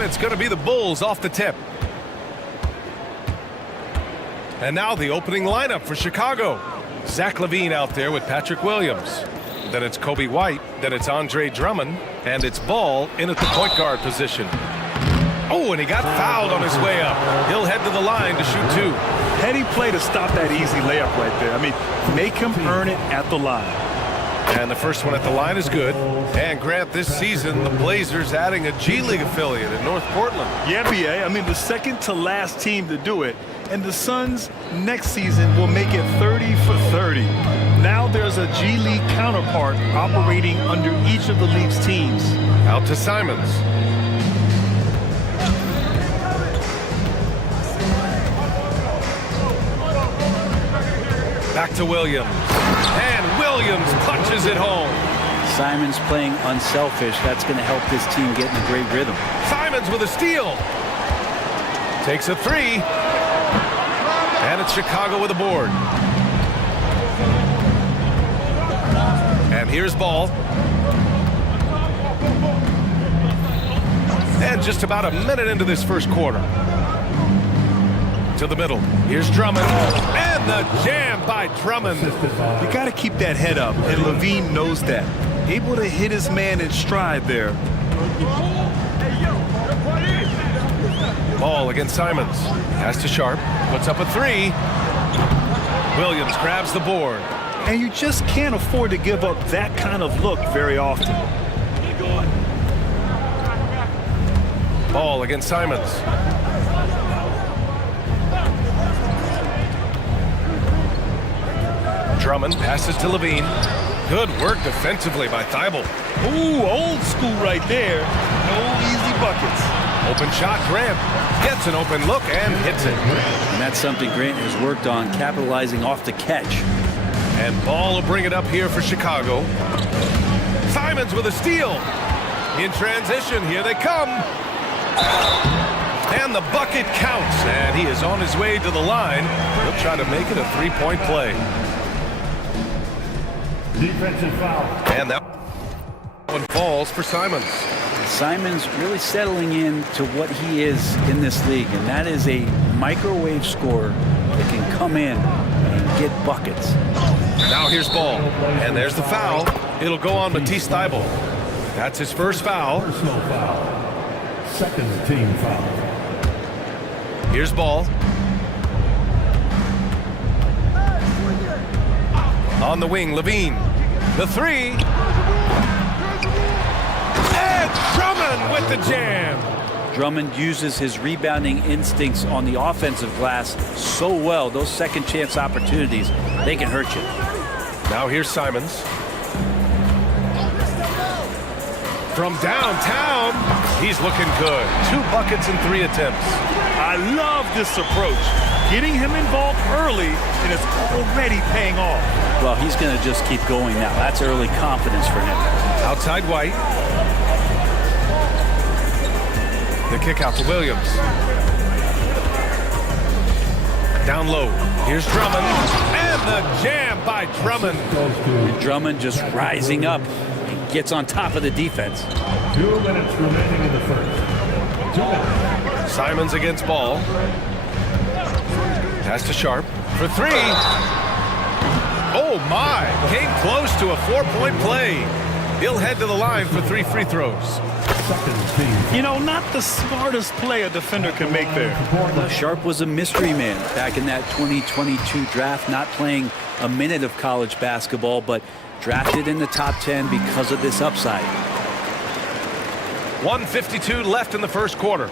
And it's going to be the Bulls off the tip. And now the opening lineup for Chicago. Zach LaVine out there with Patrick Williams. Then it's Kobe White. Then it's Andre Drummond. And it's Ball in at the point guard position. Oh, and he got fouled on his way up. He'll head to the line to shoot two. Heady play to stop that easy layup right there. I mean, make him earn it at the line. And the first one at the line is good. And Grant, this season, the Blazers adding a G League affiliate in North Portland. Yeah, BA. I mean, the second to last team to do it. And the Suns next season will make it 30 for 30. Now there's a G League counterpart operating under each of the league's teams. Out to Simons. Back to Williams. And Williams punches it home. Simons playing unselfish. That's going to help this team get in a great rhythm. Simons with a steal. Takes a three. And it's Chicago with a board. And here's Ball. And just about a minute into this first quarter. To the middle. Here's Drummond. And the jam by Drummond. You got to keep that head up, and LaVine knows that. Able to hit his man in stride there. Ball against Simons. Pass to Sharp. Puts up a three. Williams grabs the board. And you just can't afford to give up that kind of look very often. Ball against Simons. Drummond passes to LaVine. Good work defensively by Thibault. Ooh, old school right there. No easy buckets. Open shot, Grant. Gets an open look and hits it. And that's something Grant has worked on, capitalizing off the catch. And Ball will bring it up here for Chicago. Simons with a steal. In transition, here they come. And the bucket counts. And he is on his way to the line. He'll try to make it a three-point play. Defensive foul. And that one falls for Simons. Simons really settling in to what he is in this league, and that is a microwave scorer that can come in and get buckets. Now here's Ball, and there's the foul. It'll go on Matisse Thibault. That's his first foul. Personal foul. Second team foul. Here's Ball. On the wing, LaVine. The three. And Drummond with the jam. Drummond uses his rebounding instincts on the offensive glass so well. Those second chance opportunities, they can hurt you. Now here's Simons. From downtown, he's looking good. 2 buckets in 3 attempts. I love this approach. Getting him involved early, and it's already paying off. Well, he's going to just keep going now. That's early confidence for him. Outside White. The kick out to Williams. Down low. Here's Drummond. And the jam by Drummond. And Drummond just rising up. He gets on top of the defense. 2 minutes remaining in the first. 2 minutes. Simons against Ball. Pass to Sharp for 3. Oh my! Came close to a 4-point play. He'll head to the line for 3 free throws. Second team. You know, not the smartest play a defender can make there. Sharp was a mystery man back in that 2022 draft, not playing a minute of college basketball, but drafted in the top 10 because of this upside. 1:52 left in the first quarter.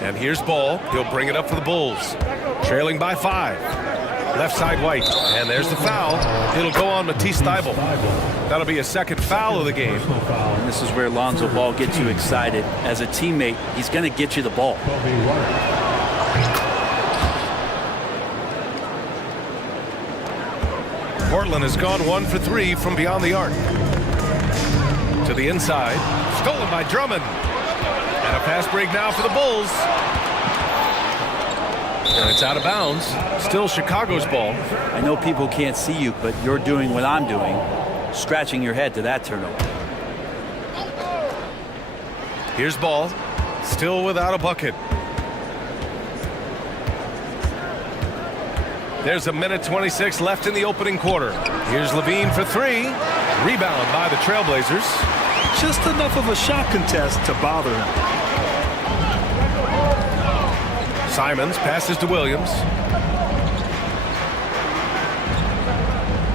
And here's Ball. He'll bring it up for the Bulls. Trailing by 5. Left side White. And there's the foul. It'll go on Matisse Thibault. That'll be a second foul of the game. And this is where Lonzo Ball gets you excited. As a teammate, he's going to get you the ball. Portland has gone 1 for 3 from beyond the arc. To the inside. Stolen by Drummond. And a fast break now for the Bulls. And it's out of bounds. Still Chicago's ball. I know people can't see you, but you're doing what I'm doing. Scratching your head to that turnover. Here's Ball. Still without a bucket. There's a minute 26 left in the opening quarter. Here's Levine for three. Rebound by the Trailblazers. Just enough of a shot contest to bother him. Simons passes to Williams.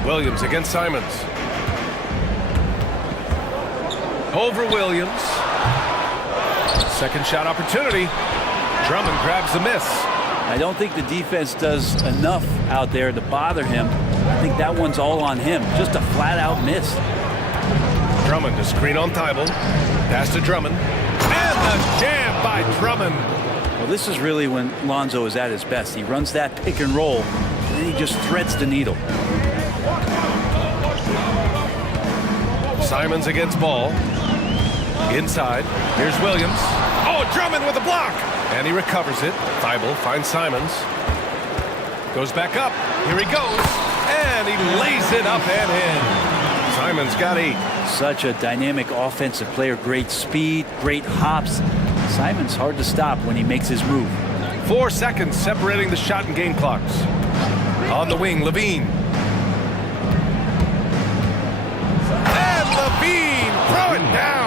Williams against Simons. Over Williams. Second shot opportunity. Drummond grabs the miss. I don't think the defense does enough out there to bother him. I think that one's all on him. Just a flat-out miss. Drummond to screen on Thibault. Pass to Drummond. And the jam by Drummond. Well, this is really when Lonzo is at his best. He runs that pick and roll, and then he just threads the needle. Simons against Ball. Inside. Here's Williams. Oh, Drummond with a block. And he recovers it. Thibault finds Simons. Goes back up. Here he goes. And he lays it up and in. Simons got 8. Such a dynamic offensive player. Great speed, great hops. Simons hard to stop when he makes his move. 4 seconds separating the shot and game clocks. On the wing, Levine. And Levine, throw it down.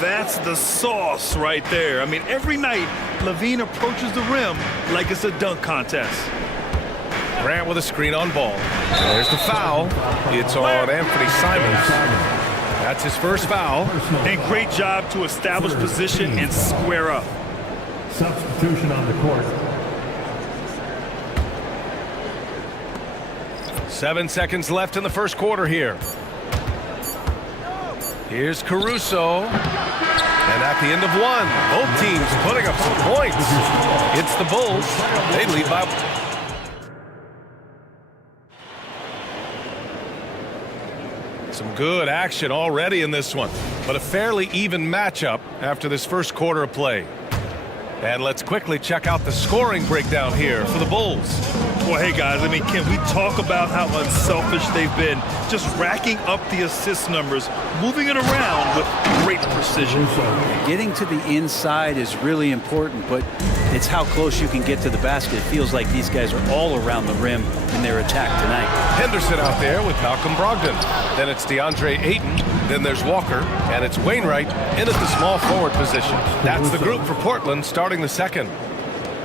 That's the sauce right there. I mean, every night, Levine approaches the rim like it's a dunk contest. Grant with a screen on Ball. And there's the foul. It's on Anthony Simons. That's his first foul. And great job to establish position and square up. Substitution on the court. 7 seconds left in the first quarter here. Here's Caruso. And at the end of one, both teams putting up some points. It's the Bulls. They lead by... Some good action already in this one, but a fairly even matchup after this first quarter of play. And let's quickly check out the scoring breakdown here for the Bulls. Well, hey, guys, I mean, can we talk about how unselfish they've been? Just racking up the assist numbers, moving it around with great precision. Getting to the inside is really important, but it's how close you can get to the basket. It feels like these guys are all around the rim in their attack tonight. Henderson out there with Malcolm Brogdon. Then it's DeAndre Ayton. Then there's Walker. And it's Wainwright in at the small forward position. That's the group for Portland starting the second.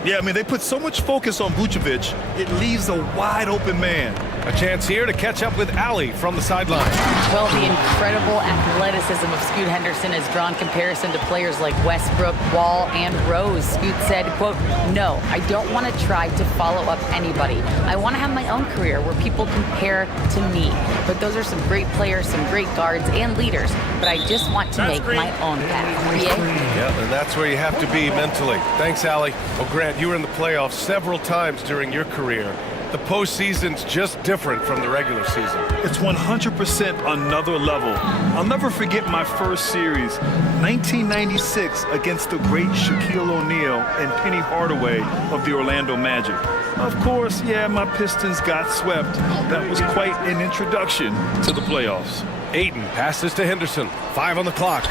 Yeah, I mean, they put so much focus on Vucevic, it leaves a wide open man. A chance here to catch up with Allie from the sideline. Well, the incredible athleticism of Scoot Henderson has drawn comparison to players like Westbrook, Wall, and Rose. Scoot said, quote, "No, I don't want to try to follow up anybody. I want to have my own career where people compare to me. But those are some great players, some great guards and leaders. But I just want to make my own path." Yeah, and that's where you have to be mentally. Thanks, Allie. Well, Grant, you were in the playoffs several times during your career. The postseason's just different from the regular season. It's 100% another level. I'll never forget my first series, 1996, against the great Shaquille O'Neal and Penny Hardaway of the Orlando Magic. Of course, yeah, my Pistons got swept. That was quite an introduction to the playoffs. Ayton passes to Henderson. 5 on the clock.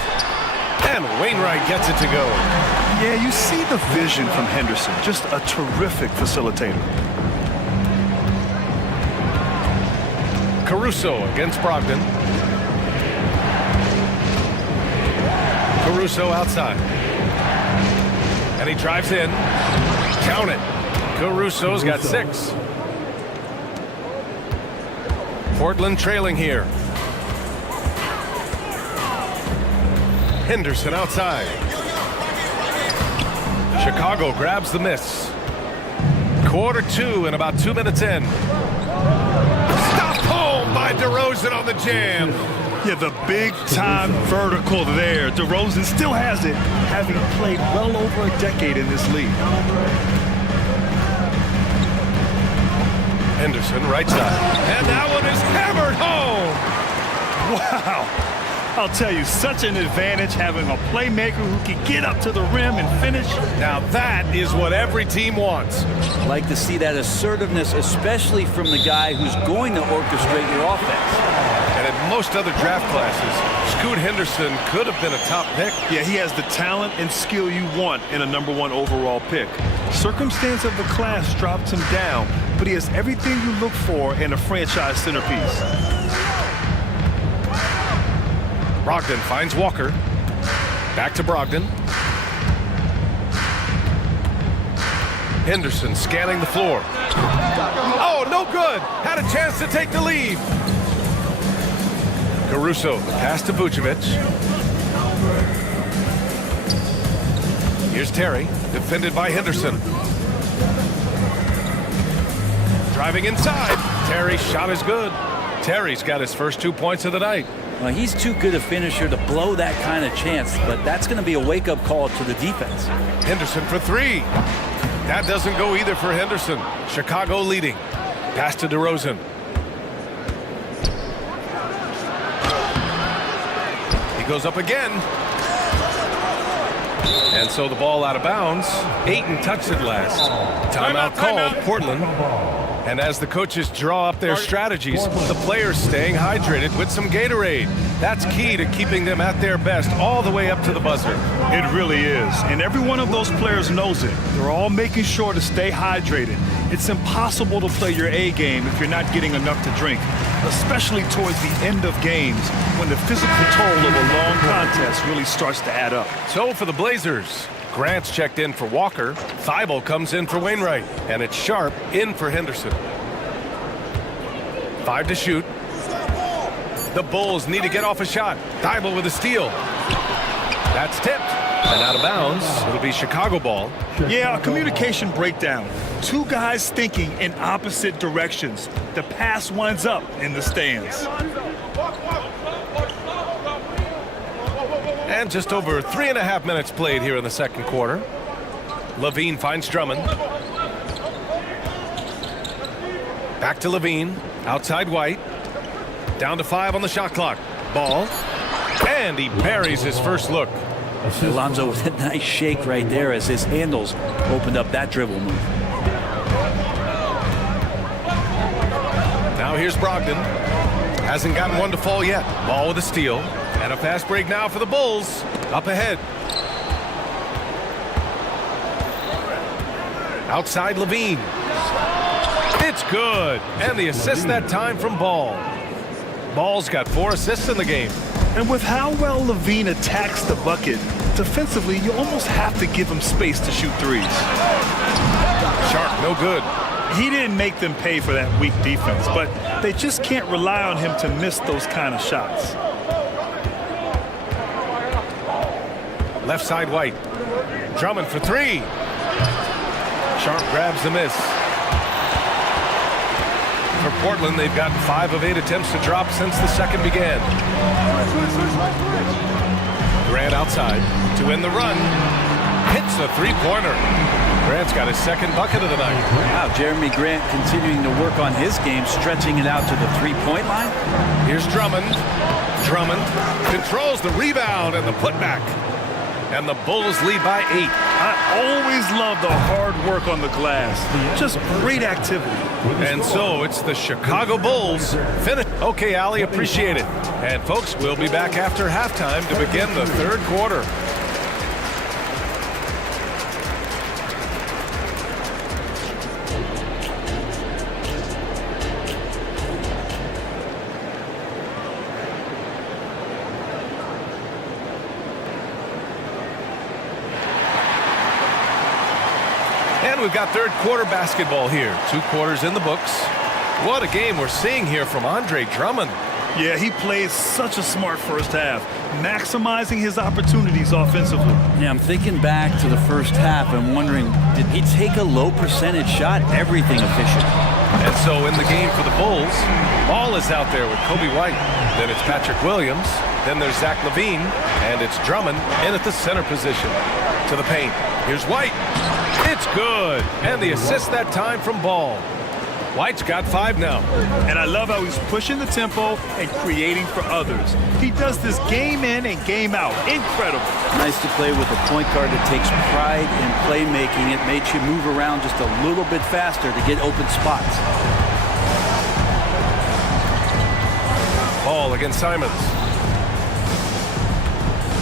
And Wainwright gets it to go. Yeah, you see the vision from Henderson. Just a terrific facilitator. Caruso against Brogdon. Caruso outside. And he drives in. Count it. Caruso's got 6. Portland trailing here. Henderson outside. Chicago grabs the miss. Quarter 2 and about 2 minutes in. Stopped home by DeRozan on the jam. Yeah, the big-time vertical there. DeRozan still has it, having played well over a decade in this league. Henderson, right side. And that one is hammered home. Wow. I'll tell you, such an advantage having a playmaker who can get up to the rim and finish. Now that is what every team wants. Like to see that assertiveness, especially from the guy who's going to orchestrate your offense. And it most other draft classes, Scoot Henderson could have been a top pick. Yeah, he has the talent and skill you want in a #1 overall pick. Circumstance of the class dropped him down, but he has everything you look for in a franchise centerpiece. Brogdon finds Walker. Back to Brogdon. Henderson scanning the floor. Oh, no good. Had a chance to take the lead. Caruso, the pass to Vucevic. Here's Terry, defended by Henderson. Driving inside. Terry's shot is good. Terry's got his first 2 points of the night. Well, he's too good a finisher to blow that kind of chance, but that's going to be a wake-up call to the defense. Henderson for three. That doesn't go either for Henderson. Chicago leading. Pass to DeRozan. He goes up again. And so the ball out of bounds. Ayton touched it last. Timeout called, Portland. And as the coaches draw up their strategies, the players staying hydrated with some Gatorade. That's key to keeping them at their best all the way up to the buzzer. It really is. And every one of those players knows it. They're all making sure to stay hydrated. It's impossible to play your A game if you're not getting enough to drink, especially towards the end of games when the physical toll of a long contest really starts to add up. So for the Blazers, Grant's checked in for Walker. Thibault comes in for Wainwright. And it's Sharp in for Henderson. 5 to shoot. The Bulls need to get off a shot. Thibault with a steal. That's tipped. And out of bounds, it'll be Chicago ball. Yeah, a communication breakdown. Two guys thinking in opposite directions. The pass winds up in the stands. And just over 3.5 minutes played here in the second quarter. Levine finds Drummond. Back to Levine. Outside White. Down to 5 on the shot clock. Ball. And he buries his first look. Alonzo with a nice shake right there as his handles opened up that dribble move. Now here's Brogdon. Hasn't gotten one to fall yet. Ball with a steal. And a fast break now for the Bulls. Up ahead. Outside Levine. It's good. And the assist that time from Ball. Ball's got 4 assists in the game. And with how well Levine attacks the bucket, defensively, you almost have to give him space to shoot threes. Sharp, no good. He didn't make them pay for that weak defense, but they just can't rely on him to miss those kind of shots. Left side White. Drummond for 3. Sharp grabs the miss. For Portland, they've gotten 5 of 8 attempts to drop since the second began. Grant outside to win the run. Hits the three-pointer. Grant's got his second bucket of the night. Wow, Jeremy Grant continuing to work on his game, stretching it out to the three-point line. Here's Drummond. Drummond controls the rebound and the putback. And the Bulls lead by 8. I always love the hard work on the glass. Just great activity. And so it's the Chicago Bulls finish. Okay, Ali, appreciate it. And folks, we'll be back after halftime to begin the third quarter. And we've got third quarter basketball here. 2 quarters in the books. What a game we're seeing here from Andre Drummond. Yeah, he played such a smart first half, maximizing his opportunities offensively. Yeah, I'm thinking back to the first half and wondering, did he take a low percentage shot? Everything efficient. And so in the game for the Bulls, Ball is out there with Kobe White. Then it's Patrick Williams. Then there's Zach LaVine. And it's Drummond in at the center position. To the paint. Here's White. It's good. And the assist that time from Ball. White's got 5 now. And I love how he's pushing the tempo and creating for others. He does this game in and game out. Incredible. Nice to play with a point guard that takes pride in playmaking. It makes you move around just a little bit faster to get open spots. Ball against Simons.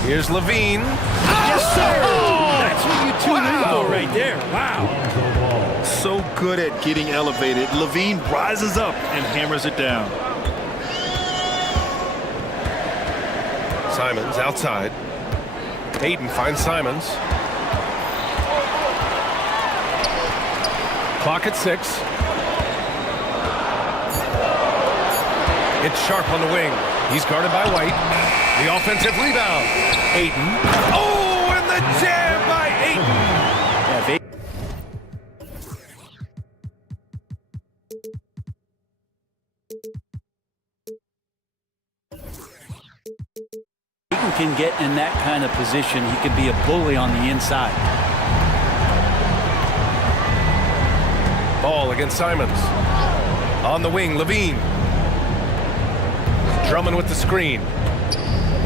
Here's Levine. Yes, sir. That's what you tune in for right there. Wow. So good at getting elevated. Levine rises up and hammers it down. Simons outside. Hayden finds Simons. Clock at 6. It's Sharp on the wing. He's guarded by White. The offensive rebound. Ayton. Oh, and the jam by Ayton. Yeah, Ayton can get in that kind of position. He can be a bully on the inside. Ball against Simons. On the wing, Levine. Drummond with the screen.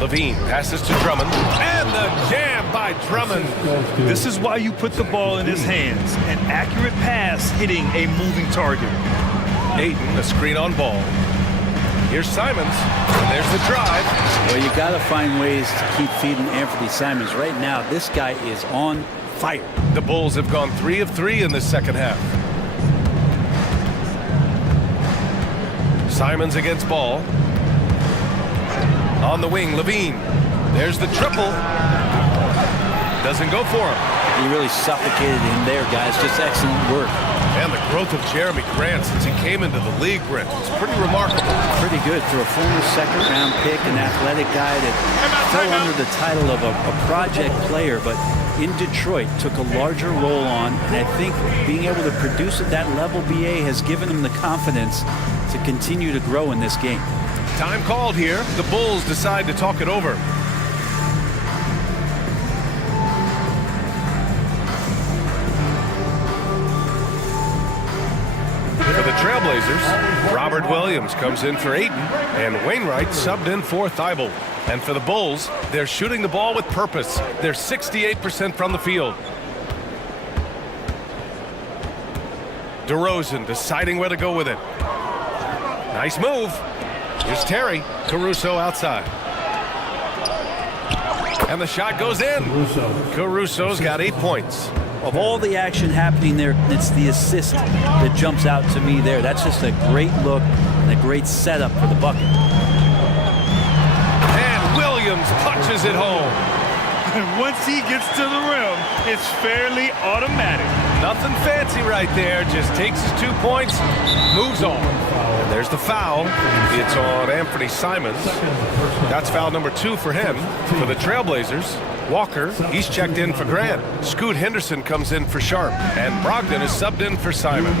Levine passes to Drummond. And the jam by Drummond. This is why you put the ball in his hands. An accurate pass hitting a moving target. Ayton, the screen on Ball. Here's Simons. And there's the drive. Well, you got to find ways to keep feeding Anthony Simons. Right now, this guy is on fire. The Bulls have gone 3 of 3 in the second half. Simons against Ball. On the wing, Levine. There's the triple. Doesn't go for him. He really suffocated him there, guys. Just excellent work. And the growth of Jeremy Grant since he came into the league, Brent, is pretty remarkable. Pretty good for a former second-round pick, an athletic guy that fell under the title of a project player, but in Detroit took a larger role on, and I think being able to produce at that level, BA, has given him the confidence to continue to grow in this game. Time called here. The Bulls decide to talk it over. For the Trailblazers, Robert Williams comes in for Ayton, and Wainwright subbed in for Thibault. And for the Bulls, they're shooting the ball with purpose. They're 68% from the field. DeRozan deciding where to go with it. Nice move. Here's Terry. Caruso outside. And the shot goes in. Caruso's got 8 points. Of all the action happening there, it's the assist that jumps out to me there. That's just a great look and a great setup for the bucket. And Williams punches it home. And once he gets to the rim, it's fairly automatic. Nothing fancy right there. Just takes his 2 points, moves on. And there's the foul. It's on Anthony Simons. That's foul number 2 for him. For the Trailblazers, Walker, he's checked in for Grant. Scoot Henderson comes in for Sharp. And Brogdon is subbed in for Simons.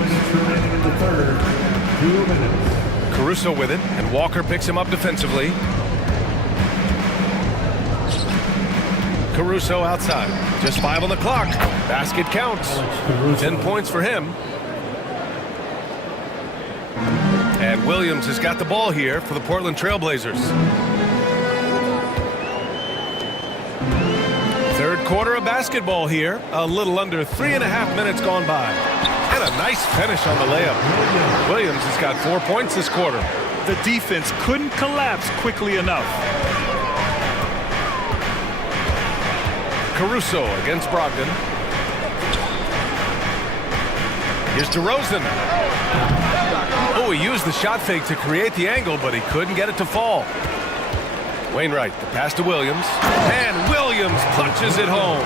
Caruso with it, and Walker picks him up defensively. Caruso outside. Just 5 on the clock. Basket counts. 10 points for him. And Williams has got the ball here for the Portland Trailblazers. Third quarter of basketball here. A little under 3.5 minutes gone by. And a nice finish on the layup. Williams has got 4 points this quarter. The defense couldn't collapse quickly enough. Caruso against Brogdon. Here's DeRozan. Oh, he used the shot fake to create the angle, but he couldn't get it to fall. Wainwright, the pass to Williams. And Williams punches it home.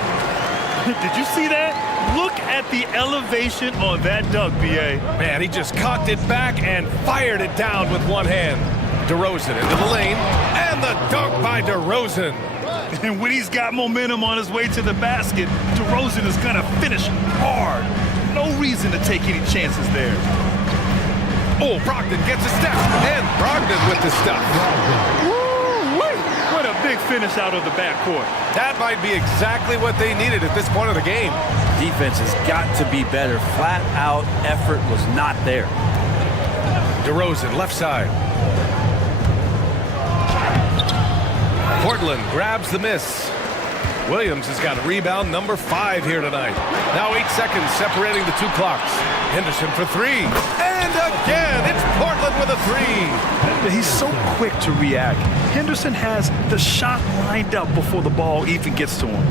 Did you see that? Look at the elevation on that dunk, BA. Man, he just cocked it back and fired it down with one hand. DeRozan into the lane. And the dunk by DeRozan. And when he's got momentum on his way to the basket, DeRozan is going to finish hard. No reason to take any chances there. Oh, Brogdon gets a step. And Brogdon with the step. Woo-wee! What a big finish out of the backcourt. That might be exactly what they needed at this point of the game. Defense has got to be better. Flat out effort was not there. DeRozan left side. Portland grabs the miss. Williams has got rebound number 5 here tonight. Now 8 seconds separating the 2 clocks. Henderson for 3. And again, it's Portland with a three. He's so quick to react. Henderson has the shot lined up before the ball even gets to him.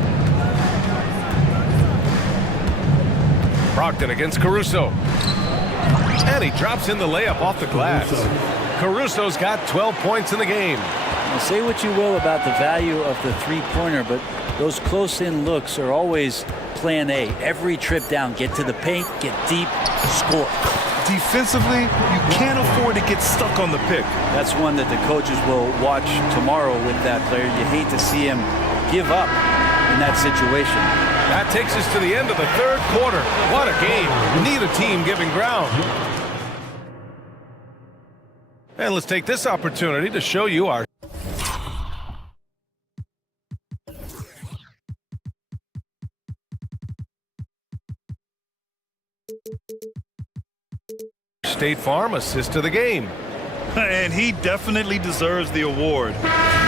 Brogdon against Caruso. And he drops in the layup off the glass. Caruso's got 12 points in the game. Now, say what you will about the value of the three-pointer, but those close-in looks are always plan A. Every trip down, get to the paint, get deep, score. Defensively, you can't afford to get stuck on the pick. That's one that the coaches will watch tomorrow with that player. You hate to see him give up in that situation. That takes us to the end of the third quarter. What a game. Neither team giving ground. And let's take this opportunity to show you our State Farm assist to the game. And he definitely deserves the award.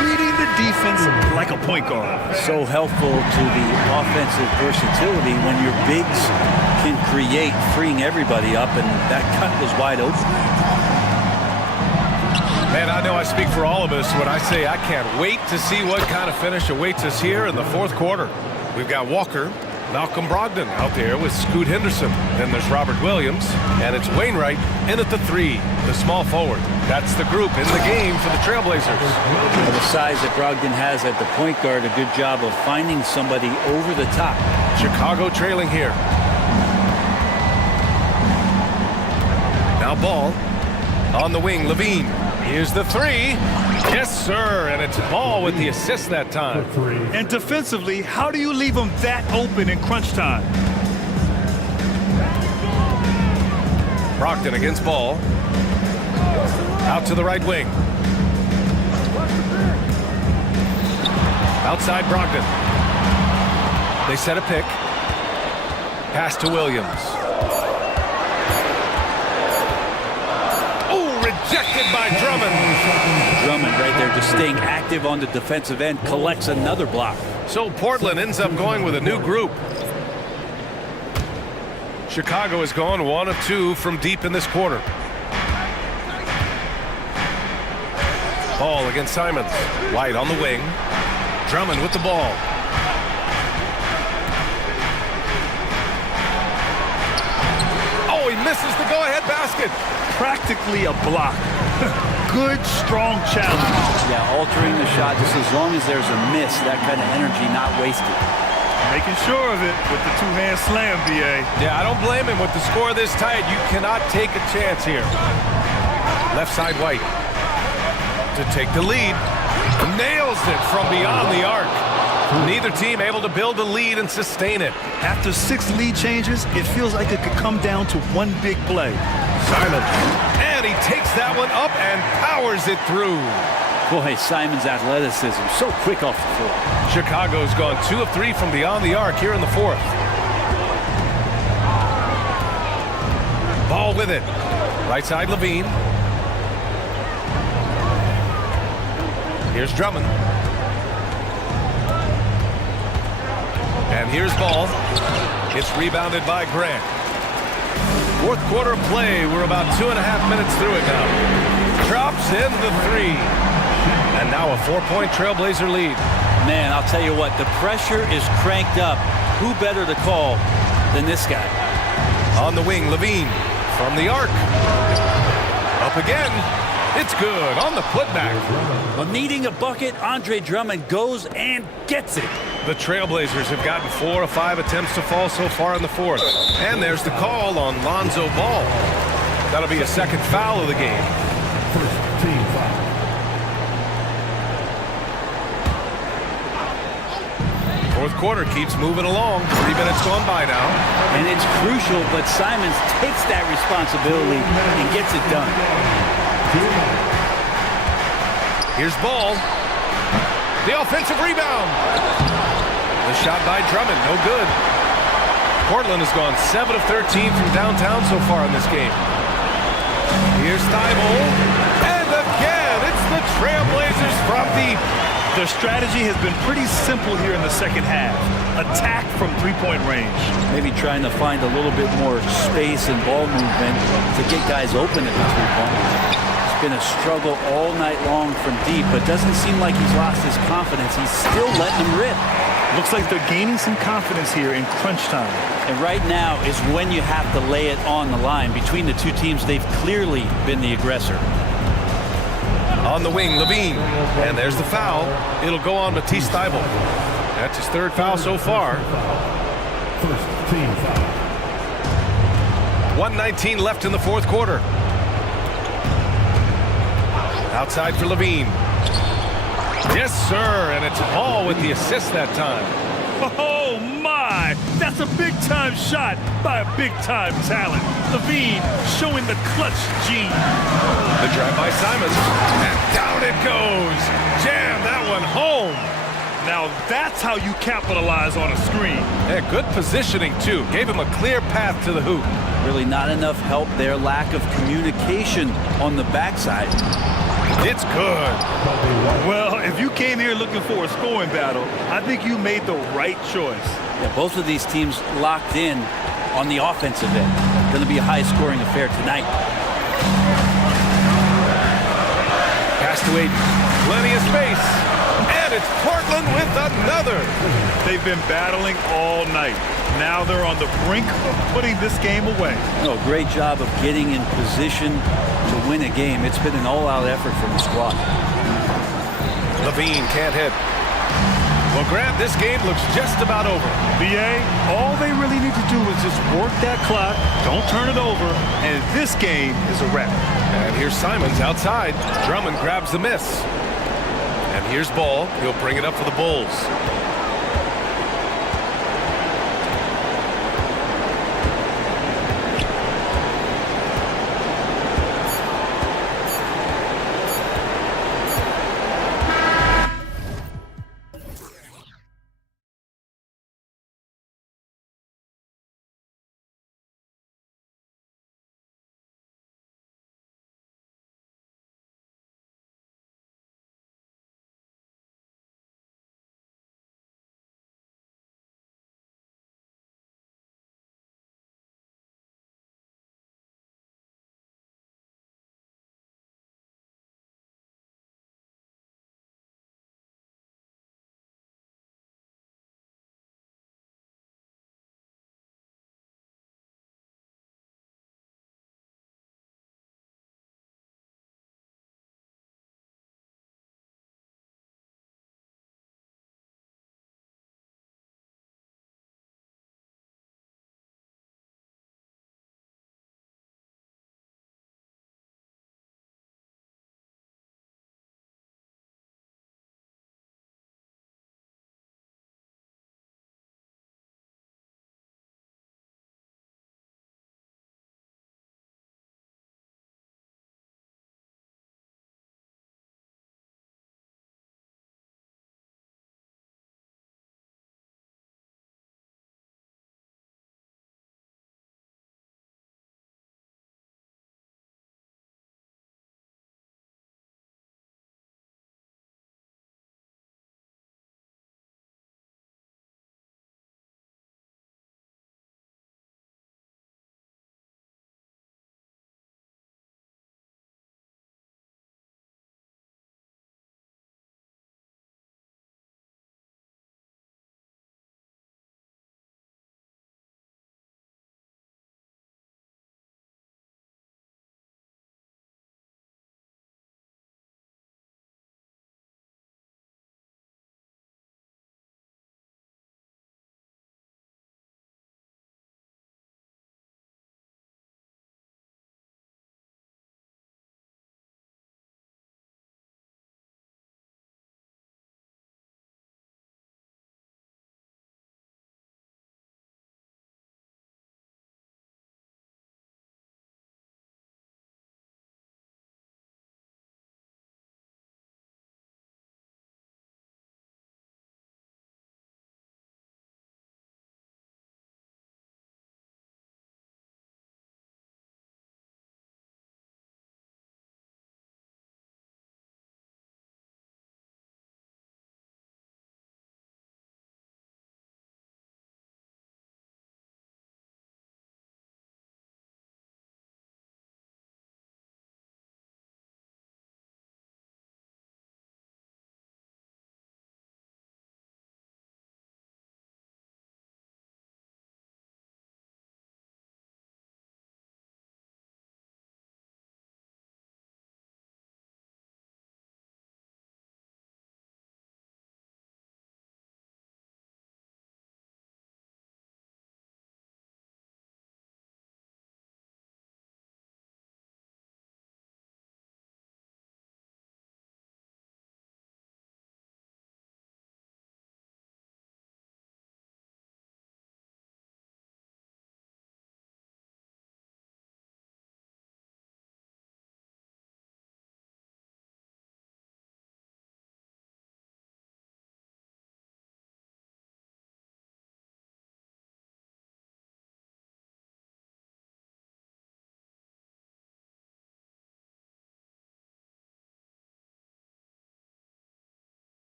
Reading the defense like a point guard. So helpful to the offensive versatility when your bigs can create, freeing everybody up, and that cut was wide open. Man, I know I speak for all of us when I say I can't wait to see what kind of finish awaits us here in the fourth quarter. We've got Walker, Malcolm Brogdon out there with Scoot Henderson. Then there's Robert Williams, and it's Wainwright in at the three, the small forward. That's the group in the game for the Trailblazers. Well, the size that Brogdon has at the point guard, a good job of finding somebody over the top. Chicago trailing here. Now Ball on the wing, Levine. Here's the three. Yes, sir, and it's Ball with the assist that time. And defensively, how do you leave him that open in crunch time? Brogdon against Ball. Out to the right wing. Outside Brogdon. They set a pick. Pass to Williams. Oh, rejected by Drummond. Drummond right there just staying active on the defensive end, collects another block. So Portland ends up going with a new group. Chicago has gone 1 of 2 from deep in this quarter. Ball against Simons. White on the wing. Drummond with the ball. Oh, he misses the go-ahead basket. Practically a block. Good, strong challenge. Yeah, altering the shot just as long as there's a miss, that kind of energy not wasted. Making sure of it with the two-hand slam, B.A. Yeah, I don't blame him with the score this tight. You cannot take a chance here. Left side White to take the lead. Nails it from beyond the arc. Neither team able to build a lead and sustain it. After 6 lead changes, it feels like it could come down to one big play. Simon. And he takes that one up and powers it through. Boy, Simon's athleticism, so quick off the floor. Chicago's gone 2 of 3 from beyond the arc here in the fourth. Ball with it. Right side Levine. Here's Drummond. And here's Ball. It's rebounded by Grant. Fourth quarter of play. We're about 2.5 minutes through it now. Drops in the three. And now a 4-point Trailblazer lead. Man, I'll tell you what, the pressure is cranked up. Who better to call than this guy? On the wing, Levine from the arc. Up again. It's good on the putback. Well, needing a bucket, Andre Drummond goes and gets it. The Trailblazers have gotten 4 of 5 attempts to fall so far in the fourth. And there's the call on Lonzo Ball. That'll be a second foul of the game. First team foul. Fourth quarter keeps moving along. 3 minutes gone by now. And it's crucial, but Simons takes that responsibility and gets it done. Here's Ball. The offensive rebound. The shot by Drummond, no good. Portland has gone 7 of 13 from downtown so far in this game. Here's Thibault. And again, it's the Trailblazers from deep. Their strategy has been pretty simple here in the second half. Attack from three-point range. Maybe trying to find a little bit more space and ball movement to get guys open at the three-point line. been a struggle all night long from deep, but doesn't seem like he's lost his confidence. He's still letting them rip. Looks like they're gaining some confidence here in crunch time. And right now is when you have to lay it on the line. Between the two teams, they've clearly been the aggressor. On the wing, Levine. And there's the foul. It'll go on Matisse Thybulle. That's his third foul so far. First team foul. 1:19 left in the fourth quarter. Outside for Levine. Yes, sir, and it's Hall with the assist that time. Oh, my! That's a big-time shot by a big-time talent. Levine showing the clutch gene. The drive by Simons, and down it goes. Jam that one home. Now that's how you capitalize on a screen. Yeah, good positioning, too. Gave him a clear path to the hoop. Really not enough help there. Lack of communication on the backside. It's good. Well, if you came here looking for a scoring battle, I think you made the right choice. Yeah, both of these teams locked in on the offensive end. Going to be a high-scoring affair tonight. Pass to Aiden. Plenty of space. And it's Portland with another. They've been battling all night. Now they're on the brink of putting this game away. No, great job of getting in position to win a game. It's been an all-out effort from the squad. Levine can't hit. Well, Grant, this game looks just about over. BA, all they really need to do is just work that clock, don't turn it over, and this game is a wrap. And here's Simons outside. Drummond grabs the miss. And here's Ball. He'll bring it up for the Bulls.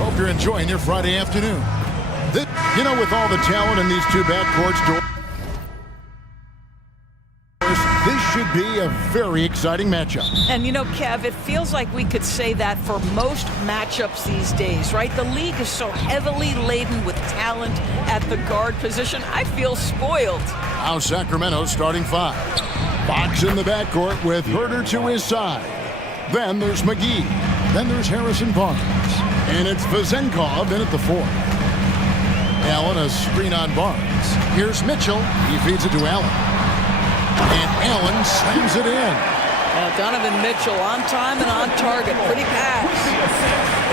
Hope you're enjoying your Friday afternoon. You know, with all the talent in these two backcourts, this should be a very exciting matchup. And you know, Kev, it feels like we could say that for most matchups these days, right? The league is so heavily laden with talent at the guard position. I feel spoiled. Now Sacramento's starting five. Fox in the backcourt with Herder to his side. Then there's McGee. Then there's Harrison Barnes. And it's Vazenkov in at the four. Allen, a screen on Barnes. Here's Mitchell. He feeds it to Allen. And Allen slams it in. Donovan Mitchell on time and on target. Pretty pass.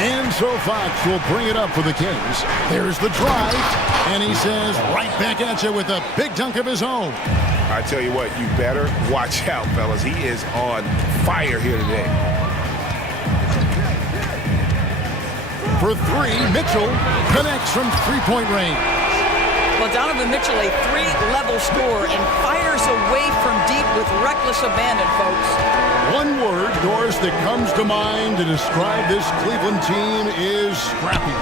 And so Fox will bring it up for the Kings. There's the drive. And he says right back at you with a big dunk of his own. I tell you what, you better watch out, fellas. He is on fire here today. For three, Mitchell connects from three-point range. Well, Donovan Mitchell, a three-level scorer, and fires away from deep with reckless abandon, folks. One word, Doris, that comes to mind to describe this Cleveland team is scrappy.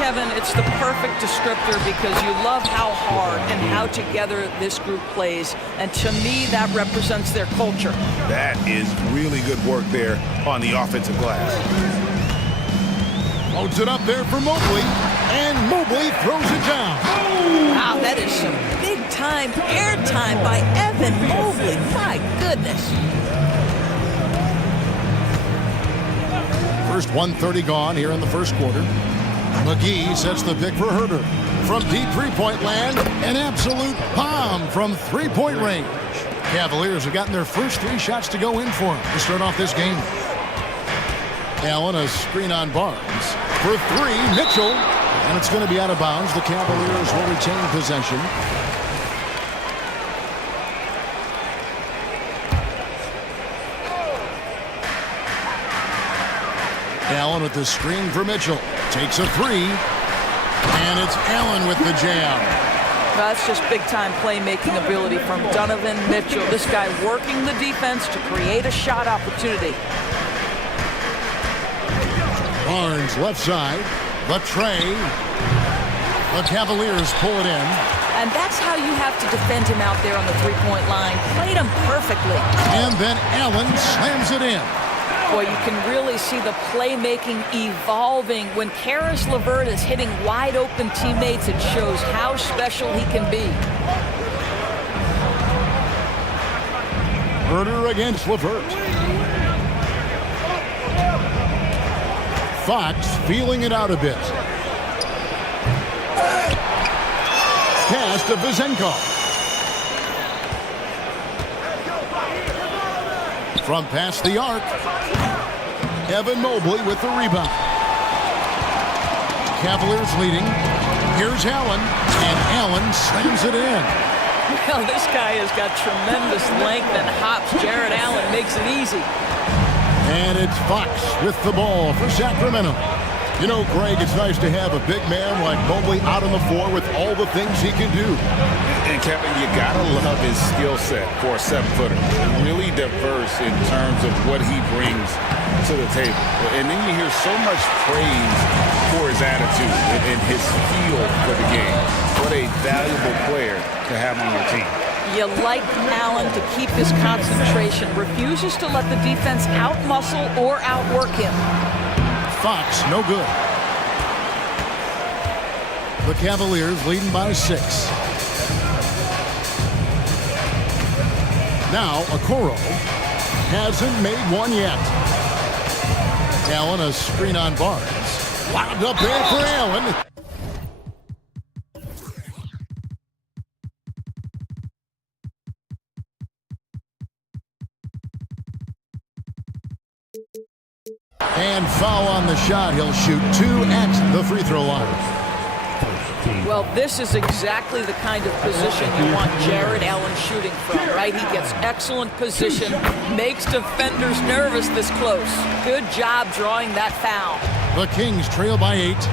Kevin, it's the perfect descriptor because you love how hard and how together this group plays. And to me, that represents their culture. That is really good work there on the offensive glass. Loads it up there for Mobley, and Mobley throws it down. Wow, that is some big-time airtime by Evan Mobley. My goodness. First 1:30 gone here in the first quarter. McGee sets the pick for Herder. From deep three-point land, an absolute bomb from three-point range. Cavaliers have gotten their first three shots to go in for him to start off this game. Allen, a screen on Barnes. For three, Mitchell. And it's going to be out of bounds. The Cavaliers will retain possession. Allen with the screen for Mitchell. Takes a three. And it's Allen with the jam. That's just big-time playmaking ability from Donovan Mitchell. This guy working the defense to create a shot opportunity. Barnes left side. The tray. The Cavaliers pull it in. And that's how you have to defend him out there on the three-point line. Played him perfectly. And then Allen slams it in. Boy, you can really see the playmaking evolving. When Karis LeVert is hitting wide-open teammates, it shows how special he can be. Herder against LeVert. Fox feeling it out a bit. Pass to Vazenkov. From past the arc. Evan Mobley with the rebound. Cavaliers leading. Here's Allen. And Allen slams it in. Well, this guy has got tremendous length and hops. Jared Allen makes it easy. And it's Fox with the ball for Sacramento. You know, Greg, it's nice to have a big man like Mobley out on the floor with all the things he can do. And Kevin, you gotta love his skill set for a 7-footer. Really diverse in terms of what he brings to the table. And then you hear so much praise for his attitude and his feel for the game. What a valuable player to have on your team. You like Allen to keep his concentration, refuses to let the defense out-muscle or outwork him. Fox, no good. The Cavaliers leading by 6. Now, Okoro hasn't made one yet. Allen, a screen on Barnes. Lobbed up there for Allen. And foul on the shot. He'll shoot 2 at the free throw line. Well, this is exactly the kind of position you want Jared Allen shooting from, right? He gets excellent position, makes defenders nervous this close. Good job drawing that foul. The Kings trail by 8.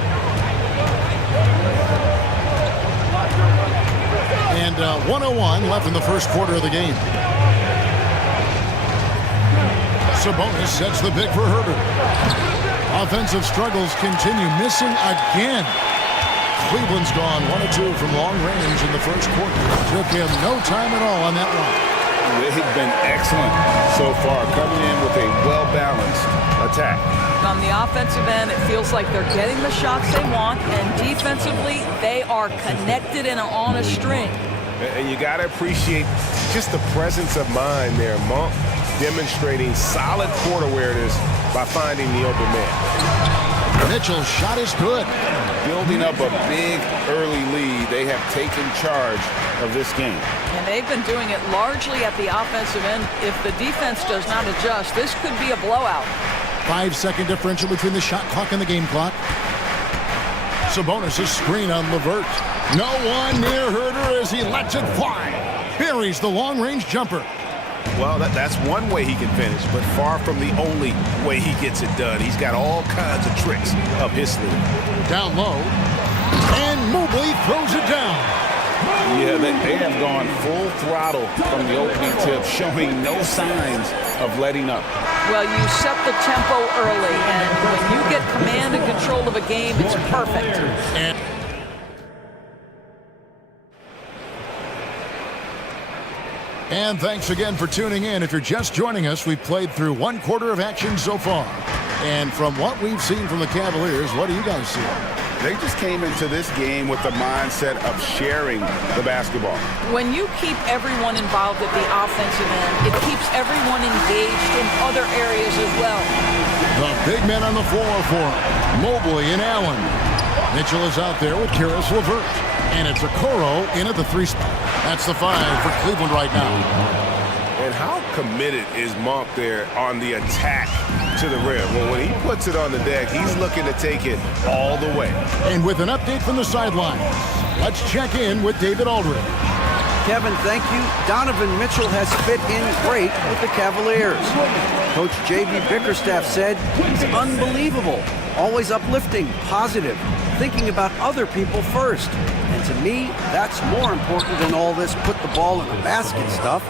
And 1:01 left in the first quarter of the game. Sabonis sets the pick for Herder. Offensive struggles continue, missing again. Cleveland's gone 1 of 2 from long range in the first quarter. Took him no time at all on that one. They've been excellent so far, coming in with a well-balanced attack. On the offensive end, it feels like they're getting the shots they want, and defensively, they are connected and on a string. And you got to appreciate just the presence of mind there. Monk demonstrating solid court awareness by finding the open man. Mitchell's shot is good. Building up a big early lead, they have taken charge of this game. And they've been doing it largely at the offensive end. If the defense does not adjust, this could be a blowout. 5-second differential between the shot clock and the game clock. Sabonis' screen on LeVert. No one near Herder as he lets it fly. Buries the long-range jumper. Well, that's one way he can finish, but far from the only way he gets it done. He's got all kinds of tricks up his sleeve. Down low. And Mobley throws it down. Yeah, they have gone full throttle from the opening tip, showing no signs of letting up. Well, you set the tempo early, and when you get command and control of a game, it's perfect. And thanks again for tuning in. If you're just joining us, we've played through 1 quarter of action so far. And from what we've seen from the Cavaliers, what do you guys see? They just came into this game with the mindset of sharing the basketball. When you keep everyone involved at the offensive end, it keeps everyone engaged in other areas as well. The big men on the floor for Mobley and Allen. Mitchell is out there with Karis LeVert. And it's Okoro in at the 3 spot. That's the 5 for Cleveland right now. And how committed is Monk there on the attack to the rim? Well, when he puts it on the deck, he's looking to take it all the way. And with an update from the sidelines, let's check in with David Aldridge. Kevin, thank you. Donovan Mitchell has fit in great with the Cavaliers. Coach J.B. Bickerstaff said he's unbelievable, always uplifting, positive, thinking about other people first. And to me, that's more important than all this put the ball in the basket stuff.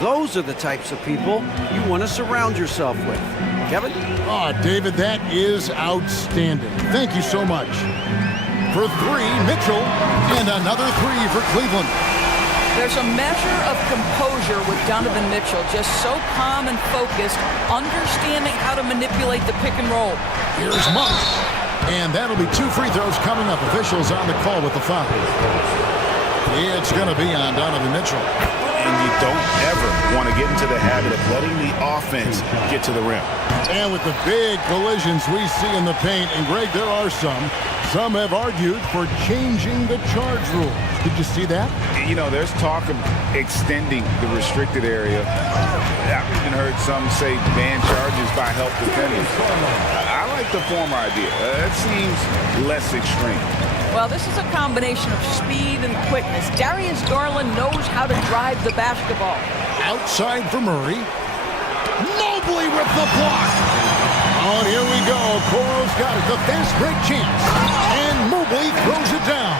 Those are the types of people you want to surround yourself with. Kevin? Oh, David, that is outstanding. Thank you so much. For 3, Mitchell, and another 3 for Cleveland. There's a measure of composure with Donovan Mitchell, just so calm and focused, understanding how to manipulate the pick and roll. Here's Monk. And that'll be 2 free throws coming up. Officials on the call with the foul. It's going to be on Donovan Mitchell. And you don't ever want to get into the habit of letting the offense get to the rim. And with the big collisions we see in the paint, and Greg, there are some have argued for changing the charge rule. Did you see that? You know, there's talk of extending the restricted area. I've even heard some say ban charges by help defenders. I like the former idea. It seems less extreme. Well, this is a combination of speed and quickness. Darius Garland knows how to drive the basketball. Outside for Murray. Mobley with the block. Oh, and here we go. Okoro's got it. The fast break chance. And Mobley throws it down.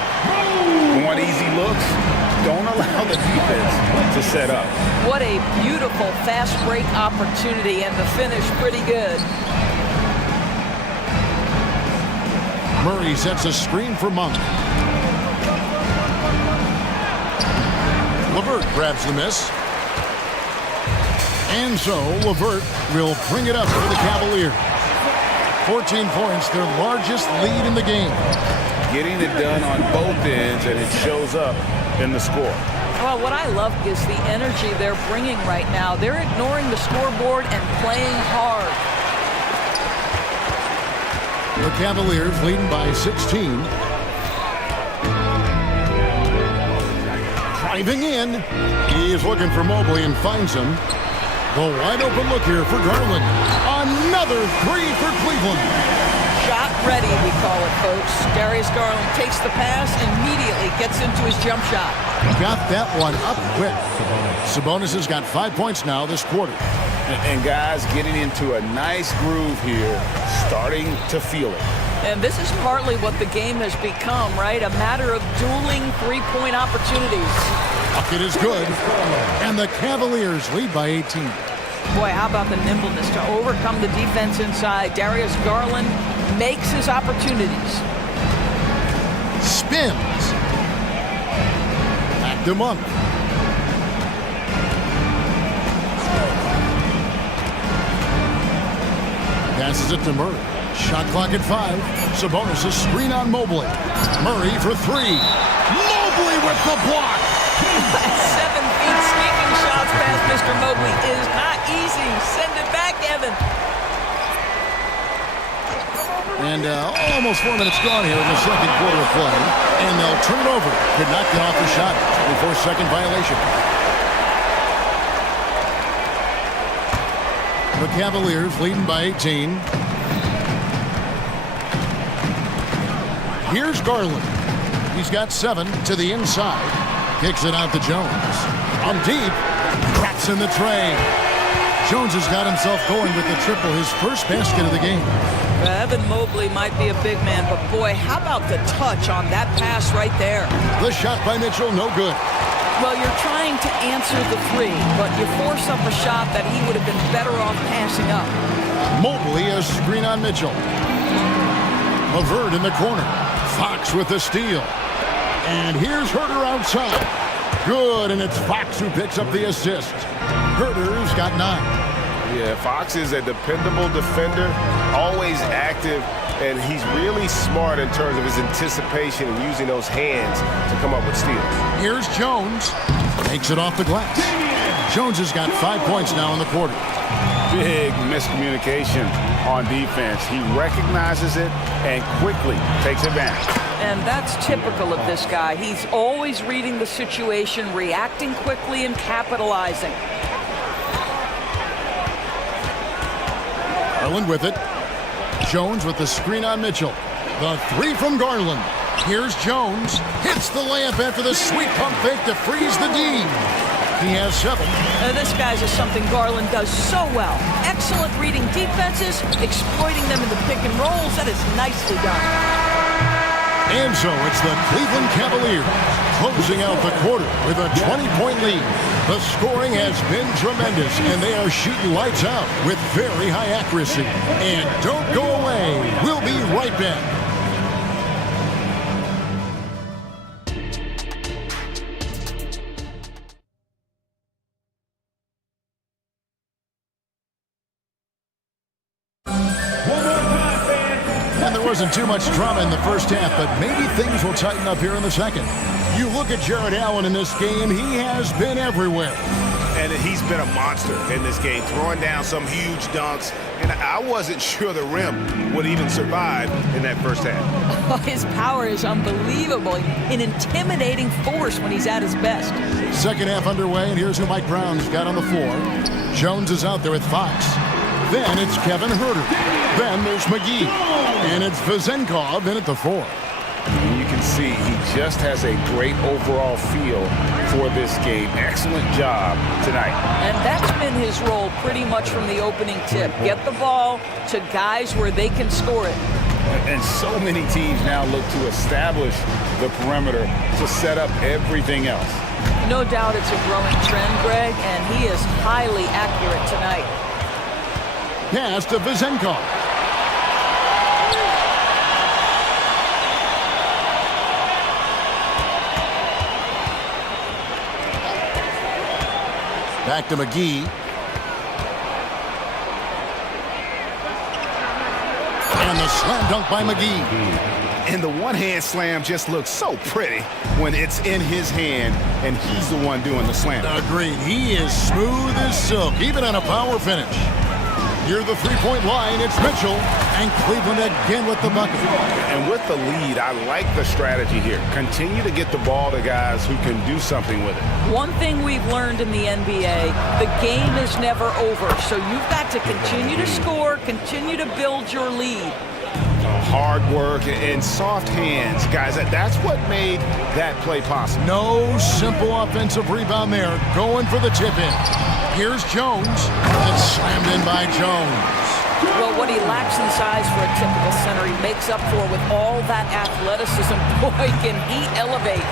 Want easy looks? Don't allow the defense to set up. What a beautiful fast break opportunity, and the finish pretty good. Murray sets a screen for Monk. LeVert grabs the miss. And so LeVert will bring it up for the Cavaliers. 14 points, their largest lead in the game. Getting it done on both ends, and it shows up in the score. Well, what I love is the energy they're bringing right now. They're ignoring the scoreboard and playing hard. The Cavaliers leading by 16. Driving in. He's looking for Mobley and finds him. The wide open look here for Garland. Another 3 for Cleveland. Shot ready, we call it, folks. Darius Garland takes the pass, immediately gets into his jump shot. Got that one up quick. Sabonis has got 5 points now this quarter. And guys getting into a nice groove here, starting to feel it. And this is partly what the game has become, right? A matter of dueling three-point opportunities. Bucket is good. And the Cavaliers lead by 18. Boy, how about the nimbleness to overcome the defense inside. Darius Garland makes his opportunities. Spins. Back to Monk. Passes it to Murray. Shot clock at 5. Sabonis a screen on Mobley. Murray for 3. Mobley with the block. 7 feet sneaking shots past Mr. Mobley is not easy. Send it back, Evan. And almost 4 minutes gone here in the second quarter of play. And they'll turn it over. Could not get off the shot before second violation. The Cavaliers leading by 18. Here's Garland. He's got 7 to the inside. Kicks it out to Jones. On deep. Cracks in the tray. Jones has got himself going with the triple, his first basket of the game. Evan Mobley might be a big man, but boy, how about the touch on that pass right there? The shot by Mitchell, no good. Well, you're trying to answer the 3, but you force up a shot that he would have been better off passing up. Mobley a screen on Mitchell. LeVert in the corner. Fox with the steal. And here's Herter outside. Good, and it's Fox who picks up the assist. Herter's got 9. Yeah, Fox is a dependable defender, always active, and he's really smart in terms of his anticipation and using those hands to come up with steals. Here's Jones. Takes it off the glass. Jones has got 5 points now in the quarter. Big miscommunication on defense. He recognizes it and quickly takes advantage. And that's typical of this guy. He's always reading the situation, reacting quickly, and capitalizing. Garland with it. Jones with the screen on Mitchell. The 3 from Garland. Here's Jones. Hits the layup after the sweet pump fake to freeze the D. He has 7. This guy's is something Garland does so well. Excellent reading defenses, exploiting them in the pick and rolls. That is nicely done. And so it's the Cleveland Cavaliers closing out the quarter with a 20-point lead. The scoring has been tremendous, and they are shooting lights out with very high accuracy. And don't go away. We'll be right back. Wasn't too much drama in the first half, but maybe things will tighten up here in the second. You look at Jared Allen in this game, he has been everywhere. And he's been a monster in this game, throwing down some huge dunks. And I wasn't sure the rim would even survive in that first half. Oh, his power is unbelievable. An intimidating force when he's at his best. Second half underway, and here's who Mike Brown's got on the floor. Jones is out there with Fox. Then it's Kevin Herter. Then there's McGee. And it's Vezenkov in at the 4. You can see he just has a great overall feel for this game. Excellent job tonight. And that's been his role pretty much from the opening tip. Get the ball to guys where they can score it. And so many teams now look to establish the perimeter to set up everything else. No doubt it's a growing trend, Greg, and he is highly accurate tonight. Pass to Vezenkov. Back to McGee. And the slam dunk by McGee. And the one-hand slam just looks so pretty when it's in his hand and he's the one doing the slam. Agreed. He is smooth as silk, even on a power finish. Near the three-point line, it's Mitchell, and Cleveland again with the bucket. And with the lead, I like the strategy here. Continue to get the ball to guys who can do something with it. One thing we've learned in the NBA, the game is never over, so you've got to continue to score, continue to build your lead. Hard work and soft hands, guys. That's what made that play possible. No simple offensive rebound there. Going for the tip-in. Here's Jones. It's slammed in by Jones. Well, what he lacks in size for a typical center, he makes up for with all that athleticism. Boy, can he elevate.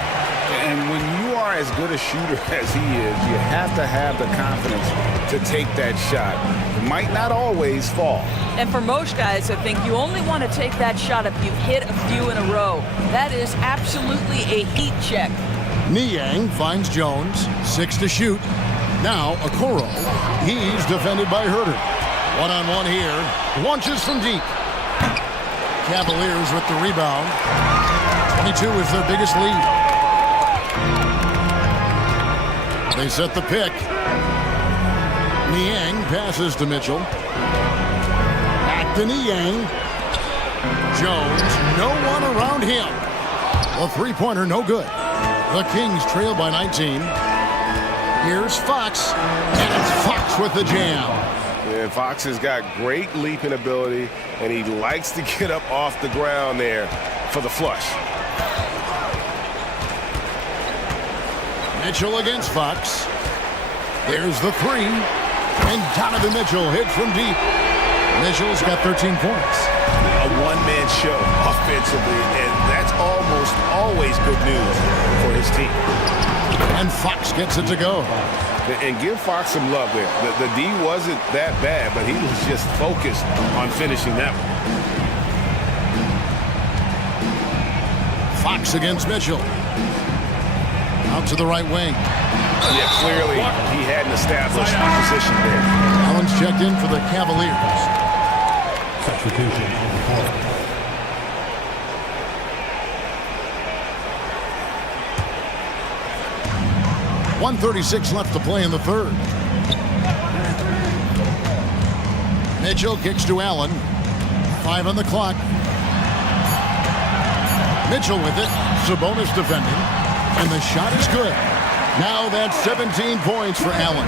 And when you are guy as good a shooter as he is, you have to have the confidence to take that shot. It might not always fall. And for most guys, I think you only want to take that shot if you've hit a few in a row. That is absolutely a heat check. Niang finds Jones, 6 to shoot. Now Okoro, he's defended by Herder. One-on-one here, launches from deep. Cavaliers with the rebound. 22 is their biggest lead. They set the pick. Niang passes to Mitchell. Back to Niang. Jones, no one around him. The three-pointer, no good. The Kings trail by 19. Here's Fox, and it's Fox with the jam. Yeah, Fox has got great leaping ability, and he likes to get up off the ground there for the flush. Mitchell against Fox. There's the three, and Donovan Mitchell hits from deep. Mitchell's got 13 points. A one-man show offensively, and that's almost always good news for his team. And Fox gets it to go. And give Fox some love there. The D wasn't that bad, but he was just focused on finishing that one. Fox against Mitchell. Out to the right wing. Yeah, clearly he hadn't established the position there. Allen's checked in for the Cavaliers. Substitution on the court. .136 left to play in the third. Mitchell kicks to Allen. 5 on the clock. Mitchell with it. Sabonis defending. And the shot is good. Now that's 17 points for Allen.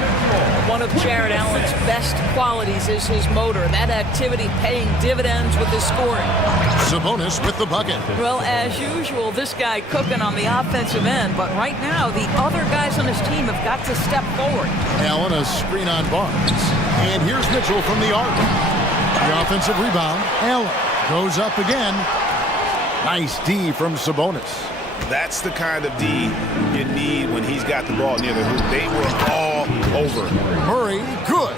One of Jared Allen's best qualities is his motor. That activity paying dividends with his scoring. Sabonis with the bucket. Well, as usual, this guy cooking on the offensive end, but right now the other guys on his team have got to step forward. Allen a screen on Barnes. And here's Mitchell from the arc. The offensive rebound. Allen goes up again. Nice D from Sabonis. That's the kind of D you need when he's got the ball near the hoop. They were all over. Murray, good.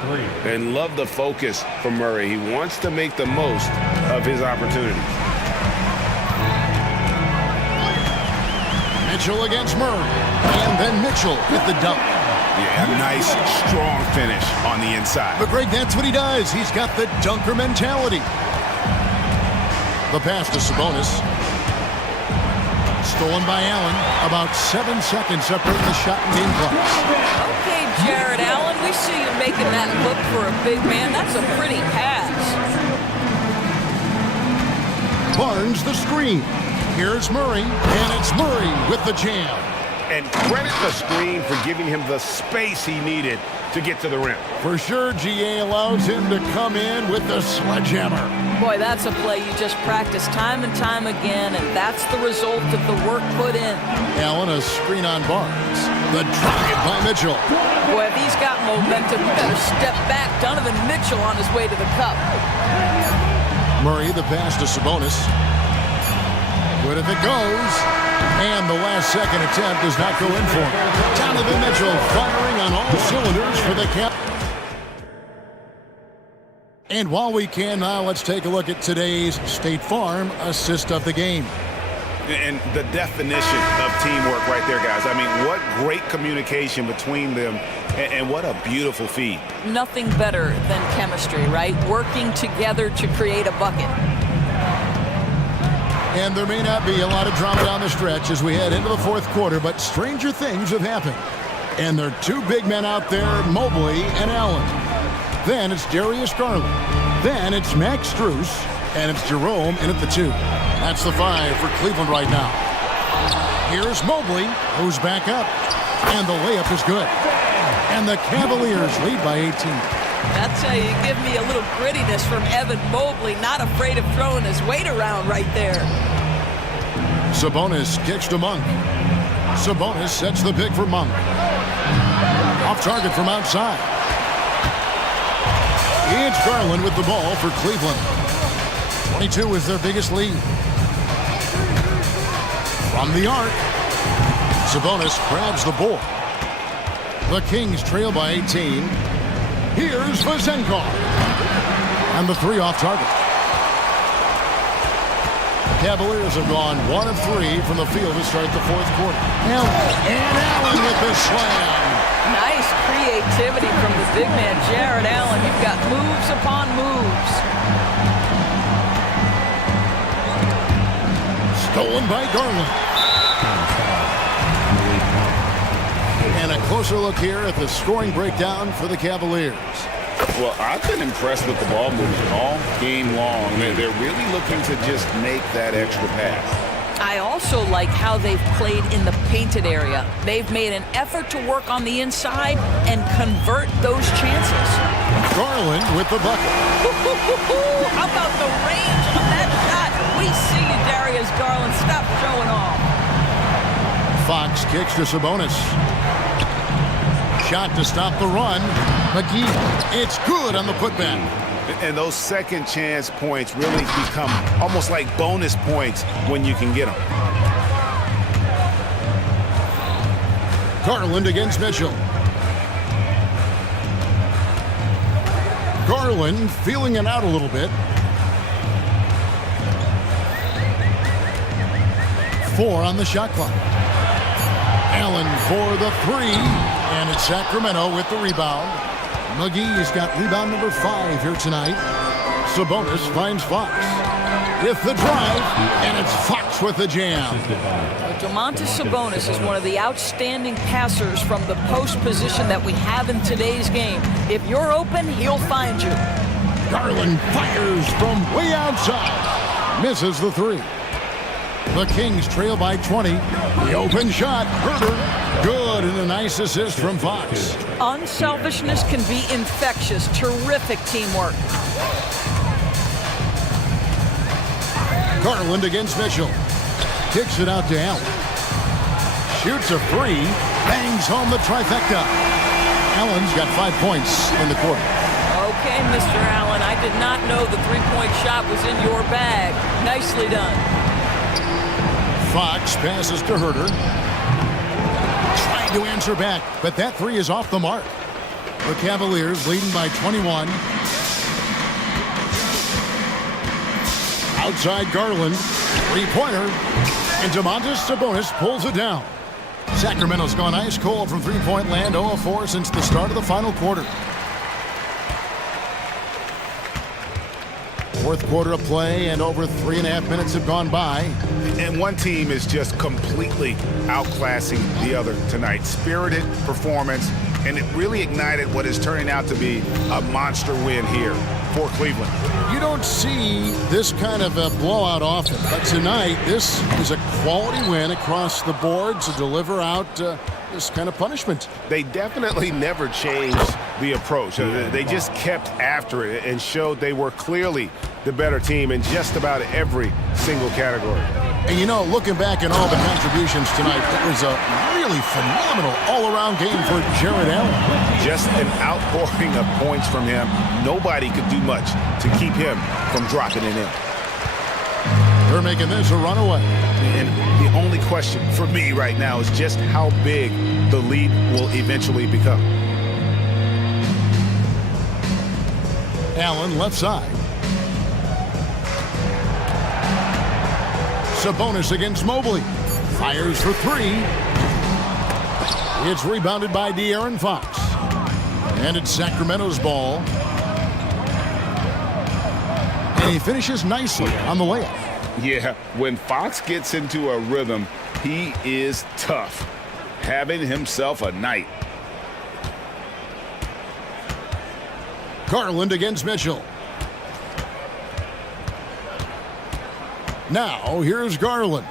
And love the focus from Murray. He wants to make the most of his opportunities. Mitchell against Murray. And then Mitchell with the dunk. Yeah, a nice, strong finish on the inside. But Greg, that's what he does. He's got the dunker mentality. The pass to Sabonis. Stolen by Allen. About 7 seconds separating the shot and game clock. Okay, Jared Allen, we see you making that look for a big man. That's a pretty pass. Barnes the screen. Here's Murray, and it's Murray with the jam. And credit the screen for giving him the space he needed to get to the rim. For sure, GA allows him to come in with the sledgehammer. Boy, that's a play you just practice time and time again, and that's the result of the work put in. Allen a screen on Barnes. The drive by Mitchell. Boy, if he's got momentum, you better step back. Donovan Mitchell on his way to the cup. Murray the pass to Sabonis. Good if it goes. And the last second attempt does not go in for him. Donovan Mitchell firing on all cylinders for the Cap. And while we can now, let's take a look at today's State Farm assist of the game. And the definition of teamwork right there, guys. I mean, what great communication between them, and what a beautiful feed. Nothing better than chemistry, right? Working together to create a bucket. And there may not be a lot of drama down the stretch as we head into the fourth quarter, but stranger things have happened. And there are two big men out there, Mobley and Allen. Then it's Darius Garland. Then it's Max Strus. And it's Jerome in at the 2. That's the 5 for Cleveland right now. Here's Mobley, who's back up. And the layup is good. And the Cavaliers lead by 18. That's how you give me a little grittiness from Evan Mobley, not afraid of throwing his weight around right there. Sabonis kicks to Monk. Sabonis sets the pick for Monk. Off target from outside. It's Garland with the ball for Cleveland. 22 is their biggest lead. From the arc, Sabonis grabs the board. The Kings trail by 18. Here's Vazenkov. And the three off target. Cavaliers have gone 1 of 3 from the field to start the fourth quarter. And Allen with the slam. Nice creativity from the big man, Jared Allen. You've got moves upon moves. Stolen by Garland. And a closer look here at the scoring breakdown for the Cavaliers. Well, I've been impressed with the ball movement all game long. They're really looking to just make that extra pass. I also like how they've played in the painted area. They've made an effort to work on the inside and convert those chances. Garland with the bucket. How about the range on that shot? We see you, Darius Garland. Stop showing off. Fox kicks to Sabonis. Shot to stop the run. McGee, it's good on the putback. And those second chance points really become almost like bonus points when you can get them. Garland against Mitchell. Garland feeling it out a little bit. 4 on the shot clock. Allen for the 3. And it's Sacramento with the rebound. McGee's got rebound number 5 here tonight. Sabonis finds Fox. With the drive, and it's Fox with the jam. Domantas Sabonis is one of the outstanding passers from the post position that we have in today's game. If you're open, he'll find you. Garland fires from way outside. Misses the 3. The Kings trail by 20. The open shot. Herder. Good, and a nice assist from Fox. Unselfishness can be infectious. Terrific teamwork. Garland against Mitchell. Kicks it out to Allen. Shoots a 3. Bangs home the trifecta. Allen's got 5 points in the quarter. Okay, Mr. Allen, I did not know the three-point shot was in your bag. Nicely done. Fox passes to Herder. Trying to answer back, but that 3 is off the mark. The Cavaliers leading by 21. Outside Garland. Three-pointer. And Domantas Sabonis pulls it down. Sacramento's gone ice cold from three-point land, 0 of 4 since the start of the final quarter. Fourth quarter of play, and over 3.5 minutes have gone by. And one team is just completely outclassing the other tonight. Spirited performance, and it really ignited what is turning out to be a monster win here for Cleveland. You don't see this kind of a blowout often, but tonight this is a quality win across the board to deliver out this kind of punishment. They definitely never changed the approach. They just kept after it and showed they were clearly the better team in just about every single category. And you know, looking back at all the contributions tonight, it was a really phenomenal all-around game for Jared Allen. Just an outpouring of points from him. Nobody could do much to keep him from dropping it in. They're making this a runaway. And the only question for me right now is just how big the lead will eventually become. Allen left side. Sabonis against Mobley. Fires for 3. It's rebounded by De'Aaron Fox. And it's Sacramento's ball. And he finishes nicely on the layup. Yeah, when Fox gets into a rhythm, he is tough. Having himself a night. Garland against Mitchell. Now, here's Garland.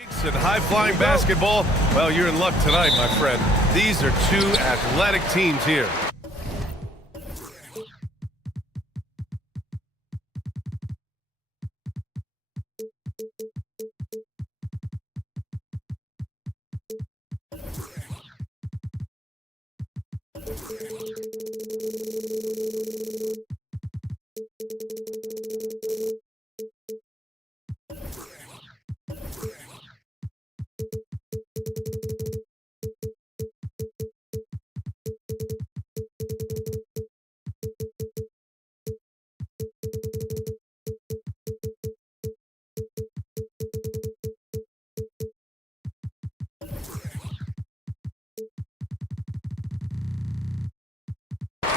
In high-flying basketball, well, you're in luck tonight, my friend. These are two athletic teams here.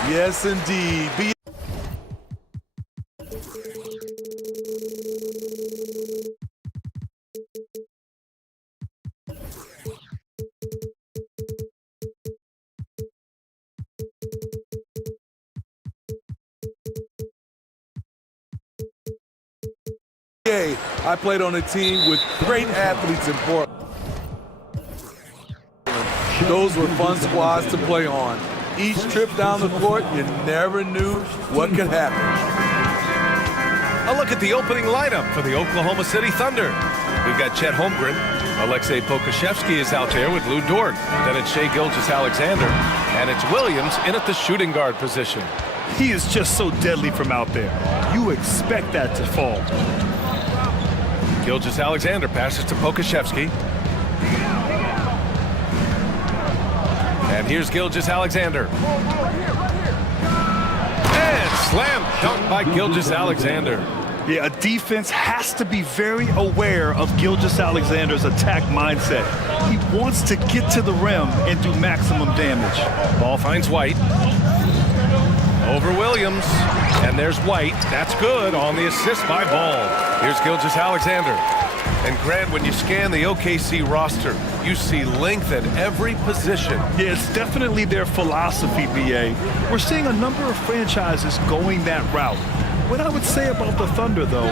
Yes, indeed. I played on a team with great athletes in Portland. Those were fun squads to play on. Each trip down the court, you never knew what could happen. A look at the opening lineup for the Oklahoma City Thunder. We've got Chet Holmgren. Alexei Pokashevsky is out there with Lou Dort. Then it's Shai Gilgeous-Alexander. And it's Williams in at the shooting guard position. He is just so deadly from out there. You expect that to fall. Gilgeous-Alexander passes to Pokashevsky. And here's Gilgeous-Alexander. And slam dunk by Gilgeous-Alexander. Yeah, a defense has to be very aware of Gilgeous-Alexander's attack mindset. He wants to get to the rim and do maximum damage. Ball finds White. Over Williams. And there's White. That's good on the assist by Ball. Here's Gilgeous-Alexander. And Grant, when you scan the OKC roster, you see length at every position. Yeah, it's definitely their philosophy, BA. We're seeing a number of franchises going that route. What I would say about the Thunder, though,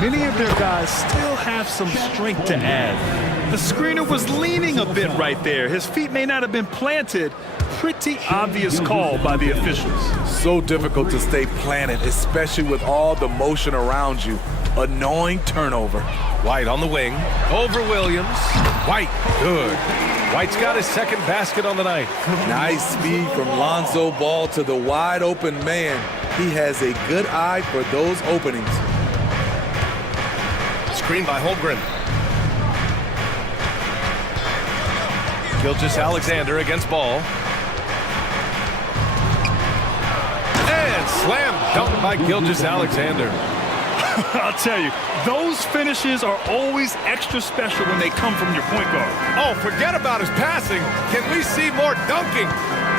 many of their guys still have some strength to add. The screener was leaning a bit right there. His feet may not have been planted. Pretty obvious call by the officials. So difficult to stay planted, especially with all the motion around you. Annoying turnover. White on the wing. Over Williams. White. Good. White's got his second basket on the night. Nice speed from Lonzo Ball to the wide open man. He has a good eye for those openings. Screen by Holmgren. Gilgeous-Alexander against Ball. And slam dunk by Gilgeous-Alexander. I'll tell you, those finishes are always extra special when they come from your point guard. Oh, forget about his passing. Can we see more dunking?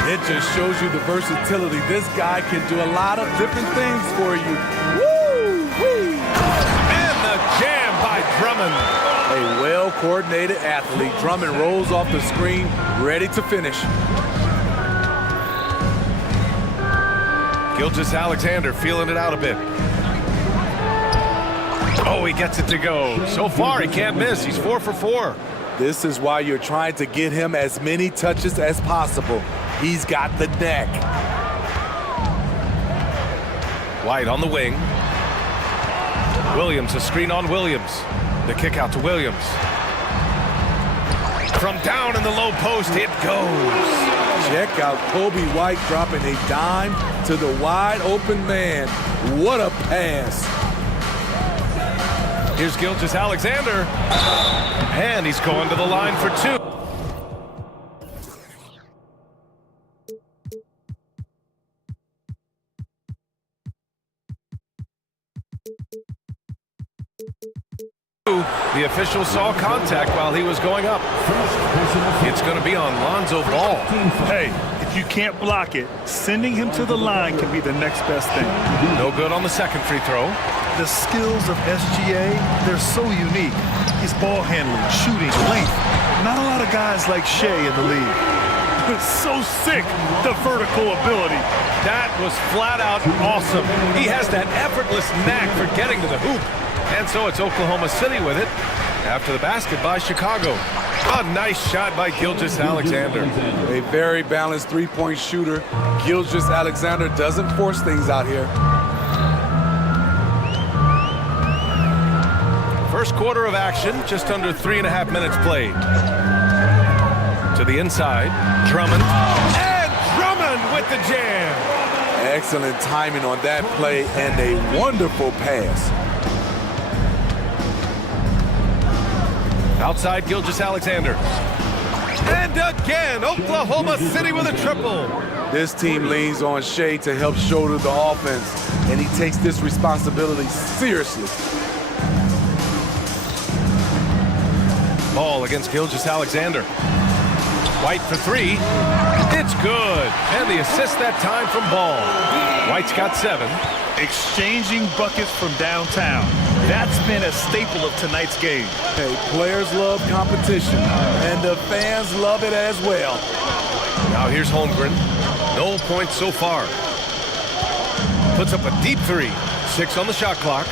It just shows you the versatility. This guy can do a lot of different things for you. Woo! Woo! And the jam by Drummond. A well-coordinated athlete. Drummond rolls off the screen, ready to finish. Gilgeous-Alexander feeling it out a bit. Oh, he gets it to go. So far, he can't miss. He's 4 for 4. This is why you're trying to get him as many touches as possible. He's got the neck. White on the wing. Williams, a screen on Williams. The kick out to Williams. From down in the low post, it goes. Check out Kobe White dropping a dime to the wide open man. What a pass. Here's Gilgeous-Alexander. And he's going to the line for 2. The official saw contact while he was going up. It's going to be on Lonzo Ball. Hey, if you can't block it, sending him to the line can be the next best thing. No good on the second free throw. The skills of SGA, they're so unique. His ball handling, shooting, length. Not a lot of guys like Shai in the league. So sick, the vertical ability. That was flat out awesome. He has that effortless knack for getting to the hoop. And so it's Oklahoma City with it after the basket by Chicago. A nice shot by Gilgeous-Alexander. A very balanced three-point shooter. Gilgeous-Alexander doesn't force things out here. First quarter of action, just under 3.5 minutes played. To the inside, Drummond. And Drummond with the jam. Excellent timing on that play and a wonderful pass. Outside Gilgeous-Alexander. And again, Oklahoma City with a triple. This team leans on Shea to help shoulder the offense, and he takes this responsibility seriously. Ball against Gilgeous-Alexander. White for three. It's good. And the assist that time from Ball. White's got 7. Exchanging buckets from downtown. That's been a staple of tonight's game. Hey, players love competition, and the fans love it as well. Now here's Holmgren. No points so far. Puts up a deep 3. 6 on the shot clock.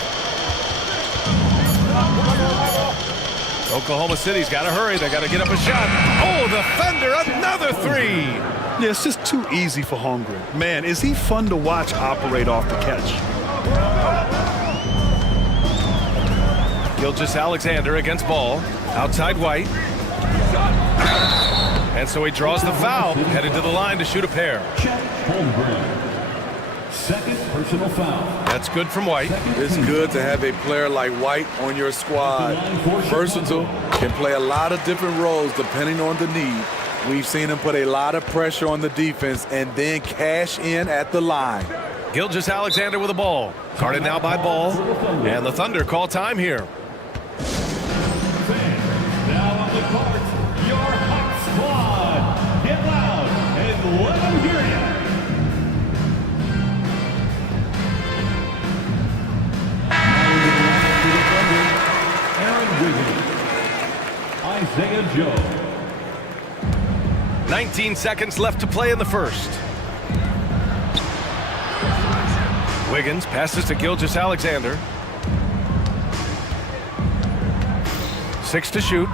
Oklahoma City's got to hurry. They got to get up a shot. Oh, the Thunder, another 3. Yeah, it's just too easy for Holmgren. Man, is he fun to watch operate off the catch. Gilgeous-Alexander against Ball. Outside White. And so he draws the foul. Headed to the line to shoot a pair. Second personal foul. That's good from White. It's good to have a player like White on your squad. Versatile, can play a lot of different roles depending on the need. We've seen him put a lot of pressure on the defense and then cash in at the line. Gilgeous-Alexander with the ball. Guarded now by Ball. And the Thunder call time here. Now on the court, your hot squad. Get loud and let them hear you. Aaron Wiggins. Isaiah Joe. 19 seconds left to play in the first. Wiggins passes to Gilgeous-Alexander. 6 to shoot.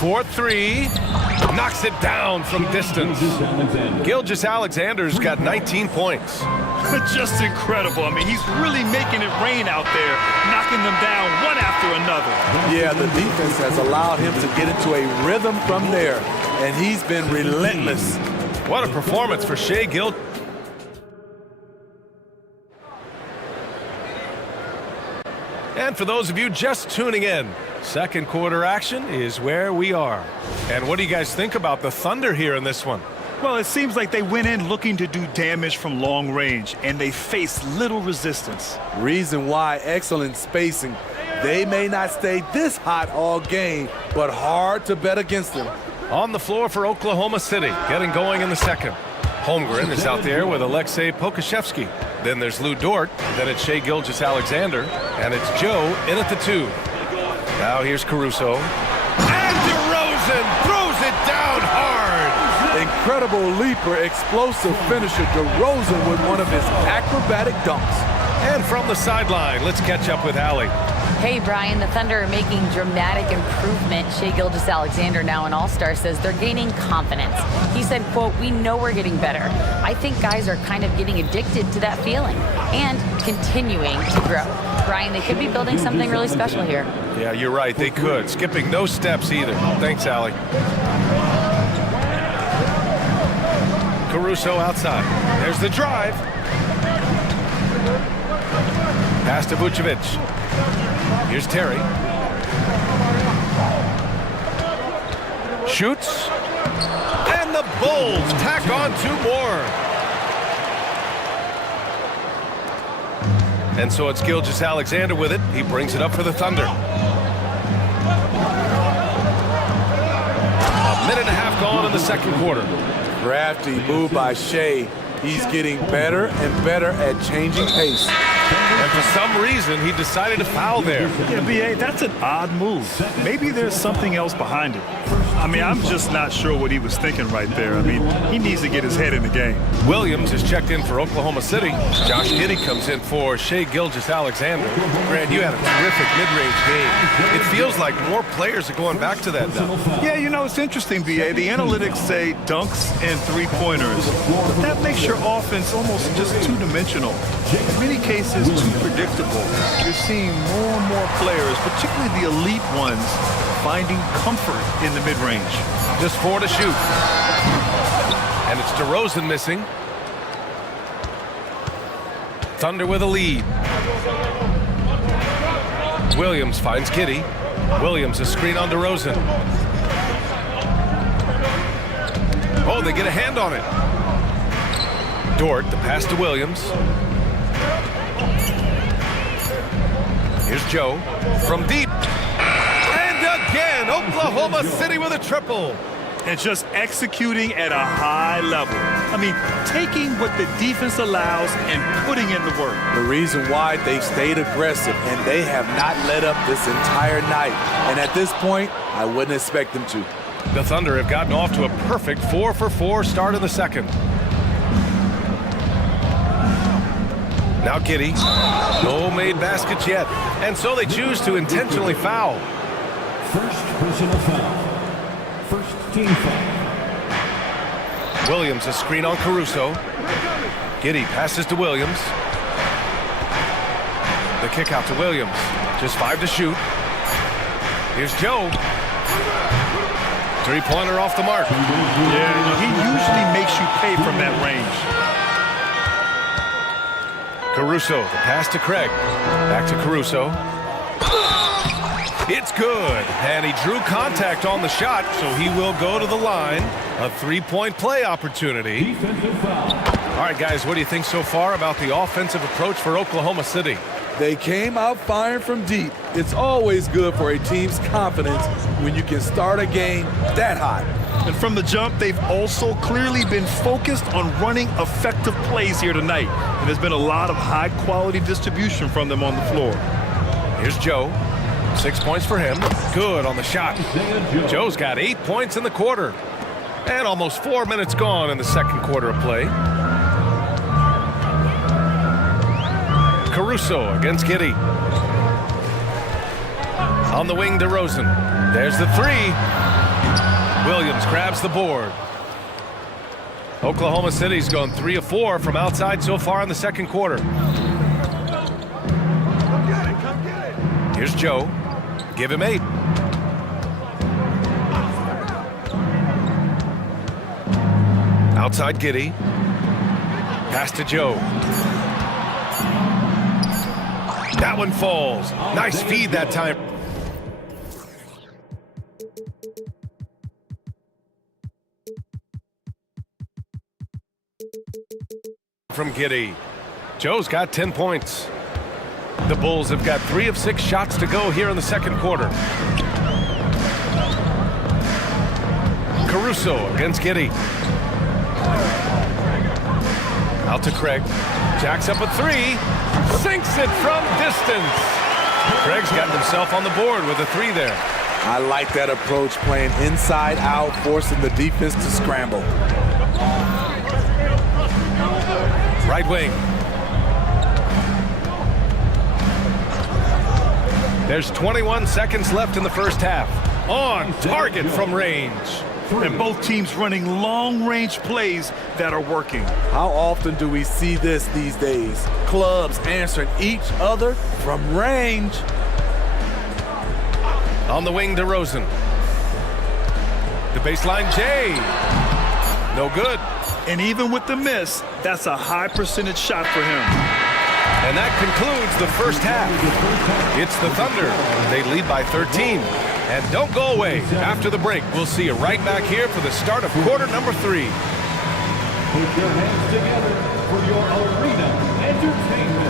4-3. Knocks it down from distance. Gilgeous-Alexander's got 19 points. Just incredible. I mean, he's really making it rain out there, knocking them down one after another. Yeah, the defense has allowed him to get into a rhythm from there, and he's been relentless. What a performance for Shai Gilgeous. And for those of you just tuning in, second quarter action is where we are. And what do you guys think about the Thunder here in this one? Well, it seems like they went in looking to do damage from long range, and they faced little resistance. Reason why, excellent spacing. They may not stay this hot all game, but hard to bet against them. On the floor for Oklahoma City, getting going in the second. Holmgren is out there with Alexei Pokashevsky. Then there's Lou Dort, then it's Shai Gilgeous-Alexander, and it's Joe in at the 2. Now here's Caruso. And DeRozan throws it down hard. Incredible leaper, explosive finisher, DeRozan with one of his acrobatic dunks. And from the sideline, let's catch up with Allie. Hey, Brian, the Thunder are making dramatic improvement. Shai Gilgeous-Alexander, now an all-star, says they're gaining confidence. He said, quote, "We know we're getting better. I think guys are kind of getting addicted to that feeling and continuing to grow." Brian, they could be building something really special here. Yeah, you're right. They could. Skipping no steps either. Thanks, Allie. Caruso outside. There's the drive. Pass to Vucevic. Here's Terry. Shoots. And the Bulls tack on 2 more. And so it's Gilgeous-Alexander with it. He brings it up for the Thunder. A minute and a half gone in the second quarter. Crafty move by Shai. He's getting better and better at changing pace. And for some reason, he decided to foul there. Yeah, B.A., that's an odd move. Maybe there's something else behind it. I mean, I'm just not sure what he was thinking right there. I mean, he needs to get his head in the game. Williams is checked in for Oklahoma City. Josh Giddey comes in for Shai Gilgeous-Alexander. Grant, you had a terrific mid-range game. It feels like more players are going back to that now. Yeah, you know, it's interesting, B.A. The analytics say dunks and three-pointers, but that makes your offense almost just two-dimensional. In many cases, too predictable. You're seeing more and more players, particularly the elite ones, finding comfort in the mid-range. Just 4 to shoot. And it's DeRozan missing. Thunder with a lead. Williams finds Giddey. Williams a screen on DeRozan. Oh, they get a hand on it. Dort, the pass to Williams. Here's Joe from deep. And again, Oklahoma City with a triple. And just executing at a high level. I mean, taking what the defense allows and putting in the work. The reason why they've stayed aggressive and they have not let up this entire night. And at this point, I wouldn't expect them to. The Thunder have gotten off to a perfect 4-for-4 start in the second. Now Giddey. No made baskets yet. And so they choose to intentionally foul. First personal foul. First team foul. Williams a screen on Caruso. Giddey passes to Williams. The kick out to Williams. Just 5 to shoot. Here's Joe. Three-pointer off the mark. Yeah, you know, he usually makes you pay from that range. Caruso, the pass to Craig. Back to Caruso. It's good. And he drew contact on the shot, so he will go to the line. A three-point play opportunity. All right, guys, what do you think so far about the offensive approach for Oklahoma City? They came out firing from deep. It's always good for a team's confidence when you can start a game that hot. And from the jump, they've also clearly been focused on running effective plays here tonight. And there's been a lot of high-quality distribution from them on the floor. Here's Joe. 6 points for him. Good on the shot. Joe's got 8 points in the quarter. And almost 4 minutes gone in the second quarter of play. Caruso against Giddey. On the wing, DeRozan. There's the three. Williams grabs the board. Oklahoma City's gone 3 of 4 from outside so far in the second quarter. Here's Joe. Give him 8. Outside Giddey. Pass to Joe. That one falls. Nice feed that time. From Giddey. Joe's got 10 points. The Bulls have got 3 of 6 shots to go here in the second quarter. Caruso against Giddey. Out to Craig. Jacks up a 3. Sinks it from distance. Craig's gotten himself on the board with a 3 there. I like that approach, playing inside out, forcing the defense to scramble. Right wing. There's 21 seconds left in the first half. On target from range. And both teams running long-range plays that are working. How often do we see this these days? Clubs answering each other from range. On the wing, DeRozan. The baseline, Jay. No good. And even with the miss, that's a high percentage shot for him. And that concludes the first half. It's the Thunder. They lead by 13. And don't go away. After the break, we'll see you right back here for the start of quarter number 3. Put your hands together for your arena entertainment.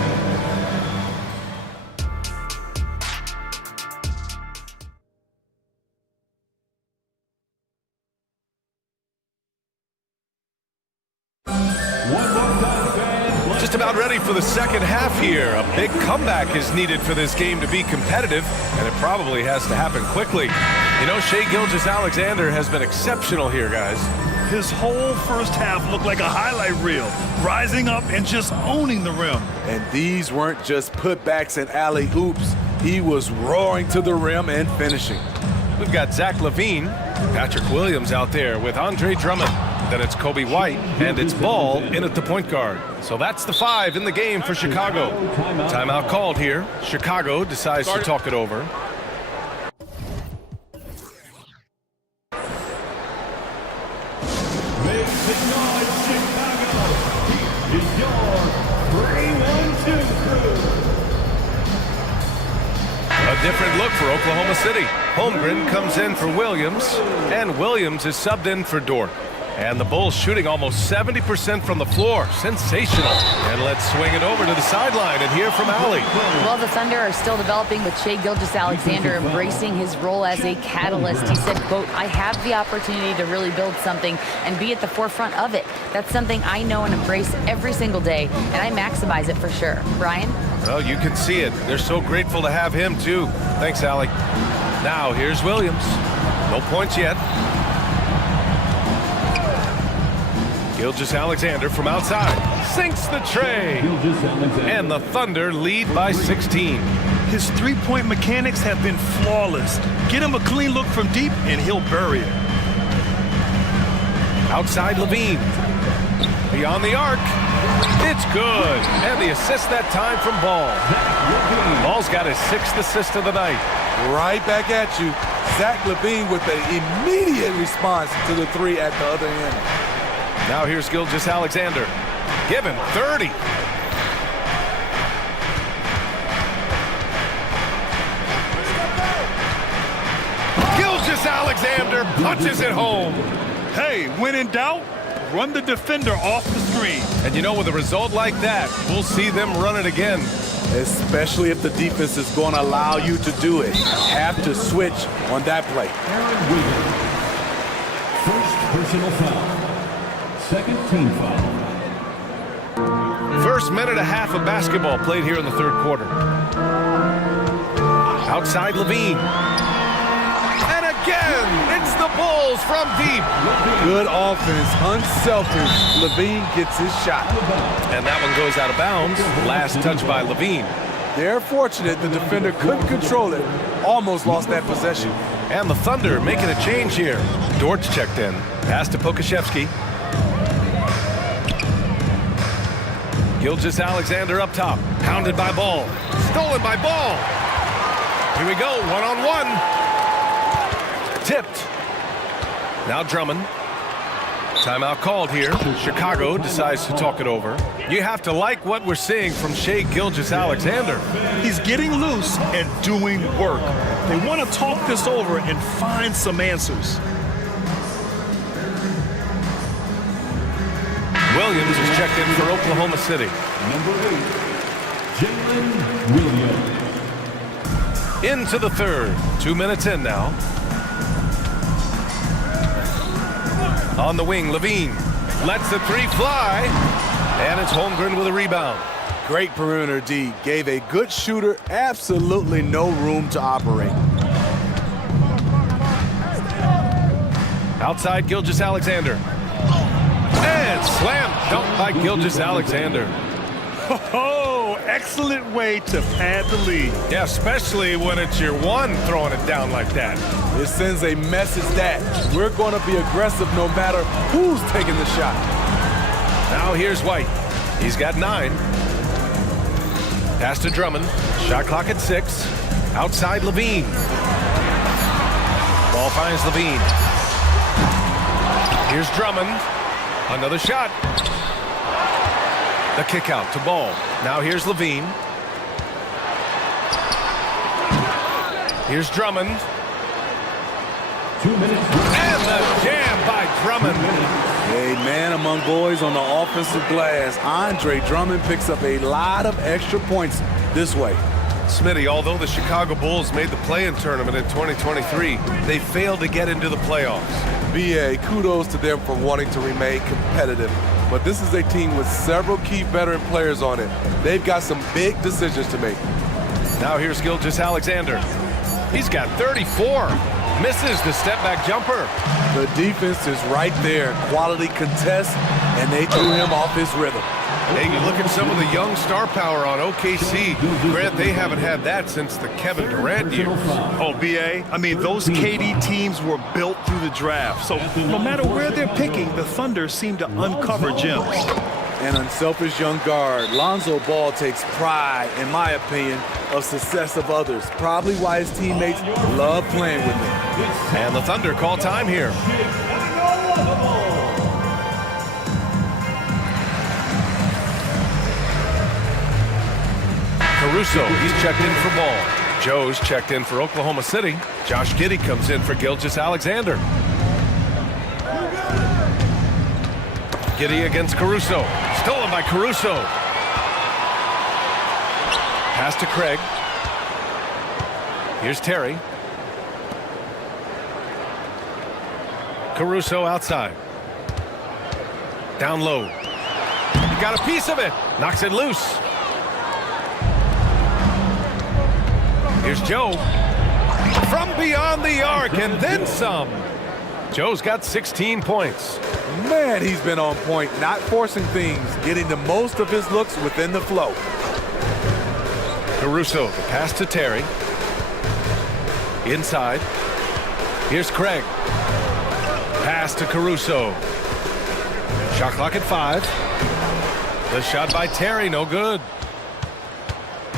just about ready for the second half here. A big comeback is needed for this game to be competitive, and it probably has to happen quickly. You know, Shai Gilgeous-Alexander has been exceptional here, guys. His whole first half looked like a highlight reel, rising up and just owning the rim. And these weren't just putbacks and alley-oops. He was roaring to the rim and finishing. We've got Zach LaVine, Patrick Williams out there with Andre Drummond. Then it's Kobe White, and it's Ball in at the point guard. So that's the 5 in the game for Chicago. Timeout called here. Chicago decides to talk it over. Make some noise, Chicago. Is your 3-1-2 crew. A different look for Oklahoma City. Holmgren comes in for Williams, and Williams is subbed in for Dort. And the Bulls shooting almost 70% from the floor. Sensational. And let's swing it over to the sideline and hear from Allie. Well, the Thunder are still developing with Shai Gilgeous-Alexander embracing his role as a catalyst. He said, quote, I have the opportunity to really build something and be at the forefront of it. That's something I know and embrace every single day, and I maximize it for sure. Brian? Well, you can see it. They're so grateful to have him, too. Thanks, Allie. Now, here's Williams. No points yet. Gilgeous-Alexander from outside sinks the tray, and the Thunder lead by 16. His three-point mechanics have been flawless. Get him a clean look from deep, and he'll bury it. Outside LaVine. Beyond the arc. It's good. And the assist that time from Ball. Ball's got his 6th assist of the night. Right back at you. Zach LaVine with an immediate response to the 3 at the other end. Now here's Gilgeous-Alexander. Give him 30. Gilgeous-Alexander punches it home. Hey, when in doubt, run the defender off the screen. And you know, with a result like that, we'll see them run it again. Especially if the defense is going to allow you to do it. Have to switch on that play. First personal foul. Second team foul. First minute and a half of basketball played here in the third quarter. Outside LaVine. And again, it's the Bulls from deep. Good offense, unselfish. LaVine gets his shot. And that one goes out of bounds. Last touch by LaVine. They're fortunate the defender couldn't control it. Almost lost that possession. And the Thunder making a change here. Dort's checked in. Pass to Pokashevsky. Gilgeous-Alexander up top. Pounded by Ball. Stolen by Ball. Here we go, one-on-one. Tipped. Now Drummond. Timeout called here. Chicago decides to talk it over. You have to like what we're seeing from Shai Gilgeous-Alexander. He's getting loose and doing work. They want to talk this over and find some answers. Williams is checked in for Oklahoma City. Number 8, Jalen Williams. Into the third. 2 minutes in now. On the wing, LaVine lets the 3 fly, and it's Holmgren with a rebound. Great perimeter D. Gave a good shooter absolutely no room to operate. Outside Gilgeous-Alexander. And slam dunk by Gilgeous-Alexander. Oh, excellent way to pad the lead. Yeah, especially when it's your one throwing it down like that. It sends a message that we're going to be aggressive no matter who's taking the shot. Now here's White. He's got 9. Pass to Drummond. Shot clock at 6. Outside LaVine. Ball finds LaVine. Here's Drummond. Another shot. The kick out to Ball. Now here's LaVine. Here's Drummond. 2 minutes. And the jam by Drummond. A man among boys on the offensive glass. Andre Drummond picks up a lot of extra points this way. Smitty, although the Chicago Bulls made the play-in tournament in 2023, they failed to get into the playoffs. BA, kudos to them for wanting to remain competitive. but this is a team with several key veteran players on it. They've got some big decisions to make. Now here's Gilgeous-Alexander. He's got 34. Misses the step-back jumper. The defense is right there. Quality contest, and they threw him off his rhythm. Hey, you look at some of the young star power on OKC. Grant, they haven't had that since the Kevin Durant years. Oh, BA, I mean, those KD teams were built through the draft. So no matter where they're picking, the Thunder seem to uncover gems. An unselfish young guard. Lonzo Ball takes pride, in my opinion, of success of others. Probably why his teammates love playing with him. And the Thunder call time here. Caruso, he's checked in for Ball. Joe's checked in for Oklahoma City. Josh Giddey comes in for Gilgeous-Alexander. Giddey against Caruso. Stolen by Caruso. Pass to Craig. Here's Terry. Caruso outside. Down low. He got a piece of it. Knocks it loose. Here's Joe. From beyond the arc and then some. Joe's got 16 points. Man, he's been on point, not forcing things, getting the most of his looks within the flow. Caruso, the pass to Terry. Inside. Here's Craig. Pass to Caruso. Shot clock at 5. The shot by Terry, no good.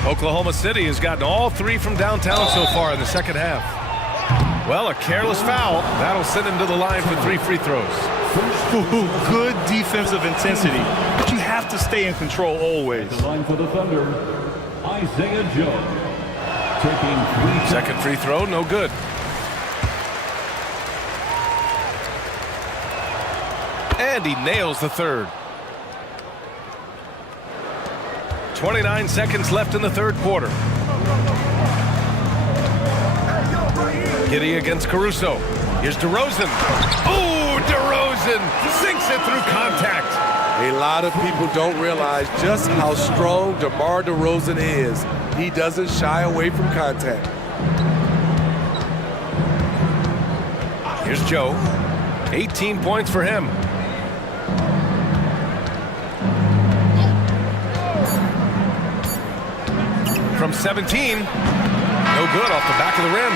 Oklahoma City has gotten all 3 from downtown so far in the second half. Well, a careless foul. That'll send him to the line for 3 free throws. Good defensive intensity, but you have to stay in control always. The line for the Thunder, Isaiah Joe. Taking 3. Second free throw, no good. And he nails the third. 29 seconds left in the third quarter. Giddey against Caruso. Here's DeRozan. Oh, DeRozan sinks it through contact. A lot of people don't realize just how strong DeMar DeRozan is. He doesn't shy away from contact. Here's Joe. 18 points for him. From 17, no good off the back of the rim.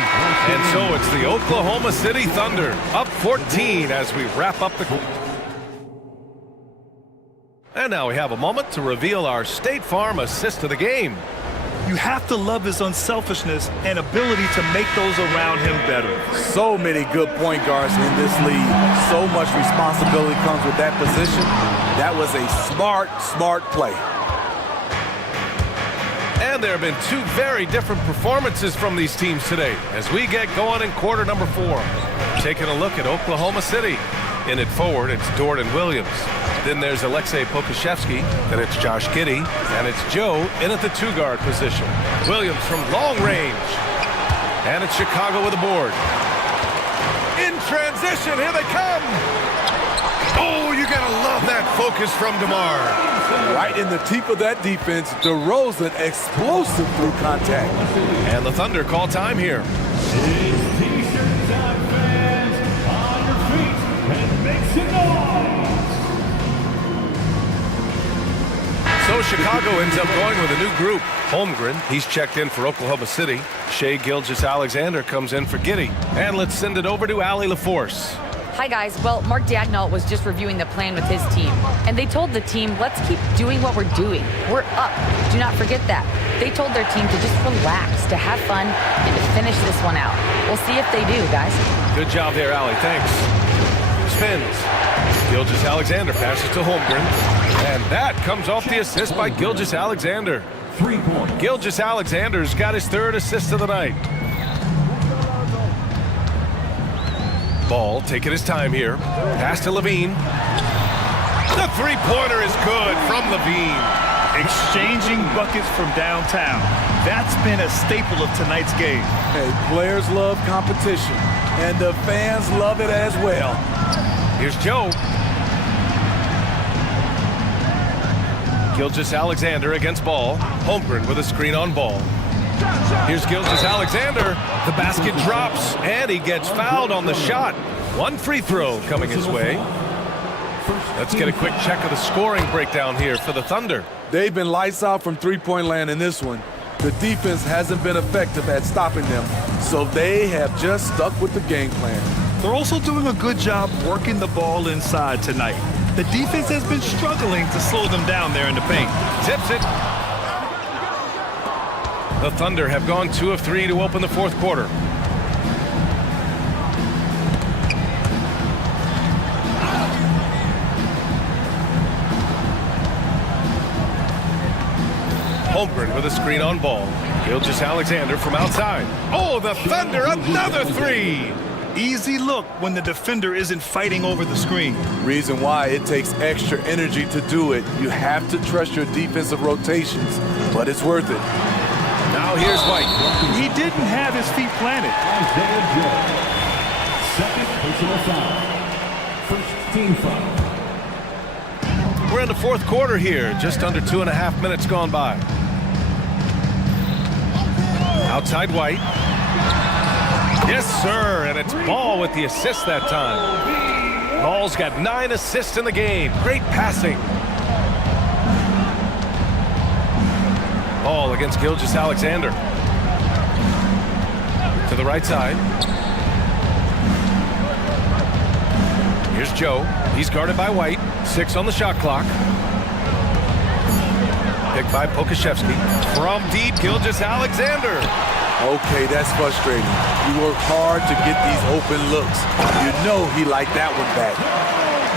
And so it's the Oklahoma City Thunder up 14 as we wrap up the... And now we have a moment to reveal our State Farm assist of the game. You have to love his unselfishness and ability to make those around him better. So many good point guards in this league. So much responsibility comes with that position. That was a smart play. And there have been 2 very different performances from these teams today as we get going in quarter number 4. Taking a look at Oklahoma City. In it forward, it's Jordan Williams. Then there's Alexei Pokushevsky. Then it's Josh Giddey. And it's Joe in at the 2-guard position. Williams from long range. And it's Chicago with a board. In transition, here they come. Oh, you gotta love that focus from DeMar. Right in the teeth of that defense, DeRozan explosive through contact. And the Thunder call time here. It's T-shirt time, fans. On your feet and make some noise. So Chicago ends up going with a new group. Holmgren, he's checked in for Oklahoma City. Shai Gilgeous-Alexander comes in for Giddey. And let's send it over to Allie LaForce. Hi guys, well, Mark Dagnall was just reviewing the plan with his team, and they told the team, let's keep doing what we're doing. We're up, do not forget that. They told their team to just relax, to have fun, and to finish this one out. We'll see if they do, guys. Good job there, Allie, thanks. Spins. Gilgeous-Alexander passes to Holmgren, and that comes off the assist by Gilgeous-Alexander. 3 points. Gilgeous-Alexander's got his 3rd assist of the night. Ball taking his time here. Pass to Levine. The 3-pointer is good from Levine. Exchanging buckets from downtown. That's been a staple of tonight's game. Hey, players love competition, and the fans love it as well. Here's Joe. Gilgeous-Alexander against ball. Holmgren with a screen on ball. Here's Gilgeous-Alexander. The basket drops, and he gets fouled on the shot. One free throw coming his way. Let's get a quick check of the scoring breakdown here for the Thunder. They've been lights out from three-point land in this one. The defense hasn't been effective at stopping them, so they have just stuck with the game plan. They're also doing a good job working the ball inside tonight. The defense has been struggling to slow them down there in the paint. Tips it. The Thunder have gone 2 of 3 to open the fourth quarter. Holmgren with a screen on ball. Gilgeous-Alexander from outside. Oh, the Thunder, another three! Easy look when the defender isn't fighting over the screen. Reason why it takes extra energy to do it. You have to trust your defensive rotations, but it's worth it. Now here's White. He didn't have his feet planted. Second personal foul. First team foul. We're in the fourth quarter here. Just under 2.5 minutes gone by. Outside White. Yes, sir, and it's Ball with the assist that time. Ball's got 9 assists in the game. Great passing. Ball against Gilgeous-Alexander. To the right side. Here's Joe. He's guarded by White. 6 on the shot clock. Picked by Pokashevsky. From deep, Gilgeous-Alexander. Okay, that's frustrating. You work hard to get these open looks. You know he liked that one back.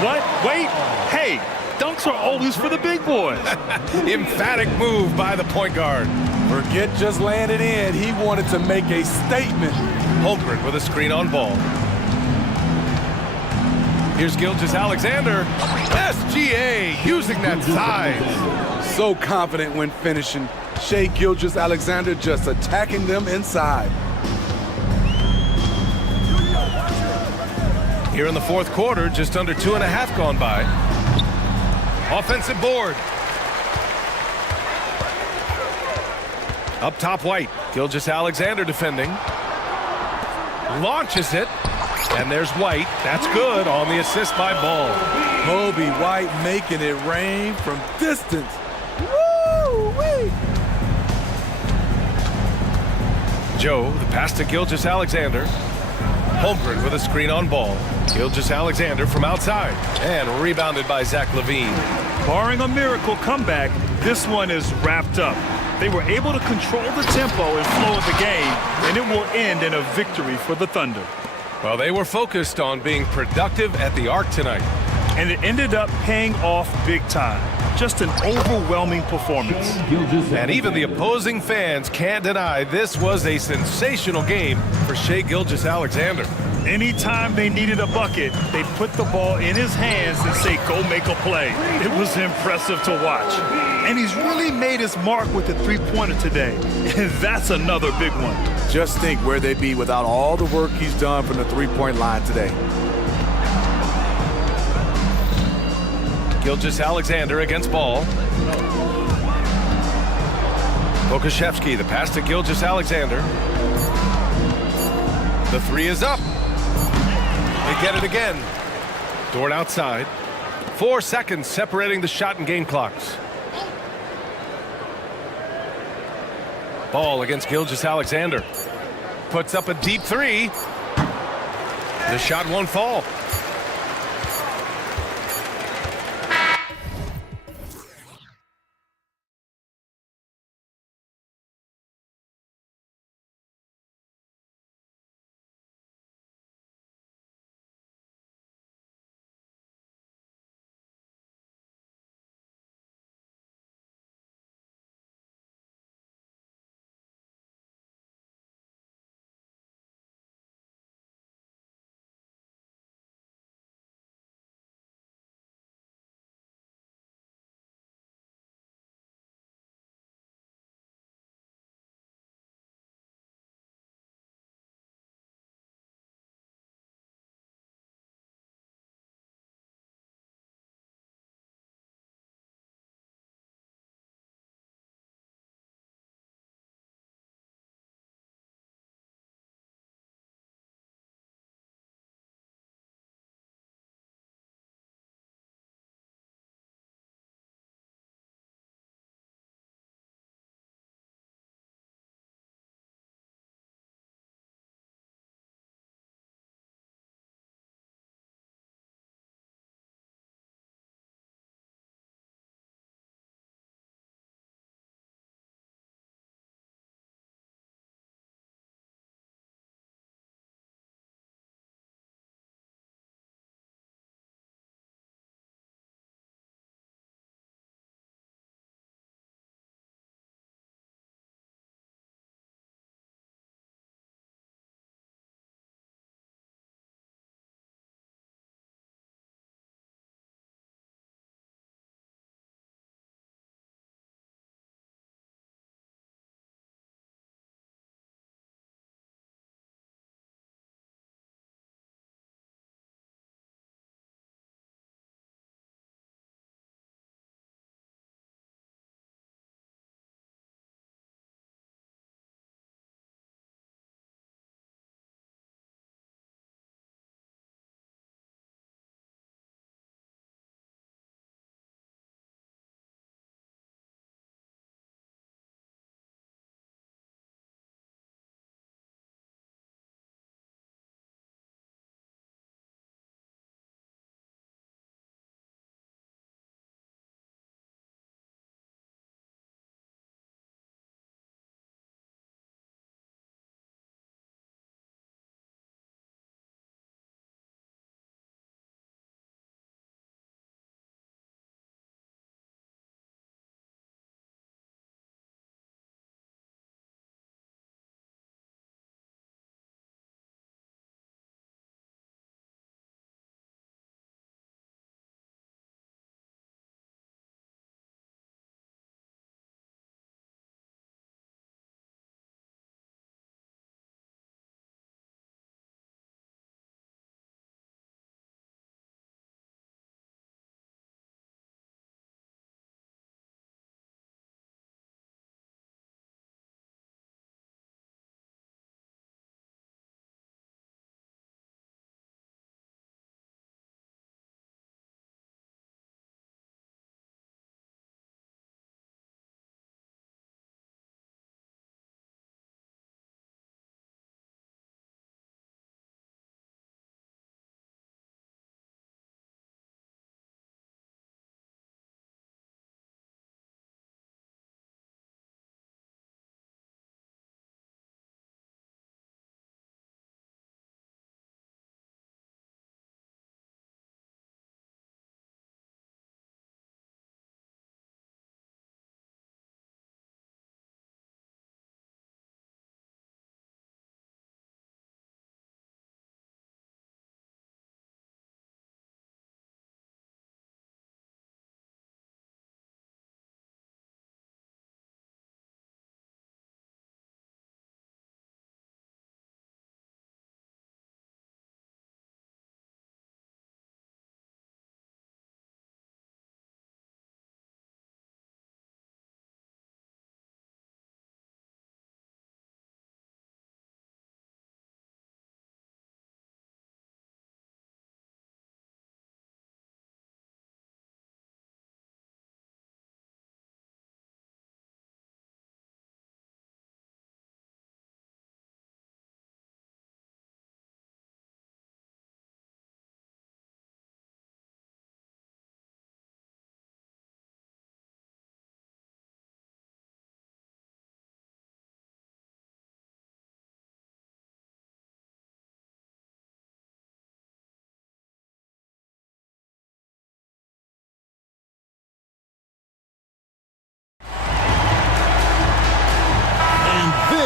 What? Wait. Hey, dunks are always for the big boys. Emphatic move by the point guard. Forget just laying it in. He wanted to make a statement. Holmgren with a screen on ball. Here's Gilgeous-Alexander. SGA using that size. So confident when finishing. Shai Gilgeous-Alexander just attacking them inside. Here in the fourth quarter, just under 2.5 gone by. Offensive board. Up top, White. Gilgeous-Alexander defending. Launches it. And there's White. That's good on the assist by Ball. Moby White making it rain from distance. Woo-wee! Joe, the pass to Gilgeous-Alexander. Holmgren with a screen on Ball. Gilgeous-Alexander from outside. And rebounded by Zach LaVine. Barring a miracle comeback, this one is wrapped up. They were able to control the tempo and flow of the game, and it will end in a victory for the Thunder. Well, they were focused on being productive at the arc tonight. And it ended up paying off big time. Just an overwhelming performance. And even the opposing fans can't deny this was a sensational game for Shai Gilgeous-Alexander. Anytime they needed a bucket, they put the ball in his hands and say, go make a play. It was impressive to watch. And he's really made his mark with the three-pointer today. And that's another big one. Just think where they'd be without all the work he's done from the three-point line today. Gilgeous-Alexander against Ball. Pokashevsky, the pass to Gilgeous-Alexander. The three is up. They get it again. Dort outside. 4 seconds separating the shot and game clocks. Ball against Gilgeous-Alexander. Puts up a deep three. The shot won't fall.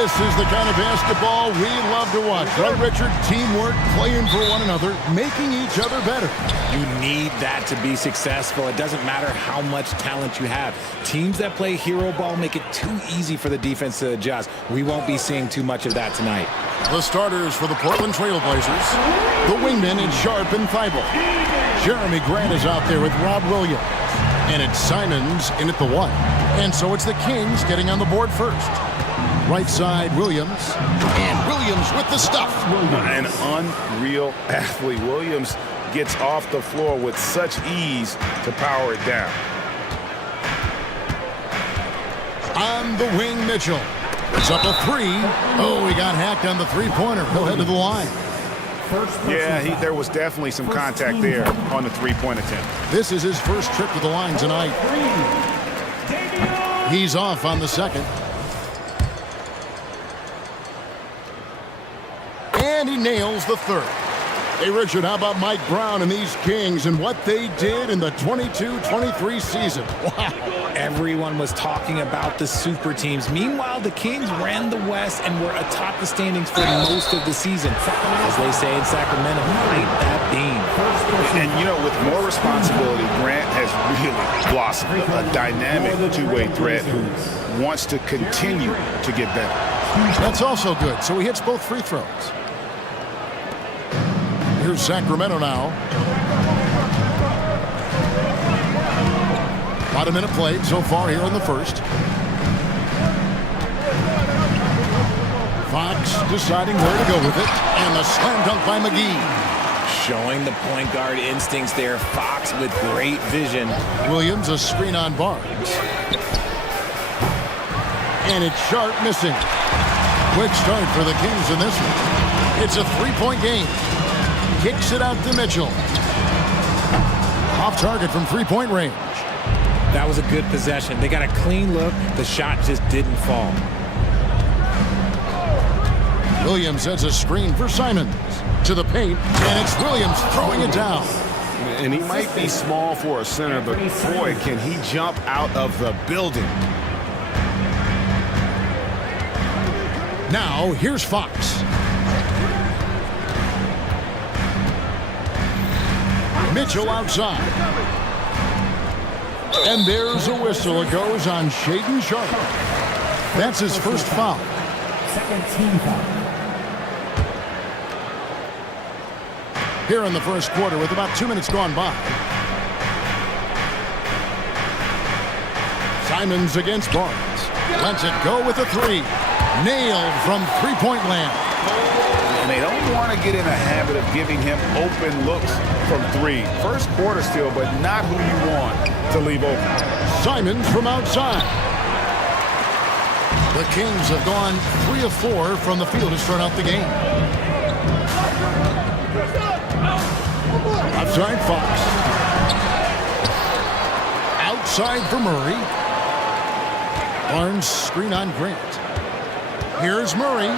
This is the kind of basketball we love to watch. Right, Richard? Teamwork, playing for one another, making each other better. You need that to be successful. It doesn't matter how much talent you have. Teams that play hero ball make it too easy for the defense to adjust. We won't be seeing too much of that tonight. The starters for the Portland Trailblazers. The wingmen in Sharp and Feibel. Jeremy Grant is out there with Rob Williams. And it's Simons in at the 1. And so it's the Kings getting on the board first. Right side, Williams. And Williams with the stuff. An unreal athlete. Williams gets off the floor with such ease to power it down. On the wing, Mitchell. It's up a 3. Oh, he got hacked on the three-pointer. He'll head to the line. Yeah, there was definitely some contact there on the three-point attempt. This is his first trip to the line tonight. He's off on the second. And he nails the third. Hey, Richard, how about Mike Brown and these Kings and what they did in the 22-23 season? Wow. Everyone was talking about the super teams. Meanwhile, the Kings ran the West and were atop the standings for most of the season. As they say in Sacramento, fight that beam. And, you know, with more responsibility, Grant has really blossomed. A dynamic two-way threat who wants to continue to get better. That's also good. So he hits both free throws. Here's Sacramento now. About a minute played so far here in the first. Fox deciding where to go with it. And the slam dunk by McGee. Showing the point guard instincts there. Fox with great vision. Williams a screen on Barnes. And it's Sharp missing. Quick start for the Kings in this one. It's a three-point game. Kicks it out to Mitchell. Off target from three-point range. That was a good possession. They got a clean look. The shot just didn't fall. Williams sets a screen for Simons. To the paint, and it's Williams throwing it down. And he might be small for a center, but boy, can he jump out of the building. Now, here's Fox. Mitchell outside. And there's a whistle. It goes on Shaedon Sharp. That's his first foul. Second team foul. Here in the first quarter with about 2 minutes gone by. Simons against Barnes. Lets it go with a 3. Nailed from three-point land. And they don't want to get in a habit of giving him open looks from 3. First quarter still, but not who you want to leave open. Simons from outside. The Kings have gone 3 of 4 from the field to start out the game. Outside Fox. Outside for Murray. Barnes screen on Grant. Here's Murray.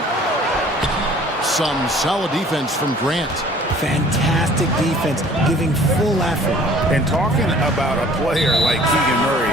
Some solid defense from Grant. Fantastic defense, giving full effort. And talking about a player like Keegan Murray,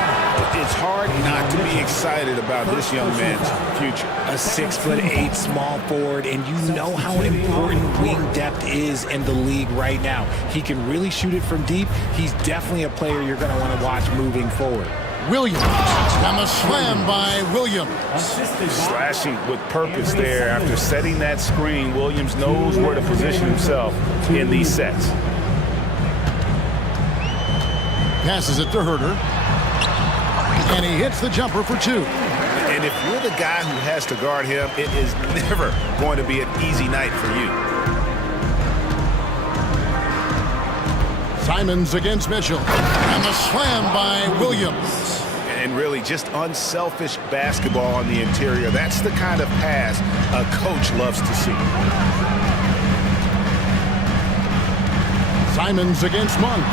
it's hard not to be excited about this young man's future. A 6'8" small forward, and you know how important wing depth is in the league right now. He can really shoot it from deep. He's definitely a player you're going to want to watch moving forward. Williams, and the slam by Williams. Slashing with purpose there after setting that screen. Williams knows where to position himself in these sets. Passes it to Herter. And he hits the jumper for 2. And if you're the guy who has to guard him, it is never going to be an easy night for you. Simons against Mitchell. And the slam by Williams. And really just unselfish basketball on the interior. That's the kind of pass a coach loves to see. Simons against Monk.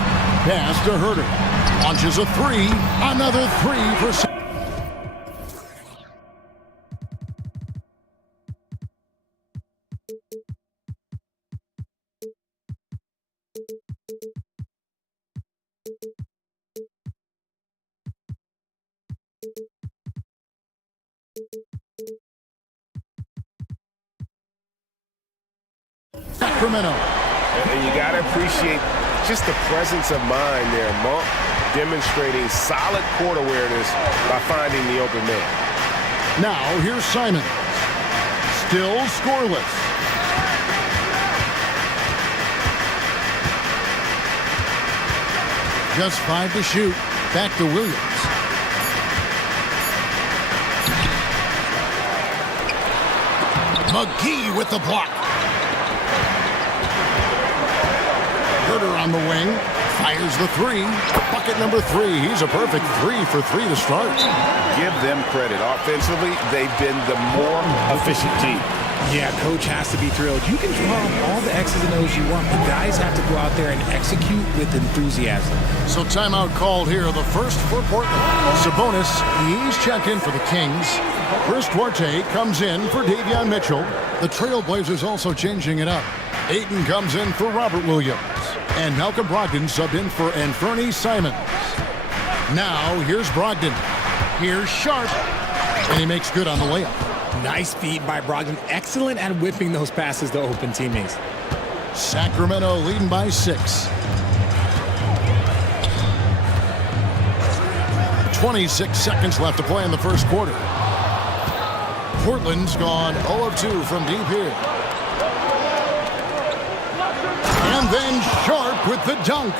Pass to Herter. Launches a 3. Another 3 for Simons. Sacramento. And you got to appreciate just the presence of mind there. Monk demonstrating solid court awareness by finding the open man. Now here's Simon. Still scoreless. Just 5 to shoot. Back to Williams. McGee with the block. Herder on the wing. Fires the three. Bucket number 3. He's a perfect 3 for 3 to start. Give them credit. Offensively, they've been the more efficient team. Yeah, coach has to be thrilled. You can draw up all the X's and O's you want. The guys have to go out there and execute with enthusiasm. So timeout called here. The first for Portland. Sabonis, he's checked in for the Kings. Chris Duarte comes in for Davion Mitchell. The Trailblazers also changing it up. Ayton comes in for Robert Williams. And Malcolm Brogdon subbed in for Anthony Simons. Now here's Brogdon. Here's Sharp. And he makes good on the layup. Nice feed by Brogdon. Excellent at whipping those passes to open teammates. Sacramento leading by 6. 26 seconds left to play in the first quarter. Portland's gone 0 of 2 from deep here. And then Sharp with the dunk.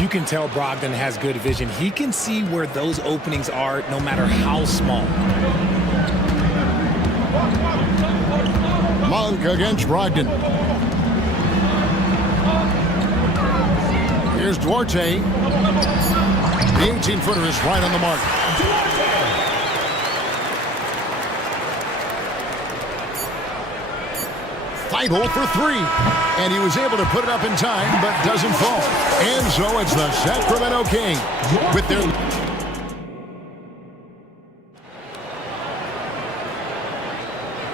You can tell Brogdon has good vision. He can see where those openings are no matter how small. Monk against Brogdon. Here's Duarte. The 18-footer is right on the mark. Feigl for 3. And he was able to put it up in time, but doesn't fall. And so it's the Sacramento Kings with their...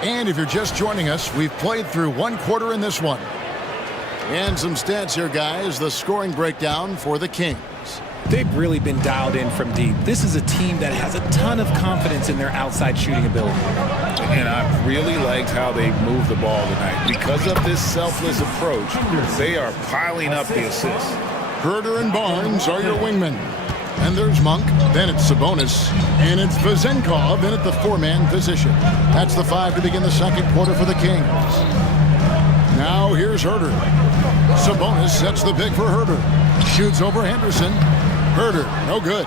And if you're just joining us, we've played through 1 quarter in this one. And some stats here, guys. The scoring breakdown for the Kings. They've really been dialed in from deep. This is a team that has a ton of confidence in their outside shooting ability. And I really liked how they moved the ball tonight. Because of this selfless approach, they are piling up the assists. Herder and Barnes are your wingmen. And there's Monk, then it's Sabonis, and it's Vezenkov in at the 4-man position. That's the 5 to begin the second quarter for the Kings. Now here's Herder. Sabonis sets the pick for Herder. Shoots over Henderson. Herder, no good.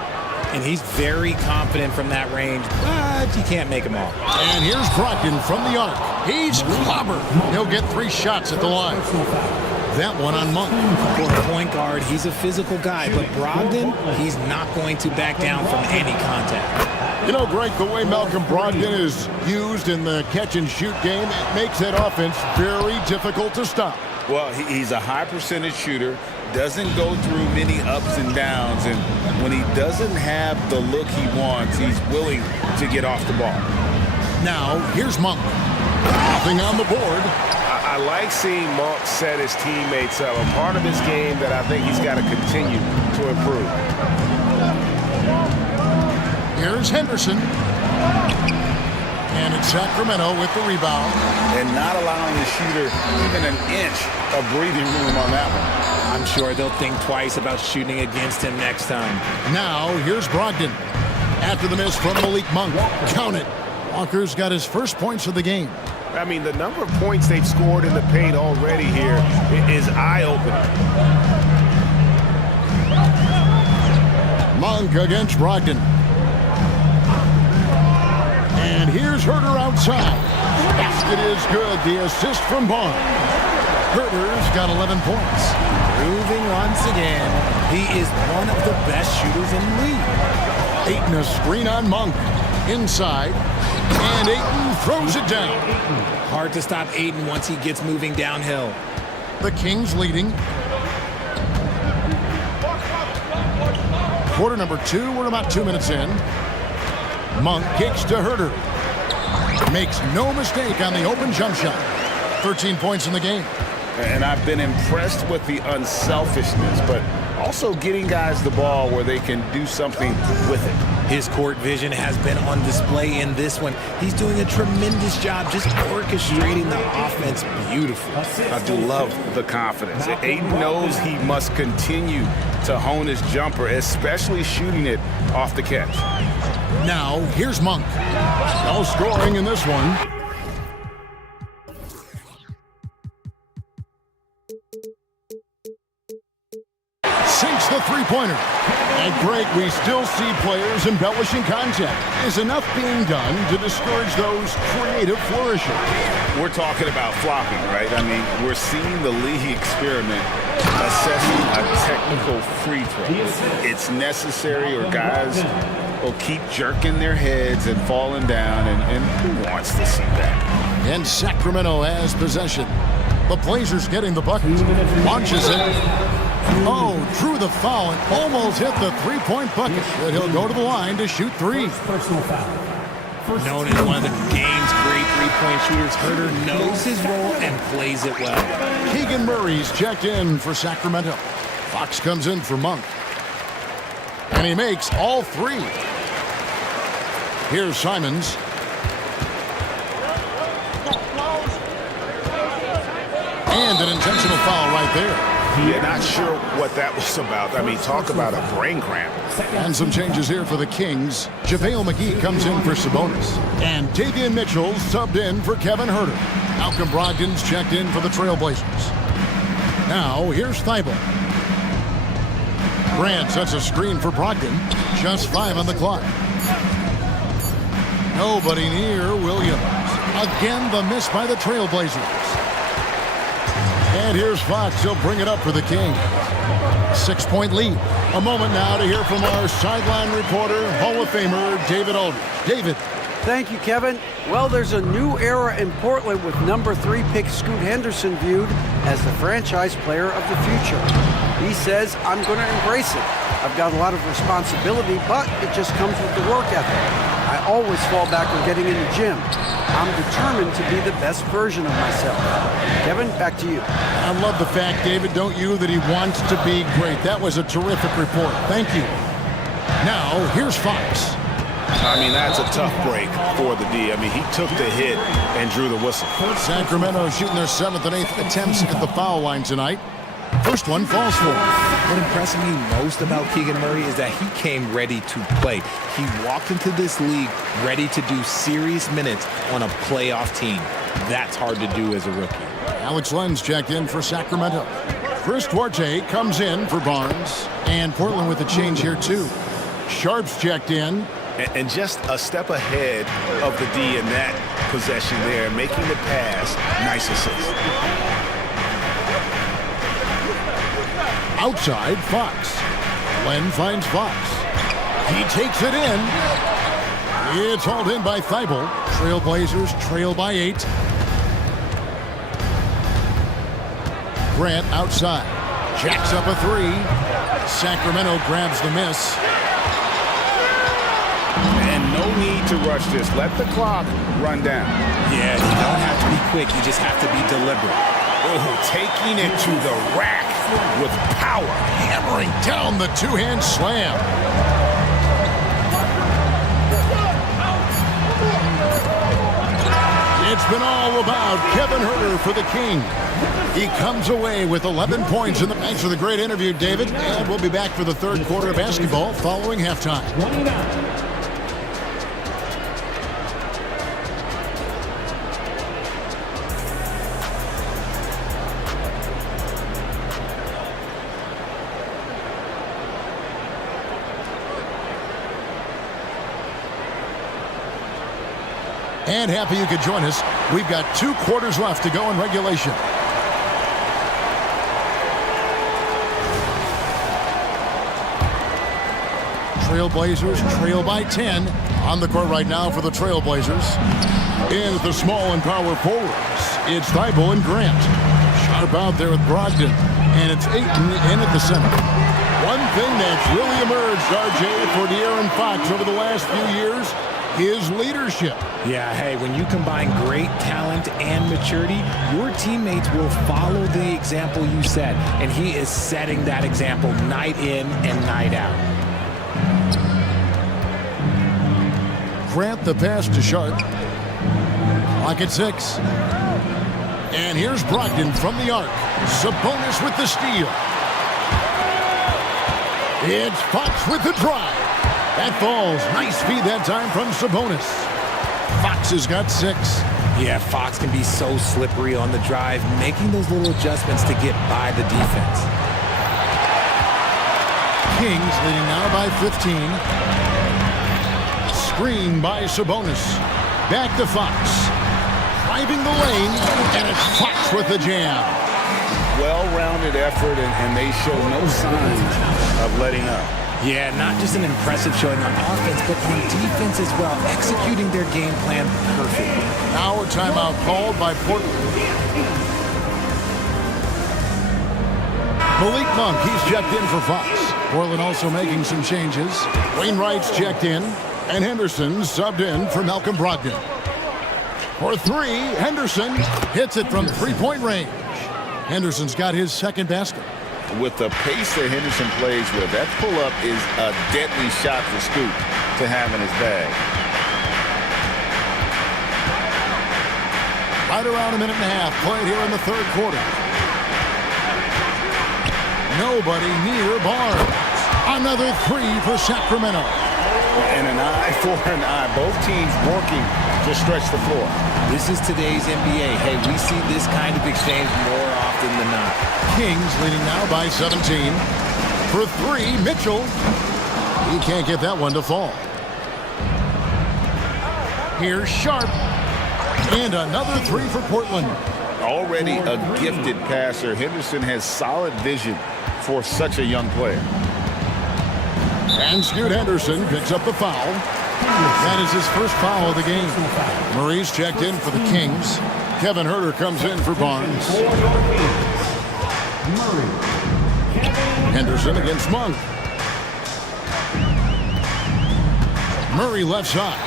And he's very confident from that range, but you can't make him all. And here's Brogdon from the arc. He's clobbered. He'll get 3 shots at the line. That one on Monk. For a point guard, he's a physical guy, but Brogdon, he's not going to back down from any contact. You know, Greg, the way Malcolm Brogdon is used in the catch-and-shoot game, it makes that offense very difficult to stop. Well, he's a high percentage shooter, doesn't go through many ups and downs, and when he doesn't have the look he wants, he's willing to get off the ball. Now, here's Monk. Nothing on the board. I like seeing Monk set his teammates up. A part of his game that I think he's got to continue to improve. Here's Henderson. And it's Sacramento with the rebound. And not allowing the shooter even an inch of breathing room on that one. I'm sure they'll think twice about shooting against him next time. Now, here's Brogdon. After the miss from Malik Monk. Count it. Walker's got his first points of the game. I mean, the number of points they've scored in the paint already here is eye-opening. Monk against Brogdon. And here's Herder outside. Basket is good. The assist from Barnes. Herder's got 11 points. Proving once again, he is one of the best shooters in the league. Ayton a screen on Monk. Inside. And Ayton throws it down. Hard to stop Ayton once he gets moving downhill. The Kings leading. Quarter number 2. We're about 2 minutes in. Monk kicks to Herder. Makes no mistake on the open jump shot. 13 points in the game. And I've been impressed with the unselfishness, but also getting guys the ball where they can do something with it. His court vision has been on display in this one. He's doing a tremendous job just orchestrating the offense beautifully. I do love the confidence. Aiden knows he must continue to hone his jumper, especially shooting it off the catch. Now, here's Monk. No scoring in this one. Sinks the three-pointer. And Greg, we still see players embellishing contact. Is enough being done to discourage those creative flourishes? We're talking about flopping, right? I mean, we're seeing the league experiment assessing a technical free throw. It's necessary or guys will keep jerking their heads and falling down, and who wants to see that? And Sacramento has possession. The Blazers getting the bucket. Launches it. Oh, drew the foul and almost hit the three-point bucket. But he'll go to the line to shoot three. Known as one of the game's great three-point shooters, Herter knows his role and plays it well. Keegan Murray's checked in for Sacramento. Fox comes in for Monk. And he makes all three. Here's Simons. And an intentional foul right there. Yeah, not sure what that was about. I mean, talk about a brain cramp. And some changes here for the Kings. JaVale McGee comes in for Sabonis. And Davian Mitchell subbed in for Kevin Herter. Malcolm Brogdon's checked in for the Trailblazers. Now, here's Thibault. Grant sets a screen for Brogdon. Just 5 on the clock. Nobody near Williams. Again, the miss by the Trailblazers. And here's Fox. He'll bring it up for the Kings. 6-point lead. A moment now to hear from our sideline reporter, Hall of Famer David Aldridge. David. Thank you, Kevin. Well, there's a new era in Portland with number 3 pick Scoot Henderson viewed as the franchise player of the future. He says, I'm going to embrace it. I've got a lot of responsibility, but it just comes with the work ethic. I always fall back on getting in the gym. I'm determined to be the best version of myself. Kevin, back to you. I love the fact, David, don't you, that he wants to be great. That was a terrific report. Thank you. Now, here's Fox. I mean, that's a tough break for the D. I mean, he took the hit and drew the whistle. Sacramento shooting their 7th and 8th attempts at the foul line tonight. First one falls for him. What impressed me most about Keegan Murray is that he came ready to play. He walked into this league ready to do serious minutes on a playoff team. That's hard to do as a rookie. Alex Len's checked in for Sacramento. Chris Duarte comes in for Barnes. And Portland with a change here, too. Sharp's checked in. And just a step ahead of the D in that possession there, making the pass. Nice assist. Outside, Fox. Len finds Fox. He takes it in. It's hauled in by Thibault. Trailblazers trail by 8. Grant outside. Jacks up a 3. Sacramento grabs the miss. And no need to rush this. Let the clock run down. Yeah, you don't have to be quick. You just have to be deliberate. Oh, taking it to the rack with power. Hammering down the two-hand slam. It's been all about Kevin Herter for the King. He comes away with 11 points. Thanks for the great interview, David. And we'll be back for the third quarter of basketball following halftime. And happy you could join us. We've got 2 quarters left to go in regulation. Trailblazers trail by 10. On the court right now for the Trailblazers. In at the small and power forwards, it's Thibault and Grant. Sharp out there with Brogdon. And it's Ayton in at the center. One thing that's really emerged, RJ, for De'Aaron Fox over the last few years, his leadership. Yeah, hey, when you combine great talent and maturity, your teammates will follow the example you set, and he is setting that example night in and night out. Grant the pass to Sharp. Clock at 6. And here's Brogdon from the arc. Sabonis with the steal. It's Fox with the drive. That falls. Nice feed that time from Sabonis. Fox has got 6. Yeah, Fox can be so slippery on the drive, making those little adjustments to get by the defense. Kings leading now by 15. Screen by Sabonis. Back to Fox. Driving the lane, and it's Fox with the jam. Well-rounded effort, and they show no signs of letting up. Yeah, not just an impressive showing on offense, but on defense as well, executing their game plan perfectly. Now a timeout called by Portland. Malik Monk, he's checked in for Fox. Portland also making some changes. Wainwright's checked in, and Henderson subbed in for Malcolm Brogdon. For 3, Henderson hits it from three-point range. Henderson's got his second basket. With the pace that Henderson plays with, that pull-up is a deadly shot for Scoot to have in his bag. Right around a minute and a half played here in the third quarter. Nobody near Barnes. Another 3 for Sacramento. And an eye for an eye. Both teams working to stretch the floor. This is today's NBA. Hey, we see this kind of exchange more often than not. Kings leading now by 17. For 3, Mitchell. He can't get that one to fall. Here's Sharp. And another 3 for Portland. Already a gifted passer, Henderson has solid vision for such a young player. And Scoot Henderson picks up the foul. That is his first foul of the game. Murray's checked in for the Kings. Kevin Huerter comes in for Barnes. Henderson against Monk. Murray left side.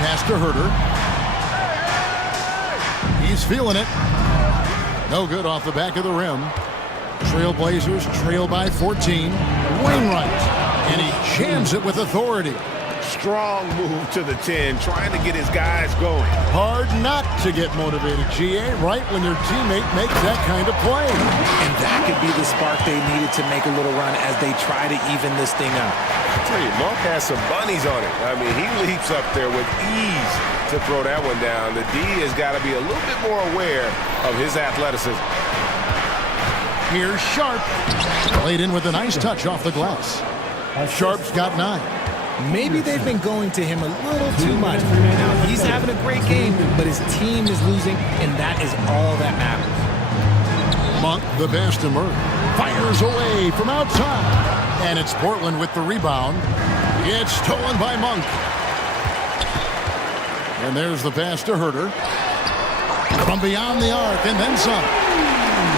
Pass to Huerter. He's feeling it. No good off the back of the rim. Trailblazers trail by 14. Wainwright. And he jams it with authority. Strong move to the 10, trying to get his guys going. Hard not to get motivated, GA, right when your teammate makes that kind of play. And that could be the spark they needed to make a little run as they try to even this thing up. I tell you, Monk has some bunnies on it. I mean, he leaps up there with ease to throw that one down. The D has got to be a little bit more aware of his athleticism. Here's Sharp. Played in with a nice touch off the glass. Sharp's got 9. Maybe they've been going to him a little too much. Now, he's having a great game, but his team is losing, and that is all that matters. Monk, the pass to Murray. Fires away from outside. And it's Portland with the rebound. It's stolen by Monk. And there's the pass to Huerter. From beyond the arc, and then some.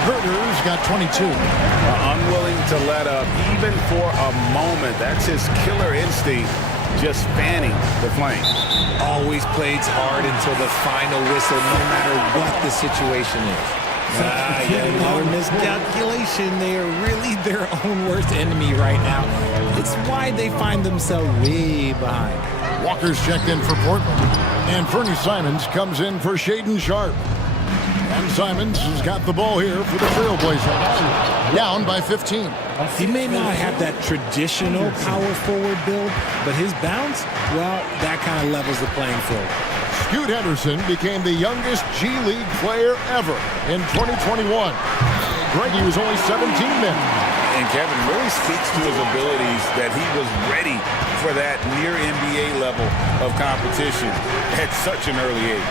Huerter's got 22. Unwilling to let up even for a moment. That's his killer instinct, just fanning the flames. Always plays hard until the final whistle, no matter what the situation is. Another miscalculation. They are really their own worst enemy right now. It's why they find themselves way behind. Walker's checked in for Portland. And Fernie Simons comes in for Shaedon Sharp. And Simons has got the ball here for the Trailblazers. Down by 15. He may not have that traditional power forward build, but his bounce, well, that kind of levels the playing field. Scoot Henderson became the youngest G League player ever in 2021. Greggy was only 17 then. And Kevin really speaks to his abilities that he was ready for that near NBA level of competition at such an early age.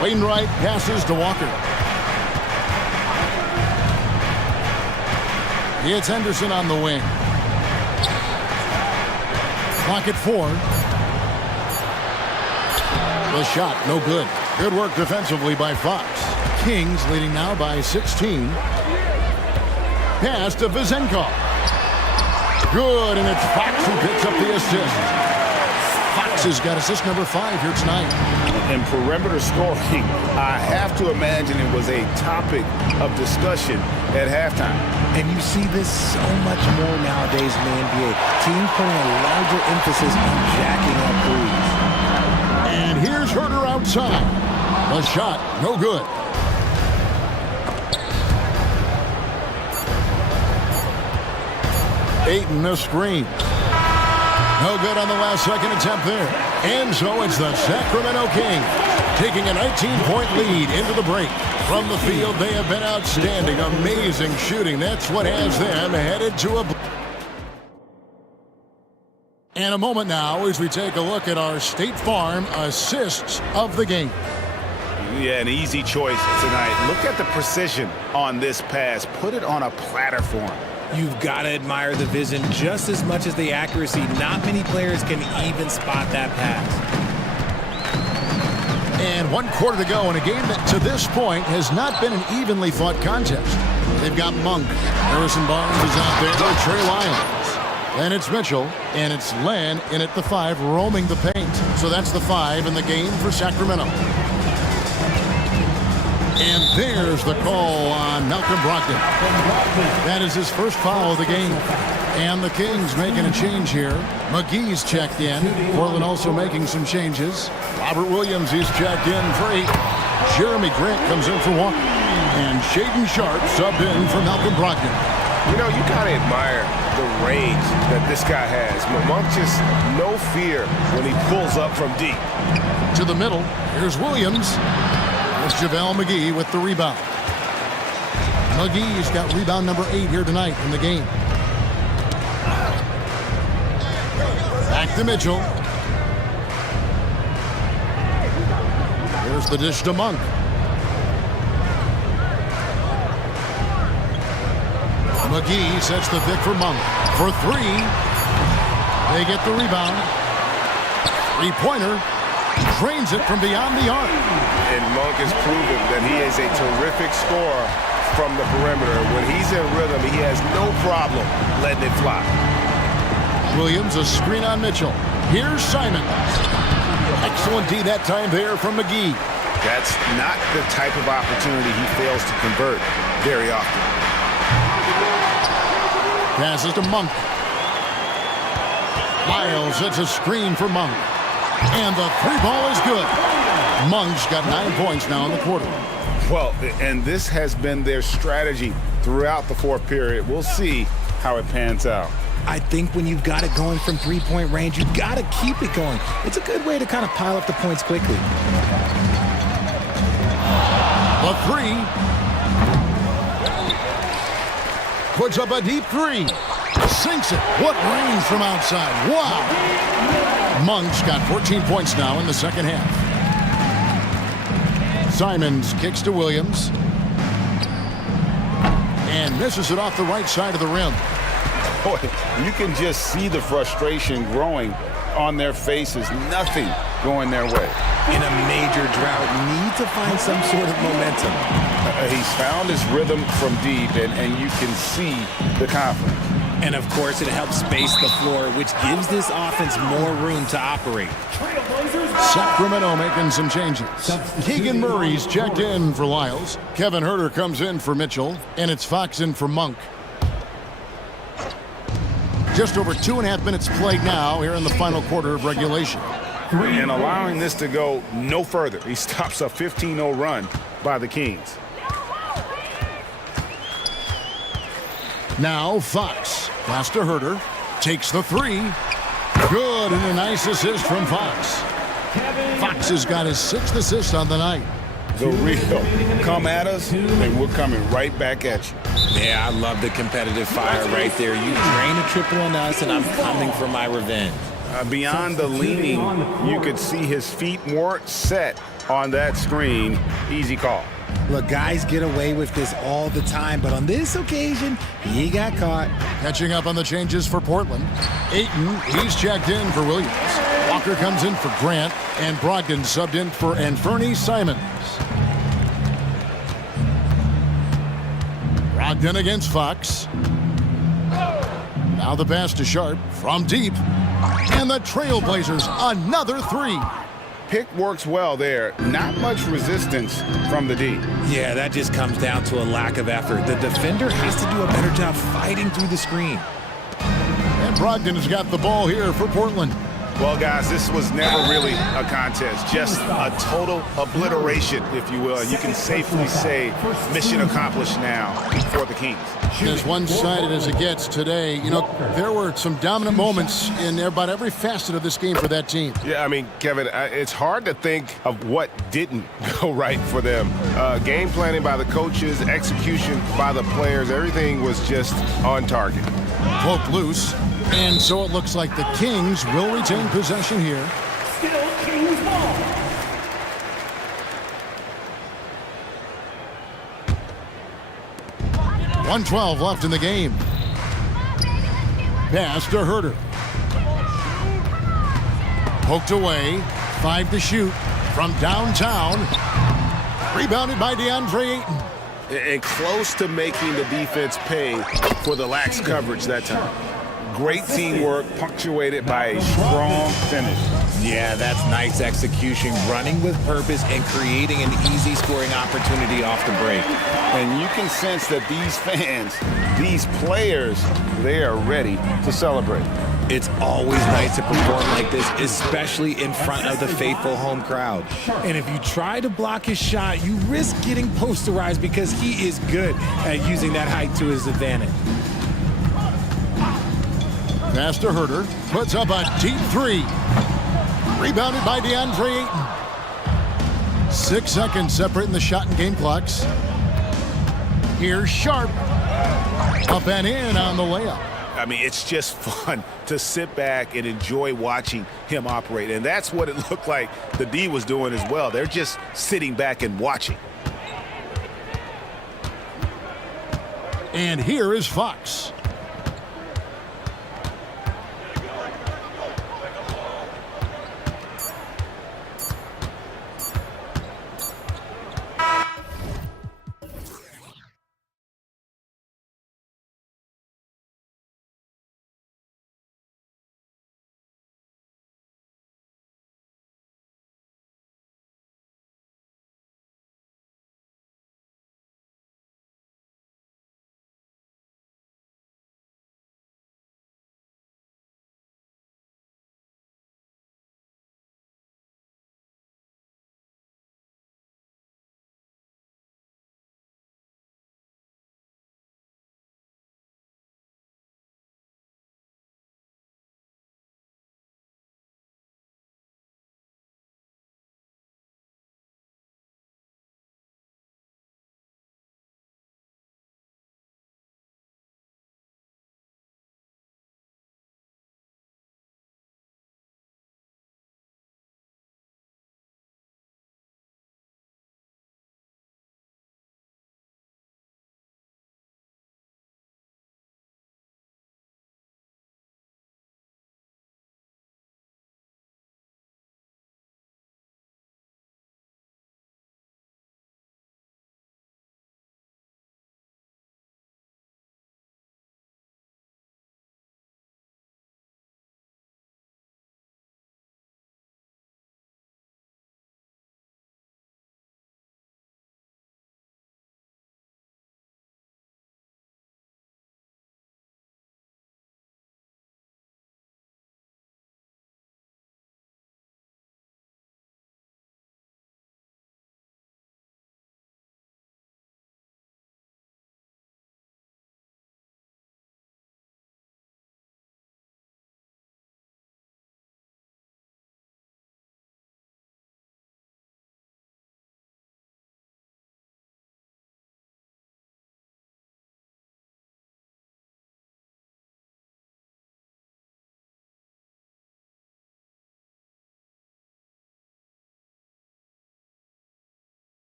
Wainwright passes to Walker. It's Henderson on the wing. Clock at 4. The shot, no good. Good work defensively by Fox. Kings leading now by 16. Pass to Vizenkov. Good, and it's Fox who picks up the assist. Fox Fox has got assist number 5 here tonight. And perimeter scoring, I have to imagine it was a topic of discussion at halftime. And you see this so much more nowadays in the NBA. Teams putting a larger emphasis on jacking up threes. And here's Herder outside. The shot, no good. Ayton, a screen. No good on the last second attempt there. And so it's the Sacramento Kings taking a 19-point lead into the break. From the field, they have been outstanding. Amazing shooting. That's what has them headed to a... And a moment now as we take a look at our State Farm assists of the game. Yeah, an easy choice tonight. Look at the precision on this pass. Put it on a platter for him. You've got to admire the vision just as much as the accuracy. Not many players can even spot that pass. And 1 quarter to go in a game that to this point has not been an evenly fought contest. They've got Monk. Harrison Barnes is out there with Trey Lyons. Then it's Mitchell, and it's Len in at the 5 roaming the paint. So that's the 5 in the game for Sacramento. And there's the call on Malcolm Brogdon. That is his first foul of the game. And the Kings making a change here. McGee's checked in. Portland also making some changes. Robert Williams is checked in for 8. Jeremy Grant comes in for 1. And Shaedon Sharpe subbed in for Malcolm Brogdon. You know, you got to admire the range that this guy has. Monk just no fear when he pulls up from deep. To the middle, here's Williams. It's JaVale McGee with the rebound. McGee's got rebound number 8 here tonight in the game. Back to Mitchell. Here's the dish to Monk. McGee sets the pick for Monk. For 3. They get the rebound. 3-pointer. Drains it from beyond the arc. And Monk has proven that he is a terrific scorer from the perimeter. When he's in rhythm, he has no problem letting it fly. Williams, a screen on Mitchell. Here's Simon. Excellent D that time there from McGee. That's not the type of opportunity he fails to convert very often. Passes to Monk. Miles sets a screen for Monk. And the 3-ball is good. Monk's got 9 points now in the quarter. Well, and this has been their strategy throughout the 4th period. We'll see how it pans out. I think when you've got it going from 3-point range, you've got to keep it going. It's a good way to kind of pile up the points quickly. The 3. Puts up a deep 3. Sinks it. What range from outside. Wow. Monk's got 14 points now in the second half. Simons kicks to Williams. And misses it off the right side of the rim. Boy, you can just see the frustration growing on their faces. Nothing going their way. In a major drought, need to find some sort of momentum. He's found his rhythm from deep, and you can see the confidence. And of course, it helps space the floor, which gives this offense more room to operate. Sacramento making some changes. Keegan Murray's checked in for Lyles. Kevin Herter comes in for Mitchell, and it's Fox in for Monk. Just over 2.5 minutes played now here in the final quarter of regulation. And allowing this to go no further. He stops a 15-0 run by the Kings. Now Fox. Pass to Herter. Takes the 3. Good, and a nice assist from Fox. Fox has got his 6th assist on the night. The real come at us, and we're coming right back at you. Yeah, I love the competitive fire right there. You drain a triple on us, and I'm coming for my revenge. Beyond the leaning, you could see his feet weren't set on that screen. Easy call. Look, guys get away with this all the time, but on this occasion, he got caught. Catching up on the changes for Portland. Ayton, he's checked in for Williams. Walker comes in for Grant, and Brogdon subbed in for Anferny Simons. Brogdon against Fox. Now the pass to Sharpe from deep. And the Trailblazers, another three. Pick works well there. Not much resistance from the D. Yeah, that just comes down to a lack of effort. The defender has to do a better job fighting through the screen. And Brogdon's got the ball here for Portland. Well, guys, this was never really a contest. Just a total obliteration, if you will. You can safely say mission accomplished now for the Kings. As one-sided as it gets today, you know, there were some dominant moments in about every facet of this game for that team. Yeah, I mean, Kevin, it's hard to think of what didn't go right for them. Game planning by the coaches, execution by the players, everything was just on target. Poke loose. And so it looks like the Kings will retain possession here. Still Kings ball. .112 left in the game. Pass to Herter. Poked away. 5 to shoot from downtown. Rebounded by DeAndre Ayton. And close to making the defense pay for the lax coverage that time. Great teamwork punctuated by a strong finish. Yeah, that's nice execution, running with purpose and creating an easy scoring opportunity off the break. And you can sense that these fans, these players, they are ready to celebrate. It's always nice to perform like this, especially in front of the faithful home crowd. And if you try to block his shot, you risk getting posterized because he is good at using that height to his advantage. Pass to Herter. Puts up a deep three. Rebounded by DeAndre Ayton. 6 seconds separating the shot and game clocks. Here's Sharp. Up and in on the layup. I mean, it's just fun to sit back and enjoy watching him operate. And that's what it looked like the D was doing as well. They're just sitting back and watching. And here is Fox.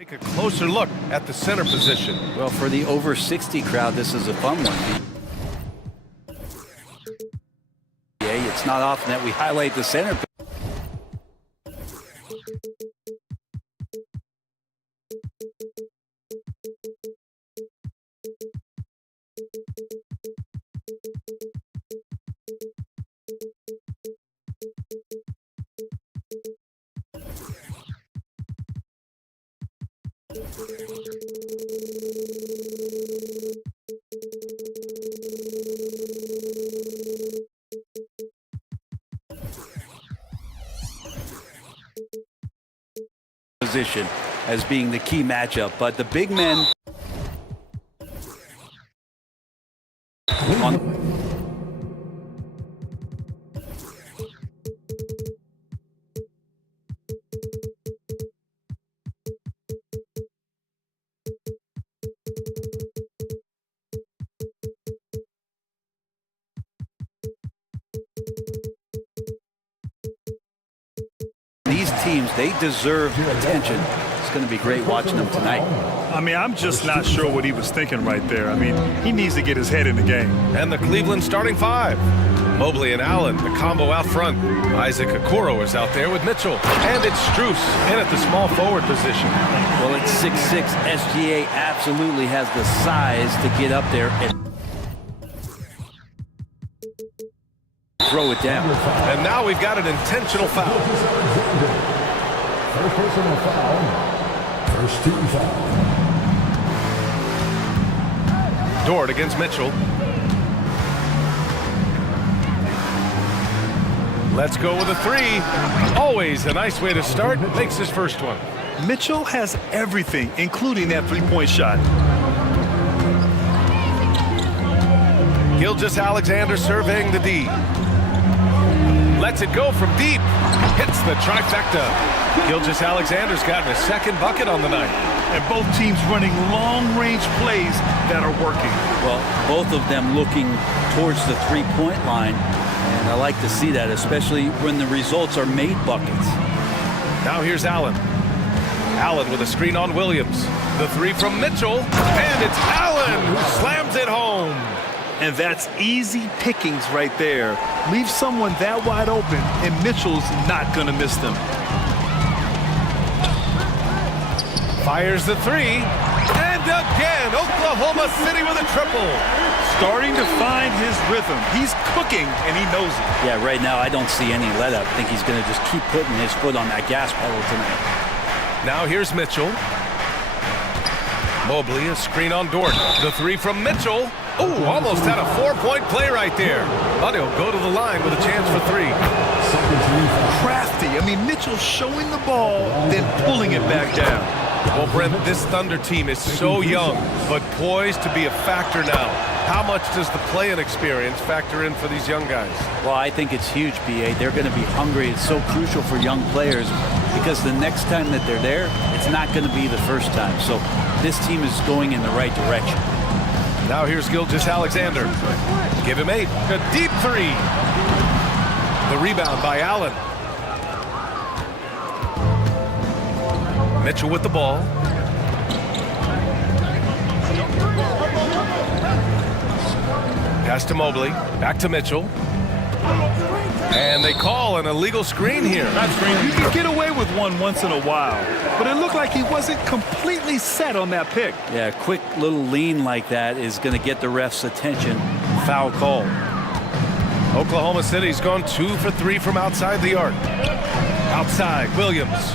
Take a closer look at the center position. Well, for the over 60 crowd, this is a fun one. It's not often that we highlight the center. Position as being the key matchup, but the big men on these teams, they deserve attention. It's going to be great watching them tonight. I mean, I'm just not sure what he was thinking right there. I mean, he needs to get his head in the game. And the Cleveland starting five. Mobley and Allen, the combo out front. Isaac Okoro is out there with Mitchell. And it's Strus in at the small forward position. Well, at 6'6", SGA absolutely has the size to get up there and throw it down. And now we've got an intentional foul. First personal foul. First team foul. Dort against Mitchell. Let's go with a three. Always a nice way to start. Makes his first one. Mitchell has everything, including that three-point shot. Gilgeous-Alexander surveying the D. Lets it go from deep. Hits the trifecta. Gilgeous-Alexander's gotten a second bucket on the night. And both teams running long-range plays that are working. Well, both of them looking towards the three-point line. And I like to see that, especially when the results are made buckets. Now here's Allen. Allen with a screen on Williams. The three from Mitchell. And it's Allen who slams it home. And that's easy pickings right there. Leave someone that wide open, and Mitchell's not going to miss them. Fires the three. And again, Oklahoma City with a triple. Starting to find his rhythm. He's cooking, and he knows it. Yeah, right now I don't see any let-up. I think he's going to just keep putting his foot on that gas pedal tonight. Now here's Mitchell. Mobley, a screen on Dort. The three from Mitchell. Oh, almost had a four-point play right there. But he'll go to the line with a chance for three. Crafty. I mean, Mitchell showing the ball, then pulling it back down. Well, Brent, this Thunder team is so young, but poised to be a factor now. How much does the play-in experience factor in for these young guys? Well, I think it's huge, B.A. They're going to be hungry. It's so crucial for young players because the next time that they're there, it's not going to be the first time. So this team is going in the right direction. Now here's Gilgeous-Alexander. Give him 8. A deep three. The rebound by Allen. Mitchell with the ball. Pass to Mobley. Back to Mitchell. And they call an illegal screen here. You can get away with one once in a while, but it looked like he wasn't completely set on that pick. Yeah, a quick little lean like that is going to get the ref's attention. Foul call. Oklahoma City's gone 2 for 3 from outside the arc. Outside, Williams.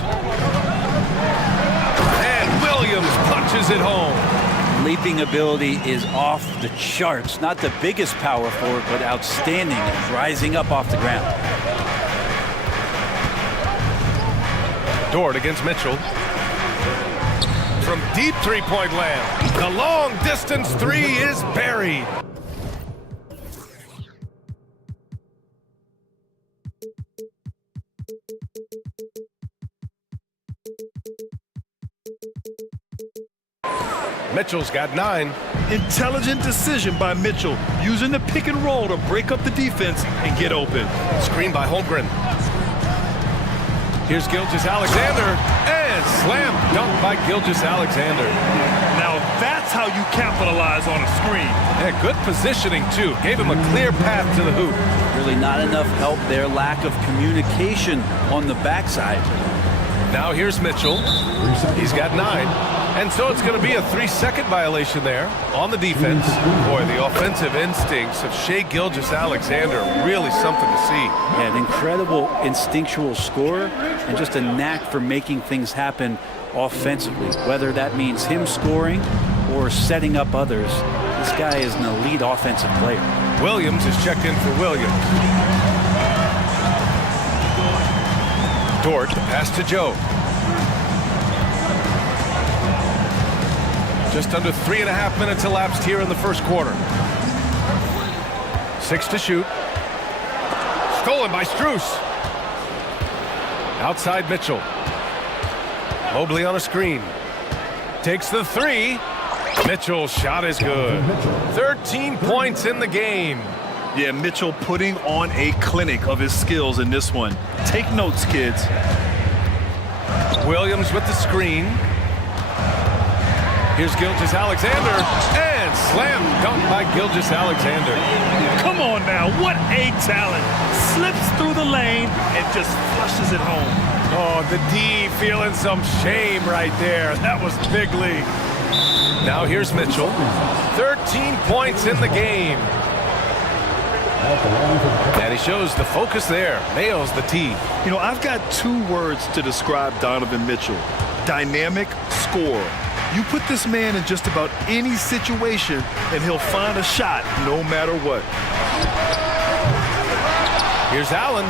And Williams punches it home. Leaping ability is off the charts. Not the biggest power forward, but outstanding. Rising up off the ground. Dort against Mitchell. From deep three-point land. The long distance three is buried. Mitchell's got 9. Intelligent decision by Mitchell, using the pick and roll to break up the defense and get open. Screen by Holmgren. Here's Gilgeous-Alexander, and slam dunk by Gilgeous-Alexander. Now that's how you capitalize on a screen. Yeah, good positioning, too. Gave him a clear path to the hoop. Really not enough help there. Lack of communication on the backside. Now here's Mitchell. He's got 9. And so it's going to be a 3-second violation there on the defense. Boy, the offensive instincts of Shai Gilgeous-Alexander, really something to see. Yeah, an incredible instinctual scorer and just a knack for making things happen offensively, whether that means him scoring or setting up others. This guy is an elite offensive player. Williams is checked in for Williams. Dort, pass to Joe. Just under 3.5 minutes elapsed here in the first quarter. 6 to shoot. Stolen by Strus. Outside Mitchell. Mobley on a screen. Takes the 3. Mitchell's shot is good. 13 points in the game. Yeah, Mitchell putting on a clinic of his skills in this one. Take notes, kids. Williams with the screen. Here's Gilgeous-Alexander, and slam dunk by Gilgeous-Alexander. Come on now, what a talent. Slips through the lane and just flushes it home. Oh, the D feeling some shame right there. That was big league. Now here's Mitchell. 13 points in the game. And he shows the focus there. Nails the tee. You know, I've got 2 words to describe Donovan Mitchell. Dynamic scorer. You put this man in just about any situation and he'll find a shot no matter what. Here's Allen.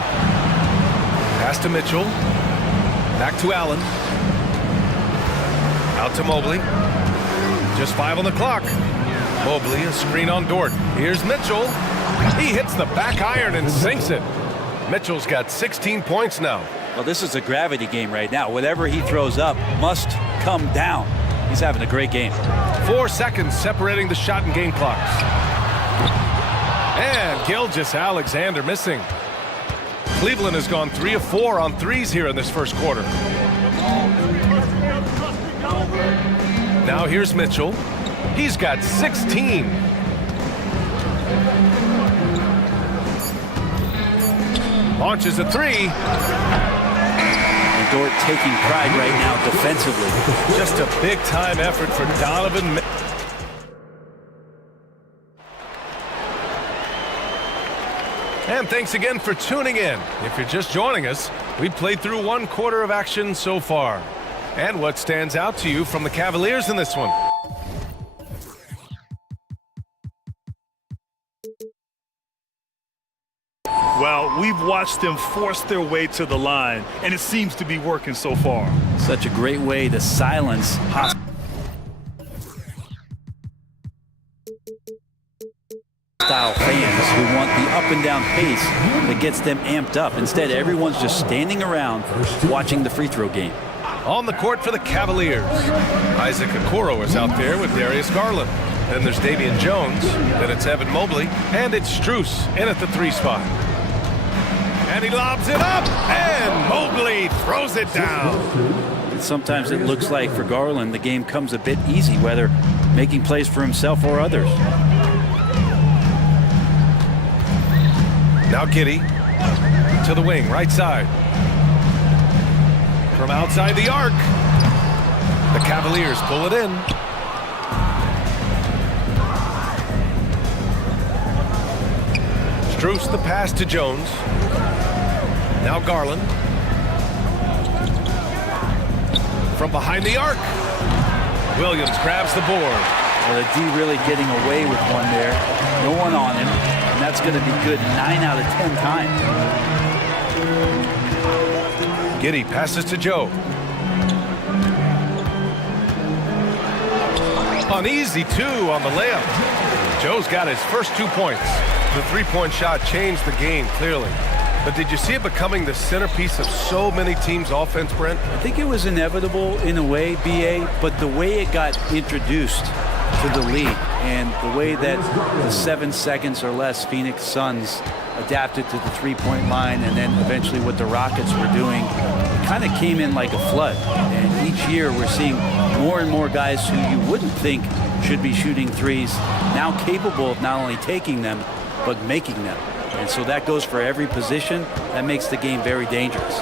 Pass to Mitchell. Back to Allen. Out to Mobley. Just 5 on the clock. Mobley, a screen on Dort. Here's Mitchell. He hits the back iron and sinks it. Mitchell's got 16 points now. Well, this is a gravity game right now. Whatever he throws up must come down. He's having a great game. 4 seconds separating the shot and game clocks. And Gilgeous-Alexander missing. Cleveland has gone 3 of 4 on threes here in this first quarter. Now here's Mitchell. He's got 16. Launches a 3. Dort taking pride right now defensively. Just a big-time effort for Donovan. And thanks again for tuning in. If you're just joining us, we played through 1 quarter of action so far. And what stands out to you from the Cavaliers in this one? Well, we've watched them force their way to the line, and it seems to be working so far. Such a great way to silence hostile fans who want the up and down pace that gets them amped up. Instead, everyone's just standing around watching the free throw game. On the court for the Cavaliers, Isaac Okoro is out there with Darius Garland. Then there's Davian Jones, then it's Evan Mobley, and it's Strus in at the 3 spot. And he lobs it up, and Mobley throws it down. And sometimes it looks like for Garland the game comes a bit easy, whether making plays for himself or others. Now Giddey to the wing, right side. From outside the arc, the Cavaliers pull it in. Strus the pass to Jones. Now Garland. From behind the arc, Williams grabs the board. Well, the D really getting away with one there. No one on him, and that's going to be good 9 out of 10 times. Giddey passes to Joe. An easy 2 on the layup. Joe's got his first 2 points. The 3-point shot changed the game clearly. But did you see it becoming the centerpiece of so many teams' offense, Brent? I think it was inevitable in a way, BA, but the way it got introduced to the league. And the way that the 7 seconds or less Phoenix Suns adapted to the three-point line, and then eventually what the Rockets were doing, it kind of came in like a flood. And each year we're seeing more and more guys who you wouldn't think should be shooting threes now capable of not only taking them, but making them. And so that goes for every position. That makes the game very dangerous.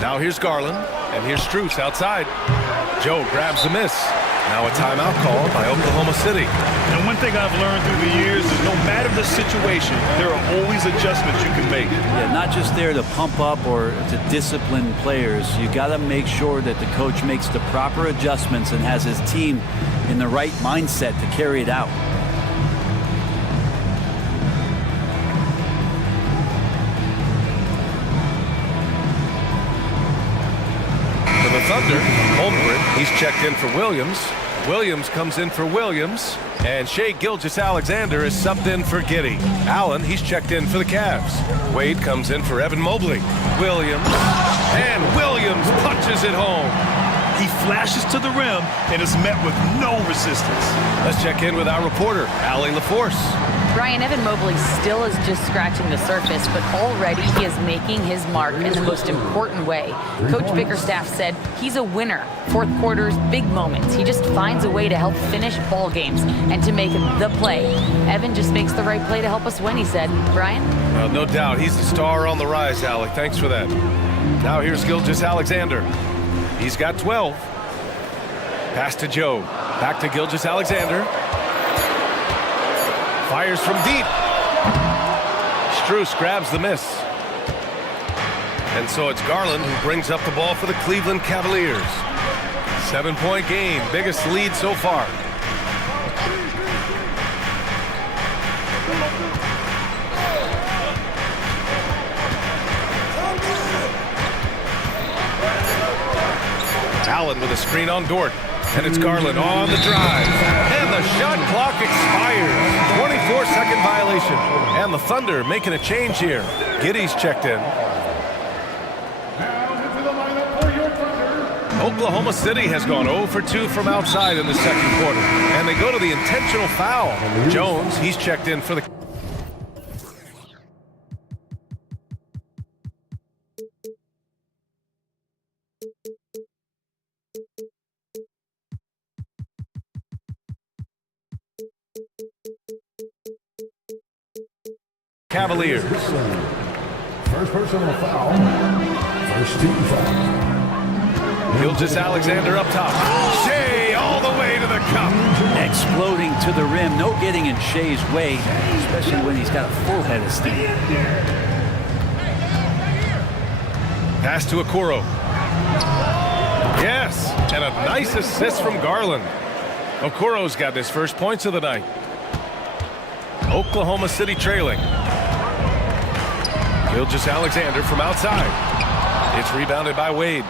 Now here's Garland, and here's Strus outside. Joe grabs the miss. Now a timeout called by Oklahoma City. And one thing I've learned through the years is no matter the situation, there are always adjustments you can make. Yeah, not just there to pump up or to discipline players. You got to make sure that the coach makes the proper adjustments and has his team in the right mindset to carry it out. For the Thunder, Holmgren, he's checked in for Williams. Williams comes in for Williams. And Shai Gilgeous-Alexander is subbed in for Giddey. Allen, he's checked in for the Cavs. Wade comes in for Evan Mobley. Williams, and Williams punches it home. He flashes to the rim and is met with no resistance. Let's check in with our reporter, Allie LaForce. Brian, Evan Mobley still is just scratching the surface, but already he is making his mark in the most important way. Coach Bickerstaff said he's a winner. Fourth quarter's big moments. He just finds a way to help finish ball games and to make the play. Evan just makes the right play to help us win, he said. Brian? Well, no doubt. He's the star on the rise, Allie. Thanks for that. Now here's Gilgeous-Alexander. He's got 12. Pass to Joe. Back to Gilgeous-Alexander. Fires from deep. Strus grabs the miss. And so it's Garland who brings up the ball for the Cleveland Cavaliers. 7-point game, biggest lead so far. Allen with a screen on Dort. And it's Garland on the drive. And the shot clock expires. 24-second violation. And the Thunder making a change here. Giddey's checked in. Oklahoma City has gone 0 for 2 from outside in the second quarter. And they go to the intentional foul. Jones, he's checked in for the... Cavaliers. First personal foul. First team foul. Gilgeous-Alexander up top. Shai all the way to the cup. Exploding to the rim. No getting in Shai's way, especially when he's got a full head of steam. Pass to Okoro. Yes, and a nice assist from Garland. Okoro's got his first points of the night. Oklahoma City trailing. Gilgeous-Alexander from outside. It's rebounded by Wade.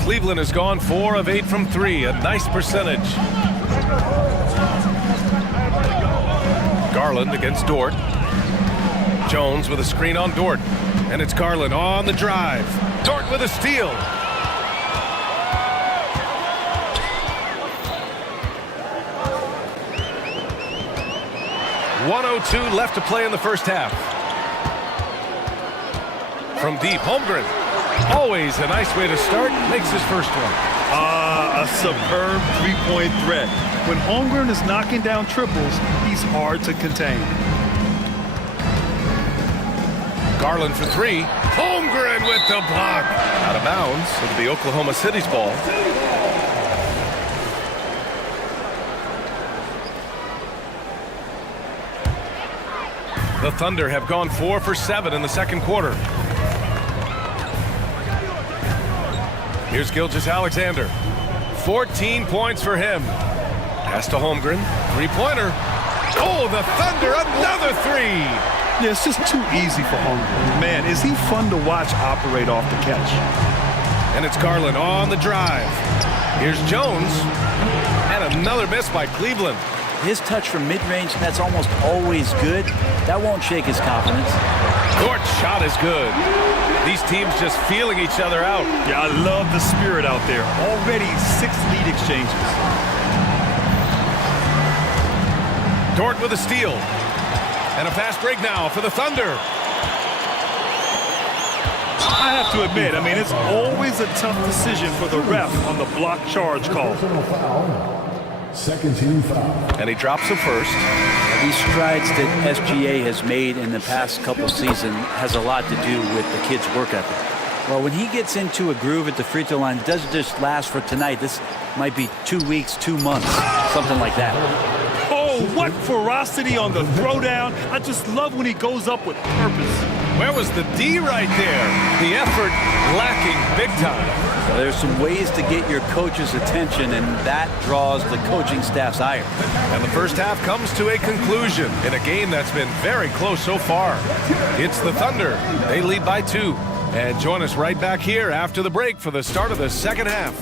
Cleveland has gone 4 of 8 from 3, a nice percentage. Garland against Dort. Jones with a screen on Dort. And it's Garland on the drive. Dort with a steal. .102 left to play in the first half. From deep, Holmgren. Always a nice way to start. Makes his first one. A superb three-point threat. When Holmgren is knocking down triples, he's hard to contain. Garland for 3. Holmgren with the block. Out of bounds. It'll be Oklahoma City's ball. The Thunder have gone 4 for 7 in the second quarter. Here's Gilgeous-Alexander. 14 points for him. Pass to Holmgren. Three-pointer. Oh, the Thunder, another 3. Yeah, it's just too easy for Holmgren. Man, is he fun to watch operate off the catch. And it's Garland on the drive. Here's Jones. And another miss by Cleveland. His touch from mid-range, that's almost always good. That won't shake his confidence. Dort's shot is good. These teams just feeling each other out. Yeah, I love the spirit out there. Already 6 lead exchanges. Dort with a steal. And a fast break now for the Thunder. I have to admit, I mean, it's always a tough decision for the ref on the block charge call. Second team foul. And he drops the first. These strides that SGA has made in the past couple seasons has a lot to do with the kid's work ethic. Well, when he gets into a groove at the free throw line, it doesn't just last for tonight. This might be 2 weeks, 2 months, something like that. Oh, what ferocity on the throwdown. I just love when he goes up with purpose. Where was the D right there? The effort lacking big time. So there's some ways to get your coach's attention, and that draws the coaching staff's ire. And the first half comes to a conclusion in a game that's been very close so far. It's the Thunder. They lead by 2. And join us right back here after the break for the start of the second half.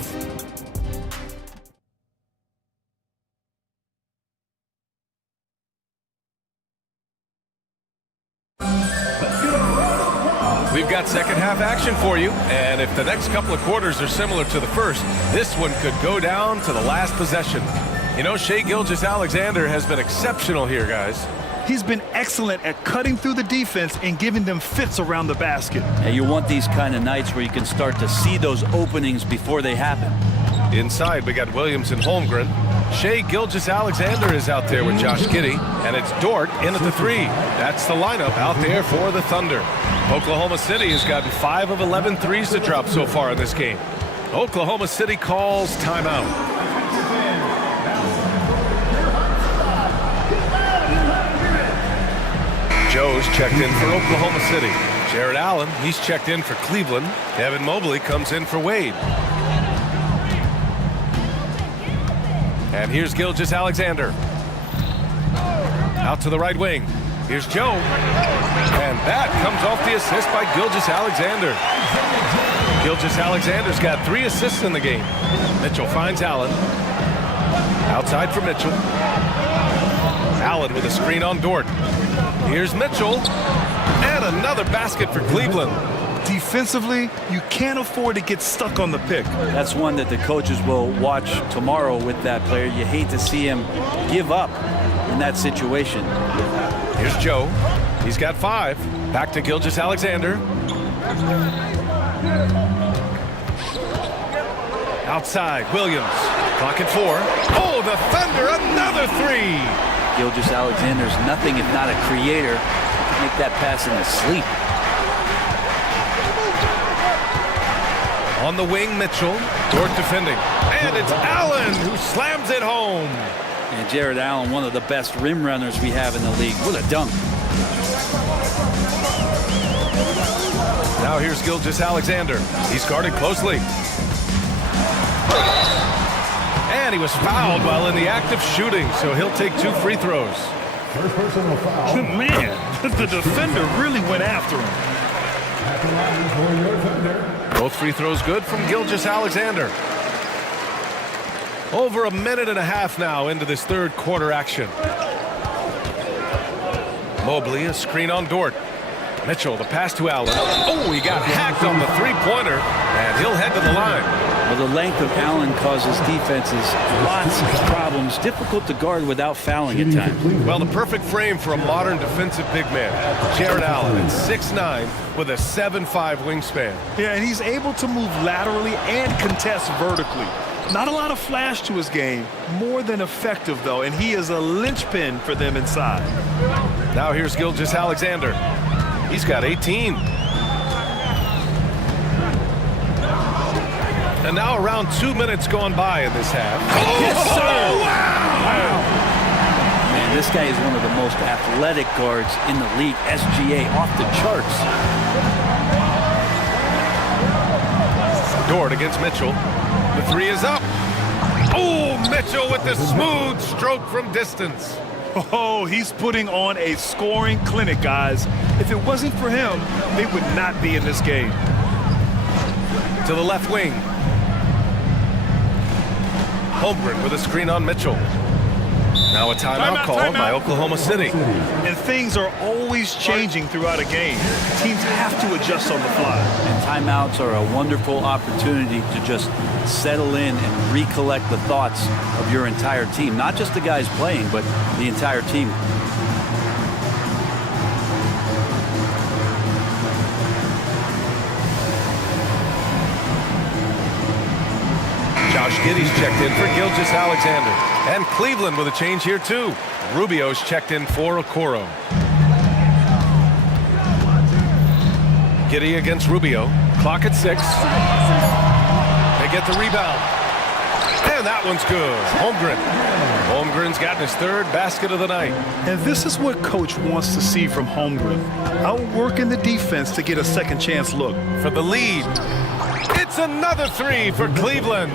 We've got second half action for you, and if the next couple of quarters are similar to the first, this one could go down to the last possession. You know, Shai Gilgeous-Alexander has been exceptional here, guys. He's been excellent at cutting through the defense and giving them fits around the basket. And you want these kind of nights where you can start to see those openings before they happen. Inside, we got Williams and Holmgren. Shai Gilgeous-Alexander is out there with Josh Giddey, and it's Dort in at the 3. That's the lineup out there for the Thunder. Oklahoma City has gotten 5 of 11 threes to drop so far in this game. Oklahoma City calls timeout. Joe's checked in for Oklahoma City. Jared Allen, he's checked in for Cleveland. Evan Mobley comes in for Wade. And here's Gilgeous-Alexander. Out to the right wing. Here's Joe. And that comes off the assist by Gilgeous-Alexander. Gilgeous-Alexander's got 3 assists in the game. Mitchell finds Allen. Outside for Mitchell. Allen with a screen on Dort. Here's Mitchell. And another basket for Cleveland. Defensively, you can't afford to get stuck on the pick. That's one that the coaches will watch tomorrow with that player. You hate to see him give up in that situation. Here's Joe. He's got 5. Back to Gilgeous-Alexander. Outside, Williams. Clock at 4. Oh, the Thunder, another 3. Gilgeous-Alexander's nothing if not a creator. Make that pass in his sleep. On the wing, Mitchell. Dort defending. And it's Allen who slams it home. And Jared Allen, one of the best rim runners we have in the league. What a dunk. Now here's Gilgeous-Alexander. He's guarded closely. And he was fouled while in the act of shooting, so he'll take 2 free throws. First personal foul. Man, the defender really went after him. At the line for your Thunder. Both free throws good from Gilgeous-Alexander. Over a minute and a half now into this third quarter action. Mobley, a screen on Dort. Mitchell, the pass to Allen. Oh, he got hacked on the three-pointer, and he'll head to the line. Well, the length of Allen causes defenses lots of problems. Difficult to guard without fouling at times. Well, the perfect frame for a modern defensive big man. Jared Allen at 6'9" with a 7'5" wingspan. Yeah, and he's able to move laterally and contest vertically. Not a lot of flash to his game. More than effective, though, and he is a linchpin for them inside. Now here's Gilgeous-Alexander. He's got 18. And now around 2 minutes gone by in this half. Oh, yes, sir! Wow! Man, this guy is one of the most athletic guards in the league. SGA off the charts. Dort against Mitchell. The 3 is up. Oh, Mitchell with the smooth stroke from distance. Oh, he's putting on a scoring clinic, guys. If it wasn't for him, they would not be in this game. To the left wing. Holmgren with a screen on Mitchell. Now a timeout called by Oklahoma City. And things are always changing throughout a game. Teams have to adjust on the fly. And timeouts are a wonderful opportunity to just settle in and recollect the thoughts of your entire team. Not just the guys playing, but the entire team. Josh Giddey's checked in for Gilgeous Alexander. And Cleveland with a change here, too. Rubio's checked in for Okoro. Giddey against Rubio. Clock at 6. They get the rebound. And that one's good. Holmgren. Holmgren's gotten his third basket of the night. And this is what Coach wants to see from Holmgren. Outworking the defense to get a second chance look. For the lead. It's another 3 for Cleveland.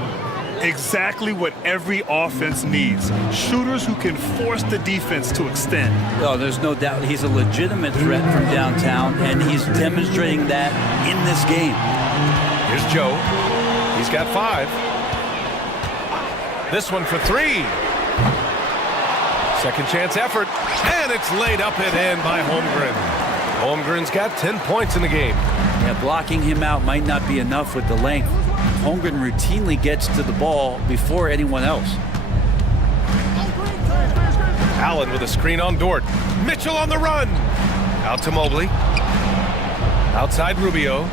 Exactly what every offense needs. Shooters who can force the defense to extend. Oh, there's no doubt he's a legitimate threat from downtown, and he's demonstrating that in this game. Here's Joe. He's got 5. This one for 3. Second chance effort, and it's laid up and in by Holmgren. Holmgren's got 10 points in the game. Yeah, blocking him out might not be enough with the length. Holmgren routinely gets to the ball before anyone else. Allen with a screen on Dort. Mitchell on the run. Out to Mobley. Outside Rubio.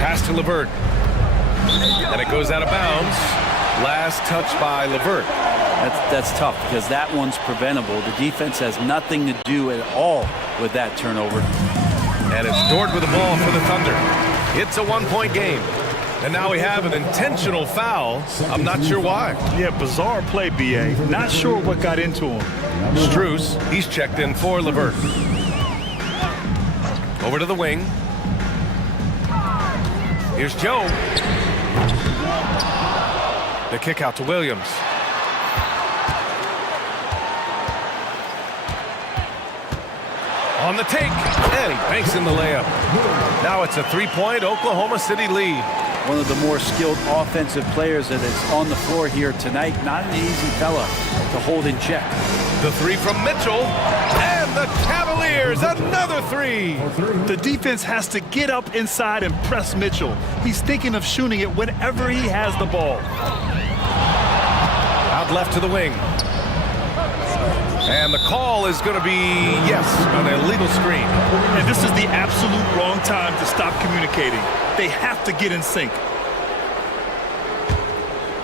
Pass to LeVert. And it goes out of bounds. Last touch by LeVert. That's tough because that one's preventable. The defense has nothing to do at all with that turnover. And it's Dort with the ball for the Thunder. It's a 1-point game. And now we have an intentional foul. I'm not sure why. Yeah, bizarre play, B.A. Not sure what got into him. Strus, he's checked in for LeVert. Over to the wing. Here's Joe. The kick out to Williams. On the take, and he banks in the layup. Now it's a 3-point Oklahoma City lead. One of the more skilled offensive players that is on the floor here tonight. Not an easy fella to hold in check. The 3 from Mitchell, and the Cavaliers, another 3. The defense has to get up inside and press Mitchell. He's thinking of shooting it whenever he has the ball. Out left to the wing. And the call is going to be, yes, an illegal screen. And this is the absolute wrong time to stop communicating. They have to get in sync.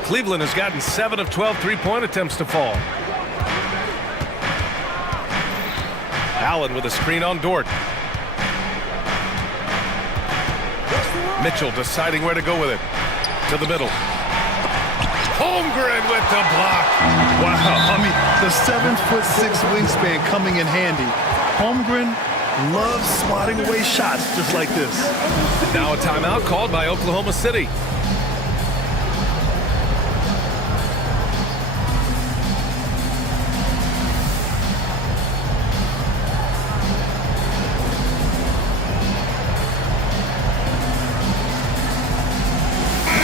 Cleveland has gotten 7 of 12 3-point attempts to fall. Allen with a screen on Dort. Mitchell deciding where to go with it. To the middle. Holmgren with the block. Wow, I mean, the 7'6" wingspan coming in handy. Holmgren loves swatting away shots just like this. Now a timeout called by Oklahoma City.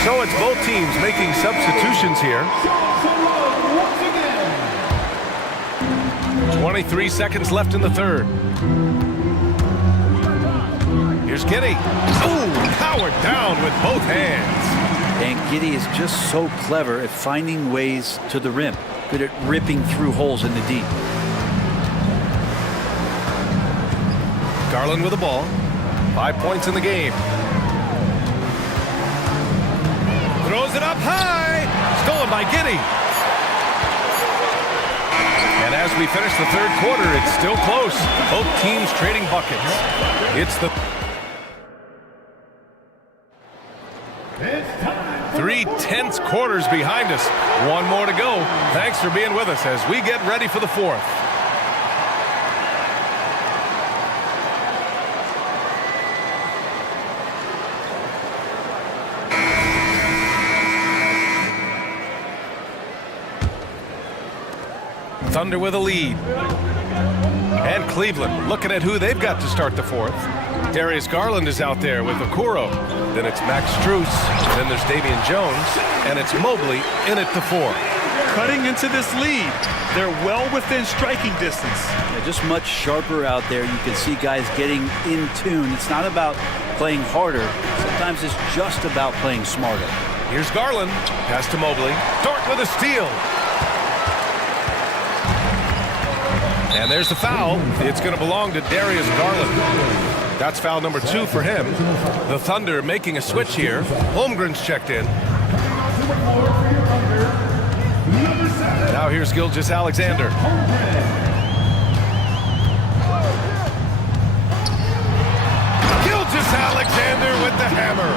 So it's both teams making substitutions here. 23 seconds left in the third. Here's Giddey. Oh, powered down with both hands. And Giddey is just so clever at finding ways to the rim. Good at ripping through holes in the deep. Garland with the ball. 5 points in the game. Throws it up high. Stolen by Giddey. And as we finish the third quarter, it's still close. Both teams trading buckets. It's the 3 tense quarters behind us. One more to go. Thanks for being with us as we get ready for the fourth. Thunder with a lead. And Cleveland looking at who they've got to start the fourth. Darius Garland is out there with Okoro. Then it's Max Strus. Then there's Davian Jones. And it's Mobley in at the 4. cutting into this lead. They're well within striking distance. Yeah, just much sharper out there. You can see guys getting in tune. It's not about playing harder. Sometimes it's just about playing smarter. Here's Garland. Pass to Mobley. Dort with a steal. And there's the foul. It's going to belong to Darius Garland. That's foul number 2 for him. The Thunder making a switch here. Holmgren's checked in. Now here's Gilgeous-Alexander. Gilgeous-Alexander with the hammer.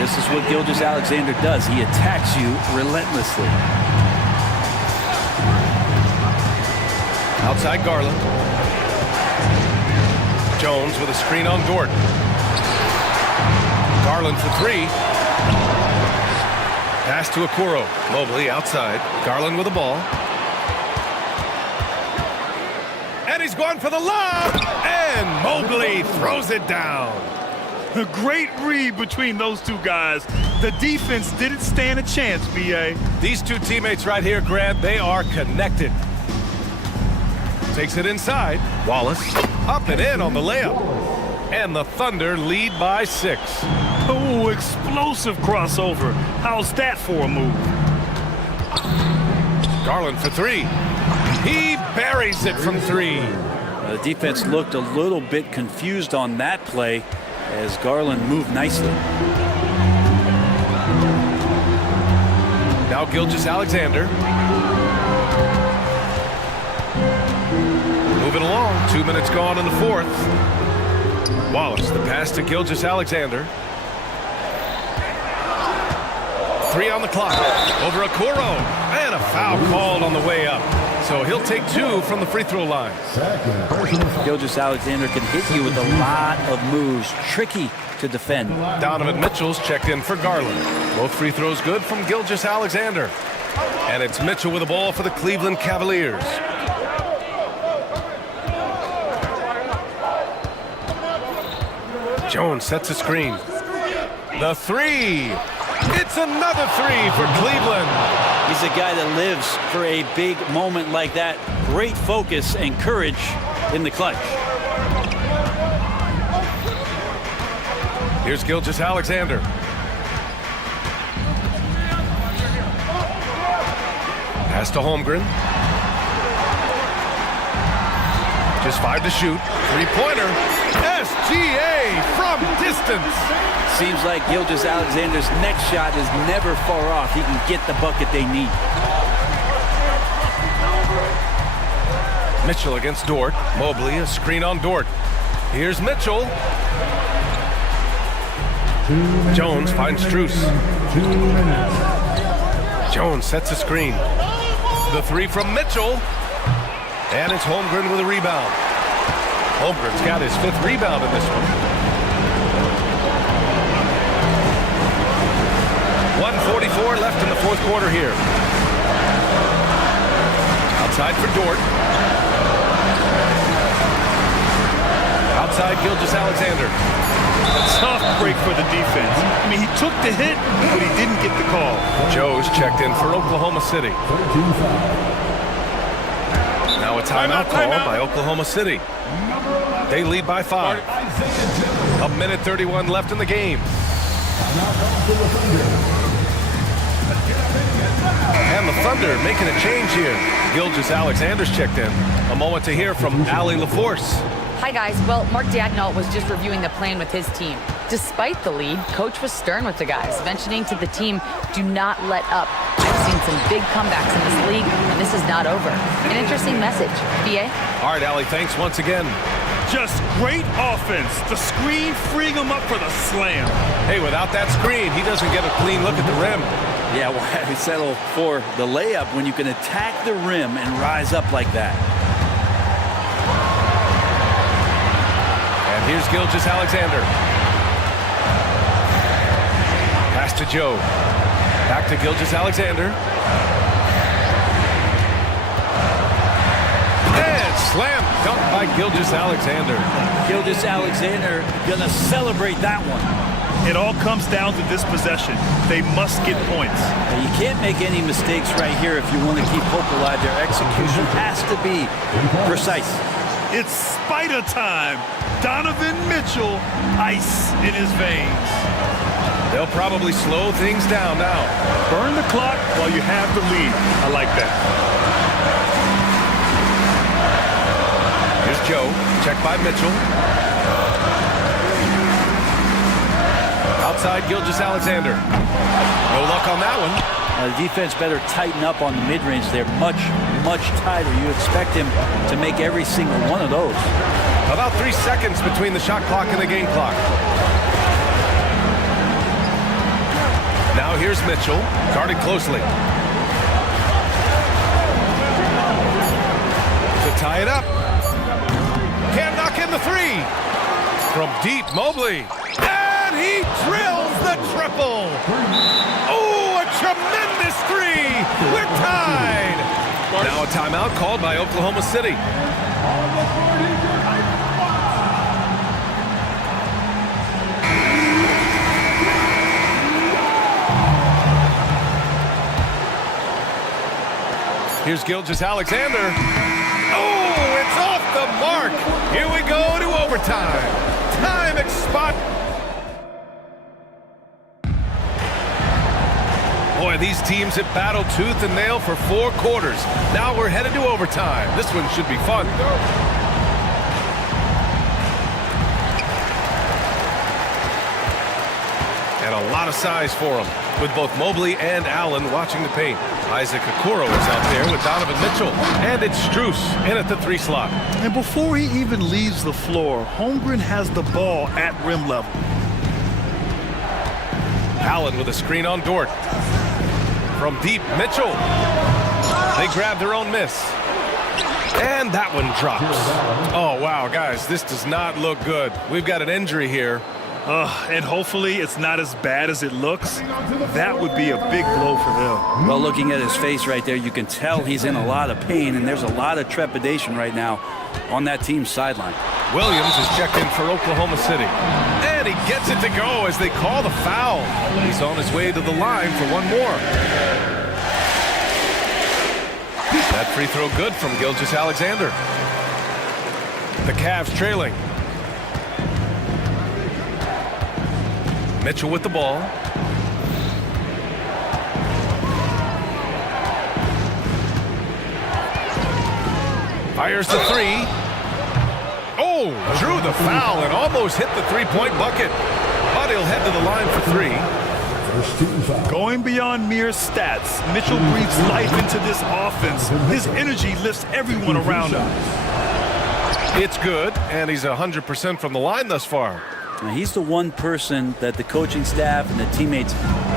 This is what Gilgeous-Alexander does. He attacks you relentlessly. Outside Garland. Jones with a screen on Dort. Garland for 3. Pass to Okoro. Mobley outside. Garland with the ball. And he's going for the lob. And Mobley throws it down. A great read between those two guys. The defense didn't stand a chance, B.A. These two teammates right here, Grant, they are connected. Takes it inside. Wallace up and in on the layup. And the Thunder lead by 6. Oh, explosive crossover. How's that for a move? Garland for 3. He buries it from 3. The defense looked a little bit confused on that play as Garland moved nicely. Now Gilgeous-Alexander. Moving along. 2 minutes gone in the 4th. Wallace, the pass to Gilgeous-Alexander. 3 on the clock. Over Okoro. And a foul called on the way up. So he'll take 2 from the free throw line. Gilgeous-Alexander can hit you with a lot of moves. Tricky to defend. Donovan Mitchell's checked in for Garland. Both free throws good from Gilgeous-Alexander. And it's Mitchell with the ball for the Cleveland Cavaliers. Jones sets a screen. The 3. It's another 3 for Cleveland. He's a guy that lives for a big moment like that. Great focus and courage in the clutch. Here's Gilgeous-Alexander. Pass to Holmgren. Just 5 to shoot. 3-pointer. SGA from distance. Seems like Gilgeous-Alexander's next shot is never far off. He can get the bucket they need. Mitchell against Dort. Mobley, a screen on Dort. Here's Mitchell. Jones finds Strus. Jones sets a screen. The 3 from Mitchell. And it's Holmgren with a rebound. Holmgren's got his 5th rebound in this one. 1:44 left in the 4th quarter here. Outside for Dort. Outside Gilgeous-Alexander. A tough break for the defense. I mean, he took the hit, but he didn't get the call. Joe's checked in for Oklahoma City. Now a timeout call by Oklahoma City. They lead by 5. 1:31 left in the game. And the Thunder making a change here. Gilgeous-Alexander's checked in. A moment to hear from Allie LaForce. Hi, guys. Well, Mark Daigneault was just reviewing the plan with his team. Despite the lead, Coach was stern with the guys, mentioning to the team, do not let up. I've seen some big comebacks in this league, and this is not over. An interesting message. B.A.? All right, Allie, thanks once again. Just great offense. The screen freeing him up for the slam. Hey, without that screen, he doesn't get a clean look at the rim. Yeah, why we settle for the layup when you can attack the rim and rise up like that? And here's Gilgeous-Alexander. Pass to Joe. Back to Gilgeous-Alexander. And slam dunk by Gilgeous-Alexander. Gilgeous-Alexander gonna celebrate that one. It all comes down to this possession. They must get points. Now, you can't make any mistakes right here if you want to keep hope alive. Their execution has to be precise. It's spider time. Donovan Mitchell, ice in his veins. They'll probably slow things down now. Burn the clock while you have the lead. I like that. Here's Joe, checked by Mitchell. Outside Gilgeous-Alexander. No luck on that one. The defense better tighten up on the mid-range. They're much, much tighter. You expect him to make every single one of those. About 3 seconds between the shot clock and the game clock. Now here's Mitchell, guarded closely. To tie it up. Can't knock in the three. From deep, Mobley. And he drills the triple. Oh, a tremendous three. We're tied. Now a timeout called by Oklahoma City. Here's Gilgeous-Alexander. Oh, it's off the mark. Here we go to overtime. Time expired. Boy, these teams have battled tooth and nail for 4 quarters. Now we're headed to overtime. This one should be fun. And a lot of size for him, with both Mobley and Allen watching the paint. Isaac Okoro is out there with Donovan Mitchell. And it's Strus in at the 3 slot. And before he even leaves the floor, Holmgren has the ball at rim level. Allen with a screen on Dort. From deep, Mitchell. They grab their own miss. And that one drops. Oh, wow, guys, this does not look good. We've got an injury here. And hopefully it's not as bad as it looks. That would be a big blow for them. Well, looking at his face right there, you can tell he's in a lot of pain, and there's a lot of trepidation right now on that team's sideline. Williams is checked in for Oklahoma City. And he gets it to go as they call the foul. He's on his way to the line for one more. That free throw good from Gilgeous-Alexander. The Cavs trailing. Mitchell with the ball. Fires the three. Oh, drew the foul and almost hit the three-point bucket. But he'll head to the line for 3. Going beyond mere stats, Mitchell breathes life into this offense. His energy lifts everyone around him. It's good, and he's 100% from the line thus far. Now, he's the one person that the coaching staff and the teammates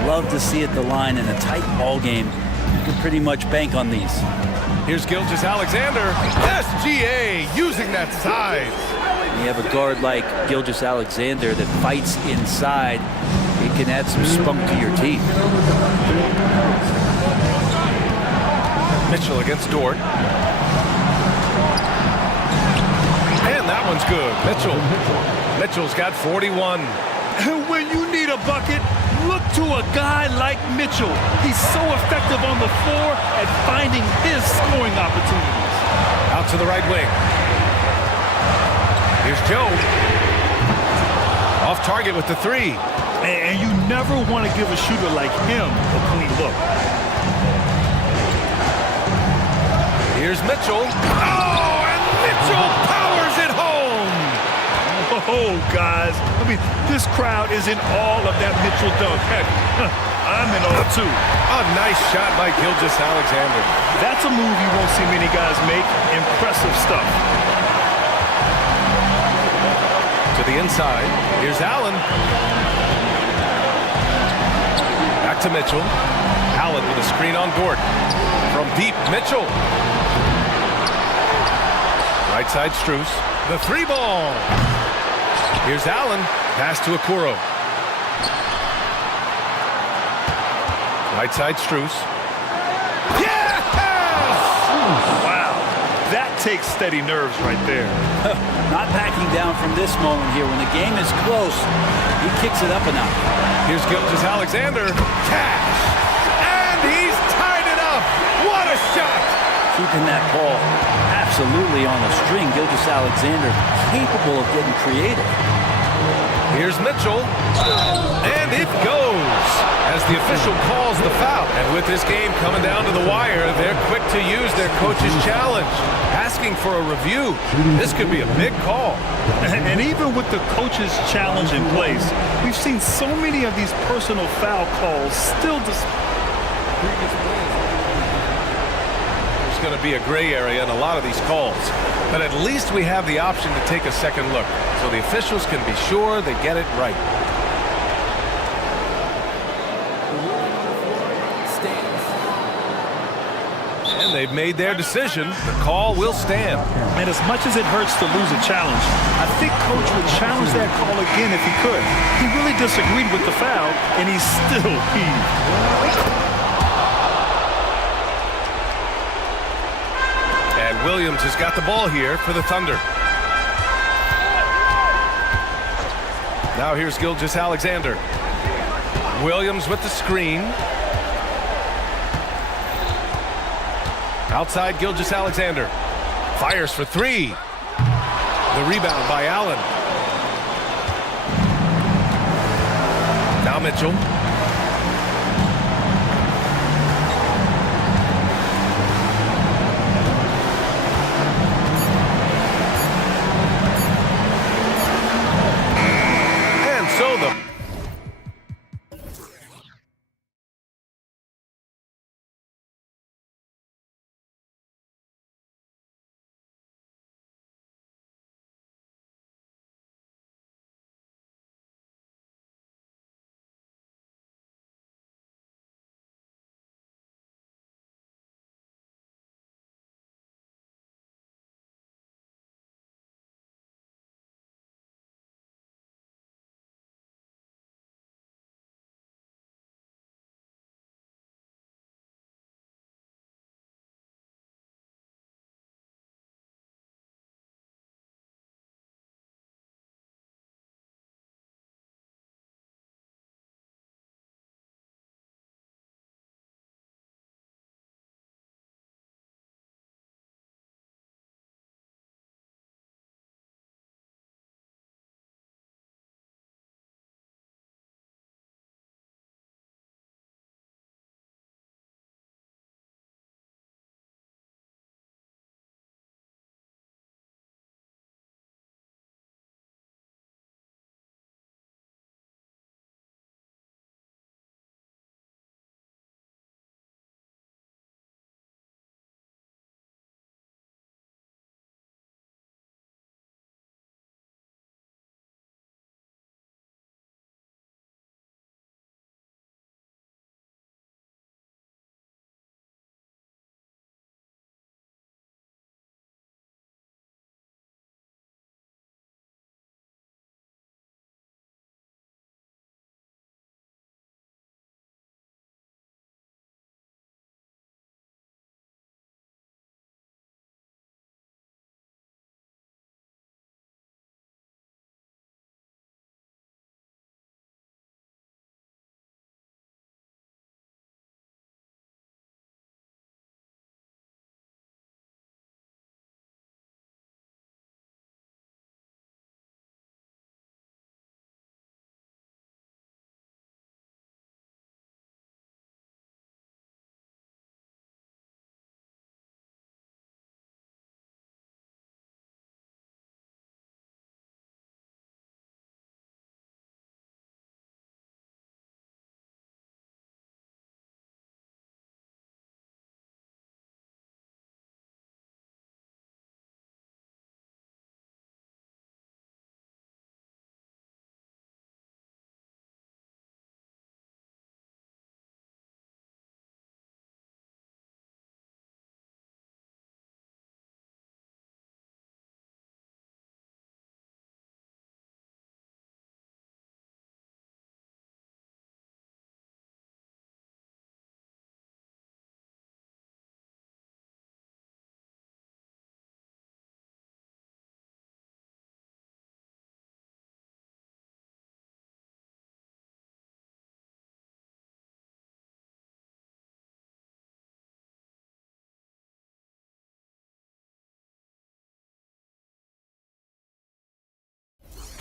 love to see at the line in a tight ball game. You can pretty much bank on these. Here's Gilgeous-Alexander. SGA using that size. You have a guard like Gilgeous-Alexander that fights inside. It can add some spunk to your team. Mitchell against Dort. And that one's good. Mitchell's got 41. And when you need a bucket, look to a guy like Mitchell. He's so effective on the floor at finding his scoring opportunities. Out to the right wing. Here's Joe. Off target with the 3. And you never want to give a shooter like him a clean look. Here's Mitchell. Oh, and Mitchell powers it home. Oh, guys. I mean, this crowd is in all of that Mitchell dunk. Heck, I'm in all too. A nice shot by Gilgeous-Alexander. That's a move you won't see many guys make. Impressive stuff. To the inside. Here's Allen. Back to Mitchell. Allen with a screen on Dort. From deep, Mitchell. Right side, Strus. The 3 ball. Here's Allen. Pass to Okoro. Right side, Strus. Yes! Wow. That takes steady nerves right there. Not backing down from this moment here. When the game is close, he kicks it up a notch. Here's Gilgeous-Alexander. Cash! And he's tied it up! What a shot! Keeping that ball absolutely on the string. Gilgeous-Alexander capable of getting creative. Here's Mitchell. And it goes as the official calls the foul. And with this game coming down to the wire, they're quick to use their coach's challenge, asking for a review. This could be a big call. And even with the coach's challenge in place, we've seen so many of these personal foul calls still There's going to be a gray area in a lot of these calls. But at least we have the option to take a second look, so the officials can be sure they get it right. And they've made their decision. The call will stand. And as much as it hurts to lose a challenge, I think Coach would challenge that call again if he could. He really disagreed with the foul, and he still heaved. And Williams has got the ball here for the Thunder. Now here's Gilgeous-Alexander. Williams with the screen. Outside Gilgeous-Alexander. Fires for three. The rebound by Allen. Now Mitchell.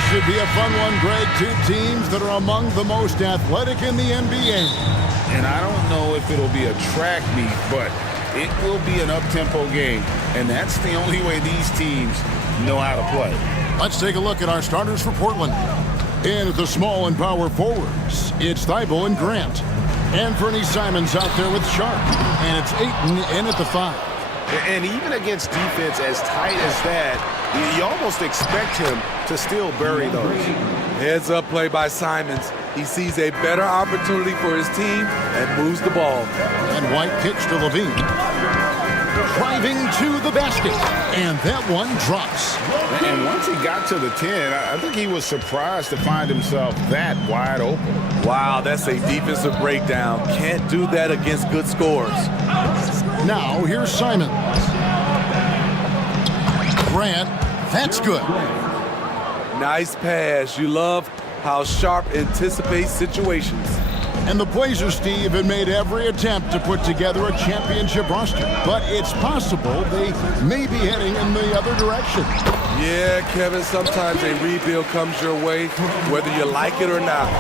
should be a fun one, Greg. Two teams that are among the most athletic in the NBA. And I don't know if it'll be a track meet, but it will be an up-tempo game. And that's the only way these teams know how to play. Let's take a look at our starters for Portland. In at the small and power forwards, it's Thibault and Grant. Anthony Simons out there with Sharp. And it's Ayton in at the 5. And even against defense as tight as that, you almost expect him to still bury those. Heads up play by Simons. He sees a better opportunity for his team and moves the ball. And White kicks to Levine. Driving to the basket. And that one drops. And once he got to the 10, I think he was surprised to find himself that wide open. Wow, that's a defensive breakdown. Can't do that against good scores. Now, here's Simons. Grant, that's good. Nice pass. You love how Sharp anticipates situations. And the Blazers, Steve, have made every attempt to put together a championship roster. But it's possible they may be heading in the other direction. Yeah, Kevin, sometimes a rebuild comes your way, whether you like it or not.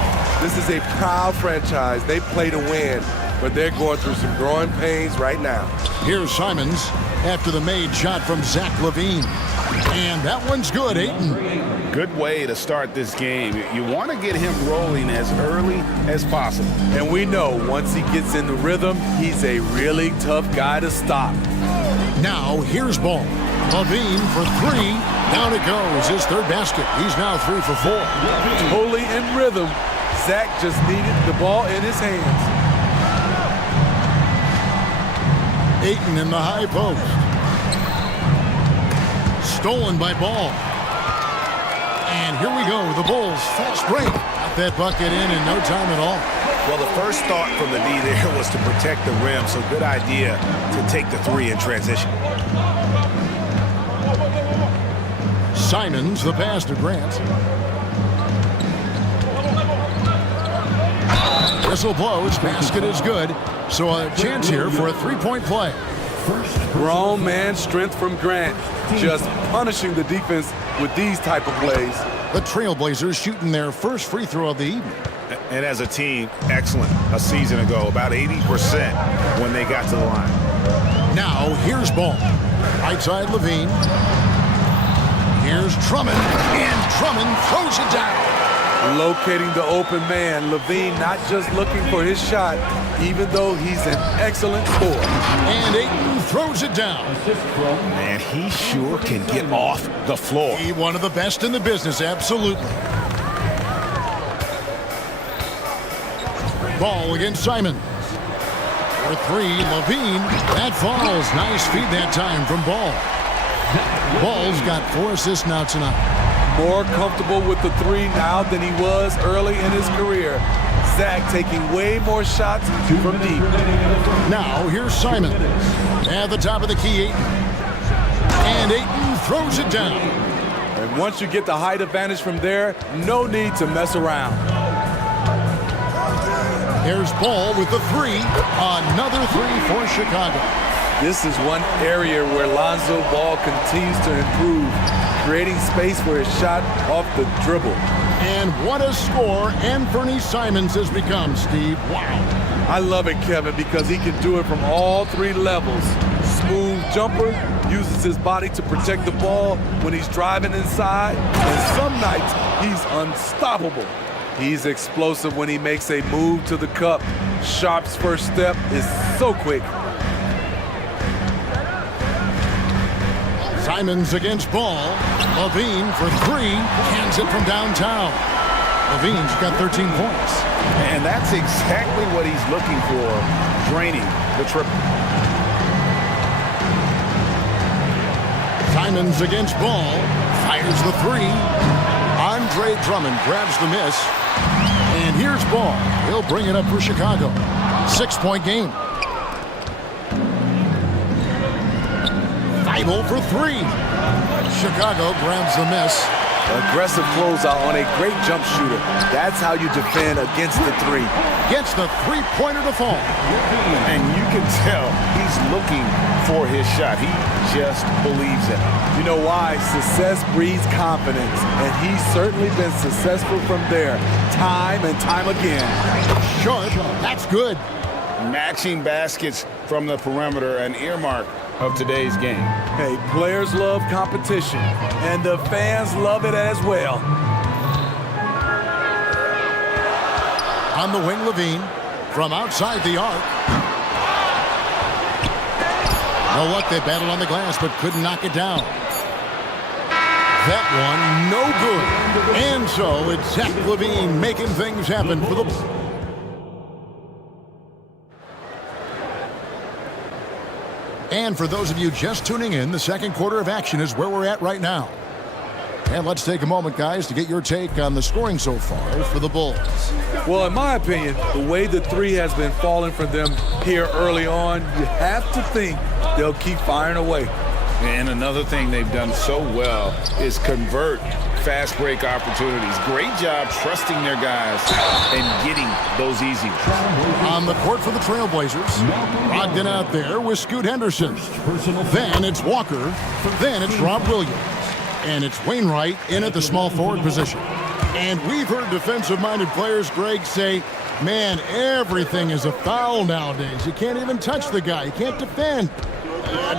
This is a proud franchise. They play to win, but they're going through some growing pains right now. Here's Simons after the made shot from Zach LaVine. And that one's good, Ayton. Good way to start this game. You want to get him rolling as early as possible. And we know once he gets in the rhythm, he's a really tough guy to stop. Now, here's Ball. LaVine for 3. Down it goes. His third basket. He's now 3 for 4. Totally in rhythm. Zach just needed the ball in his hands. Ayton in the high post. Stolen by Ball. And here we go. The Bulls fast break. Got that bucket in no time at all. Well, the first thought from the D there was to protect the rim, so good idea to take the 3 in transition. Simons, the pass to Grant. Whistle blows. Basket is good. So a chance here for a 3-point play. Grown man strength from Grant. Just punishing the defense with these type of plays. The Trailblazers shooting their first free throw of the evening. And as a team, excellent. A season ago, about 80% when they got to the line. Now, here's Ball. Right side, Levine. Here's Drummond. And Drummond throws it down. Locating the open man. Levine not just looking for his shot, even though he's an excellent scorer. And Ayton throws it down. Man, he sure can get off the floor. He one of the best in the business, absolutely. Ball against Simon. For 3, Levine. That falls. Nice feed that time from Ball. Ball's got 4 assists now tonight. More comfortable with the 3 now than he was early in his career. Zach taking way more shots from deep. Now, here's Simon. At the top of the key, Ayton. And Ayton throws it down. And once you get the height advantage from there, no need to mess around. Here's Ball with the 3. Another 3 for Chicago. This is one area where Lonzo Ball continues to improve, creating space for his shot off the dribble. And what a score Anthony Simons has become, Steve. Wow. I love it, Kevin, because he can do it from all 3 levels. Smooth jumper, uses his body to protect the ball when he's driving inside, and some nights he's unstoppable. He's explosive when he makes a move to the cup. Sharp's first step is so quick. Simons against Ball. Levine for 3. Hands it from downtown. Levine's got 13 points. And that's exactly what he's looking for, draining the triple. Simons against Ball. Fires the 3. Andre Drummond grabs the miss. And here's Ball. He'll bring it up for Chicago. 6-point game. Thibault for 3. Chicago grabs the miss. Aggressive closeout on a great jump shooter. That's how you defend against the three. Gets the three-pointer to fall. And you can tell he's looking for his shot. He just believes in it. You know why? Success breeds confidence, and he's certainly been successful from there, time and time again. Short, that's good. Matching baskets from the perimeter, an earmark of today's game. Hey, players love competition, and the fans love it as well. On the wing, Levine from outside the arc. No luck, they battled on the glass, but couldn't knock it down. That one, no good. And so it's Zach Levine making things happen for the... And for those of you just tuning in, the second quarter of action is where we're at right now. And let's take a moment, guys, to get your take on the scoring so far for the Bulls. Well, in my opinion, the way the three has been falling for them here early on, you have to think they'll keep firing away. And another thing they've done so well is convert fast break opportunities. Great job trusting their guys and getting those easy ones. On the court for the Trailblazers, Brogdon out there with Scoot Henderson. Then it's Walker. Then it's Rob Williams. And it's Wainwright in at the small forward position. And we've heard defensive-minded players, Greg, say, man, everything is a foul nowadays. You can't even touch the guy. You can't defend.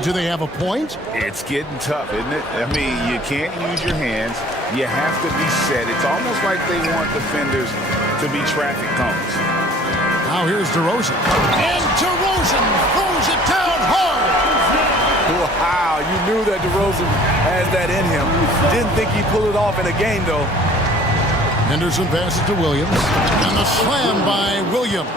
Do they have a point? It's getting tough, isn't it? I mean, you can't use your hands. You have to be set. It's almost like they want defenders to be traffic cones. Now here's DeRozan. And DeRozan throws it down hard. Wow, you knew that DeRozan has that in him. Didn't think he'd pull it off in a game, though. Henderson passes to Williams. And the slam by Williams.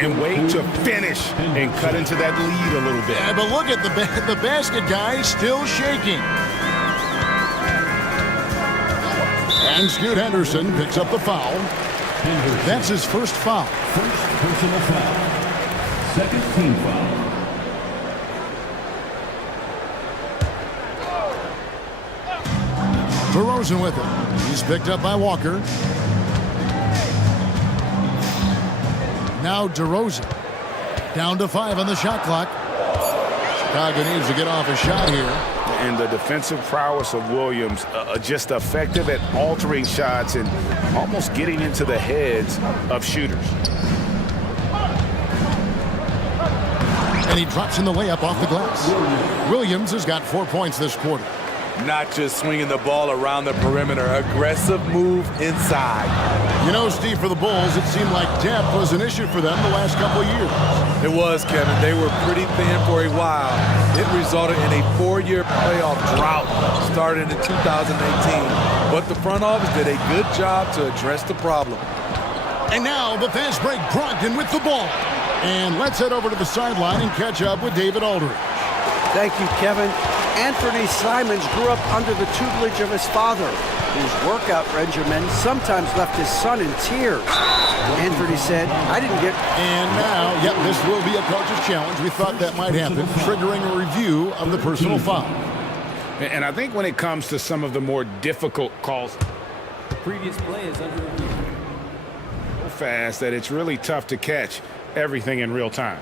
And wait to finish and cut into that lead a little bit. Yeah, but look at the basket guy still shaking. And Scoot Henderson picks up the foul. That's his first foul. First personal foul. Second team foul. DeRozan with it. He's picked up by Walker. Now DeRozan. Down to 5 on the shot clock. Chicago needs to get off a shot here. And the defensive prowess of Williams, just effective at altering shots and almost getting into the heads of shooters. And he drops in the layup off the glass. Williams has got 4 points this quarter. Not just swinging the ball around the perimeter, aggressive move inside. You know, Steve, for the Bulls, it seemed like depth was an issue for them the last couple of years. It was, Kevin. They were pretty thin for a while. It resulted in a 4-year playoff drought starting in 2018. But the front office did a good job to address the problem. And now the fast break, Brogdon with the ball. And let's head over to the sideline and catch up with David Aldridge. Thank you, Kevin. Anthony Simons grew up under the tutelage of his father, whose workout regimen sometimes left his son in tears. Anthony said, I didn't get... And now, yep, this will be a coach's challenge. We thought that might happen, triggering a review of the personal foul. And I think when it comes to some of the more difficult calls, the previous play is under review. So fast that it's really tough to catch everything in real time.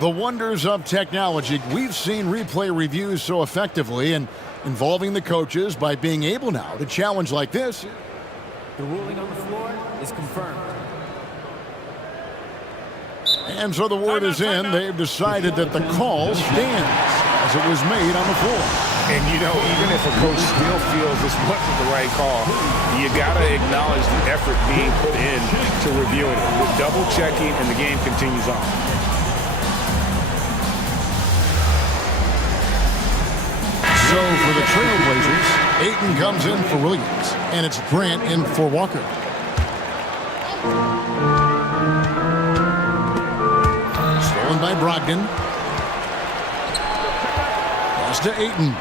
The wonders of technology. We've seen replay reviews so effectively and involving the coaches by being able now to challenge like this. The ruling on the floor is confirmed. And so the word is in. They've decided that the call stands as it was made on the floor. And, you know, even if a coach still feels this wasn't the right call, you got to acknowledge the effort being put in to reviewing it. With double checking, and the game continues on. So for the Trailblazers, Ayton comes in for Williams, and it's Grant in for Walker. Stolen by Brogdon. Pass to Ayton.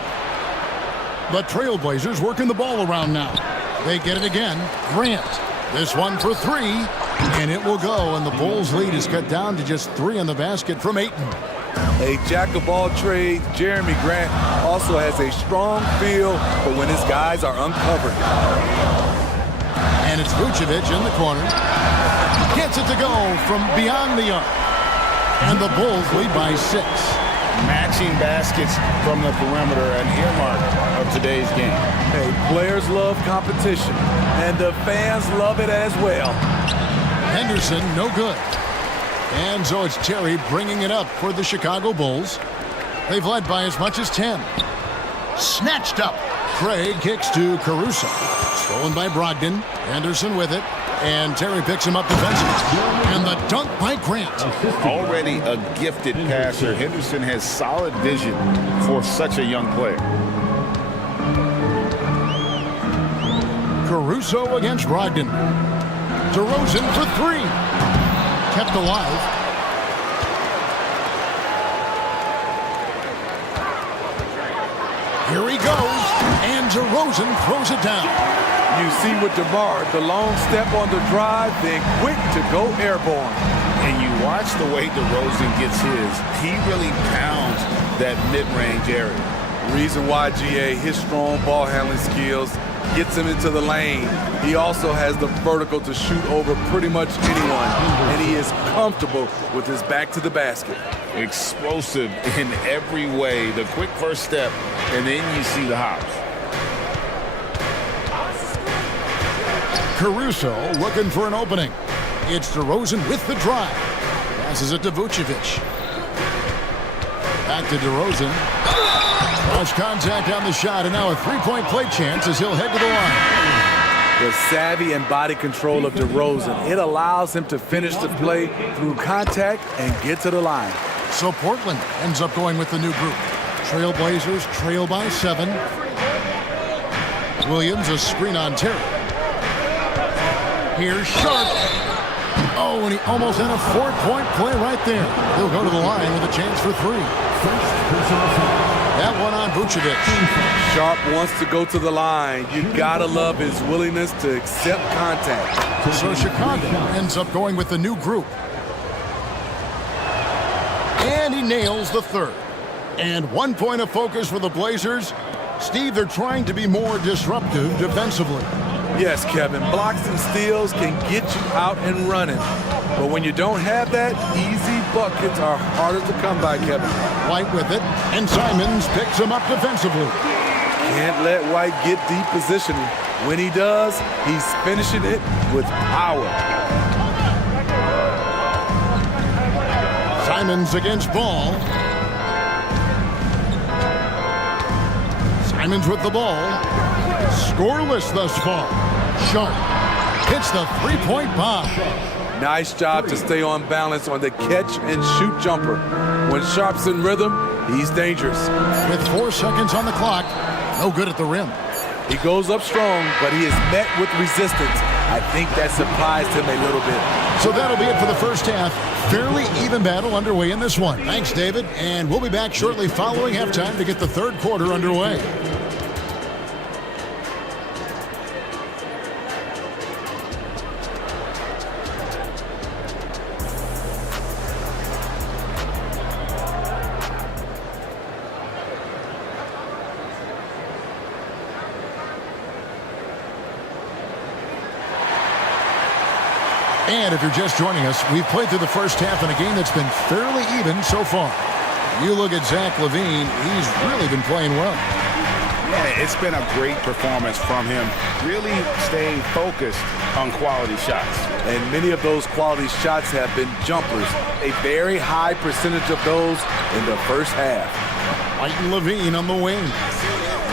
The Trailblazers working the ball around now. They get it again. Grant. This one for 3, and it will go, and the Bulls' lead is cut down to just 3 on the basket from Ayton. A jack of all trades, Jeremy Grant also has a strong feel for when his guys are uncovered. And it's Vucevic in the corner. Gets it to go from beyond the arc. And the Bulls lead by 6. Matching baskets from the perimeter, an earmark of today's game. Hey, players love competition, and the fans love it as well. Henderson, no good. And so it's Terry bringing it up for the Chicago Bulls. They've led by as much as 10. Snatched up. Craig kicks to Caruso. Stolen by Brogdon. Henderson with it. And Terry picks him up defensively. And the dunk by Grant. Already a gifted passer. Henderson has solid vision for such a young player. Caruso against Brogdon. DeRozan for 3. Kept alive. Here he goes. And DeRozan throws it down. You see with DeMar, the long step on the drive, then quick to go airborne. And you watch the way DeRozan gets his. He really pounds that mid-range area. Reason why, GA, his strong ball handling skills gets him into the lane. He also has the vertical to shoot over pretty much anyone, and he is comfortable with his back to the basket. Explosive in every way. The quick first step, and then you see the hops. Caruso looking for an opening. It's DeRozan with the drive. Passes it to Vucevic. Back to DeRozan. Cross contact on the shot, and now a three-point play chance as he'll head to the line. The savvy and body control of DeRozan, it allows him to finish the play through contact and get to the line. So Portland ends up going with the new group. Trailblazers trail by 7. Williams a screen on Terry. Here's Sharp. Oh, and he almost had a 4-point play right there. He'll go to the line with a chance for 3. That one on Vucevic. Sharp wants to go to the line. You gotta love his willingness to accept contact. So Chicago ends up going with the new group. And he nails the 3rd. And 1 point of focus for the Blazers. Steve, they're trying to be more disruptive defensively. Yes, Kevin, blocks and steals can get you out and running. But when you don't have that, easy buckets are harder to come by, Kevin. White with it, and Simons picks him up defensively. Can't let White get deep positioning. When he does, he's finishing it with power. Simons against Ball. Simons with the ball. Scoreless thus far. Sharp hits the three-point bomb. Nice job to stay on balance on the catch and shoot jumper. When Sharp's in rhythm, he's dangerous. With 4 seconds on the clock, no good at the rim. He goes up strong, but he is met with resistance. I think that surprised him a little bit. So that'll be it for the first half. Fairly even battle underway in this one. Thanks, David. And we'll be back shortly following halftime to get the third quarter underway. And if you're just joining us, we've played through the first half in a game that's been fairly even so far. You look at Zach LaVine, he's really been playing well. Yeah, it's been a great performance from him. Really staying focused on quality shots. And many of those quality shots have been jumpers. A very high percentage of those in the first half. White and LaVine on the wing.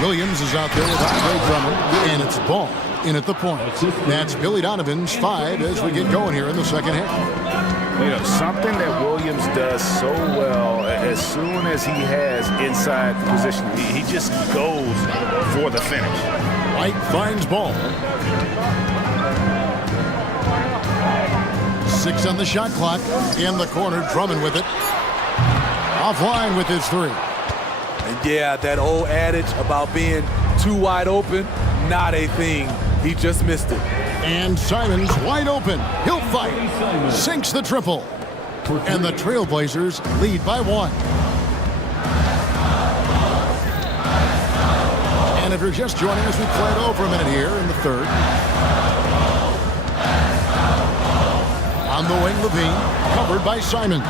Williams is out there with Andre Drummond, and it's Ball in at the point. That's Billy Donovan's 5 as we get going here in the second half. You know, something that Williams does so well, as soon as he has inside position, he just goes for the finish. White finds Ball. 6 on the shot clock. In the corner, Drummond with it. Offline with his 3. And yeah, that old adage about being too wide open, not a thing. He just missed it. And Simons wide open. He'll fight. Sinks the triple. And the Trailblazers lead by 1. if you're just joining us, we played over a minute here in the third. On the wing, Levine, covered by Simons.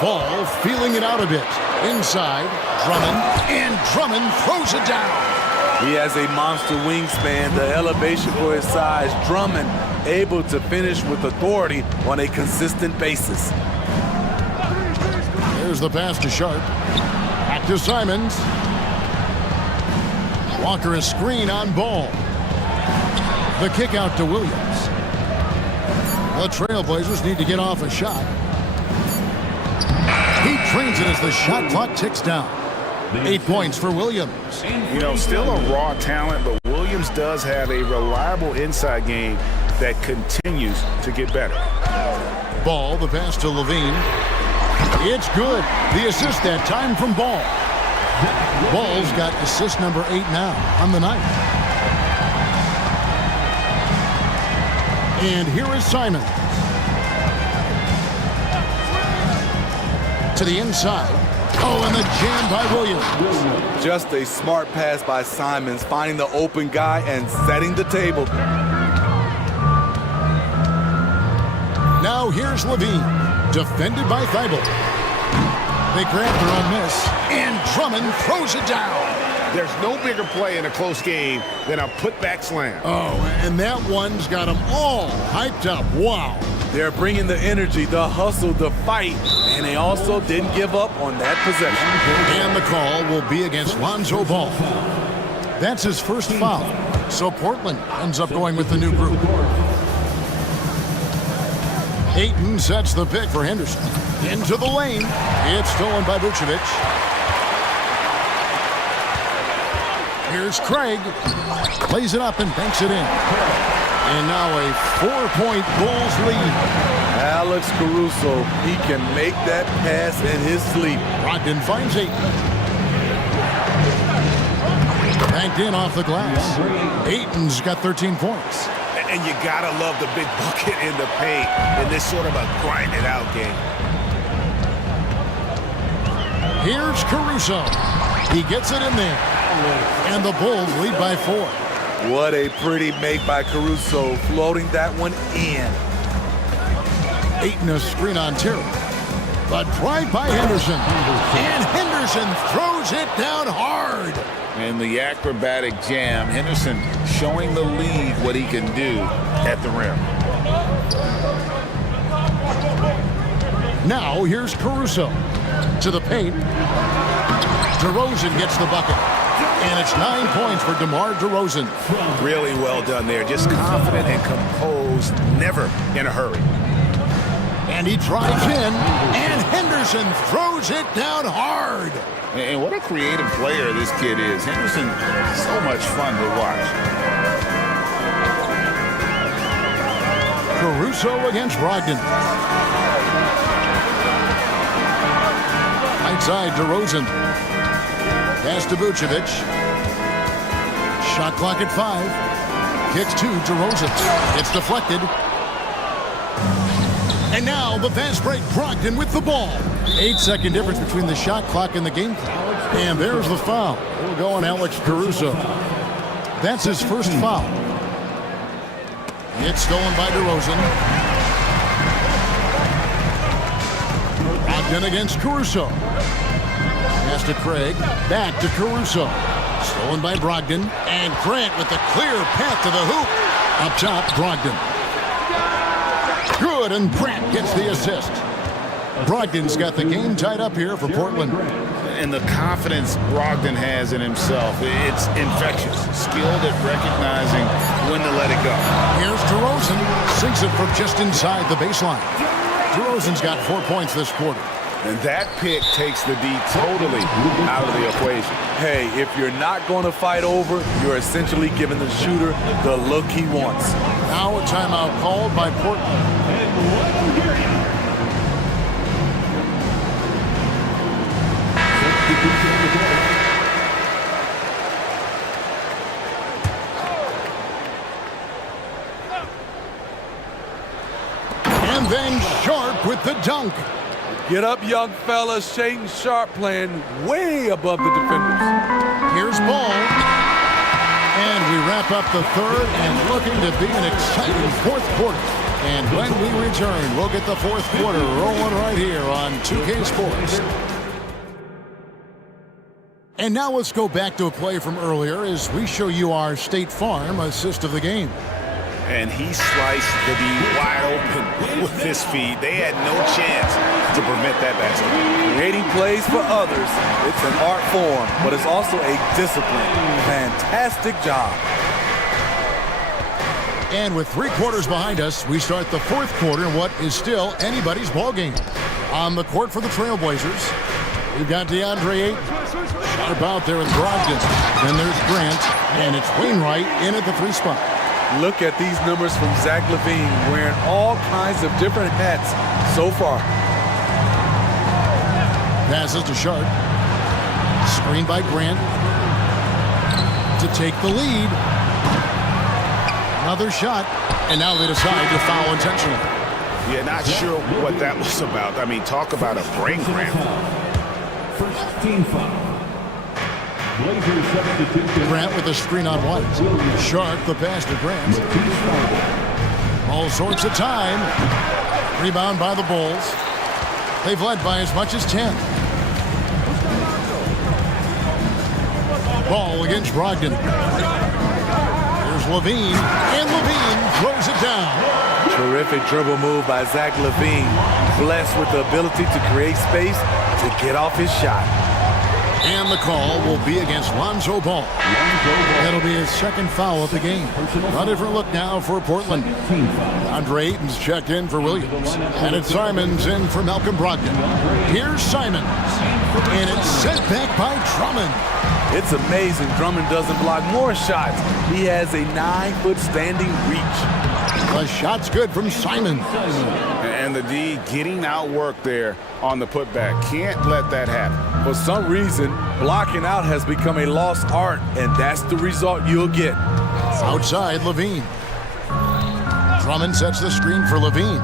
Ball feeling it out a bit. Inside, Drummond, and Drummond throws it down. He has a monster wingspan, the elevation for his size. Drummond able to finish with authority on a consistent basis. There's the pass to Sharp. Back to Simons. Walker a screen on Ball. The kick out to Williams. The Trailblazers need to get off a shot. He trains it as the shot clock ticks down. 8 points for Williams. You know, still a raw talent, but Williams does have a reliable inside game that continues to get better. Ball, the pass to Levine. It's good. The assist that time from Ball. Ball's got assist number 8 now on the night. And here is Simon. To the inside. Oh, and the jam by Williams. Just a smart pass by Simons, finding the open guy and setting the table. Now here's Levine, defended by Thibault. They grab their own miss, and Drummond throws it down. There's no bigger play in a close game than a putback slam. Oh, and that one's got them all hyped up. Wow. They're bringing the energy, the hustle, the fight, and they also didn't give up on that possession. And the call will be against Lonzo Ball. That's his first foul. So Portland ends up going with the new group. Ayton sets the pick for Henderson. Into the lane. It's stolen by Vucevic. Here's Craig. Plays it up and banks it in. And now a 4-point Bulls lead. Alex Caruso, he can make that pass in his sleep. Brogdon finds Ayton. Banked in off the glass. Ayton's got 13 points. And you gotta love the big bucket in the paint in this sort of a grind-it-out game. Here's Caruso. He gets it in there. And the Bulls lead by 4. What a pretty make by Caruso, floating that one in. Ayton a screen on Terry. But drive by Henderson. And Henderson throws it down hard. And the acrobatic jam, Henderson showing the league what he can do at the rim. Now here's Caruso. To the paint. DeRozan gets the bucket. And it's 9 points for DeMar DeRozan. Really well done there. Just confident and composed, never in a hurry. And he drives in, and Henderson throws it down hard. And what a creative player this kid is. Henderson, so much fun to watch. Caruso against Brogdon. Right side, DeRozan. Pass to Vucevic. Shot clock at 5. Kicks to DeRozan. It's deflected. And now the fast break. Brogdon with the ball. 8-second difference between the shot clock and the game clock. And there's the foul. It'll go on Alex Caruso. That's his first foul. It's stolen by DeRozan. Brogdon against Caruso. Pass to Craig. Back to Caruso. Stolen by Brogdon. And Grant with the clear path to the hoop. Up top, Brogdon. Good, and Grant gets the assist. Brogdon's got the game tied up here for Portland. And the confidence Brogdon has in himself, it's infectious. Skilled at recognizing when to let it go. Here's DeRozan. Sinks it from just inside the baseline. DeRozan's got 4 points this quarter. And that pick takes the D totally out of the equation. Hey, if you're not going to fight over, you're essentially giving the shooter the look he wants. Now a timeout called by Portland. And then Sharp with the dunk. Get up, young fella. Shane Sharp playing way above the defenders. Here's ball. And we wrap up the third and looking to be an exciting fourth quarter. And when we return, we'll get the fourth quarter rolling right here on 2K Sports. And now let's go back to a play from earlier as we show you our State Farm assist of the game. And he sliced the D wide open with his feet. They had no chance to prevent that basket. Creating plays for others, it's an art form, but it's also a discipline. Fantastic job. And with 3 quarters behind us, we start the fourth quarter in what is still anybody's ball game. On the court for the Trailblazers, we've got DeAndre Ayton. Sharp out there with Brogdon. Then there's Grant, and it's Wainwright in at the 3 spot. Look at these numbers from Zach LaVine, wearing all kinds of different hats so far. Passes to Sharp. Screen by Grant to take the lead. Another shot, and now they decide to foul intentionally. Yeah, not sure what that was about. I mean, talk about a brain cramp. First team foul. Blazers substitution. Grant with a screen on White. Sharp, the pass to Grant. All sorts of time. Rebound by the Bulls. They've led by as much as 10. Ball against Brogdon. Here's LaVine, and LaVine throws it down. Terrific dribble move by Zach LaVine. Blessed with the ability to create space to get off his shot. And the call will be against Lonzo Ball. That'll be his second foul of the game. A different look now for Portland. Andre Ayton's checked in for Williams. And it's Simons in for Malcolm Brogdon. Here's Simons. And it's sent back by Drummond. It's amazing Drummond doesn't block more shots. He has a 9-foot standing reach. The shot's good from Simons. And the D getting outworked there on the putback. Can't let that happen. For some reason, blocking out has become a lost art, and that's the result you'll get. Outside, LaVine. Drummond sets the screen for LaVine.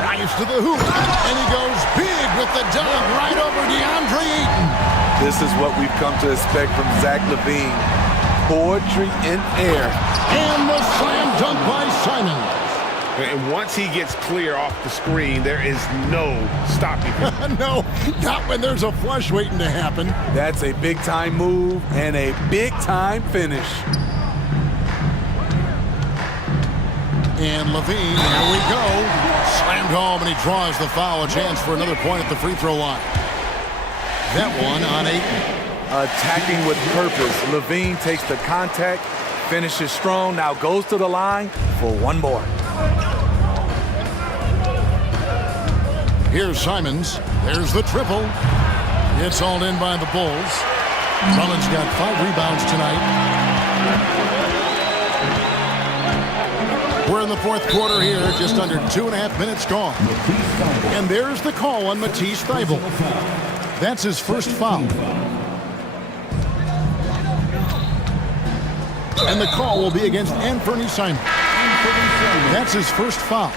Drives to the hoop, and he goes big with the dunk right over DeAndre Ayton. This is what we've come to expect from Zach LaVine. Poetry in air. And the slam dunk by Simons. And once he gets clear off the screen, there is no stopping him. No, not when there's a flush waiting to happen. That's a big-time move and a big-time finish. And LaVine, here we go. Slammed home, and he draws the foul. A chance for another point at the free throw line. That one on Ayton. Attacking with purpose. LaVine takes the contact, finishes strong, now goes to the line for one more. Here's Simons. There's the triple. It's all in by the Bulls. Drummond's got 5 rebounds tonight. We're in the fourth quarter here, just under 2.5 minutes gone. And there's the call on Matisse Thybulle. That's his first foul. And the call will be against Anthony Simons. That's his first foul.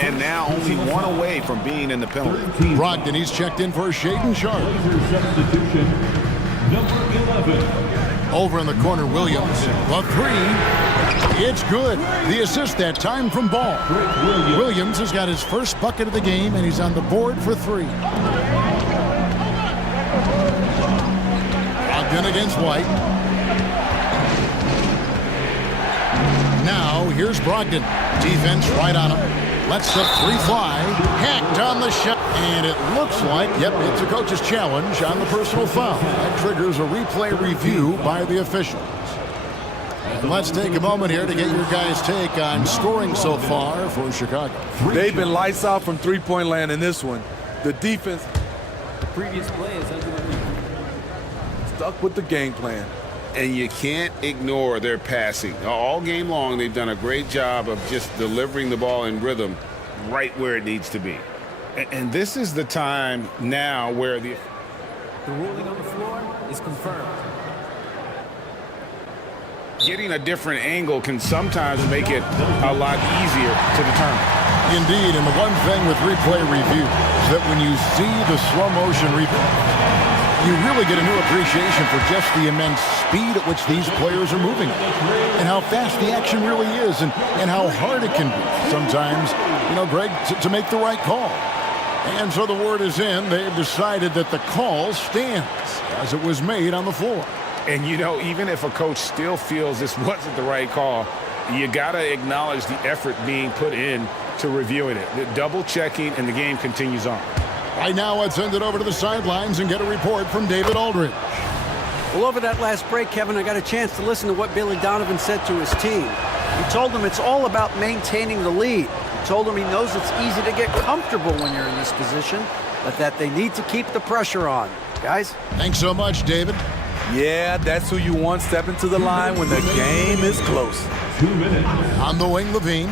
And now only 1 away from being in the penalty. Brogdon, he's checked in for Shaden Sharp. Substitution. Number 11. Over in the corner, Williams. The 3. It's good. The assist that time from Ball. Williams has got his first bucket of the game, and he's on the board for 3. Brogdon against White. Now, here's Brogdon. Defense right on him. Lets the 3 fly. Hacked on the shot. And it looks like, yep, it's a coach's challenge on the personal foul. That triggers a replay review by the officials. And let's take a moment here to get your guys' take on scoring so far for Chicago. They've been lights out from three-point land in this one. The defense... The previous play is under review. Stuck with the game plan. And you can't ignore their passing. All game long, they've done a great job of just delivering the ball in rhythm right where it needs to be. And this is the time now where the ruling on the floor is confirmed. Getting a different angle can sometimes make it a lot easier to determine. Indeed, and the one thing with replay review is that when you see the slow motion replay, you really get a new appreciation for just the immense speed at which these players are moving and how fast the action really is and how hard it can be sometimes, Greg, to make the right call. And so the word is in. They've decided that the call stands as it was made on the floor. And, even if a coach still feels this wasn't the right call, you got to acknowledge the effort being put in to reviewing it. The double checking, and the game continues on. Right now, let's send it over to the sidelines and get a report from David Aldridge. Well, over that last break, Kevin, I got a chance to listen to what Billy Donovan said to his team. He told them it's all about maintaining the lead. He told them he knows it's easy to get comfortable when you're in this position, but that they need to keep the pressure on. Guys? Thanks so much, David. Yeah, that's who you want stepping to the line when the game is close. 2 minutes. On the wing, Levine.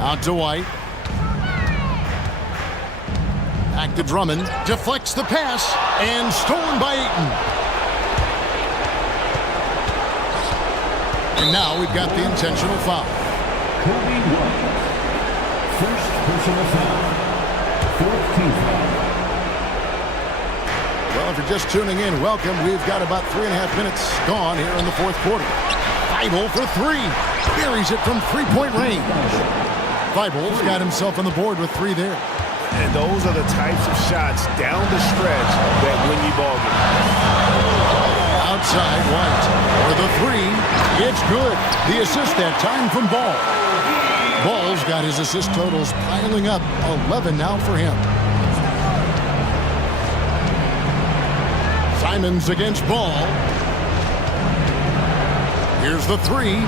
Out to White. Back to Drummond. Deflects the pass. And stolen by Ayton. And now we've got the intentional foul. Kobe White. First personal foul. 4th team foul. Well, if you're just tuning in, welcome. We've got about 3.5 minutes gone here in the fourth quarter. Thibault for three. Buries it from three-point range. Thibault's got himself on the board with three there. And those are the types of shots down the stretch that win you ball games. Outside White for the three. It's good. The assist that time from Ball. Ball's got his assist totals piling up. 11 now for him. Simons against Ball. Here's the three.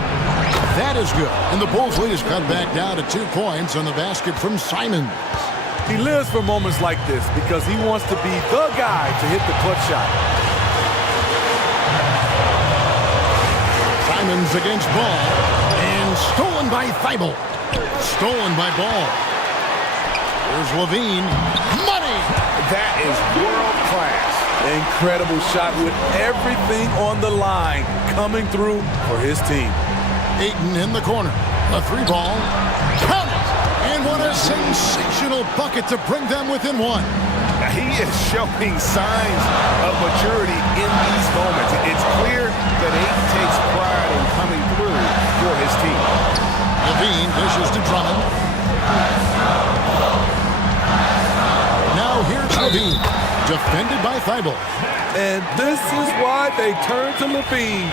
That is good. And the Bulls lead is cut back down to 2 points on the basket from Simons. He lives for moments like this because he wants to be the guy to hit the clutch shot. Simons against Ball. And stolen by Thibault. Stolen by Ball. Here's Levine. Money! That is world class. Incredible shot with everything on the line coming through for his team. Ayton in the corner. A three ball. Count it! And what a sensational bucket to bring them within one. Now he is showing signs of maturity in these moments. It's clear that Ayton takes pride in coming through for his team. Levine dishes to Drummond. Now here's Levine. Defended by Thibault. And this is why they turn to Levine.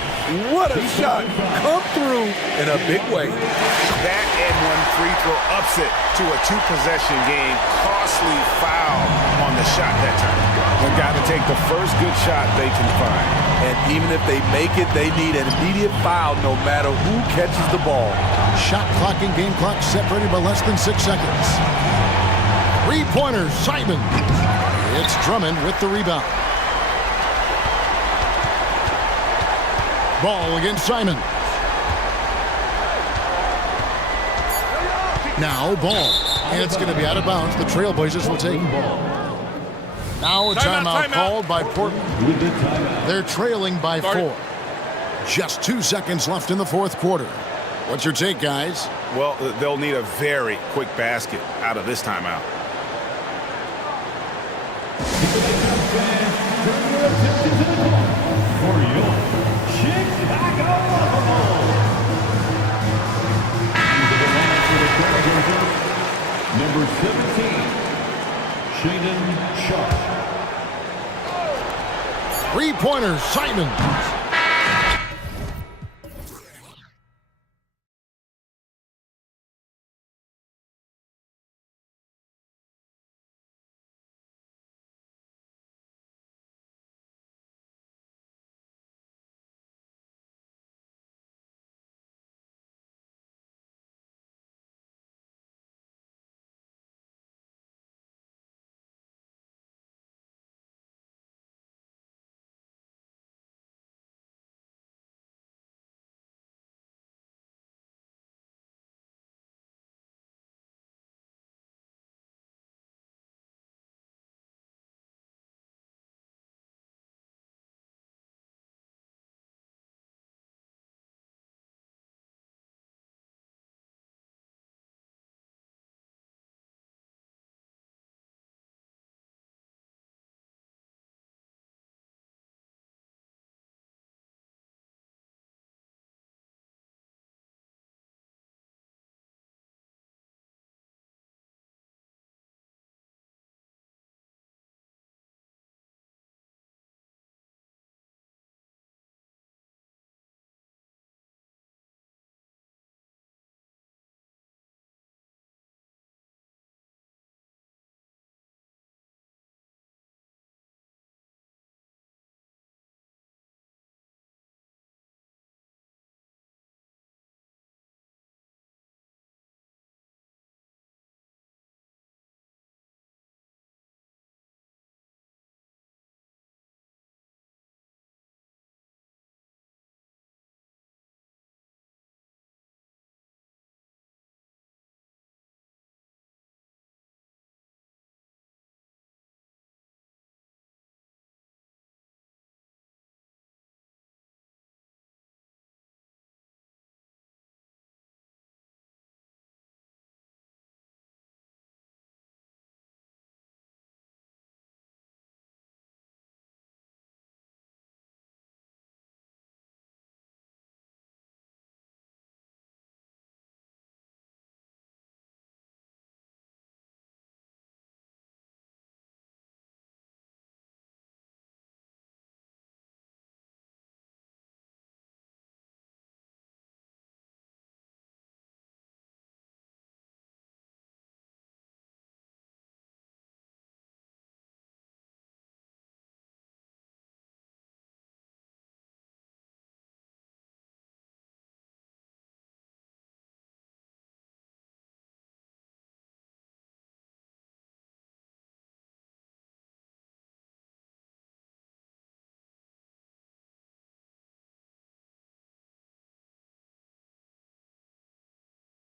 What a shot. Come through in a big way. That and one free throw ups it to a 2-possession game. Costly foul on the shot that time. They've got to take the first good shot they can find. And even if they make it, they need an immediate foul no matter who catches the ball. Shot clock and game clock separated by less than 6 seconds. Three-pointer, Simon. It's Drummond with the rebound. Ball against Simon. Now Ball. And it's going to be out of bounds. The Trailblazers will take ball. Now a timeout called by Portland. They're trailing by 4. Just 2 seconds left in the fourth quarter. What's your take, guys? Well, they'll need a very quick basket out of this timeout. For your Chicago number 17, Shaden Sharp. Three-pointer, Simon.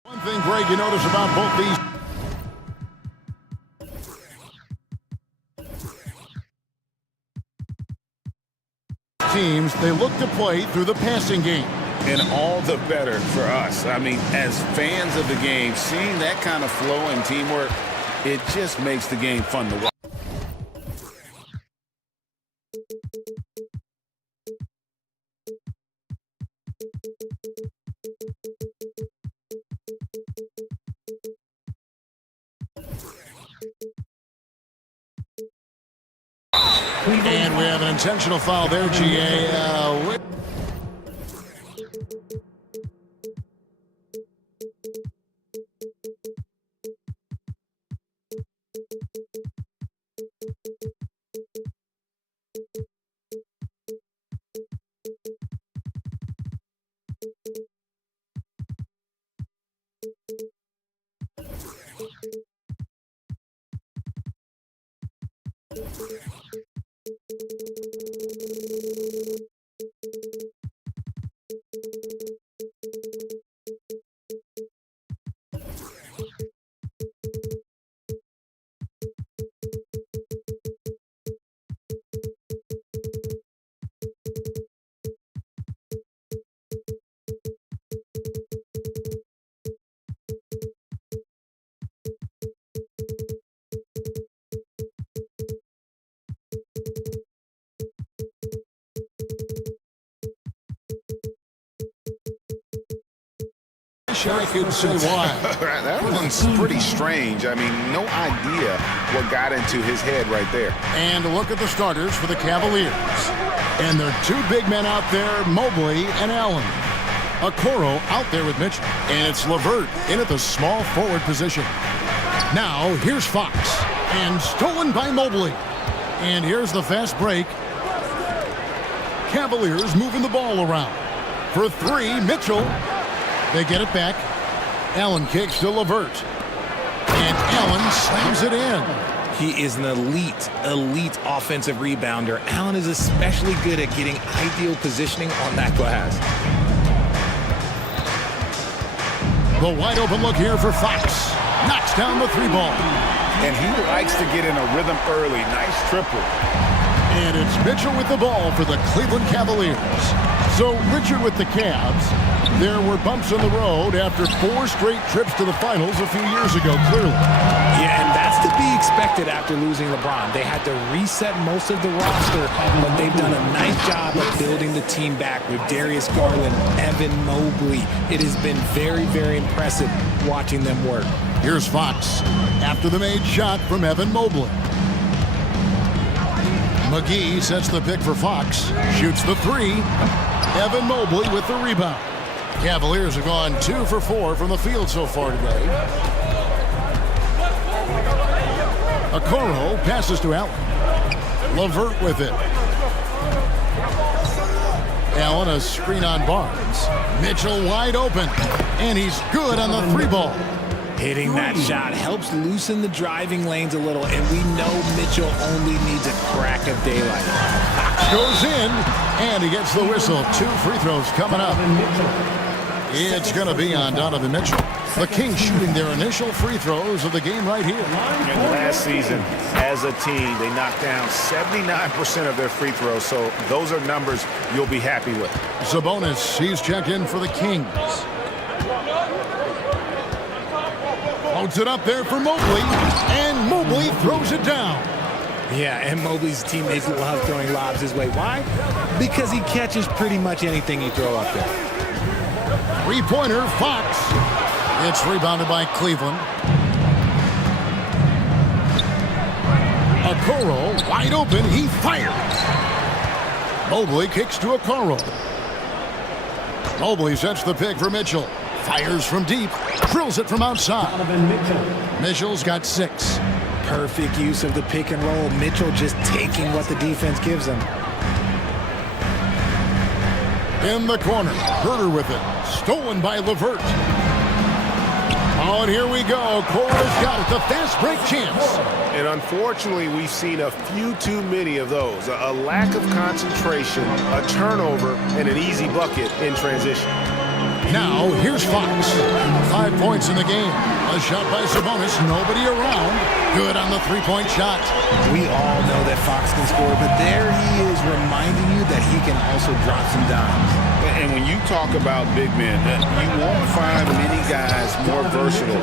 One thing, Greg, you notice about both these teams, they look to play through the passing game. And all the better for us. I mean, as fans of the game, seeing that kind of flow and teamwork, it just makes the game fun to watch. And we have an intentional foul there, GA. I could say why. That one's pretty strange. I mean, no idea what got into his head right there. And look at the starters for the Cavaliers. And there are two big men out there, Mobley and Allen. Okoro out there with Mitchell. And it's LeVert in at the small forward position. Now, here's Fox. And stolen by Mobley. And here's the fast break. Cavaliers moving the ball around. For three, Mitchell. They get it back. Allen kicks to LeVert. And Allen slams it in. He is an elite offensive rebounder. Allen is especially good at getting ideal positioning on that glass. The wide open look here for Fox. Knocks down the three ball. And he likes to get in a rhythm early. Nice triple. And it's Mitchell with the ball for the Cleveland Cavaliers. So Richard with the Cavs. There were bumps on the road after 4 straight trips to the finals a few years ago, clearly. Yeah, and that's to be expected after losing LeBron. They had to reset most of the roster, but they've done a nice job of building the team back with Darius Garland, Evan Mobley. It has been very, very impressive watching them work. Here's Fox after the made shot from Evan Mobley. McGee sets the pick for Fox. Shoots the three. Evan Mobley with the rebound. Cavaliers have gone 2 for 4 from the field so far today. Okoro passes to Allen. LeVert with it. Allen a screen on Barnes. Mitchell wide open. And he's good on the three ball. Hitting that shot helps loosen the driving lanes a little, and we know Mitchell only needs a crack of daylight. Goes in, and he gets the whistle. 2 free throws coming up. It's going to be on Donovan Mitchell. The Kings shooting their initial free throws of the game right here. And last season, as a team, they knocked down 79% of their free throws, so those are numbers you'll be happy with. Sabonis, he's checked in for the Kings. Loads it up there for Mobley, and Mobley throws it down. Yeah, and Mobley's teammates love throwing lobs his way. Why? Because he catches pretty much anything you throw up there. Three-pointer, Fox. It's rebounded by Cleveland. Okoro, wide open, he fires. Mobley kicks to Okoro. Mobley sets the pick for Mitchell. Fires from deep, drills it from outside. Mitchell's got 6. Perfect use of the pick and roll. Mitchell just taking what the defense gives him. In the corner, Herter with it. Stolen by LeVert. Oh, and here we go. Cora's got it. The fast break chance. And unfortunately, we've seen a few too many of those. A lack of concentration, a turnover, and an easy bucket in transition. Now, here's Fox. 5 points in the game. A shot by Sabonis. Nobody around. Good on the three-point shot. We all know that Fox can score, but there he is reminding you that he can also drop some dimes. And when you talk about big men, you won't find many guys more versatile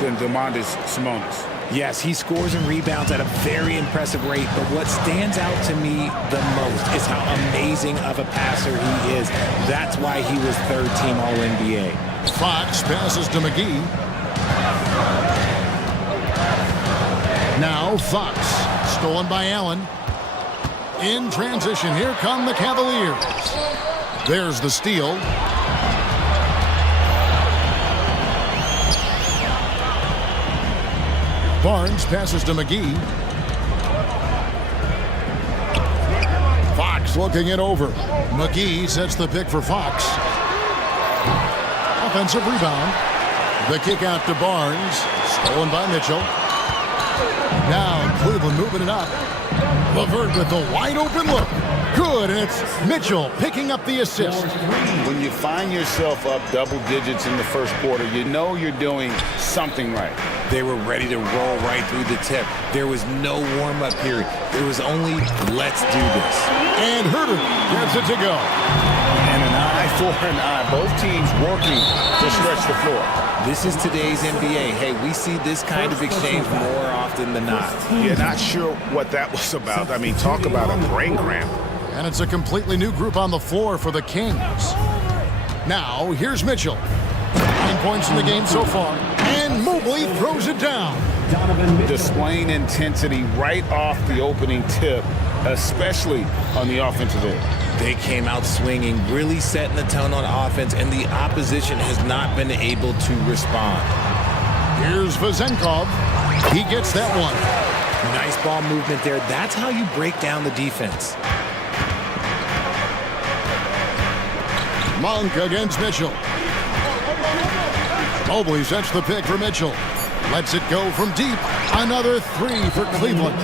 than Domantas Sabonis. Yes, he scores and rebounds at a very impressive rate, but what stands out to me the most is how amazing of a passer he is. That's why he was third-team All-NBA. Fox passes to McGee. Now Fox, stolen by Allen. In transition, here come the Cavaliers. There's the steal. Barnes passes to McGee. Fox looking it over. McGee sets the pick for Fox. Offensive rebound. The kick out to Barnes. Stolen by Mitchell. Now Cleveland moving it up. LeVert with the wide open look. Good, and it's Mitchell picking up the assist. When you find yourself up double digits in the first quarter, you know you're doing something right. They were ready to roll right through the tip. There was no warm-up period. There was only, let's do this. And Herter gets it to go. And an eye for an eye. Both teams working to stretch the floor. This is today's NBA. Hey, we see this kind of exchange more often than not. You're not sure what that was about. I mean, talk about a brain cramp. And it's a completely new group on the floor for the Kings. Now, here's Mitchell. 9 points in the game so far. And Mobley throws it down. Displaying intensity right off the opening tip, especially on the offensive end. They came out swinging, really setting the tone on offense, and the opposition has not been able to respond. Here's Vezenkov. He gets that one. Nice ball movement there. That's how you break down the defense. Monk against Mitchell. Mobley sets the pick for Mitchell. Lets it go from deep. Another three for Cleveland.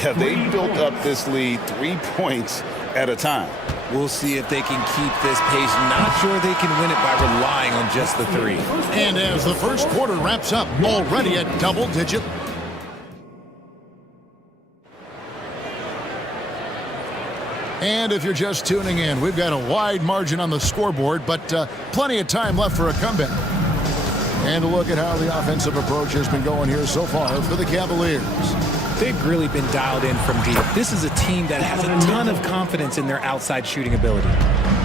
Yeah, they built up this lead 3 points at a time. We'll see if they can keep this pace. Not sure they can win it by relying on just the three. And as the first quarter wraps up, already at double digit. And if you're just tuning in, we've got a wide margin on the scoreboard, but plenty of time left for a comeback. And a look at how the offensive approach has been going here so far for the Cavaliers. They've really been dialed in from deep. This is a team that has a ton of confidence in their outside shooting ability.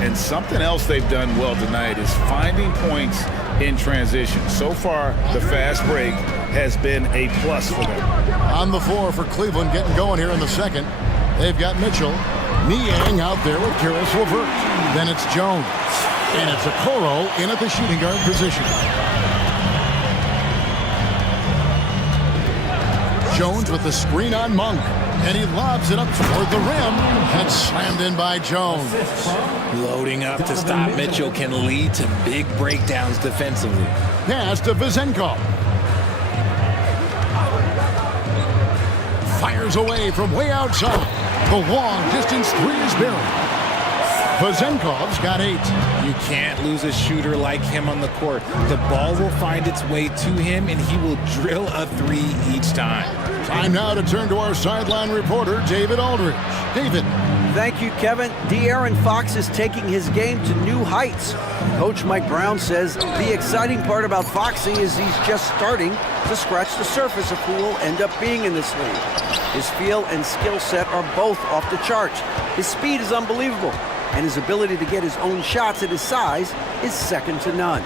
And something else they've done well tonight is finding points in transition. So far, the fast break has been a plus for them. On the floor for Cleveland, getting going here in the second. They've got Mitchell. Niang out there with Karis LeVert. Then it's Jones. And it's Okoro in at the shooting guard position. Jones with the screen on Monk. And he lobs it up toward the rim. And slammed in by Jones. Loading up to stop Mitchell can lead to big breakdowns defensively. Pass to Vezenkov. Fires away from way outside. The long distance three is buried. Vezenkov's got 8. You can't lose a shooter like him on the court. The ball will find its way to him, and he will drill a 3 each time. Time now to turn to our sideline reporter, David Aldridge. David. Thank you, Kevin. De'Aaron Fox is taking his game to new heights. Coach Mike Brown says the exciting part about Foxy is he's just starting to scratch the surface of who will end up being in this league. His feel and skill set are both off the charts. His speed is unbelievable, and his ability to get his own shots at his size is second to none.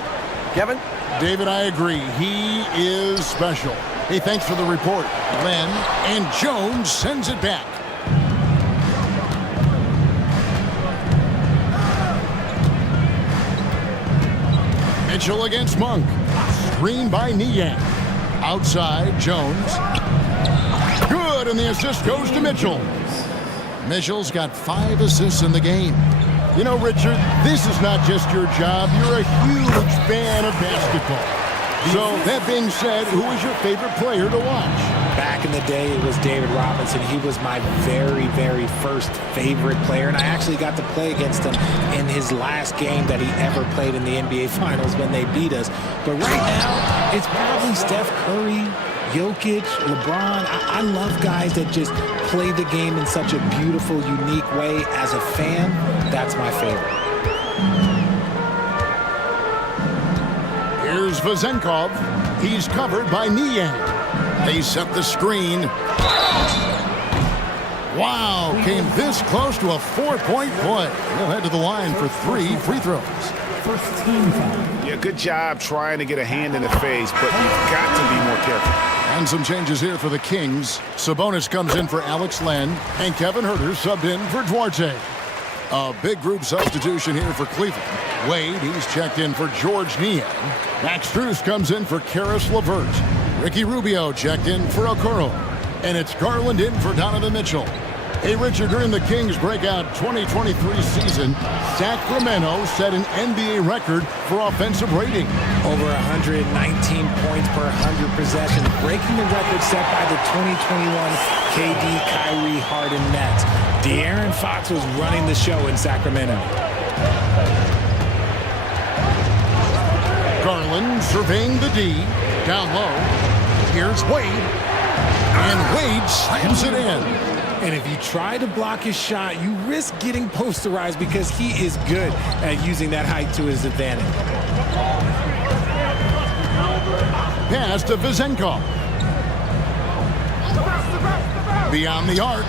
Kevin? David, I agree. He is special. Hey, thanks for the report, Len. And Jones sends it back. Mitchell against Monk. Screen by Niang. Outside, Jones. Good, and the assist goes to Mitchell. Mitchell's got 5 assists in the game. You know, Richard, this is not just your job. You're a huge fan of basketball. So, that being said, who is your favorite player to watch? Back in the day, it was David Robinson. He was my very, very first favorite player, and I actually got to play against him in his last game that he ever played in the NBA Finals when they beat us. But right now, it's probably Steph Curry, Jokic, LeBron. I love guys that just play the game in such a beautiful, unique way. As a fan, that's my favorite. Here's Vezenkov. He's covered by Niang. They set the screen. Wow, came this close to a 4-point play. He'll head to the line for 3 free throws. First team foul. Yeah, good job trying to get a hand in the face, but you've got to be more careful. And some changes here for the Kings. Sabonis comes in for Alex Len, and Kevin Huerter subbed in for Duarte. A big group substitution here for Cleveland. Wade, he's checked in for George Niang. Max Strus comes in for Karis LeVert. Ricky Rubio checked in for Okoro. And it's Garland in for Donovan Mitchell. Hey, Richard, during the Kings' breakout 2023 season, Sacramento set an NBA record for offensive rating. Over 119 points per 100 possessions, breaking the record set by the 2021 KD Kyrie Harden Nets. De'Aaron Fox was running the show in Sacramento. Garland surveying the D. Down low. Here's Wade. And Wade slams it in. And if you try to block his shot, you risk getting posterized because he is good at using that height to his advantage. Pass to Vezenkov. Beyond the arc.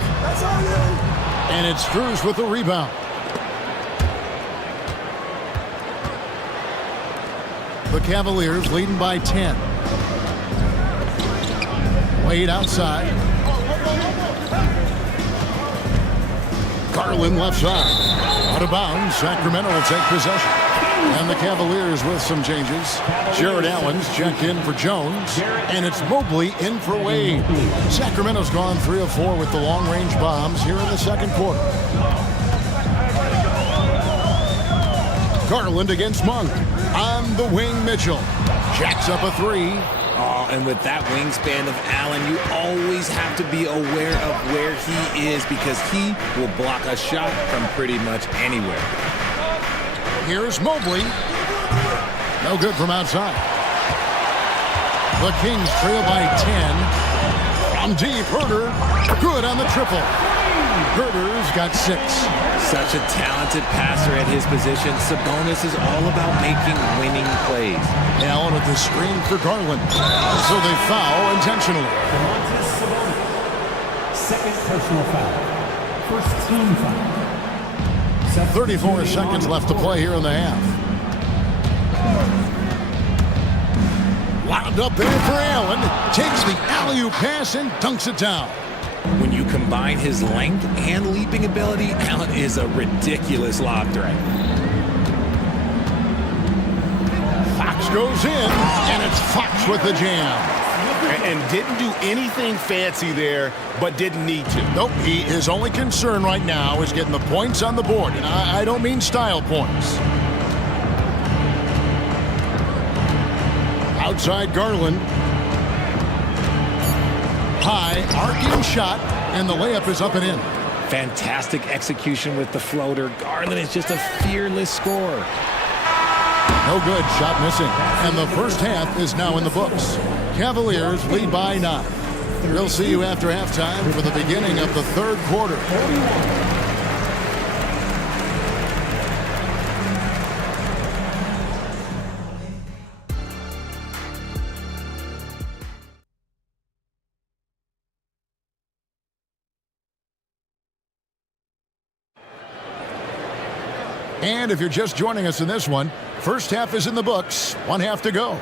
And it's Strus with the rebound. The Cavaliers leading by 10. Wade outside. Garland left side. Out of bounds. Sacramento will take possession. And the Cavaliers with some changes. Jared Allen's checked in for Jones. And it's Mobley in for Wade. Sacramento's gone 3 of 4 with the long-range bombs here in the second quarter. Garland against Monk. On the wing, Mitchell. Jacks up a 3. Oh, and with that wingspan of Allen, you always have to be aware of where he is because he will block a shot from pretty much anywhere. Here's Mobley. No good from outside. The Kings trail by 10. From deep, Huerter. Good on the triple. Huerter's got 6. Such a talented passer at his position. Sabonis is all about making winning plays. Allen with the screen for Garland. So they foul intentionally. Second personal foul. First team foul. 34 seconds left to play here in the half. Wound up there for Allen. Takes the alley-oop pass and dunks it down. When you combine his length and leaping ability, Allen is a ridiculous lob threat. Fox goes in, and it's Fox with the jam. And didn't do anything fancy there, but didn't need to. Nope, his only concern right now is getting the points on the board. And I don't mean style points. Outside Garland. High, arcing shot, and the layup is up and in. Fantastic execution with the floater. Garland is just a fearless scorer. No good, shot missing. And the first half is now in the books. Cavaliers lead by 9. We'll see you after halftime for the beginning of the third quarter. And if you're just joining us in this one, first half is in the books. 1 half to go.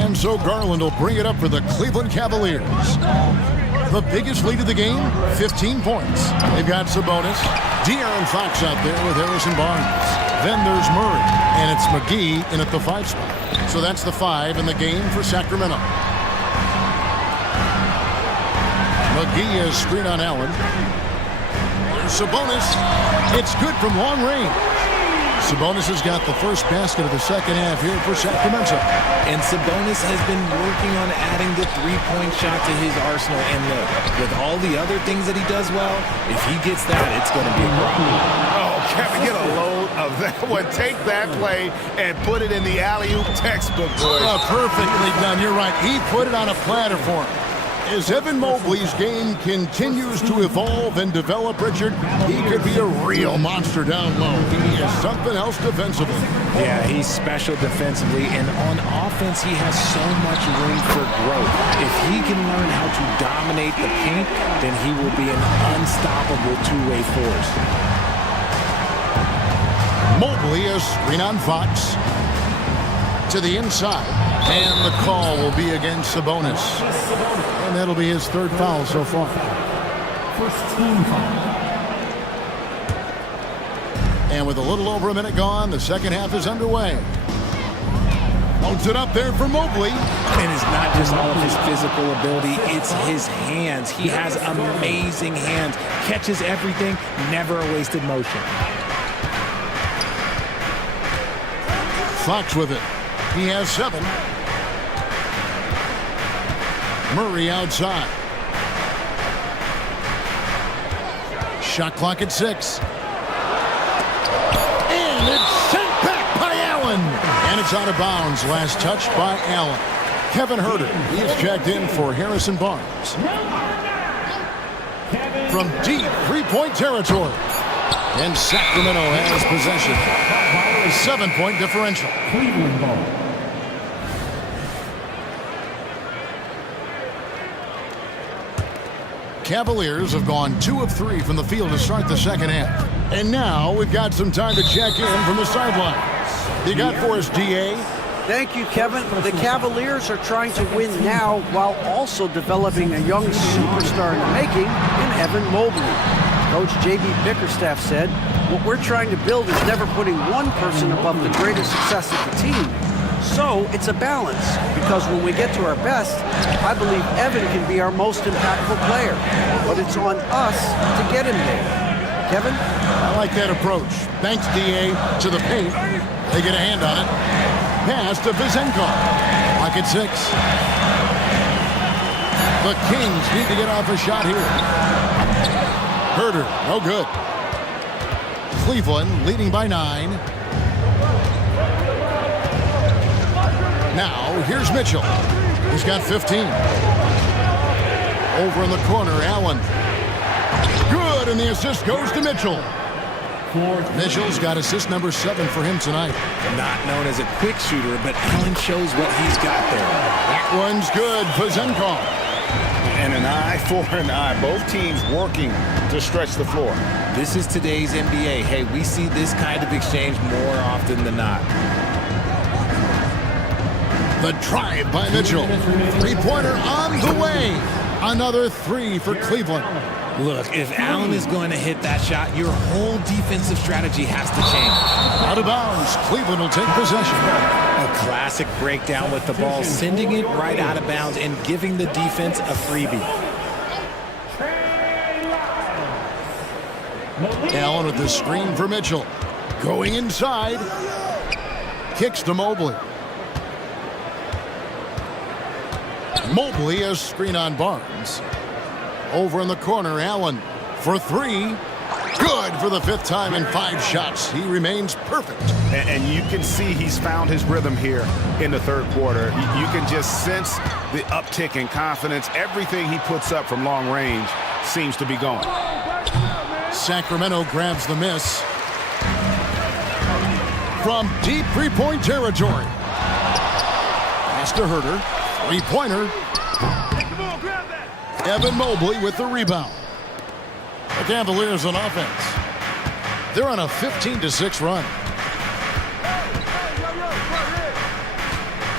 And so Garland will bring it up for the Cleveland Cavaliers. The biggest lead of the game, 15 points. They've got Sabonis, De'Aaron Fox out there with Harrison Barnes. Then there's Murray, and it's McGee in at the 5 spot. So that's the 5 in the game for Sacramento. McGee has screen on Allen. There's Sabonis. It's good from long range. Sabonis has got the first basket of the second half here for Sacramento. And Sabonis has been working on adding the three-point shot to his arsenal. And look, with all the other things that he does well, if he gets that, it's going to be a problem. Oh, Kevin, get a load of that one. Take that play and put it in the alley-oop textbook, boys. Oh, perfectly done. You're right. He put it on a platter for him. As Evan Mobley's game continues to evolve and develop, Richard, he could be a real monster down low. He is something else defensively. Yeah, he's special defensively, and on offense, he has so much room for growth. If he can learn how to dominate the paint, then he will be an unstoppable two-way force. Mobley, a screen on Fox. To the inside, and the call will be against Sabonis. And that'll be his third foul so far. First team foul. And with a little over a minute gone, the second half is underway. Loads it up there for Mobley. And it's not just all of his physical ability, it's his hands. He has amazing hands. Catches everything, never a wasted motion. Fox with it. He has 7. Murray outside. Shot clock at 6. And it's sent back by Allen. And it's out of bounds. Last touch by Allen. Kevin Huerter, he's checked in for Harrison Barnes. From deep three-point territory. And Sacramento has possession. A 7-point differential. Cleveland ball. Cavaliers have gone 2 of 3 from the field to start the second half. And now we've got some time to check in from the sidelines. You got for us, DA? Thank you, Kevin. The Cavaliers are trying to win now while also developing a young superstar in the making in Evan Mobley. Coach J.B. Bickerstaff said, what we're trying to build is never putting one person above the greatest success of the team. So it's a balance, because when we get to our best, I believe Evan can be our most impactful player. But it's on us to get him there. Kevin? I like that approach. Thanks, DA. To the paint. They get a hand on it. Pass to Vizenko. Clock at 6. The Kings need to get off a shot here. Huerter, no good. Cleveland leading by 9. Now, here's Mitchell. He's got 15. Over in the corner, Allen. Good, and the assist goes to Mitchell. Mitchell's got assist number 7 for him tonight. Not known as a quick shooter, but Allen shows what he's got there. That one's good for Zenkov. And an eye for an eye. Both teams working to stretch the floor. This is today's NBA. Hey, we see this kind of exchange more often than not. The drive by Mitchell. Three-pointer on the way. Another 3 for Cleveland. Look, if Allen is going to hit that shot, your whole defensive strategy has to change. Out of bounds. Cleveland will take possession. A classic breakdown with the ball, sending it right out of bounds and giving the defense a freebie. Allen with the screen for Mitchell. Going inside. Kicks to Mobley. Mobley, a screen on Barnes. Over in the corner, Allen for 3. Good for the 5th time in 5 shots. He remains perfect. And you can see he's found his rhythm here in the third quarter. You can just sense the uptick in confidence. Everything he puts up from long range seems to be going. Sacramento grabs the miss. From deep three-point territory. Pass to Huerter. Three-pointer. Evan Mobley with the rebound. The Cavaliers on offense. They're on a 15-6 run.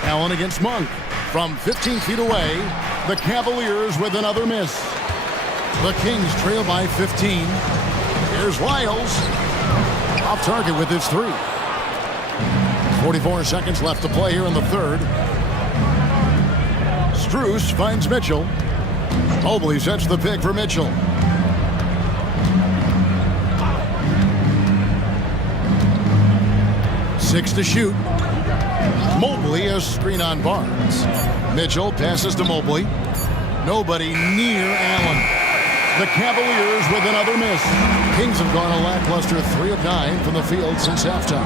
Allen against Monk. From 15 feet away, the Cavaliers with another miss. The Kings trail by 15. Here's Lyles. Off target with his 3. 44 seconds left to play here in the third. Strus finds Mitchell. Mobley sets the pick for Mitchell. 6 to shoot. Mobley a screen on Barnes. Mitchell passes to Mobley. Nobody near Allen. The Cavaliers with another miss. Kings have gone a lackluster 3 of 9 from the field since halftime.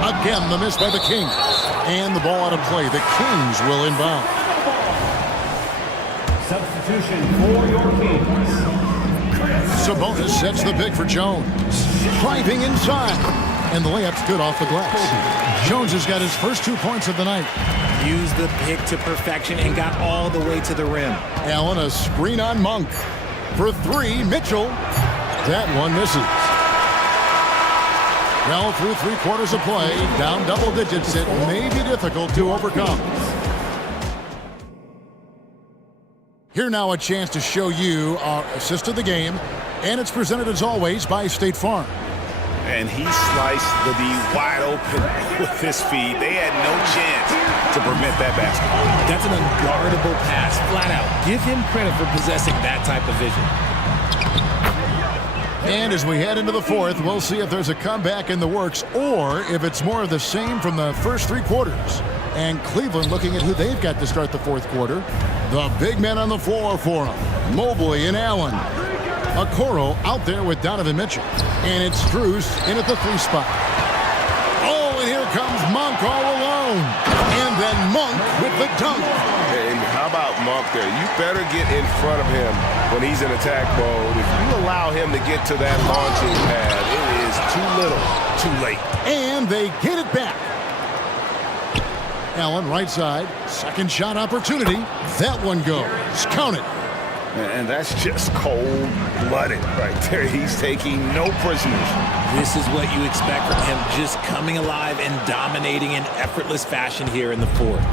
Again, the miss by the Kings. And the ball out of play. The Kings will inbound. Substitution for your Kings. Sabonis sets the pick for Jones. Driving inside. And the layup's good off the glass. Jones has got his first 2 points of the night. Used the pick to perfection and got all the way to the rim. Allen a screen on Monk. For 3, Mitchell. That one misses. Well, through 3 quarters of play, down double digits, it may be difficult to overcome. Here now a chance to show you our assist of the game, and it's presented as always by State Farm. And he sliced the D wide open with his feed. They had no chance to prevent that basket. That's an unguardable pass, flat out. Give him credit for possessing that type of vision. And as we head into the fourth, we'll see if there's a comeback in the works or if it's more of the same from the first 3 quarters. And Cleveland looking at who they've got to start the fourth quarter. The big men on the floor for them. Mobley and Allen. Okoro out there with Donovan Mitchell. And it's Strus in at the 3 spot. Oh, and here comes Monk all alone. And then Monk with the dunk. And how about Monk there? You better get in front of him when he's in attack mode. If you allow him to get to that launching pad, it is too little, too late. And they get it back. Allen right side. Second shot opportunity. That one goes. Count it. And that's just cold-blooded right there. He's taking no prisoners. This is what you expect from him, just coming alive and dominating in effortless fashion here in the fourth.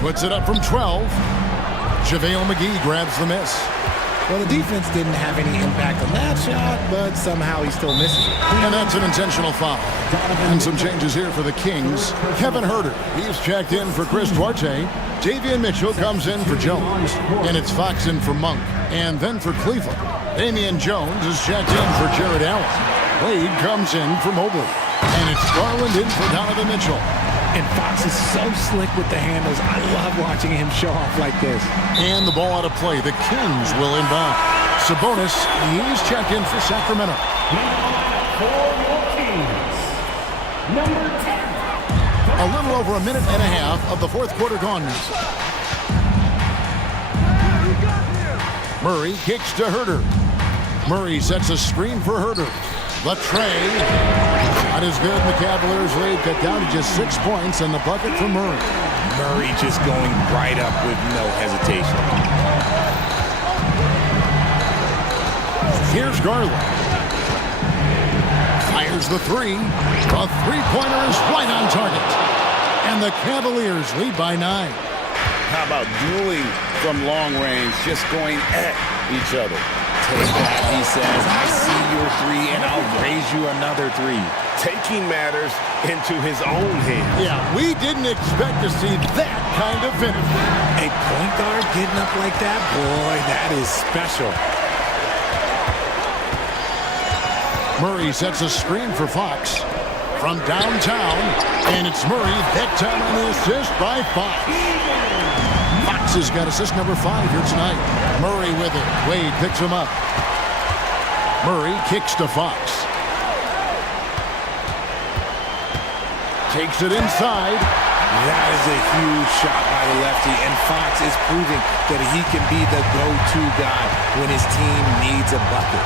Puts it up from 12. JaVale McGee grabs the miss. Well, the defense didn't have any impact on that shot, but somehow he still misses it. And that's an intentional foul. And some changes here for the Kings. Kevin Huerter, he's checked in for Chris Duarte. Davion Mitchell comes in for Jones. And it's Fox in for Monk. And then for Cleveland, Damian Jones is checked in for Jared Allen. Wade comes in for Mobley. And it's Garland in for Donovan Mitchell. And Fox is so slick with the handles. I love watching him show off like this. And the ball out of play. The Kings will inbound. Sabonis, he's checked in for Sacramento. For your Kings, number 10. A little over a minute and a half of the fourth quarter gone now. Murray kicks to Huerter. Murray sets a screen for Huerter. The tray. Not as good. The Cavaliers lead cut down to just 6 points and the bucket for Murray. Murray just going right up with no hesitation. Here's Garland. Fires the 3. The three-pointer is right on target. And the Cavaliers lead by 9. How about dueling from long range, just going at each other? Take that, he says. I see your 3 and I'll raise you another 3. Taking matters into his own hands. Yeah, we didn't expect to see that kind of finish. A point guard getting up like that? Boy, that is special. Murray sets a screen for Fox from downtown, and it's Murray. That time on the assist by Fox. Fox has got assist number 5 here tonight. Murray with it. Wade picks him up. Murray kicks to Fox. Takes it inside. That is a huge shot by the lefty, and Fox is proving that he can be the go-to guy when his team needs a bucket.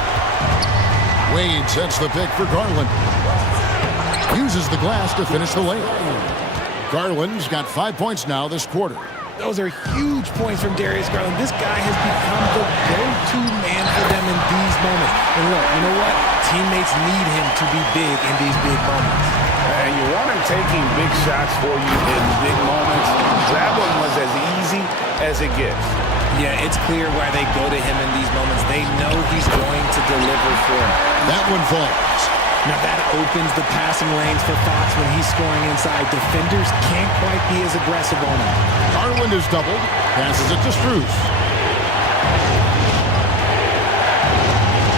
Wade sets the pick for Garland. Uses the glass to finish the layup. Garland's got 5 points now this quarter. Those are huge points from Darius Garland. This guy has become the go-to man for them in these moments. And look, you know what? Teammates need him to be big in these big moments. And you want him taking big shots for you in big moments. That one was as easy as it gets. Yeah, it's clear why they go to him in these moments. They know he's going to deliver for them. That one falls. Now that opens the passing lanes for Fox when he's scoring inside. Defenders can't quite be as aggressive on him. Garland is doubled. Passes it to Strus.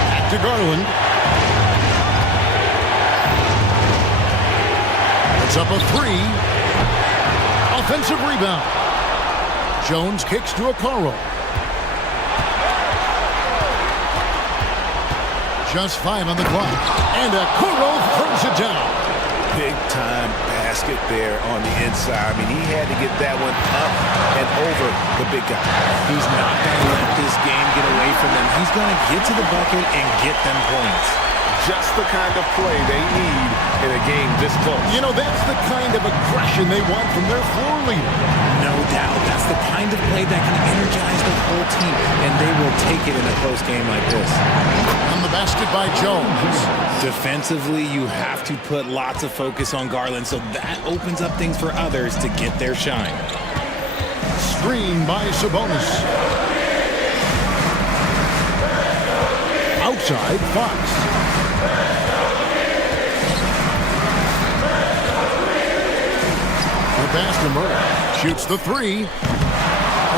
Back to Garland. It's up a three. Offensive rebound. Jones kicks to Okoro. Just 5 on the clock. And Okoro throws it down. Big time basket there on the inside. I mean, he had to get that one up and over the big guy. He's not going to let this game get away from them. He's going to get to the bucket and get them points. Just the kind of play they need in a game this close. You know, that's the kind of aggression they want from their floor leader. No doubt. That's the kind of play that can energize the whole team, and they will take it in a close game like this. On the basket by Jones. Defensively, you have to put lots of focus on Garland, so that opens up things for others to get their shine. Screen by Sabonis. Outside, Fox. The pass to Murray. Shoots the three.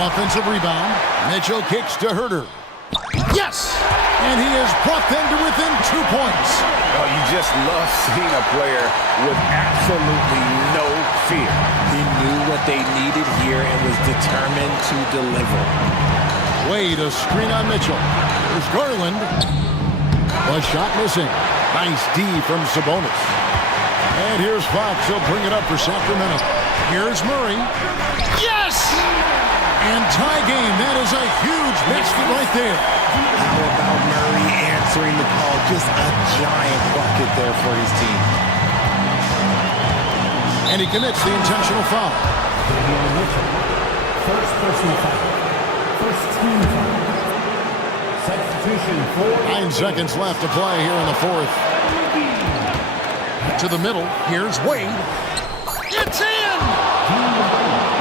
Offensive rebound. Mitchell kicks to Herter. Yes! And he has brought them to within 2 points. Oh, you just love seeing a player with absolutely no fear. He knew what they needed here and was determined to deliver. Wade, a screen on Mitchell. There's Garland. A shot missing. Nice D from Sabonis. And here's Fox. He'll bring it up for Sacramento. Here's Murray. Yes! And tie game. That is a huge basket right there. How about Murray answering the call? Just a giant bucket there for his team. And he commits the intentional foul. First personal foul. First team foul. Substitution for 9 seconds left to play here in the fourth. To the middle. Here's Wade. It's in!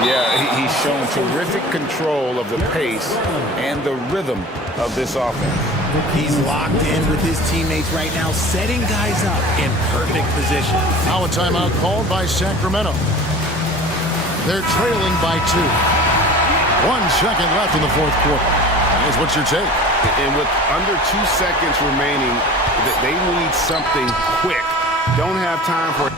Yeah, he's shown terrific control of the pace and the rhythm of this offense. He's locked in with his teammates right now, setting guys up in perfect position. Now a timeout called by Sacramento. They're trailing by 2. 1 second left in the fourth quarter. Guys, what's your take? And with under 2 seconds remaining, they need something quick. Don't have time for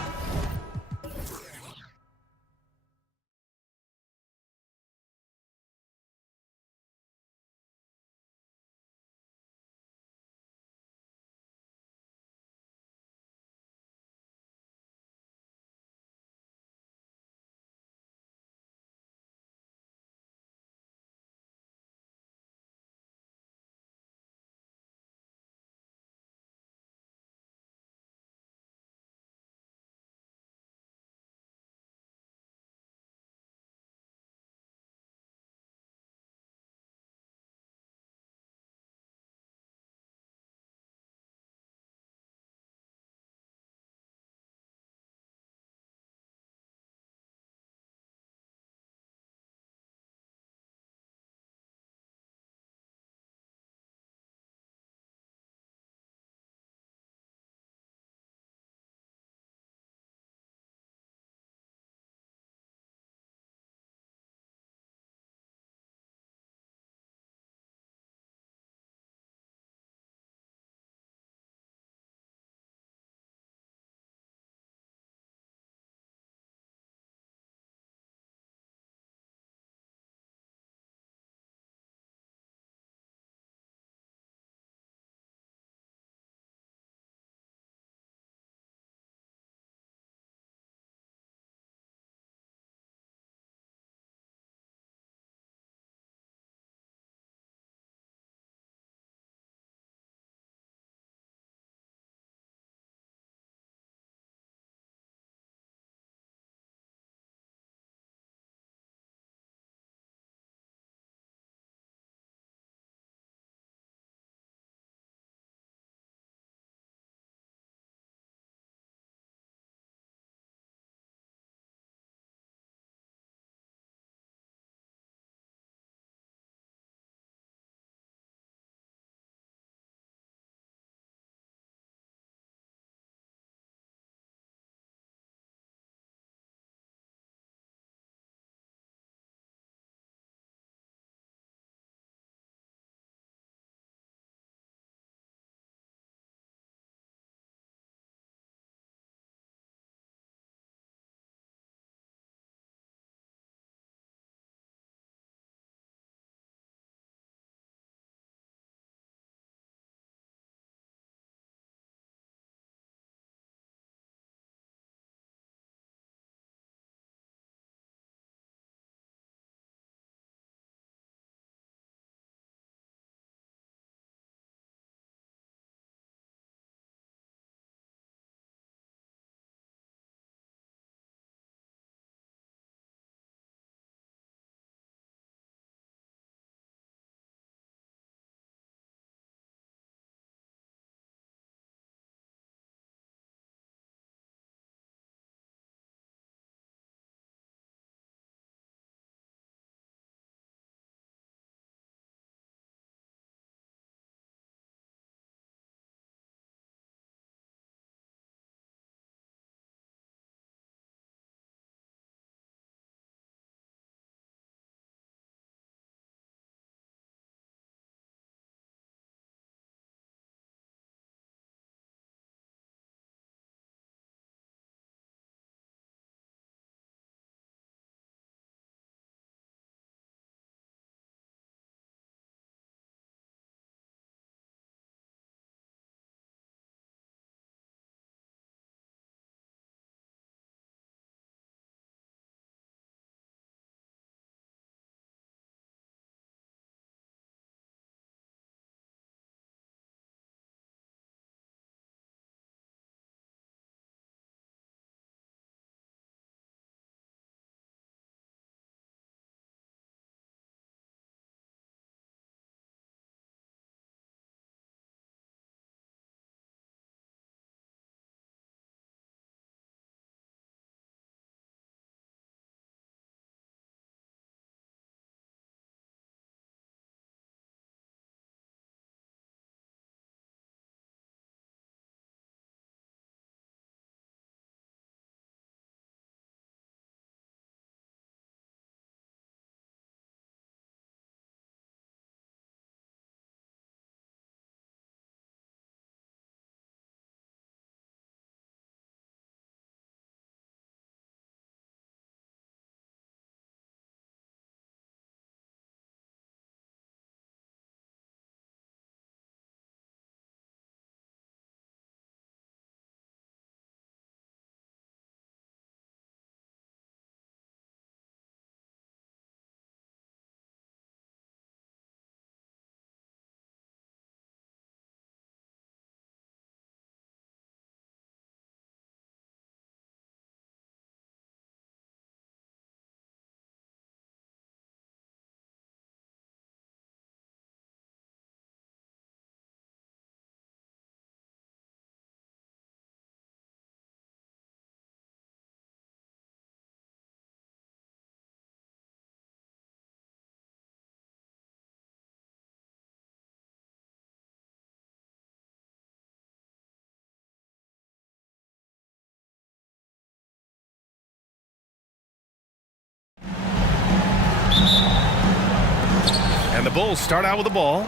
And the Bulls start out with the ball.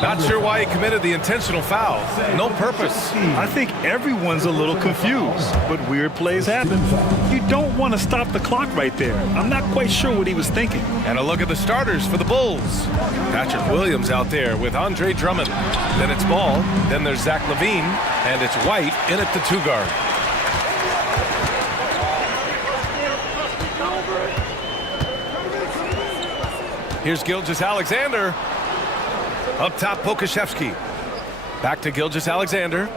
Not sure why he committed the intentional foul. No purpose. I think everyone's a little confused, but weird plays happen. You don't want to stop the clock right there. I'm not quite sure what he was thinking. And a look at the starters for the Bulls. Patrick Williams out there with Andre Drummond. Then it's Ball. Then there's Zach LaVine. And it's White in at the 2 guard. Here's Gilgeous-Alexander. Up top, Pokashevsky. Back to Gilgeous-Alexander.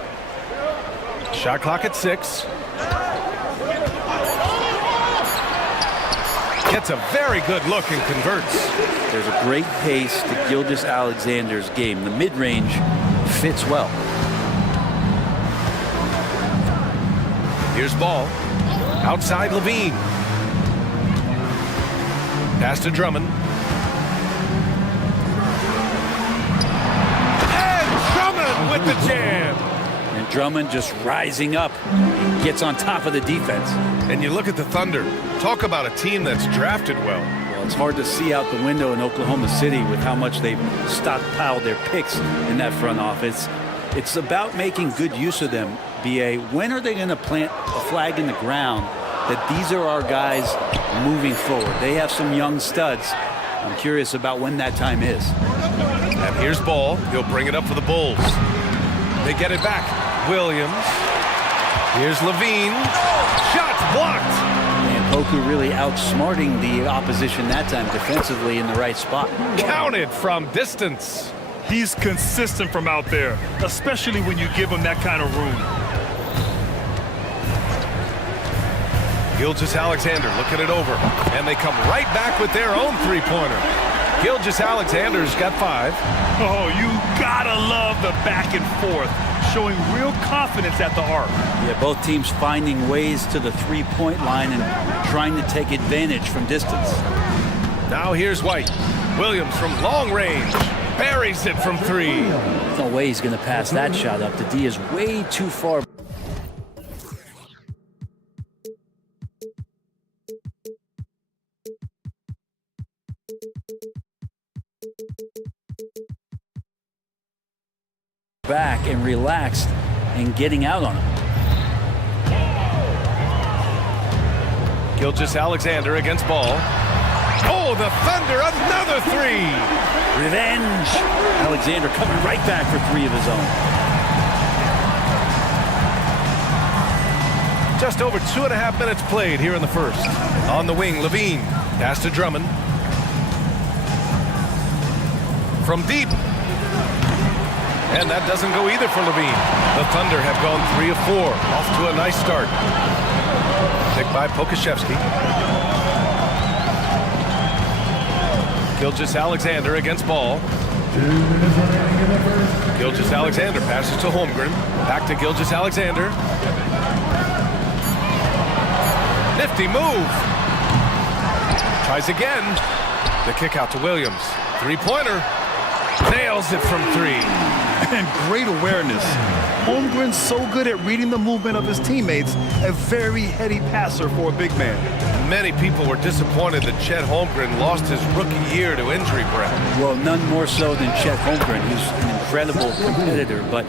Shot clock at 6. Gets a very good look and converts. There's a great pace to Gilgeous-Alexander's game. The mid-range fits well. Here's Ball. Outside LaVine. Pass to Drummond. With the jam. And Drummond just rising up. He gets on top of the defense. And you look at the Thunder. Talk about a team that's drafted well. Well, it's hard to see out the window in Oklahoma City with how much they've stockpiled their picks in that front office. It's about making good use of them, BA. When are they going to plant a flag in the ground that these are our guys moving forward? They have some young studs. I'm curious about when that time is. And here's Ball. He'll bring it up for the Bulls. They get it back. Williams. Here's LaVine. Shots blocked. And Poku really outsmarting the opposition that time defensively in the right spot. Counted from distance. He's consistent from out there, especially when you give him that kind of room. Gilgeous-Alexander looking it over. And they come right back with their own 3-pointer. Gilgeous-Alexander's got 5. Oh, you gotta love the back and forth, showing real confidence at the arc. Yeah, both teams finding ways to the 3-point line and trying to take advantage from distance. Now here's White. Williams from long range. Buries it from 3. There's no way he's going to pass that shot up. The D is way too far. Back and relaxed and getting out on him. Gilgeous-Alexander against Ball. Oh, the Thunder, another 3. Revenge. Alexander coming right back for 3 of his own. Just over 2.5 minutes played here in the first. On the wing, LaVine. Pass to Drummond. From deep. And that doesn't go either for LaVine. The Thunder have gone 3 of 4. Off to a nice start. Picked by Pokashevsky. Gilgeous-Alexander against Ball. Gilgeous-Alexander passes to Holmgren. Back to Gilgeous-Alexander. Nifty move. Tries again. The kick out to Williams. 3-pointer. Nails it from 3. And great awareness. Holmgren's so good at reading the movement of his teammates. A very heady passer for a big man. Many people were disappointed that Chet Holmgren lost his rookie year to injury, Brett. Well, none more so than Chet Holmgren, who's an incredible competitor. But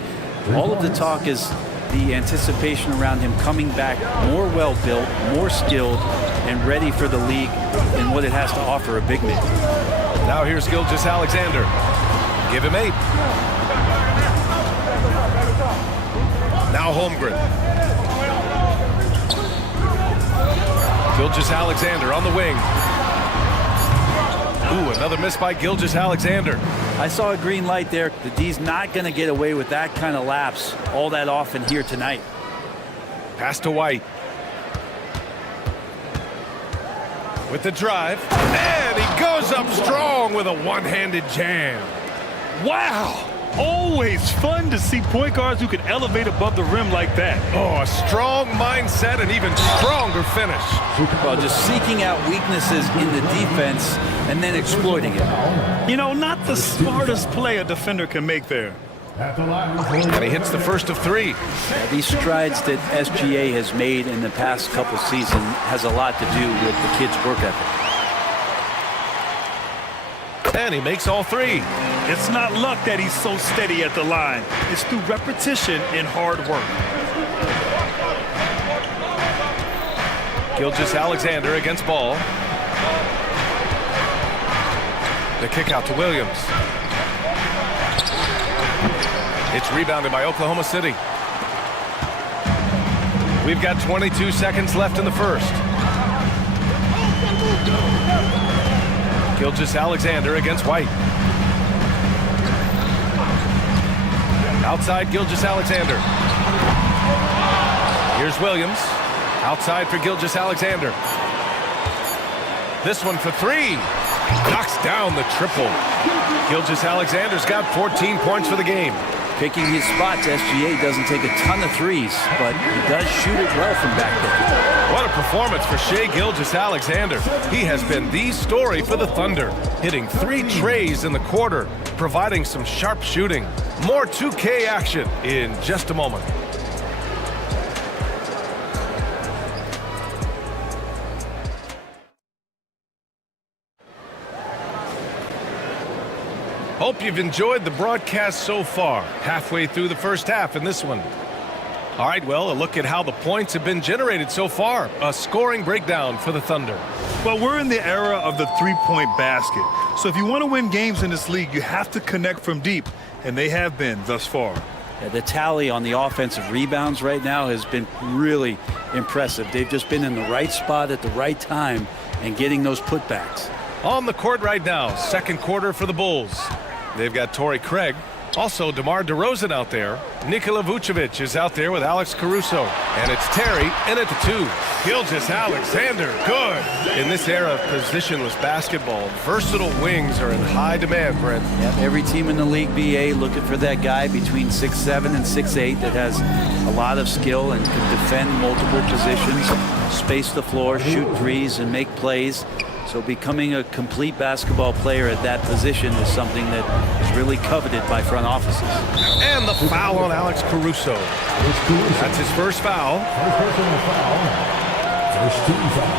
all of the talk is the anticipation around him coming back more well-built, more skilled, and ready for the league and what it has to offer a big man. Now here's Gilgeous-Alexander. give him 8. Now Holmgren. Gilgeous-Alexander on the wing. Ooh, another miss by Gilgeous-Alexander. I saw a green light there. The D's not going to get away with that kind of lapse all that often here tonight. Pass to White. With the drive. And he goes up strong with a one-handed jam. Wow! Always fun to see point guards who can elevate above the rim like that. Oh, a strong mindset and even stronger finish. Well, just seeking out weaknesses in the defense and then exploiting it. You know, not the smartest play a defender can make there. And he hits the first of 3. These strides that SGA has made in the past couple seasons has a lot to do with the kid's work ethic. And he makes all 3. It's not luck that he's so steady at the line. It's through repetition and hard work. Gilgeous-Alexander against ball. The kick out to Williams. It's rebounded by Oklahoma City. We've got 22 seconds left in the first. Gilgeous-Alexander against White. Outside Gilgeous-Alexander. Here's Williams. Outside for Gilgeous-Alexander. This one for 3. Knocks down the triple. Gilgeous-Alexander's got 14 points for the game. Picking his spots, SGA doesn't take a ton of threes, but he does shoot it well from back there. What a performance for Shai Gilgeous-Alexander. He has been the story for the Thunder, hitting 3 trays in the quarter, providing some sharp shooting. More 2K action in just a moment. Hope you've enjoyed the broadcast so far. Halfway through the first half in this one. All right, well, a look at how the points have been generated so far. A scoring breakdown for the Thunder. Well, we're in the era of the three-point basket. So if you want to win games in this league, you have to connect from deep, and they have been thus far. Yeah, the tally on the offensive rebounds right now has been really impressive. They've just been in the right spot at the right time and getting those putbacks. On the court right now, second quarter for the Bulls. They've got Torrey Craig, also DeMar DeRozan out there. Nikola Vucevic is out there with Alex Caruso. And it's Terry in at the 2. Gilgeous-Alexander, good. In this era of positionless basketball, versatile wings are in high demand, Brent. Yep, every team in the league, BA, looking for that guy between 6'7" and 6'8" that has a lot of skill and can defend multiple positions, space the floor, shoot threes, and make plays. So becoming a complete basketball player at that position is something that is really coveted by front offices. And the foul on Alex Caruso. That's his first foul. First personal foul. First team foul.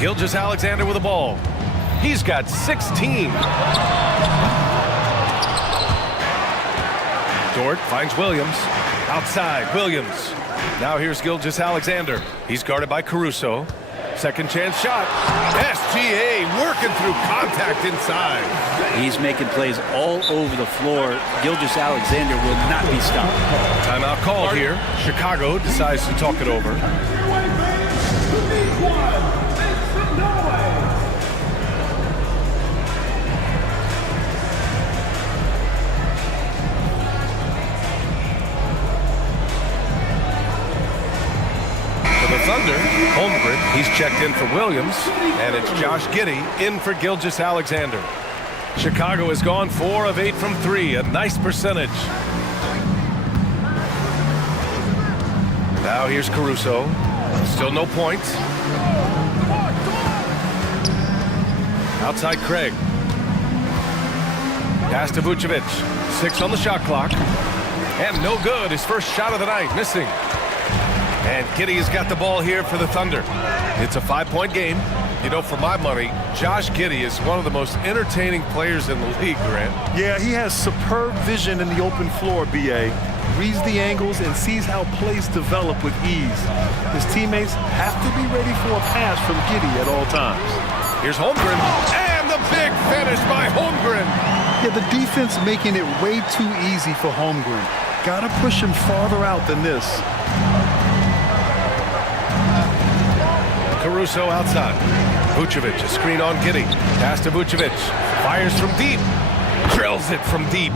Gilgeous-Alexander with the ball. He's got 16. Dort finds Williams. Outside, Williams. Now here's Gilgeous-Alexander. He's guarded by Caruso. Second chance shot. SGA working through contact inside. He's making plays all over the floor. Gilgeous-Alexander will not be stopped. Timeout called here. Chicago decides to talk it over. Thunder, Holmgren, he's checked in for Williams, and it's Josh Giddey in for Gilgeous-Alexander. Chicago has gone 4 of 8 from 3, a nice percentage. Now here's Caruso, still no points. Outside Craig. Pass to Vucevic, 6 on the shot clock, and no good, his first shot of the night, missing. And Giddey has got the ball here for the Thunder. It's a 5-point game. You know, for my money, Josh Giddey is one of the most entertaining players in the league, Grant. Yeah, he has superb vision in the open floor, BA. Reads the angles and sees how plays develop with ease. His teammates have to be ready for a pass from Giddey at all times. Here's Holmgren, and the big finish by Holmgren. Yeah, the defense making it way too easy for Holmgren. Gotta push him farther out than this. Caruso outside. Vucevic, a screen on Giddey. Pass to Vucevic. Fires from deep. Drills it from deep.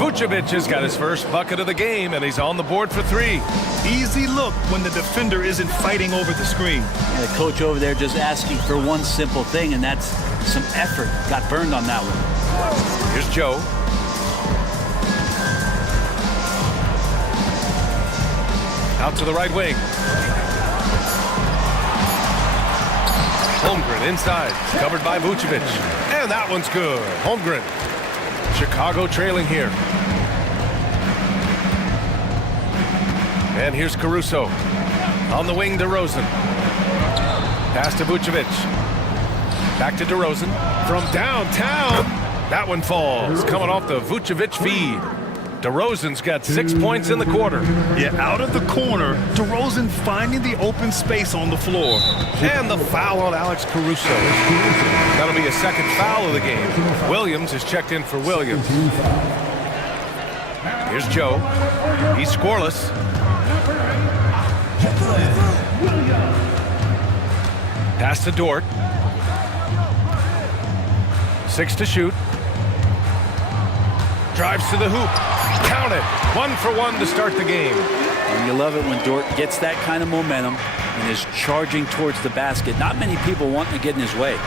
Vucevic has got his first bucket of the game, and he's on the board for 3. Easy look when the defender isn't fighting over the screen. And the coach over there just asking for one simple thing, and that's some effort. Got burned on that one. Here's Joe. Out to the right wing. Holmgren inside, covered by Vucevic. And that one's good. Holmgren. Chicago trailing here. And here's Caruso. On the wing, DeRozan. Pass to Vucevic. Back to DeRozan. From downtown. That one falls. Coming off the Vucevic feed. DeRozan's got 6 points in the quarter. Yeah, out of the corner, DeRozan finding the open space on the floor. And the foul on Alex Caruso. That'll be a second foul of the game. Williams is checked in for Williams. Here's Joe. He's scoreless. Pass to Dort. 6 to shoot. Drives to the hoop. Count it. 1 for 1 to start the game. And you love it when Dort gets that kind of momentum and is charging towards the basket. Not many people wanting to get in his way.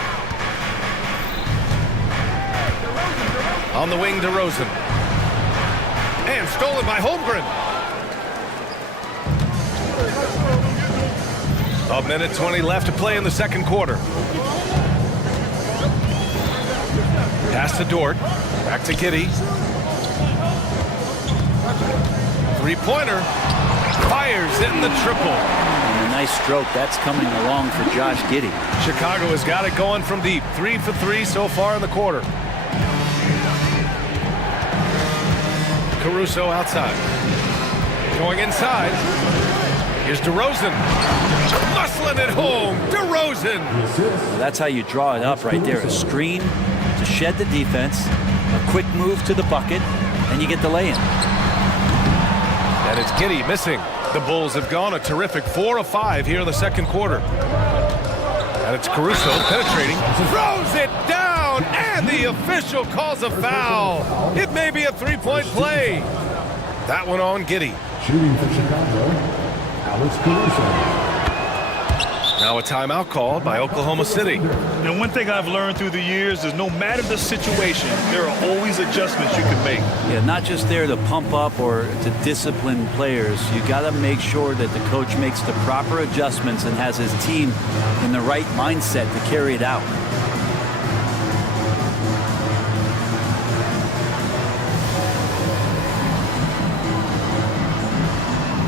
On the wing, DeRozan. And stolen by Holmgren. A minute 20 left to play in the second quarter. Pass to Dort. Back to Giddey. Three-pointer. Fires in the triple. And a nice stroke. That's coming along for Josh Giddey. Chicago has got it going from deep. 3 for 3 so far in the quarter. Caruso outside. Going inside. Here's DeRozan. Muscling it home. DeRozan. That's how you draw it up right there. A screen to shed the defense. A quick move to the bucket. And you get the lay-in. And it's Giddey missing. The Bulls have gone a terrific 4 of 5 here in the second quarter. And it's Caruso penetrating. Throws it down. And the official calls a foul. It may be a three-point play. That one on Giddey. Shooting for Chicago, Alex Caruso. Now a timeout called by Oklahoma City. And one thing I've learned through the years is no matter the situation, there are always adjustments you can make. Yeah, not just there to pump up or to discipline players. You got to make sure that the coach makes the proper adjustments and has his team in the right mindset to carry it out.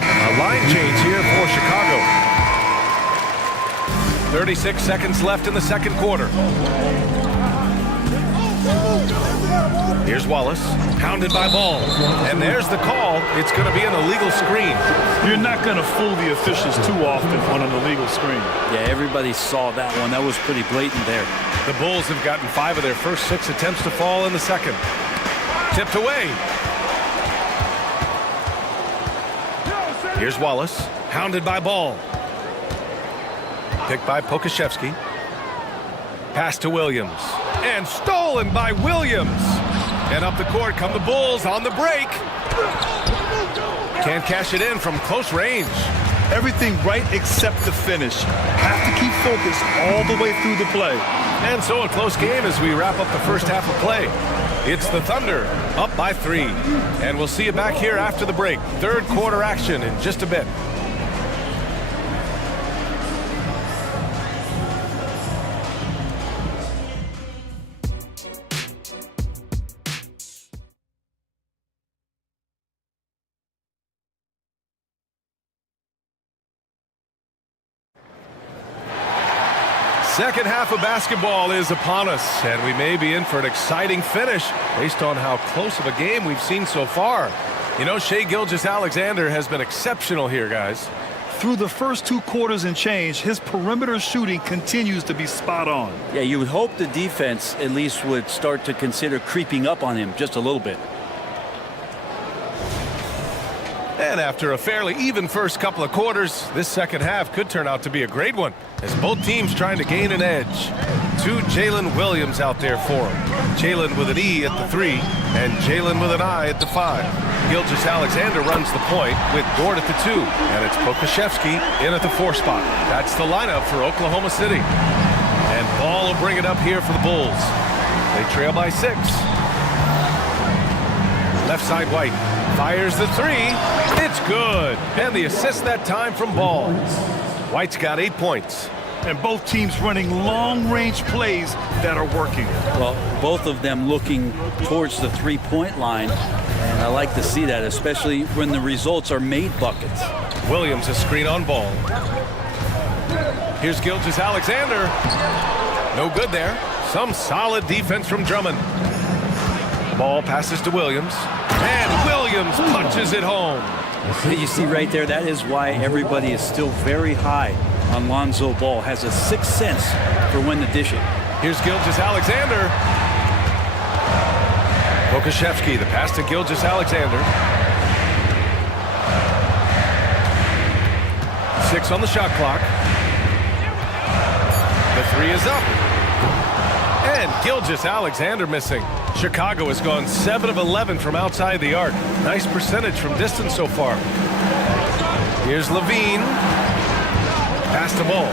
A line change here for Chicago. 36 seconds left in the second quarter. Here's Wallace, hounded by Ball. And there's the call. It's going to be an illegal screen. You're not going to fool the officials too often on an illegal screen. Yeah, everybody saw that one. That was pretty blatant there. The Bulls have gotten 5 of their first 6 attempts to fall in the second. Tipped away. Here's Wallace, hounded by Ball. Picked by Pokashevsky. Pass to Williams. And stolen by Williams. And up the court come the Bulls on the break. Can't cash it in from close range. Everything right except the finish. Have to keep focused all the way through the play. And so a close game as we wrap up the first half of play. It's the Thunder up by 3. And we'll see you back here after the break. Third quarter action in just a bit. Second half of basketball is upon us, and we may be in for an exciting finish based on how close of a game we've seen so far. You know, Shai Gilgeous-Alexander has been exceptional here, guys. Through the first 2 quarters and change, his perimeter shooting continues to be spot on. Yeah, you would hope the defense at least would start to consider creeping up on him just a little bit. And after a fairly even first couple of quarters, this second half could turn out to be a great one, as both teams trying to gain an edge. To Jalen Williams out there for him. Jalen with an E at the 3, and Jalen with an I at the 5. Gilgeous-Alexander runs the point with Dort at the 2, and it's Pokashevsky in at the 4 spot. That's the lineup for Oklahoma City. And Ball will bring it up here for the Bulls. They trail by 6. Left side White. Fires the 3. It's good. And the assist that time from Ball. White's got 8 points. And both teams running long-range plays that are working. Well, both of them looking towards the three-point line. And I like to see that, especially when the results are made buckets. Williams a screen on Ball. Here's Gilgeous-Alexander. No good there. Some solid defense from Drummond. Ball passes to Williams. And Williams punches it home. You see right there, that is why everybody is still very high on Lonzo Ball. Has a sixth sense for when to dish it. Here's Gilgeous-Alexander. Pokashevsky, the pass to Gilgeous-Alexander. 6 on the shot clock. The 3 is up. And Gilgeous-Alexander missing. Chicago has gone 7 of 11 from outside the arc. Nice percentage from distance so far. Here's Levine. Pass to Ball.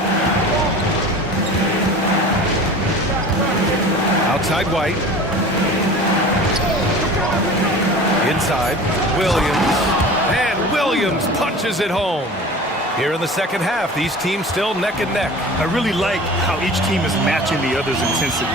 Outside White. Inside. Williams. And Williams punches it home. Here in the second half, these teams still neck and neck. I really like how each team is matching the other's intensity.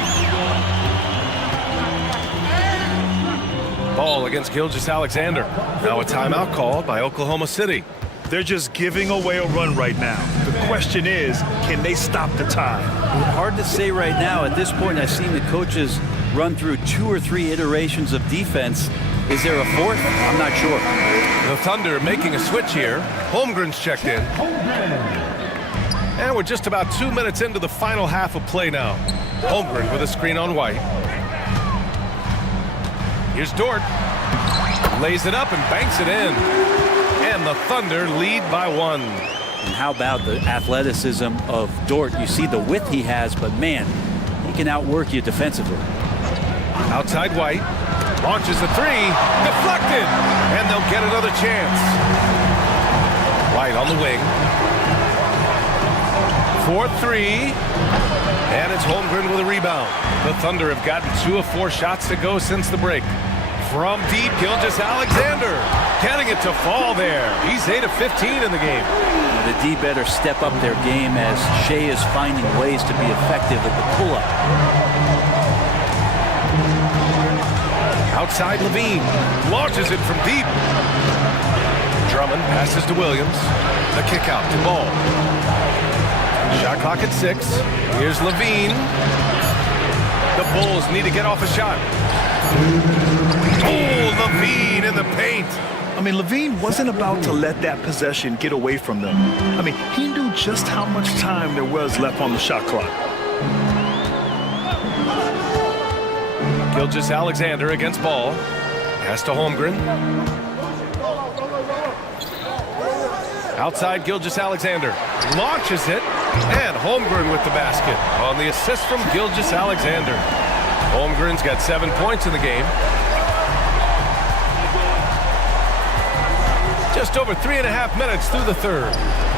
Ball against Gilgeous-Alexander. Now a timeout called by Oklahoma City. They're just giving away a run right now. The question is, can they stop the time? Hard to say right now. At this point, I've seen the coaches run through 2 or 3 iterations of defense. Is there a fourth? I'm not sure. The Thunder making a switch here. Holmgren's checked in. And we're just about 2 minutes into the final half of play now. Holmgren with a screen on White. Here's Dort. Lays it up and banks it in. And the Thunder lead by 1. And how about the athleticism of Dort? You see the width he has, but man, he can outwork you defensively. Outside White. Launches the 3. Deflected. And they'll get another chance. White on the wing. 4-3. And it's Holmgren with a rebound. The Thunder have gotten 2 of 4 shots to go since the break. From deep, Gilgeous-Alexander getting it to fall there. He's 8 of 15 in the game. The D better step up their game as Shea is finding ways to be effective at the pull-up. Outside Levine. Launches it from deep. Drummond passes to Williams. The kick out to Ball. Shot clock at 6. Here's Levine. The Bulls need to get off a shot. Oh, Levine in the paint. I mean, Levine wasn't about to let that possession get away from them. I mean, he knew just how much time there was left on the shot clock. Gilgeous-Alexander against Ball. Pass to Holmgren. Outside Gilgeous-Alexander. Launches it. And Holmgren with the basket on the assist from Gilgeous-Alexander. Holmgren's got 7 points in the game. Just over 3.5 minutes through the third.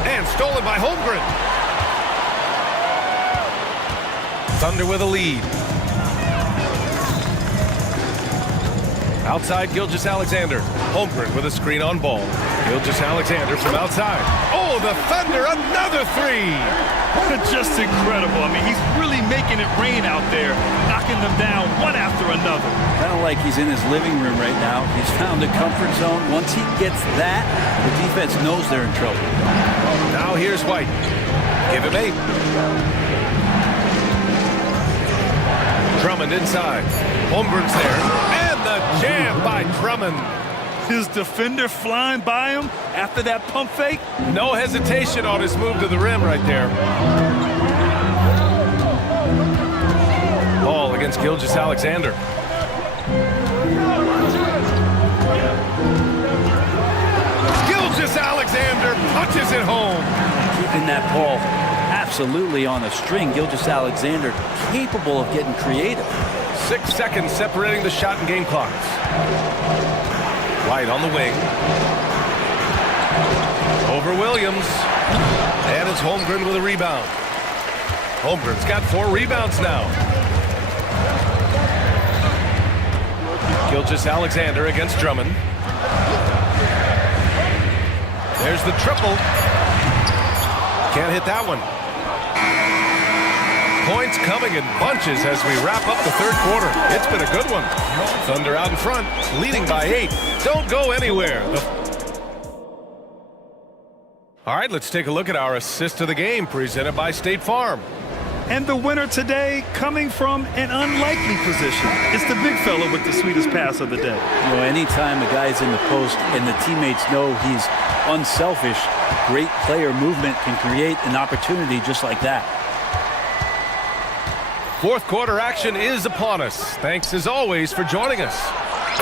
And stolen by Holmgren. Thunder with a lead. Outside Gilgeous-Alexander. Holmgren with a screen on Ball. Gilgeous-Alexander from outside. Oh, the Thunder, another 3. Just incredible. I mean, he's really making it rain out there, knocking them down one after another. Kind of like he's in his living room right now. He's found a comfort zone. Once he gets that, the defense knows they're in trouble. Now here's White. Give him 8. Drummond inside. Holmgren's there. And the jam by Drummond. his defender flying by him after that pump fake. No hesitation on his move to the rim right there. Ball against Gilgeous-Alexander. Gilgeous-Alexander punches it home. Keeping that ball absolutely on a string. Gilgeous-Alexander capable of getting creative. 6 seconds separating the shot and game clocks. White on the wing. Over Williams. And it's Holmgren with a rebound. Holmgren's got 4 rebounds now. Gilgeous-Alexander against Drummond. There's the triple. Can't hit that one. Points coming in bunches as we wrap up the third quarter. It's been a good one. Thunder out in front, leading by 8. Don't go anywhere. All right, let's take a look at our assist of the game presented by State Farm. And the winner today coming from an unlikely position. It's the big fella with the sweetest pass of the day. You know, anytime a guy's in the post and the teammates know he's unselfish, great player movement can create an opportunity just like that. Fourth quarter action is upon us. Thanks as always for joining us.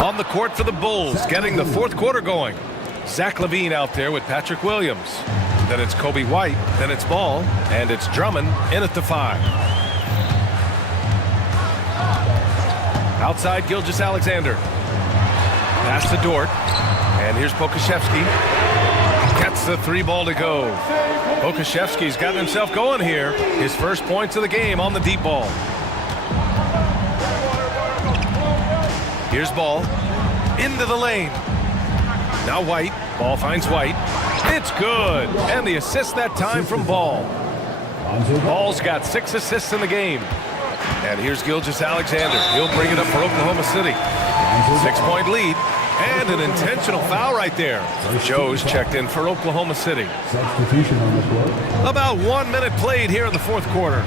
On the court for the Bulls, getting the fourth quarter going. Zach LaVine out there with Patrick Williams. Then it's Kobe White, then it's Ball, and it's Drummond in at the 5. Outside Gilgeous-Alexander. Pass to Dort, and here's Pokashevsky. Gets the 3 ball to go. Pokashevsky's gotten himself going here. His first points of the game on the deep ball. Here's Ball. Into the lane. Now White. Ball finds White. It's good. And the assist that time from Ball. Ball's got 6 assists in the game. And here's Gilgeous-Alexander. He'll bring it up for Oklahoma City. 6-point lead. And an intentional foul right there. Joe's checked in for Oklahoma City. About 1 minute played here in the fourth quarter.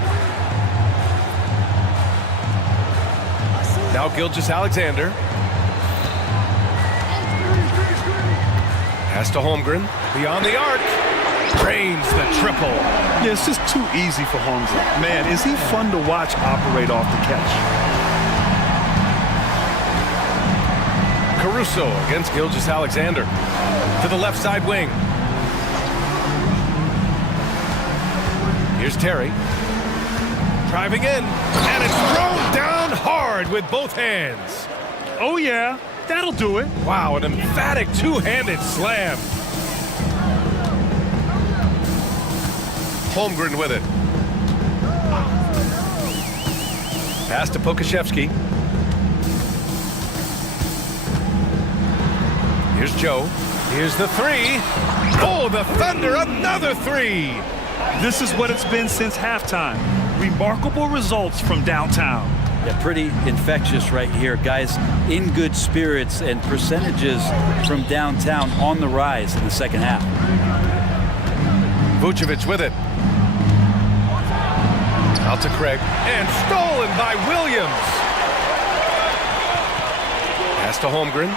Now Gilgeous-Alexander. Pass to Holmgren. Beyond the arc. Drains the triple. Yeah, it's just too easy for Holmgren. Man, is he fun to watch operate off the catch. Caruso against Gilgeous-Alexander. To the left side wing. Here's Terry. Driving in. And it's thrown down hard with both hands. Oh, yeah. That'll do it. Wow, an emphatic two-handed slam. Holmgren with it. Pass to Pokashevsky. Here's Joe. Here's the 3. Oh, the Thunder, another 3. This is what it's been since halftime. Remarkable results from downtown. Yeah, pretty infectious right here. Guys in good spirits and percentages from downtown on the rise in the second half. Vucevic with it. Out to Craig. And stolen by Williams. Pass to Holmgren.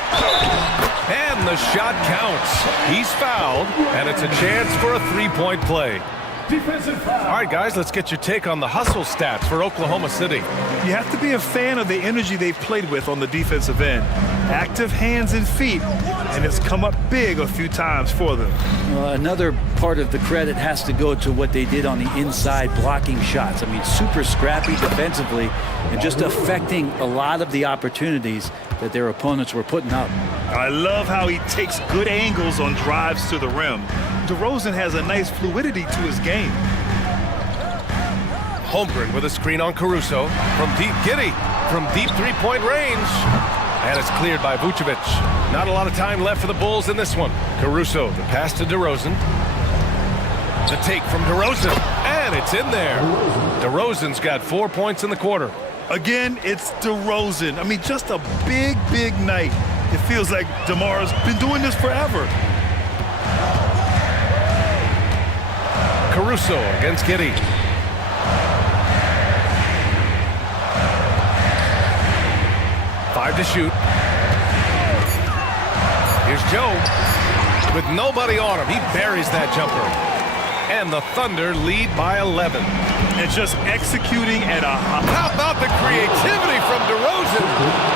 And the shot counts. He's fouled, and it's a chance for a 3-point play. All right, guys, let's get your take on the hustle stats for Oklahoma City. You have to be a fan of the energy they've played with on the defensive end. Active hands and feet, and it's come up big a few times for them. Another part of the credit has to go to what they did on the inside blocking shots. I mean, super scrappy defensively and just affecting a lot of the opportunities that their opponents were putting up. I love how he takes good angles on drives to the rim. DeRozan has a nice fluidity to his game. Holmgren with a screen on Caruso. From deep, Giddy. From deep 3-point range. And it's cleared by Vucevic. Not a lot of time left for the Bulls in this one. Caruso, the pass to DeRozan. The take from DeRozan. And it's in there. DeRozan's got 4 points in the quarter. Again, it's DeRozan. I mean, just a big, big night. It feels like DeMar's been doing this forever. Caruso against Giddy. Five to shoot. Here's Joe. With nobody on him, he buries that jumper. And the Thunder lead by 11. And just executing at a high. How about the creativity from DeRozan?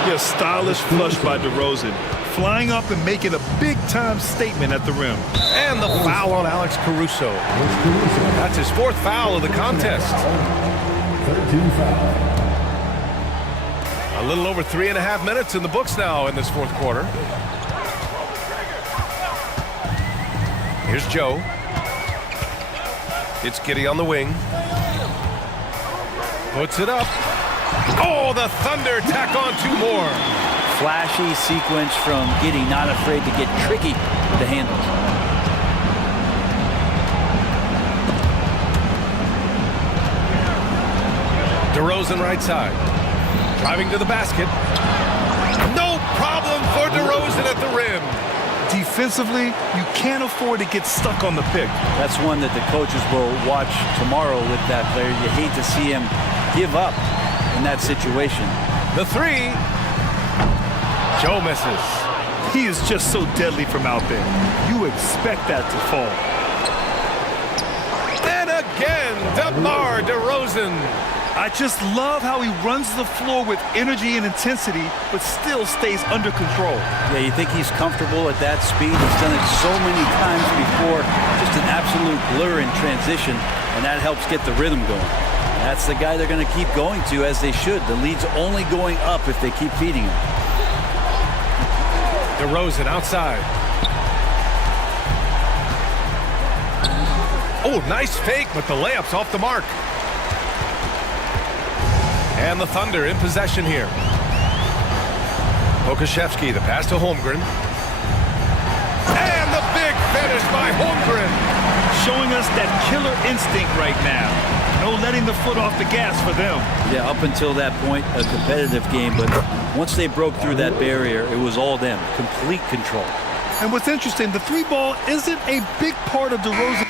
Yeah, stylish flush by DeRozan. Flying up and making a big-time statement at the rim. And the foul on Alex Caruso. That's his 4th foul of the contest. A little over 3.5 minutes in the books now in this 4th quarter. Here's Joe. It's Giddey on the wing. Puts it up. Oh, the Thunder tack on 2 more. Flashy sequence from Giddey, not afraid to get tricky with the handles. DeRozan right side. Driving to the basket. No problem for DeRozan at the rim. Defensively, you can't afford to get stuck on the pick. That's one that the coaches will watch tomorrow with that player. You hate to see him give up in that situation. The 3. Joe misses. He is just so deadly from out there. You expect that to fall. And again, DeMar DeRozan. I just love how he runs the floor with energy and intensity, but still stays under control. Yeah, you think he's comfortable at that speed. He's done it so many times before. Just an absolute blur in transition, and that helps get the rhythm going. That's the guy they're going to keep going to, as they should. The lead's only going up if they keep feeding him. DeRozan outside. Oh, nice fake, but the layup's off the mark. And the Thunder in possession here. Okashevsky, the pass to Holmgren. And the big finish by Holmgren. Showing us that killer instinct right now. No letting the foot off the gas for them. Yeah, up until that point, a competitive game, but once they broke through that barrier, it was all them. Complete control. And what's interesting, the 3 ball isn't a big part of DeRozan.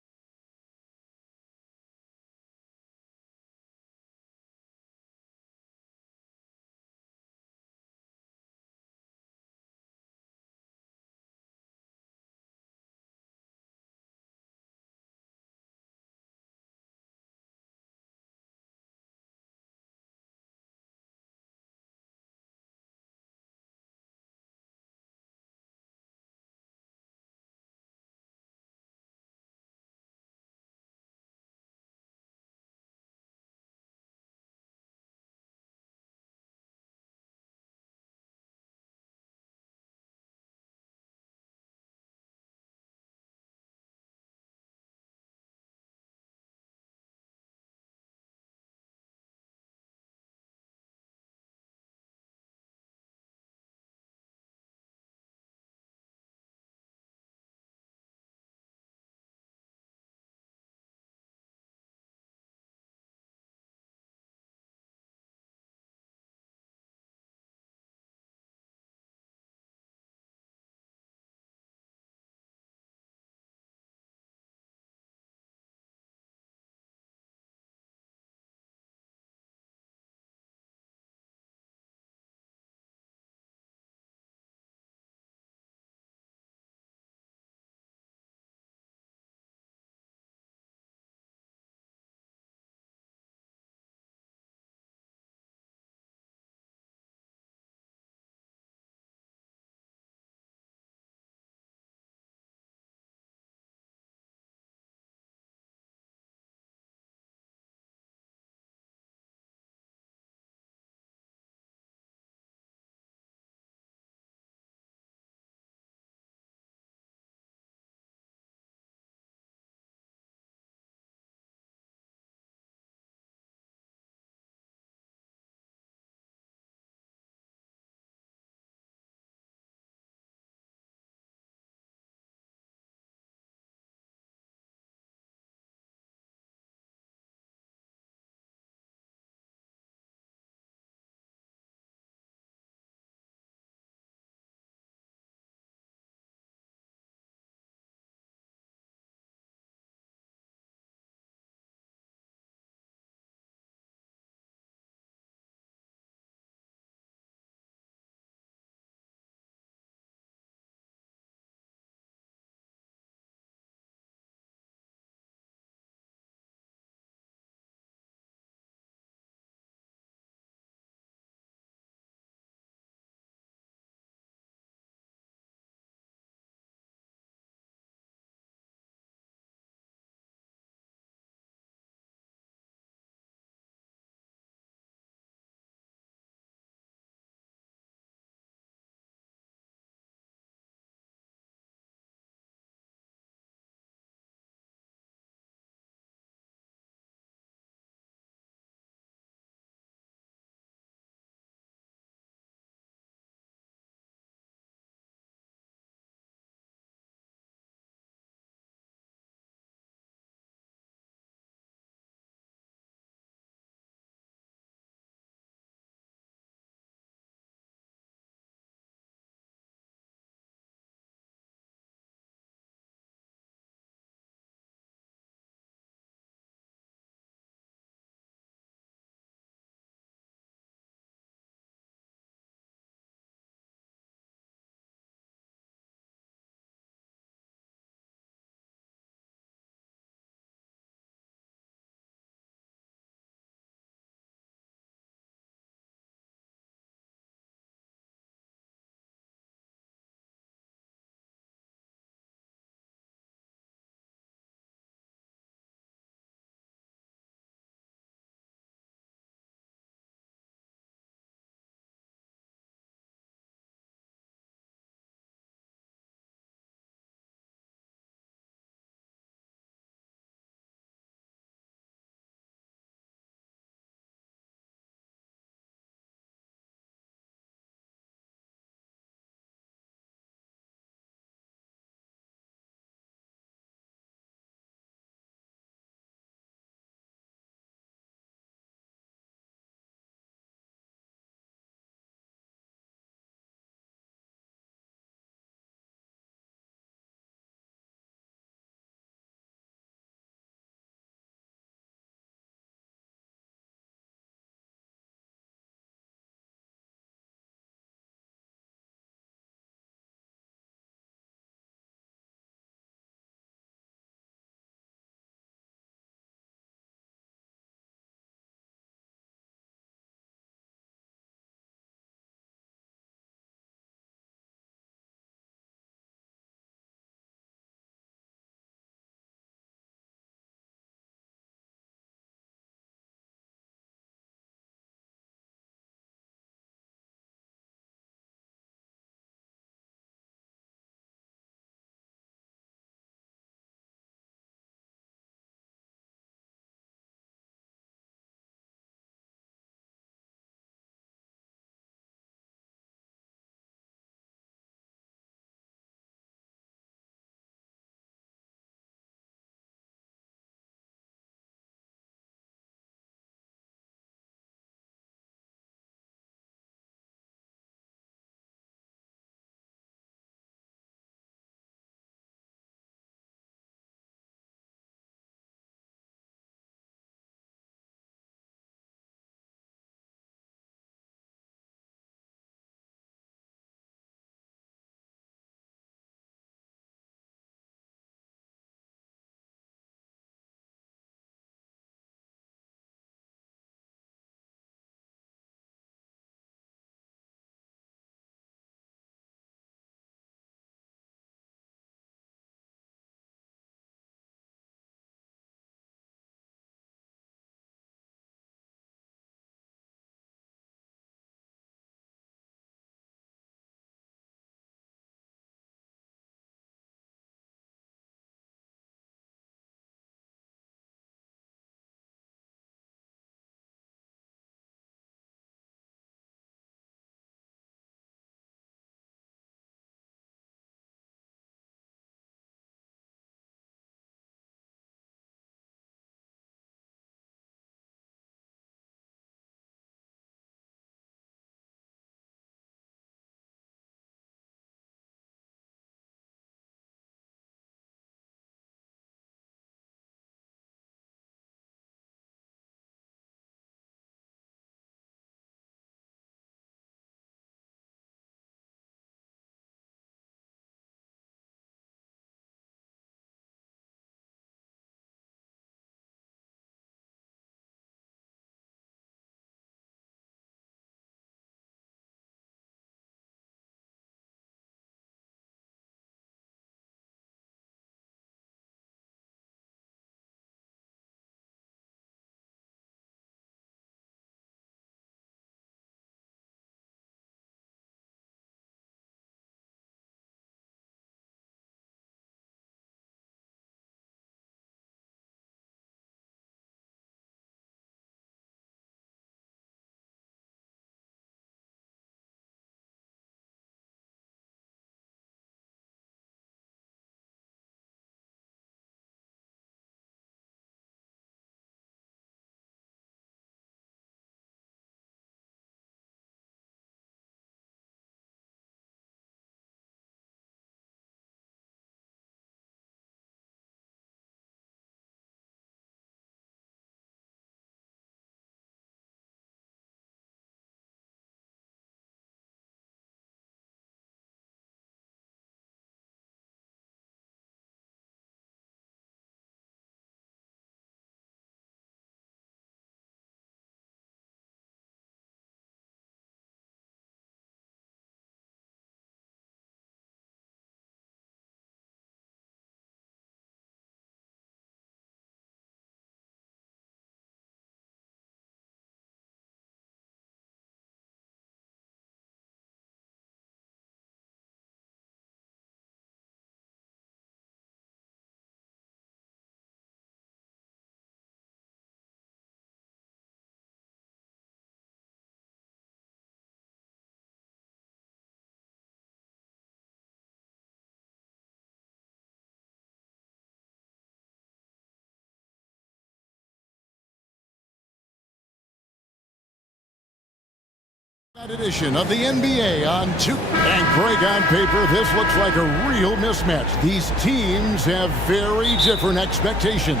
Edition of the NBA on 2. And Greg, on paper, this looks like a real mismatch. These teams have very different expectations.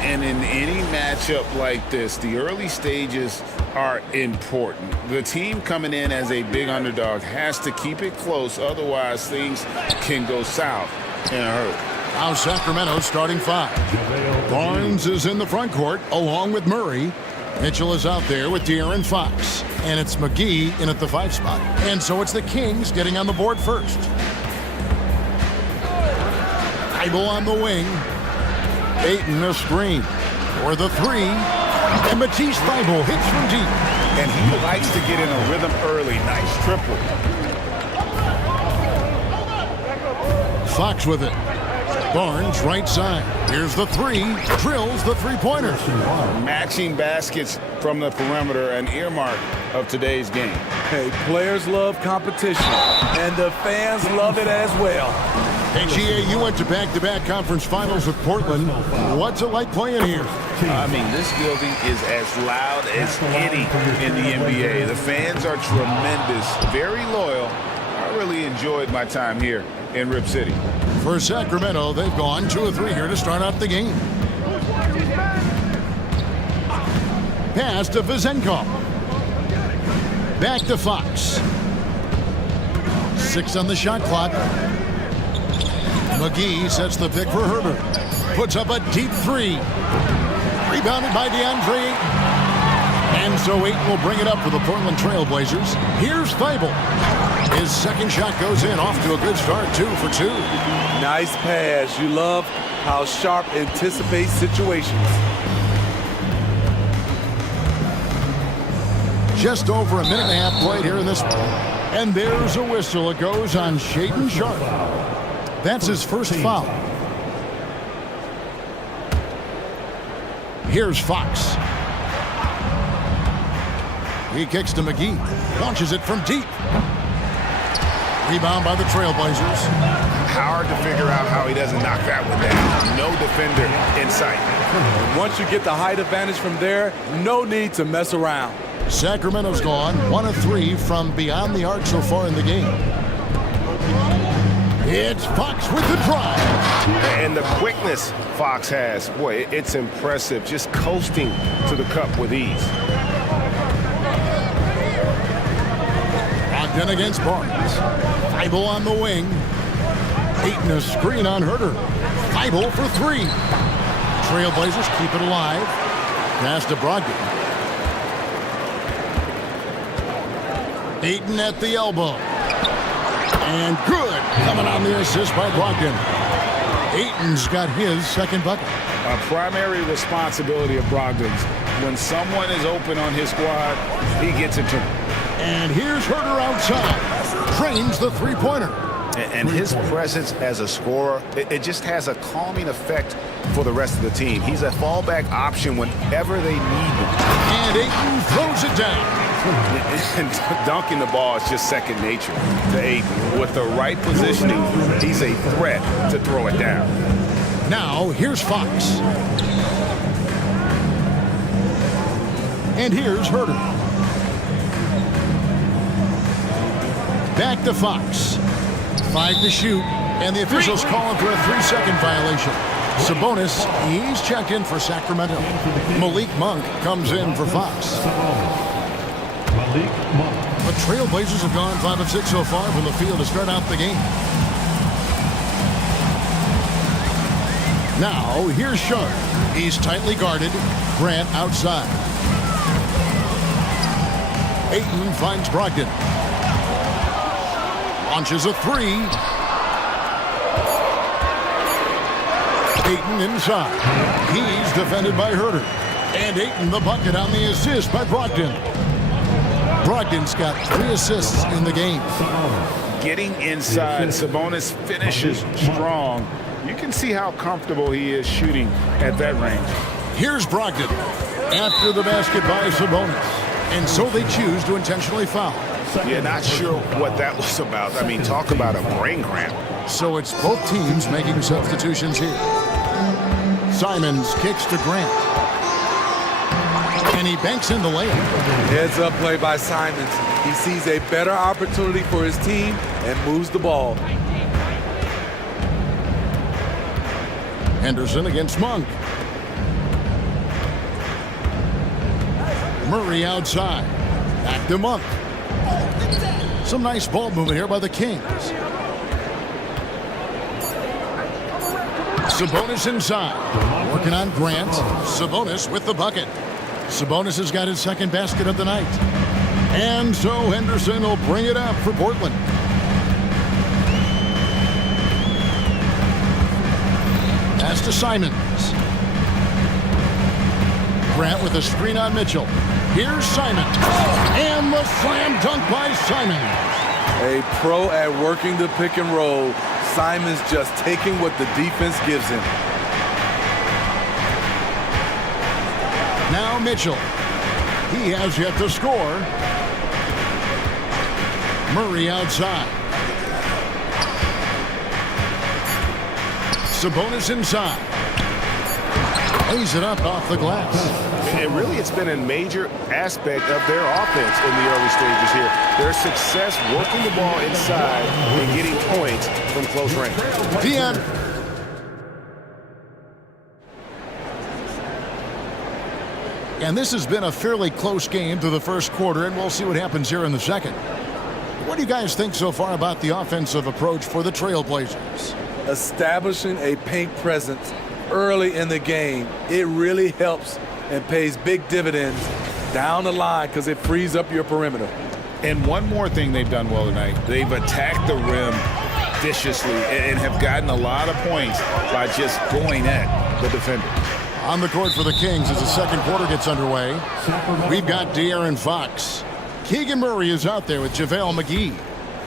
And in any matchup like this, the early stages are important. The team coming in as a big underdog has to keep it close, otherwise things can go south in a hurry. Now Sacramento's starting 5. Barnes is in the front court along with Murray. Mitchell is out there with De'Aaron Fox. And it's McGee in at the 5 spot. And so it's the Kings getting on the board first. Thibault on the wing. Ayton a screen for the 3. And Matisse Thibault hits from deep. And he likes to get in a rhythm early. Nice triple. Fox with it. Barnes right side. Here's the 3. Drills the 3-pointer. Matching baskets from the perimeter, an earmark of today's game. Hey, players love competition, and the fans love it as well. Hey, GA, you went to back-to-back conference finals with Portland. What's it like playing here? I mean, this building is as loud as any in the NBA. The fans are tremendous, very loyal. I really enjoyed my time here in Rip City. For Sacramento, they've gone 2 of 3 here to start out the game. Pass to Vizenkov. Back to Fox. 6 on the shot clock. McGee sets the pick for Herbert. Puts up a deep 3. Rebounded by DeAndre Ayton. And so Ayton will bring it up for the Portland Trail Blazers. Here's Thibault. His second shot goes in, off to a good start, 2 for 2. Nice pass. You love how Sharp anticipates situations. Just over a minute and a half played here in this one. And there's a whistle. It goes on Shaedon Sharp. That's his first foul. Here's Fox. He kicks to McGee. Launches it from deep. Rebound by the Trailblazers. Hard to figure out how he doesn't knock that one down. No defender in sight. Once you get the height advantage from there, no need to mess around. Sacramento's gone 1 of 3 from beyond the arc so far in the game. It's Fox with the drive. And the quickness Fox has, boy, it's impressive. Just coasting to the cup with ease. Brogdon against Barnes. Thibault on the wing. Ayton a screen on Herter. Thibault for 3. Trailblazers keep it alive. Pass to Brogdon. Ayton at the elbow. And good. Coming on the assist by Brogdon. Ayton's got his second bucket. A primary responsibility of Brogdon's. When someone is open on his squad, he gets it to him. And here's Herter outside. Trains the 3-pointer. And his presence as a scorer, it just has a calming effect for the rest of the team. He's a fallback option whenever they need him. And Ayton throws it down. And dunking the ball is just second nature to Ayton. With the right positioning, he's a threat to throw it down. Now, here's Fox. And here's Herter. Back to Fox. 5 to shoot, and the officials calling for a 3-second violation. Sabonis, he's checked in for Sacramento. Malik Monk comes in for Fox. The Trailblazers have gone 5 of 6 so far from the field to start out the game. Now, here's Sharp. He's tightly guarded. Grant outside. Ayton finds Brogdon. Launches a 3. Ayton inside. He's defended by Herter. And Ayton the bucket on the assist by Brogdon. Brogdon's got 3 assists in the game. Getting inside, Sabonis finishes strong. You can see how comfortable he is shooting at that range. Here's Brogdon after the basket by Sabonis. And so they choose to intentionally foul. Yeah, not sure what that was about. I mean, talk about a brain cramp. So it's both teams making substitutions here. Simons kicks to Grant. And And he banks in the layup. Heads up play by Simons. He sees a better opportunity for his team and moves the ball. Henderson against Monk. Murray outside. Back to Monk. Some nice ball movement here by the Kings. Sabonis inside. Working on Grant. Sabonis with the bucket. Sabonis has got his second basket of the night. And so Henderson will bring it up for Portland. Pass to Simons. Grant with a screen on Mitchell. Here's Simons. And the slam dunk by Simons. A pro at working the pick and roll. Simons just taking what the defense gives him. Now Mitchell. He has yet to score. Murray outside. Sabonis inside. Lays it up off the glass. And really, it's been a major aspect of their offense in the early stages here. Their success working the ball inside and getting points from close range. DM. And this has been a fairly close game through the first quarter, and we'll see what happens here in the second. What do you guys think so far about the offensive approach for the Trailblazers? Establishing a paint presence early in the game, it really helps and pays big dividends down the line because it frees up your perimeter. And one more thing they've done well tonight, they've attacked the rim viciously and have gotten a lot of points by just going at the defender. On the court for the Kings as the second quarter gets underway. We've got De'Aaron Fox. Keegan Murray is out there with JaVale McGee.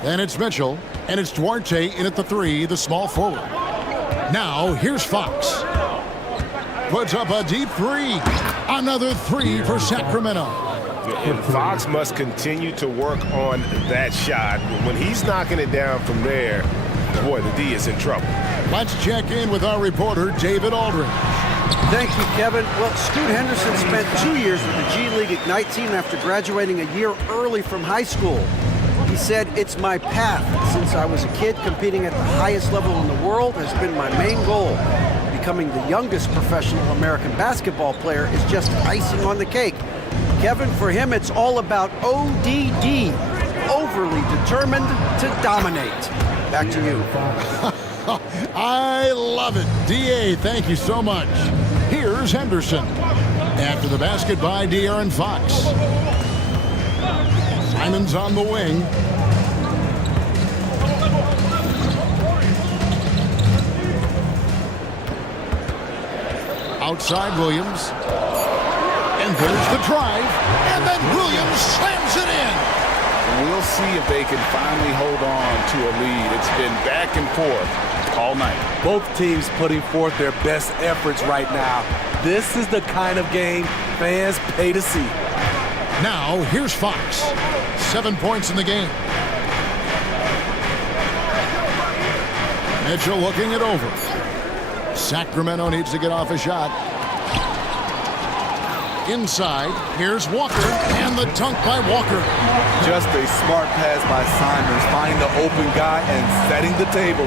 Then it's Mitchell, and it's Duarte in at the three, the small forward. Now, here's Fox. Puts up a deep three. Another three for Sacramento. And Fox must continue to work on that shot. When he's knocking it down from there, boy, the D is in trouble. Let's check in with our reporter, David Aldridge. Thank you, Kevin. Well, Scoot Henderson spent 2 years with the G League Ignite team after graduating a year early from high school. He said, "It's my path. Since I was a kid, competing at the highest level in the world has been my main goal. Becoming the youngest professional American basketball player is just icing on the cake." Kevin, for him, it's all about ODD, overly determined to dominate. Back to you. I love it. DA, thank you so much. Here's Henderson. After the basket by De'Aaron Fox. Simons on the wing. Outside Williams. And there's the drive. And then Williams slams it in. We'll see if they can finally hold on to a lead. It's been back and forth all night. Both teams putting forth their best efforts right now. This is the kind of game fans pay to see. Now, here's Fox. 7 points in the game. Mitchell looking it over. Sacramento needs to get off a shot. Inside, here's Walker, and the dunk by Walker. Just a smart pass by Simons, finding the open guy and setting the table.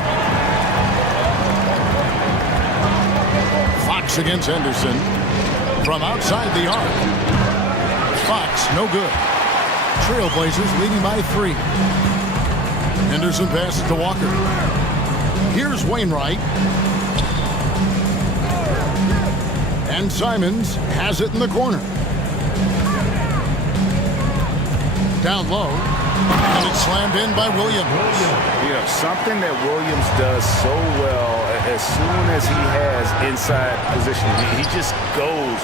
Fox against Henderson from outside the arc. Fox, no good. Trailblazers leading by 3. Henderson passes to Walker. Here's Wainwright. And Simons has it in the corner. Down low. And it's slammed in by Williams. You know, something that Williams does so well, as soon as he has inside position, he just goes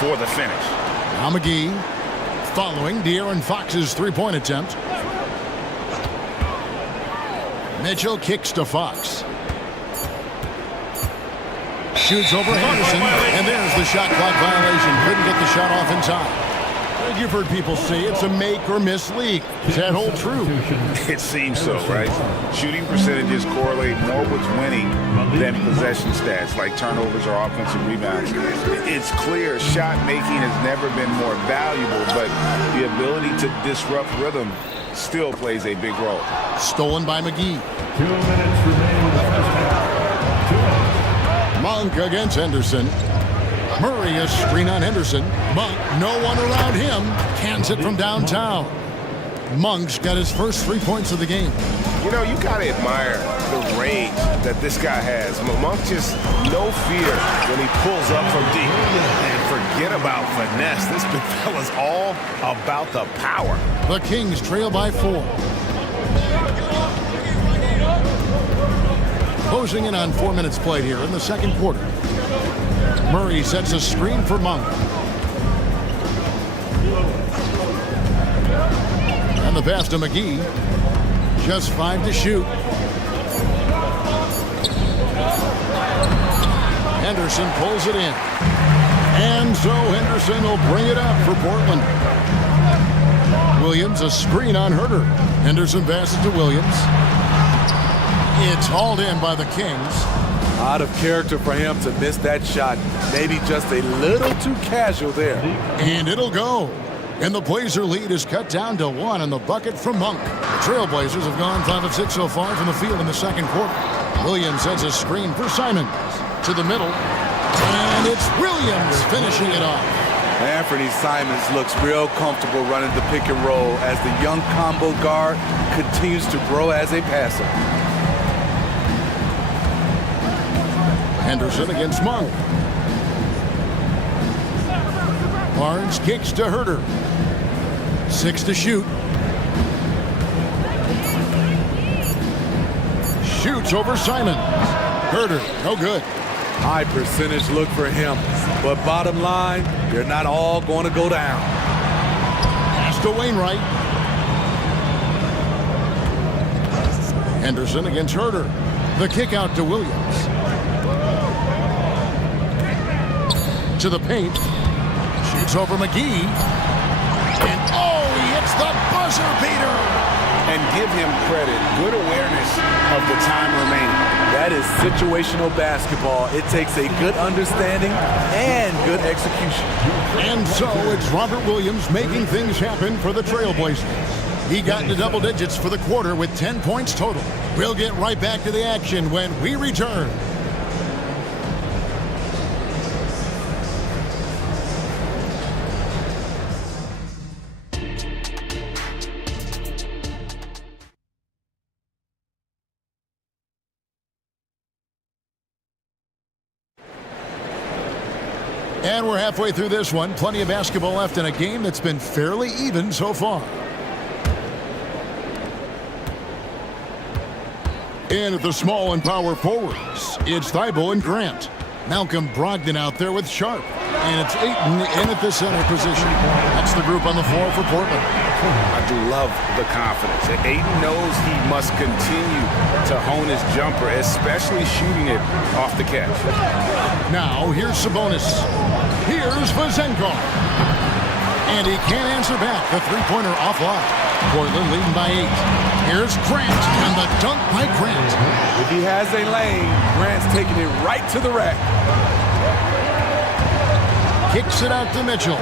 for the finish. Now McGee following De'Aaron Fox's three-point attempt. Mitchell kicks to Fox. Shoots over Henderson, and there's the shot clock violation. Couldn't get the shot off in time. You've heard people say it's a make or miss league. Does that hold true? It seems so, right? Shooting percentages correlate more with winning than possession stats, like turnovers or offensive rebounds. It's clear shot making has never been more valuable, but the ability to disrupt rhythm still plays a big role. Stolen by McGee. 2 minutes remaining in the first half. Monk against Henderson. Murray a screen on Henderson. Monk, no one around him. Cans it from downtown. Monk's got his first 3 points of the game. You know, you got to admire the range that this guy has. Monk just no fear when he pulls up from deep. And forget about finesse. This big fella's all about the power. The Kings trail by 4. Closing in on 4 minutes played here in the second quarter. Murray sets a screen for Monk. And the pass to McGee. Just 5 to shoot. Henderson pulls it in. And so Henderson will bring it up for Portland. Williams a screen on Herter. Henderson passes to Williams. It's hauled in by the Kings. Out of character for him to miss that shot. Maybe just a little too casual there. And it'll go. And the Blazer lead is cut down to 1 in the bucket from Monk. The Trailblazers have gone 5 of 6 so far from the field in the second quarter. Williams sets a screen for Simons. To the middle. And it's Williams finishing it off. Anthony Simons looks real comfortable running the pick and roll as the young combo guard continues to grow as a passer. Henderson against Monk. Barnes kicks to Herter. 6 to shoot. Shoots over Simons. Herter, no good. High percentage look for him. But bottom line, they're not all going to go down. Pass to Wainwright. Henderson against Herter. The kick out to Williams. To the paint. Shoots over McGee. And oh, he hits the buzzer beater. And give him credit. Good awareness of the time remaining. That is situational basketball. It takes a good understanding and good execution. And so it's Robert Williams making things happen for the Trailblazers. He got into double digits for the quarter with 10 points total. We'll get right back to the action when we return. And we're halfway through this one. Plenty of basketball left in a game that's been fairly even so far. In at the small and power forwards, it's Thibault and Grant. Malcolm Brogdon out there with Sharp. And it's Ayton in at the center position. That's the group on the floor for Portland. I do love the confidence. Ayton knows he must continue to hone his jumper, especially shooting it off the catch. Now, here's Sabonis. Here's Vazenko. And he can't answer back. The three-pointer offline. Portland leading by 8. Here's Grant, and the dunk by Grant. If he has a lane, Grant's taking it right to the rack. Kicks it out to Mitchell.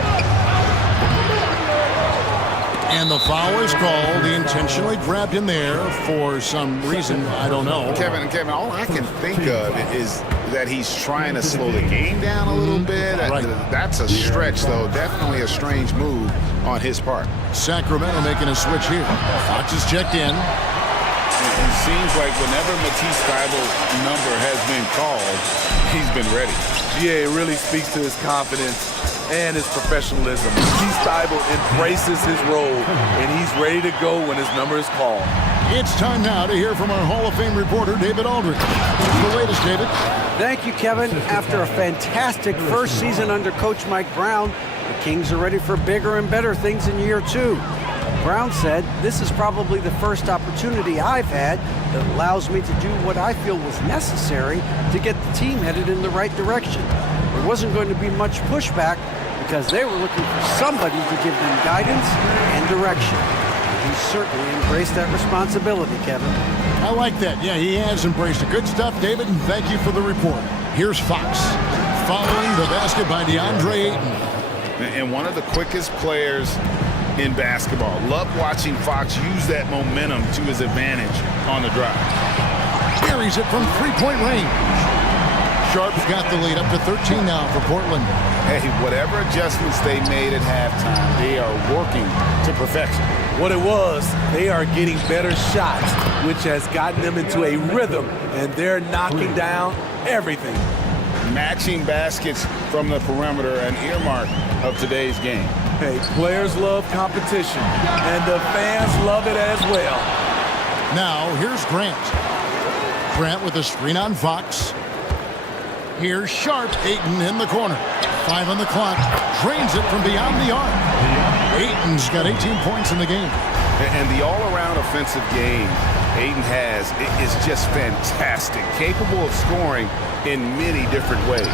And the foul is called. He intentionally grabbed him there for some reason. I don't know. Kevin, all I can think of is that he's trying to slow the game down a little bit. Right. That's a stretch, though. Definitely a strange move on his part. Sacramento making a switch here. Fox is checked in. It seems like whenever Matisse Thybulle's number has been called, he's been ready. GA really speaks to his confidence and his professionalism. Matisse Thybulle embraces his role, and he's ready to go when his number is called. It's time now to hear from our Hall of Fame reporter, David Aldridge. What's the latest, David? Thank you, Kevin. After a fantastic first season under Coach Mike Brown, the Kings are ready for bigger and better things in year 2. Brown said, "This is probably the first opportunity I've had that allows me to do what I feel was necessary to get the team headed in the right direction. There wasn't going to be much pushback, because they were looking for somebody to give them guidance and direction. He certainly embraced that responsibility, Kevin. I like that. Yeah, he has embraced it. Good stuff, David, and thank you for the report. Here's Fox. Following the basket by DeAndre Ayton. And one of the quickest players in basketball. Love watching Fox use that momentum to his advantage on the drive. Carries it from three-point range. Sharp's got the lead up to 13 now for Portland. Hey, whatever adjustments they made at halftime, they are working to perfection. What it was, they are getting better shots, which has gotten them into a rhythm, and they're knocking down everything. Matching baskets from the perimeter, an earmark of today's game. Hey, players love competition, and the fans love it as well. Now, here's Grant. Grant with a screen on Fox. Here's Sharp. Ayton in the corner. 5 on the clock. Drains it from beyond the arc. Ayton's got 18 points in the game. And the all-around offensive game Ayton has is just fantastic. Capable of scoring in many different ways.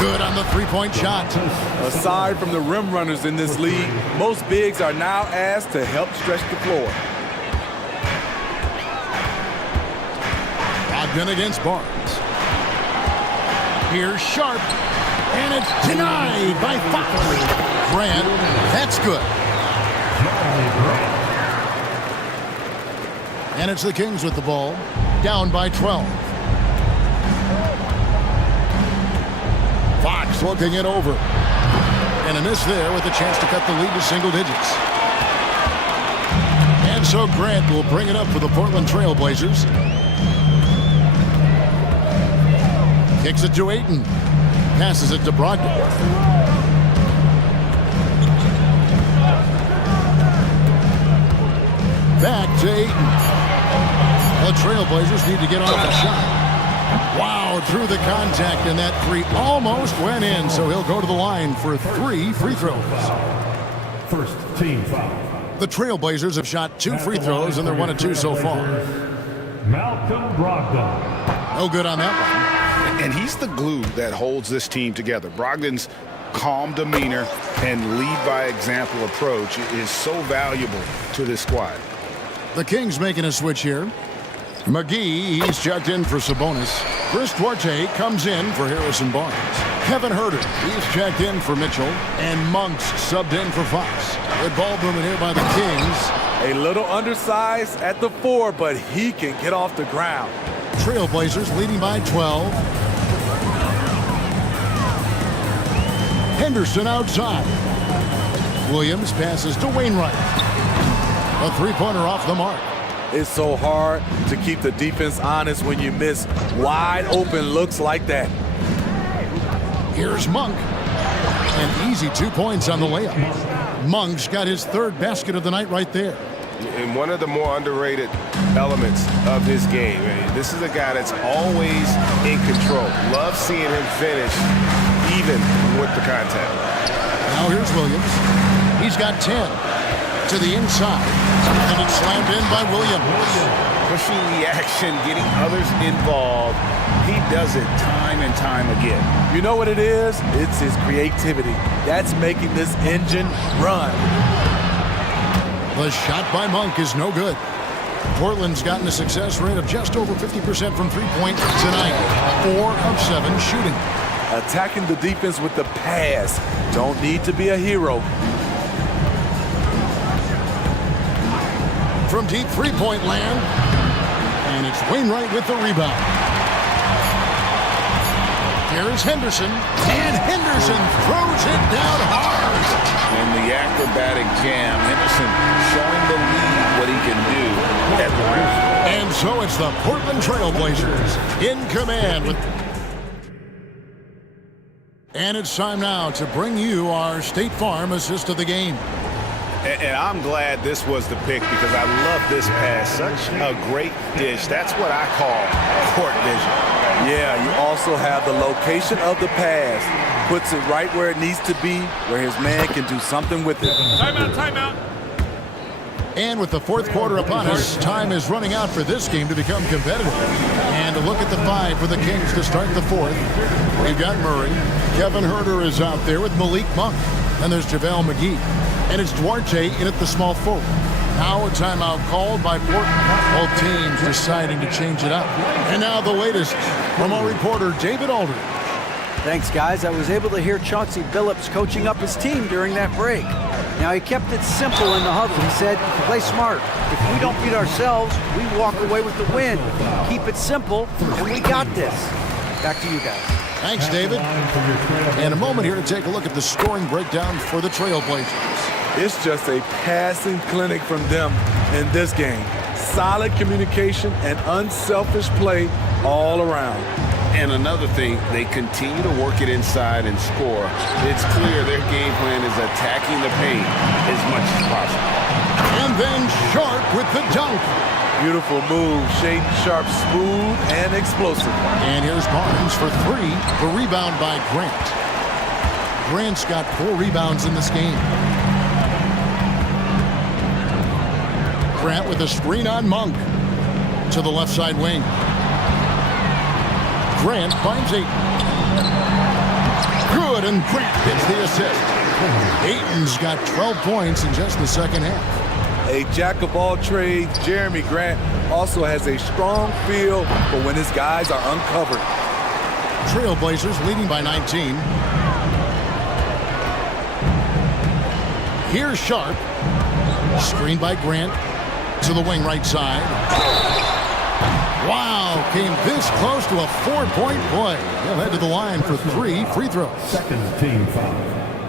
Good on the three-point shot. Aside from the rim runners in this league, most bigs are now asked to help stretch the floor. Ogden against Barnes. Here's Sharp, and it's denied by Fox. Grant, that's good. And it's the Kings with the ball, down by 12. Fox looking it over. And a miss there with a chance to cut the lead to single digits. And so Grant will bring it up for the Portland Trail Blazers. Kicks it to Ayton. Passes it to Brogdon. Back to Ayton. The Trailblazers need to get off the shot. Wow, through the contact, and that three almost went in, so he'll go to the line for 3 free throws. First team foul. The Trailblazers have shot 2 free throws, and they're 1 of 2 so far. Malcolm Brogdon. No good on that one. And he's the glue that holds this team together. Brogdon's calm demeanor and lead-by-example approach is so valuable to this squad. The Kings making a switch here. McGee, he's checked in for Sabonis. Chris Duarte comes in for Harrison Barnes. Kevin Huerter, he's checked in for Mitchell. And Monk's subbed in for Fox. Good ball movement here by the Kings. A little undersized at the 4, but he can get off the ground. Trailblazers leading by 12. Henderson outside. Williams passes to Wainwright. A three-pointer off the mark. It's so hard to keep the defense honest when you miss wide open looks like that. Here's Monk. An easy 2 points on the layup. Monk's got his 3rd basket of the night right there. And one of the more underrated elements of his game. This is a guy that's always in control. Love seeing him finish even with the contact. Now here's Williams. He's got 10 to the inside. And it's slammed in by Williams. Pushing the action, getting others involved. He does it time and time again. You know what it is? It's his creativity. That's making this engine run. The shot by Monk is no good. Portland's gotten a success rate of just over 50% from three-point tonight. 4 of 7 shooting. Attacking the defense with the pass. Don't need to be a hero. From deep three-point land. And it's Wainwright with the rebound. Here's Henderson. And Henderson throws it down hard. And the acrobatic jam. Henderson showing the lead what he can do at the rim. And so it's the Portland Trailblazers in command with... And it's time now to bring you our State Farm assist of the game. And I'm glad this was the pick because I love this pass. Such a great dish. That's what I call court vision. Yeah, you also have the location of the pass. Puts it right where it needs to be, where his man can do something with it. Timeout, timeout. And with the fourth quarter upon us, time is running out for this game to become competitive. And a look at the 5 for the Kings to start the fourth. We've got Murray. Kevin Huerter is out there with Malik Monk. And there's JaVale McGee. And it's Duarte in at the small forward. Now a timeout called by Portland. Both teams deciding to change it up. And now the latest from our reporter, David Aldridge. Thanks, guys. I was able to hear Chauncey Billups coaching up his team during that break. Now, he kept it simple in the huddle. He said, play smart. If we don't beat ourselves, we walk away with the win. Keep it simple, and we got this. Back to you guys. Thanks, David. And a moment here to take a look at the scoring breakdown for the Trailblazers. It's just a passing clinic from them in this game. Solid communication and unselfish play all around. And another thing, they continue to work it inside and score. It's clear their game plan is attacking the paint as much as possible. And then Sharp with the dunk. Beautiful move. Shaden Sharp, smooth and explosive. And here's Barnes for 3. The rebound by Grant. Grant's got 4 rebounds in this game. Grant with a screen on Monk. To the left side wing. Grant finds 8. Good, and Grant gets the assist. Ayton's got 12 points in just the second half. A jack of all trades, Jeremy Grant also has a strong feel for when his guys are uncovered. Trailblazers leading by 19. Here's Sharp. Screened by Grant to the wing right side. Wow, came this close to a 4-point play. He'll head to the line for 3 free throws. Second team foul.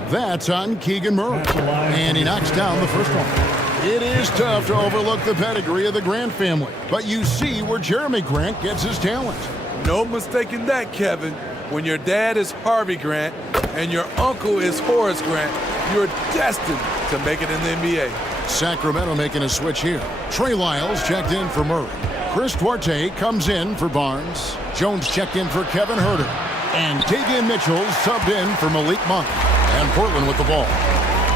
That's on Keegan Murray. And he knocks down the first one. It is tough to overlook the pedigree of the Grant family. But you see where Jeremy Grant gets his talent. No mistaking that, Kevin. When your dad is Harvey Grant and your uncle is Horace Grant, you're destined to make it in the NBA. Sacramento making a switch here. Trey Lyles checked in for Murray. Chris Duarte comes in for Barnes. Jones checked in for Kevin Huerter. And Davian Mitchell subbed in for Malik Monk. And Portland with the ball.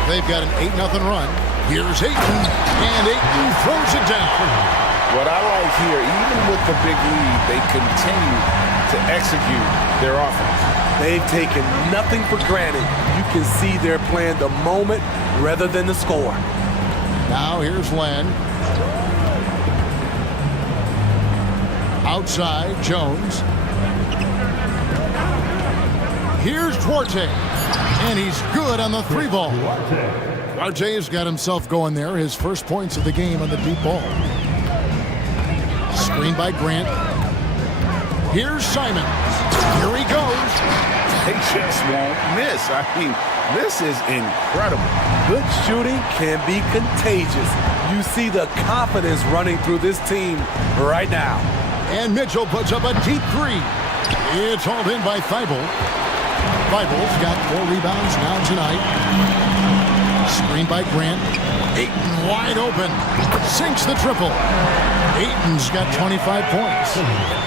They've got an 8-0 run. Here's Ayton. And Ayton throws it down. What I like here, even with the big lead, they continue to execute their offense. They've taken nothing for granted. You can see they're playing the moment rather than the score. Now here's Len. Outside, Jones. Here's Duarte. And he's good on the 3 ball. Duarte's got himself going there. His first points of the game on the deep ball. Screen by Grant. Here's Simons. Here he goes. They just won't miss. I mean, this is incredible. Good shooting can be contagious. You see the confidence running through this team right now. And Mitchell puts up a deep 3. It's hauled in by Thibault. Thibault's got 4 rebounds now tonight. Screen by Grant. Ayton wide open. Sinks the triple. Ayton's got 25 points.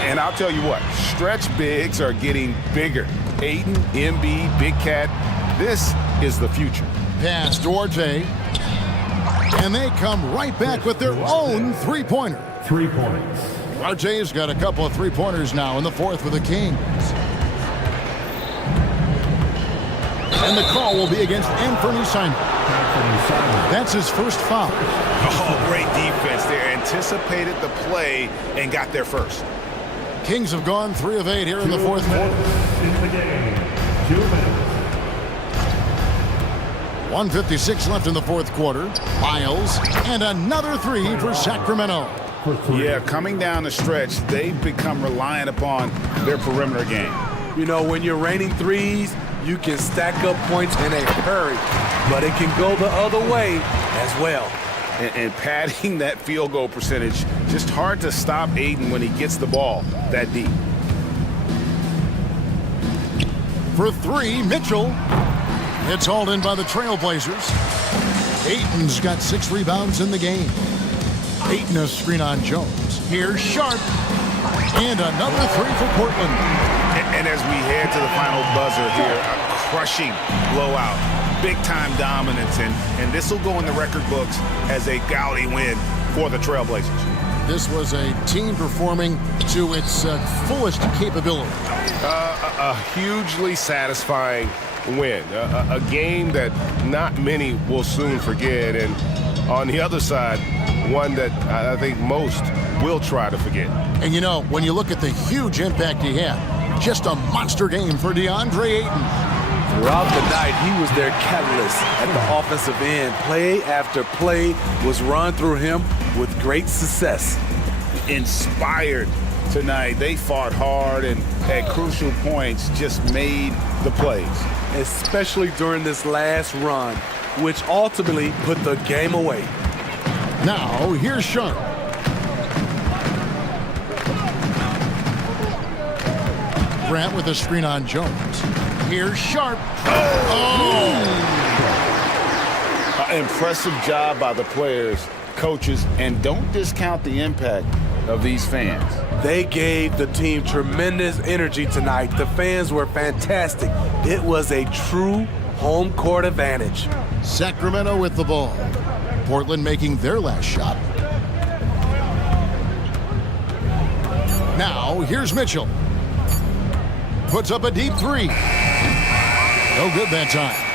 And I'll tell you what, stretch bigs are getting bigger. Ayton, Embiid, Big Cat, this is the future. Pass Duarte. And they come right back with their own 3-pointer. 3 points. Duarte's got a couple of 3-pointers now in the fourth for the Kings. And the call will be against Anthony Simons. That's his first foul. Oh, great defense. They anticipated the play and got there first. Kings have gone 3 of 8 here in the fourth quarter. In the game, 2 minutes. 1:56 left in the fourth quarter. Miles, and another 3 for Sacramento. Yeah, coming down the stretch, they've become reliant upon their perimeter game. You know, when you're raining threes, you can stack up points in a hurry, but it can go the other way as well. And padding that field goal percentage, just hard to stop Ayton when he gets the ball that deep. For 3, Mitchell. It's hauled in by the Trailblazers. Ayton's got 6 rebounds in the game. Ayton a screen on Jones. Here's Sharp. And another 3 for Portland. And as we head to the final buzzer here, a crushing blowout. big-time dominance, and this will go in the record books as a gaudy win for the Trailblazers. This was a team performing to its fullest capability. A hugely satisfying win, a game that not many will soon forget, and on the other side, one that I think most will try to forget. And you know, when you look at the huge impact he had, just a monster game for DeAndre Ayton. Throughout the night, he was their catalyst at the offensive end. Play after play was run through him with great success. Inspired tonight. They fought hard and at crucial points just made the plays. Especially during this last run, which ultimately put the game away. Now, here's Sharp. Grant with a screen on Jones. Here's Sharp. Impressive job by the players, coaches, and don't discount the impact of these fans. They gave the team tremendous energy tonight. The fans were fantastic. It was a true home court advantage. Sacramento with the ball. Portland making their last shot. Now, here's Mitchell. Puts up a deep three. No good that time.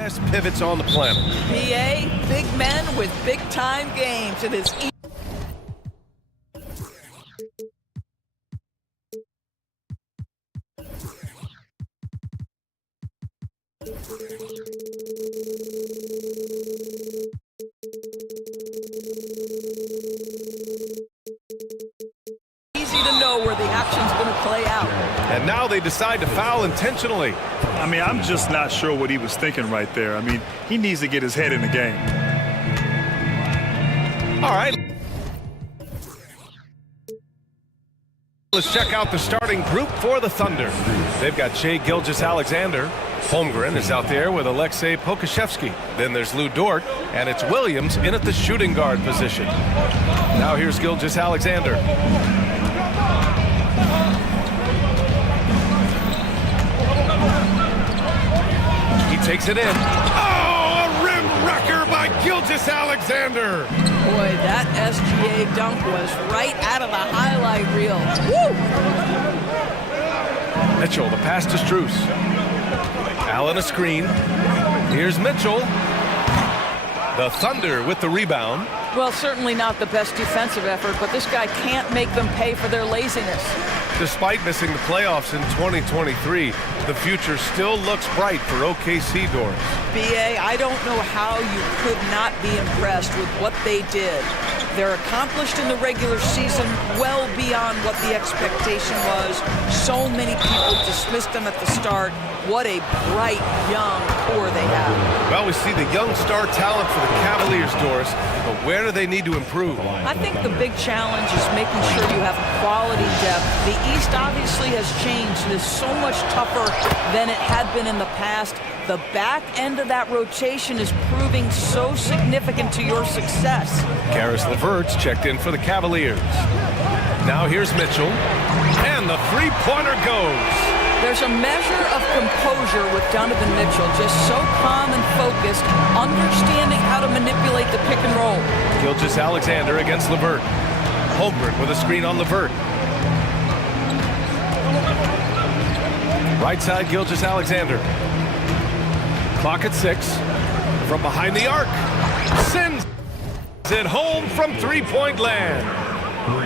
best pivots on the planet. PA, big men with big-time games. It is easy to know where the action's going to play out. And now they decide to foul intentionally. I mean, I'm just not sure what he was thinking right there. I mean, he needs to get his head in the game. All right. Let's check out the starting group for the Thunder. They've got Shai Gilgeous-Alexander. Holmgren is out there with Alexei Pokashevsky. Then there's Lou Dort, and it's Williams in at the shooting guard position. Now here's Gilgeous-Alexander. He takes it in. Oh, a rim wrecker by Gilgeous-Alexander. Boy, that SGA dunk was right out of the highlight reel. Woo! Mitchell, the pass to Strus. Allen a screen. Here's Mitchell. The Thunder with the rebound. Well, certainly not the best defensive effort, but this guy can't make them pay for their laziness. Despite missing the playoffs in 2023, the future still looks bright for OKC doors. BA, I don't know how you could not be impressed with what they did. They're accomplished in the regular season well beyond what the expectation was. So many people dismissed them at the start. What a bright, young core they have. Well, we see the young star talent for the Cavaliers, Doris, but where do they need to improve? I think the big challenge is making sure you have quality depth. The East obviously has changed. It is so much tougher than it had been in the past. The back end of that rotation is proving so significant to your success. Karis LeVert's checked in for the Cavaliers. Now here's Mitchell, and the three-pointer goes. There's a measure of composure with Donovan Mitchell, just so calm and focused, understanding how to manipulate the pick and roll. Gilgeous-Alexander against LeVert. Holmgren with a screen on LeVert. Right side, Gilgeous-Alexander. Clock at 6. From behind the arc. Sends it home from three-point land.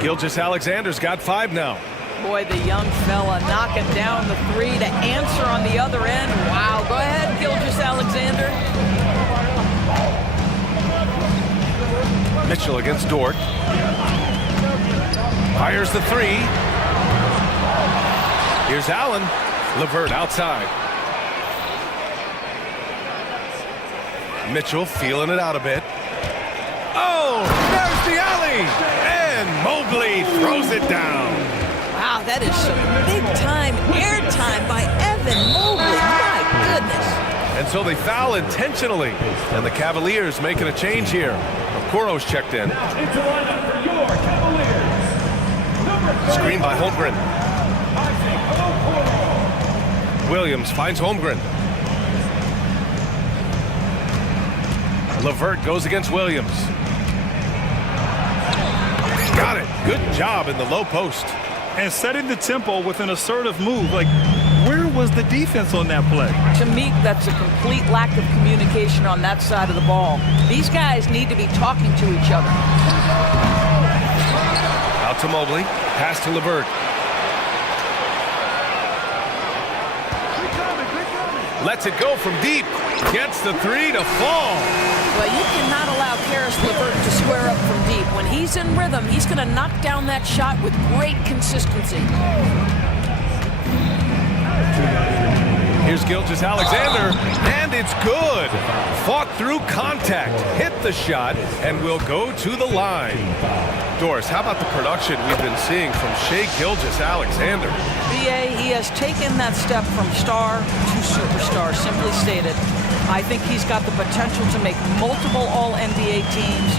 Gilgeous-Alexander's got 5 now. Boy, the young fella knocking down the three to answer on the other end. Wow, go ahead, Gilgeous-Alexander. Mitchell against Dort. Fires the three. Here's Allen. LeVert outside. Mitchell feeling it out a bit. Oh, there's the alley. And Mobley throws it down. Wow, that is some big-time airtime by Evan Mobley. My goodness. And so they foul intentionally. And the Cavaliers making a change here. Okoro's checked in. Screen by Holmgren. Williams finds Holmgren. LeVert goes against Williams. Got it. Good job in the low post. And setting the tempo with an assertive move. Like, where was the defense on that play? To me, that's a complete lack of communication on that side of the ball. These guys need to be talking to each other. Out to Mobley. Pass to LeVert. Lets it go from deep. Gets the three to fall. Well, you cannot allow Karis LeVert to square up from deep. When he's in rhythm, he's going to knock down that shot with great consistency. Here's Gilgeous-Alexander, and it's good. Fought through contact, hit the shot, and will go to the line. Doris, how about the production we've been seeing from Shai Gilgeous-Alexander? BA, he has taken that step from star to superstar, simply stated. I think he's got the potential to make multiple All-NBA teams,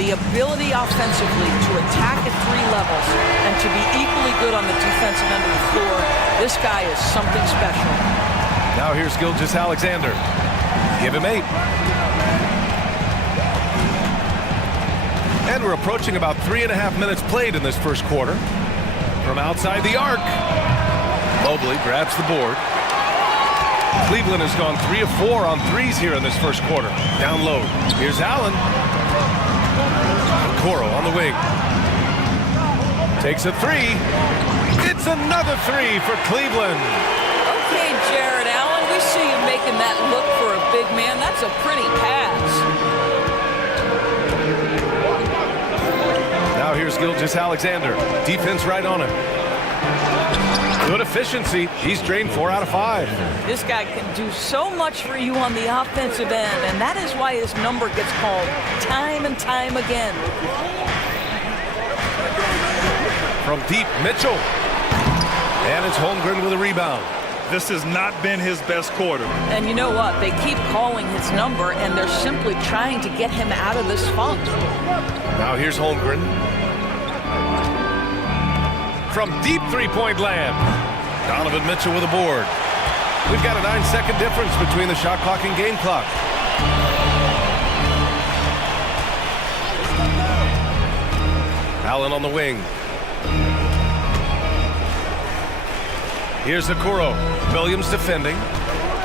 the ability offensively to attack at 3 levels, and to be equally good on the defensive end of the floor. This guy is something special. Now here's Gilgeous-Alexander. Give him 8. And we're approaching about 3.5 minutes played in this first quarter. From outside the arc, Mobley grabs the board. Cleveland has gone 3 of 4 on threes here in this first quarter. Down low. Here's Allen. Coro on the wing. Takes a three. It's another three for Cleveland. Okay, Jared Allen, we see you making that look for a big man. That's a pretty pass. Now here's Gilgeous-Alexander. Defense right on him. Good efficiency. He's drained 4 out of 5. This guy can do so much for you on the offensive end, and that is why his number gets called time and time again. From deep, Mitchell. And it's Holmgren with a rebound. This has not been his best quarter. And you know what? They keep calling his number, and they're simply trying to get him out of this funk. Now here's Holmgren. From deep three-point land. Donovan Mitchell with a board. We've got a 9-second difference between the shot clock and game clock. Allen on the wing. Here's Okoro. Williams defending.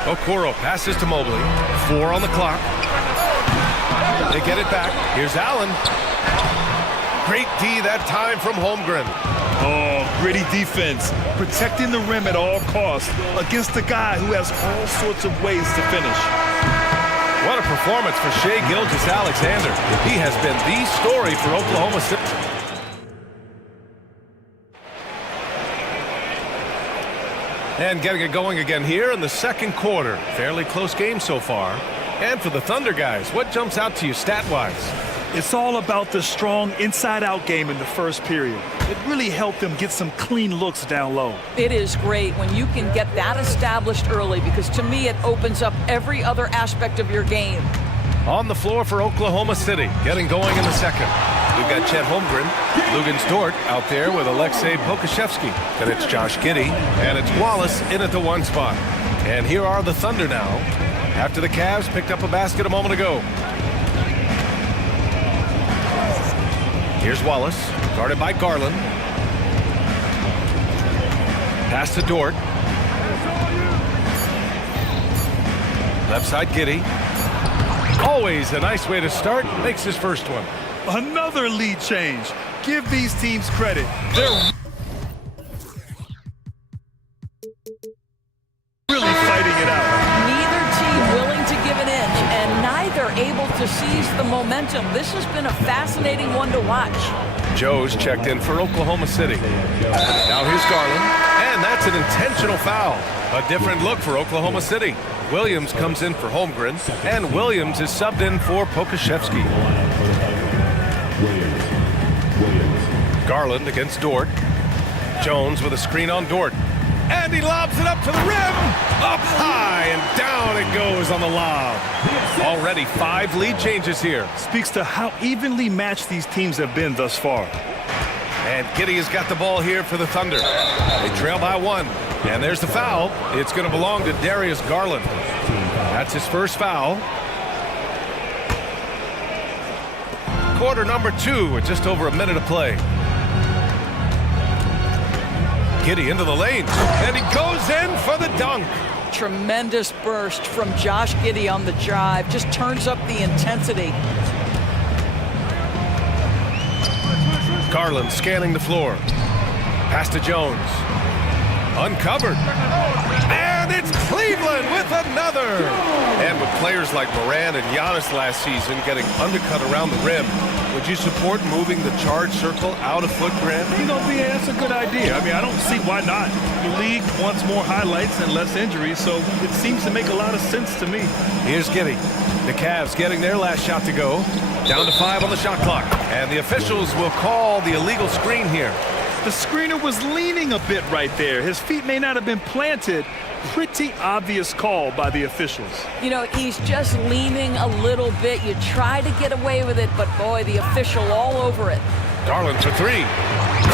Okoro passes to Mobley. 4 on the clock. They get it back. Here's Allen. Great D that time from Holmgren. Oh, gritty defense. Protecting the rim at all costs against a guy who has all sorts of ways to finish. What a performance for Shai Gilgeous-Alexander. He has been the story for Oklahoma City. And getting it going again here in the second quarter. Fairly close game so far. And for the Thunder guys, what jumps out to you stat-wise? It's all about the strong inside-out game in the first period. It really helped them get some clean looks down low. It is great when you can get that established early, because to me it opens up every other aspect of your game. On the floor for Oklahoma City, getting going in the second. We've got Chet Holmgren, Lugens Dort out there with Alexei Pokashevsky. Then it's Josh Giddey, and it's Wallace in at the 1 spot. And here are the Thunder now, after the Cavs picked up a basket a moment ago. Here's Wallace, guarded by Garland. Pass to Dort. Left side, Giddey. Always a nice way to start. Makes his first one. Another lead change. Give these teams credit. They're really fighting it out. Neither team willing to give an inch, and neither able to seize the momentum. This has been a fascinating one to watch. Joe's checked in for Oklahoma City. Now here's Garland, and that's an intentional foul. A different look for Oklahoma City. Williams comes in for Holmgren, and Williams is subbed in for Pokashevsky. Garland against Dort. Jones with a screen on Dort. And he lobs it up to the rim. Up high and down it goes on the lob. Already 5 lead changes here. Speaks to how evenly matched these teams have been thus far. And Giddey has got the ball here for the Thunder. They trail by 1. And there's the foul. It's going to belong to Darius Garland. That's his first foul. Quarter number 2 with just over a minute of play. Giddey into the lane, and he goes in for the dunk. Tremendous burst from Josh Giddey on the drive. Just turns up the intensity. Garland scanning the floor. Pass to Jones. Uncovered. And it's Cleveland with another. And with players like Moran and Giannis last season getting undercut around the rim, would you support moving the charge circle out of foot, Grant? You know, BA, that's a good idea. I mean, I don't see why not. The league wants more highlights and less injuries, so it seems to make a lot of sense to me. Here's Giddey. The Cavs getting their last shot to go. Down to 5 on the shot clock. And the officials will call the illegal screen here. The screener was leaning a bit right there. His feet may not have been planted. Pretty obvious call by the officials. You know, he's just leaning a little bit. You try to get away with it, but boy, the official all over it. Garland for 3.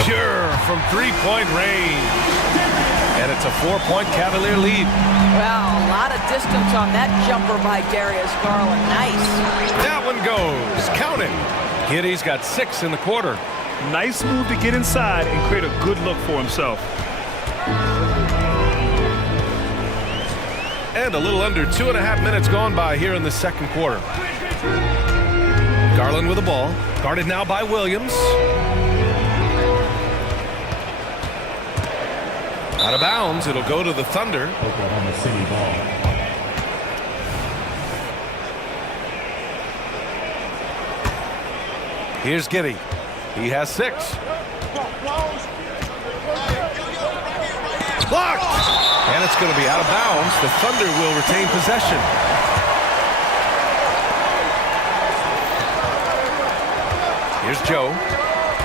Pure from 3-point range. And it's a 4-point Cavalier lead. Wow, a lot of distance on that jumper by Darius Garland. Nice. That one goes. Count it. Giddey's got 6 in the quarter. Nice move to get inside and create a good look for himself. And a little under 2.5 minutes gone by here in the second quarter. Garland with the ball. Guarded now by Williams. Out of bounds. It'll go to the Thunder. Oklahoma City ball. Here's Giddey. He has 6. Blocked! And it's going to be out of bounds. The Thunder will retain possession. Here's Joe.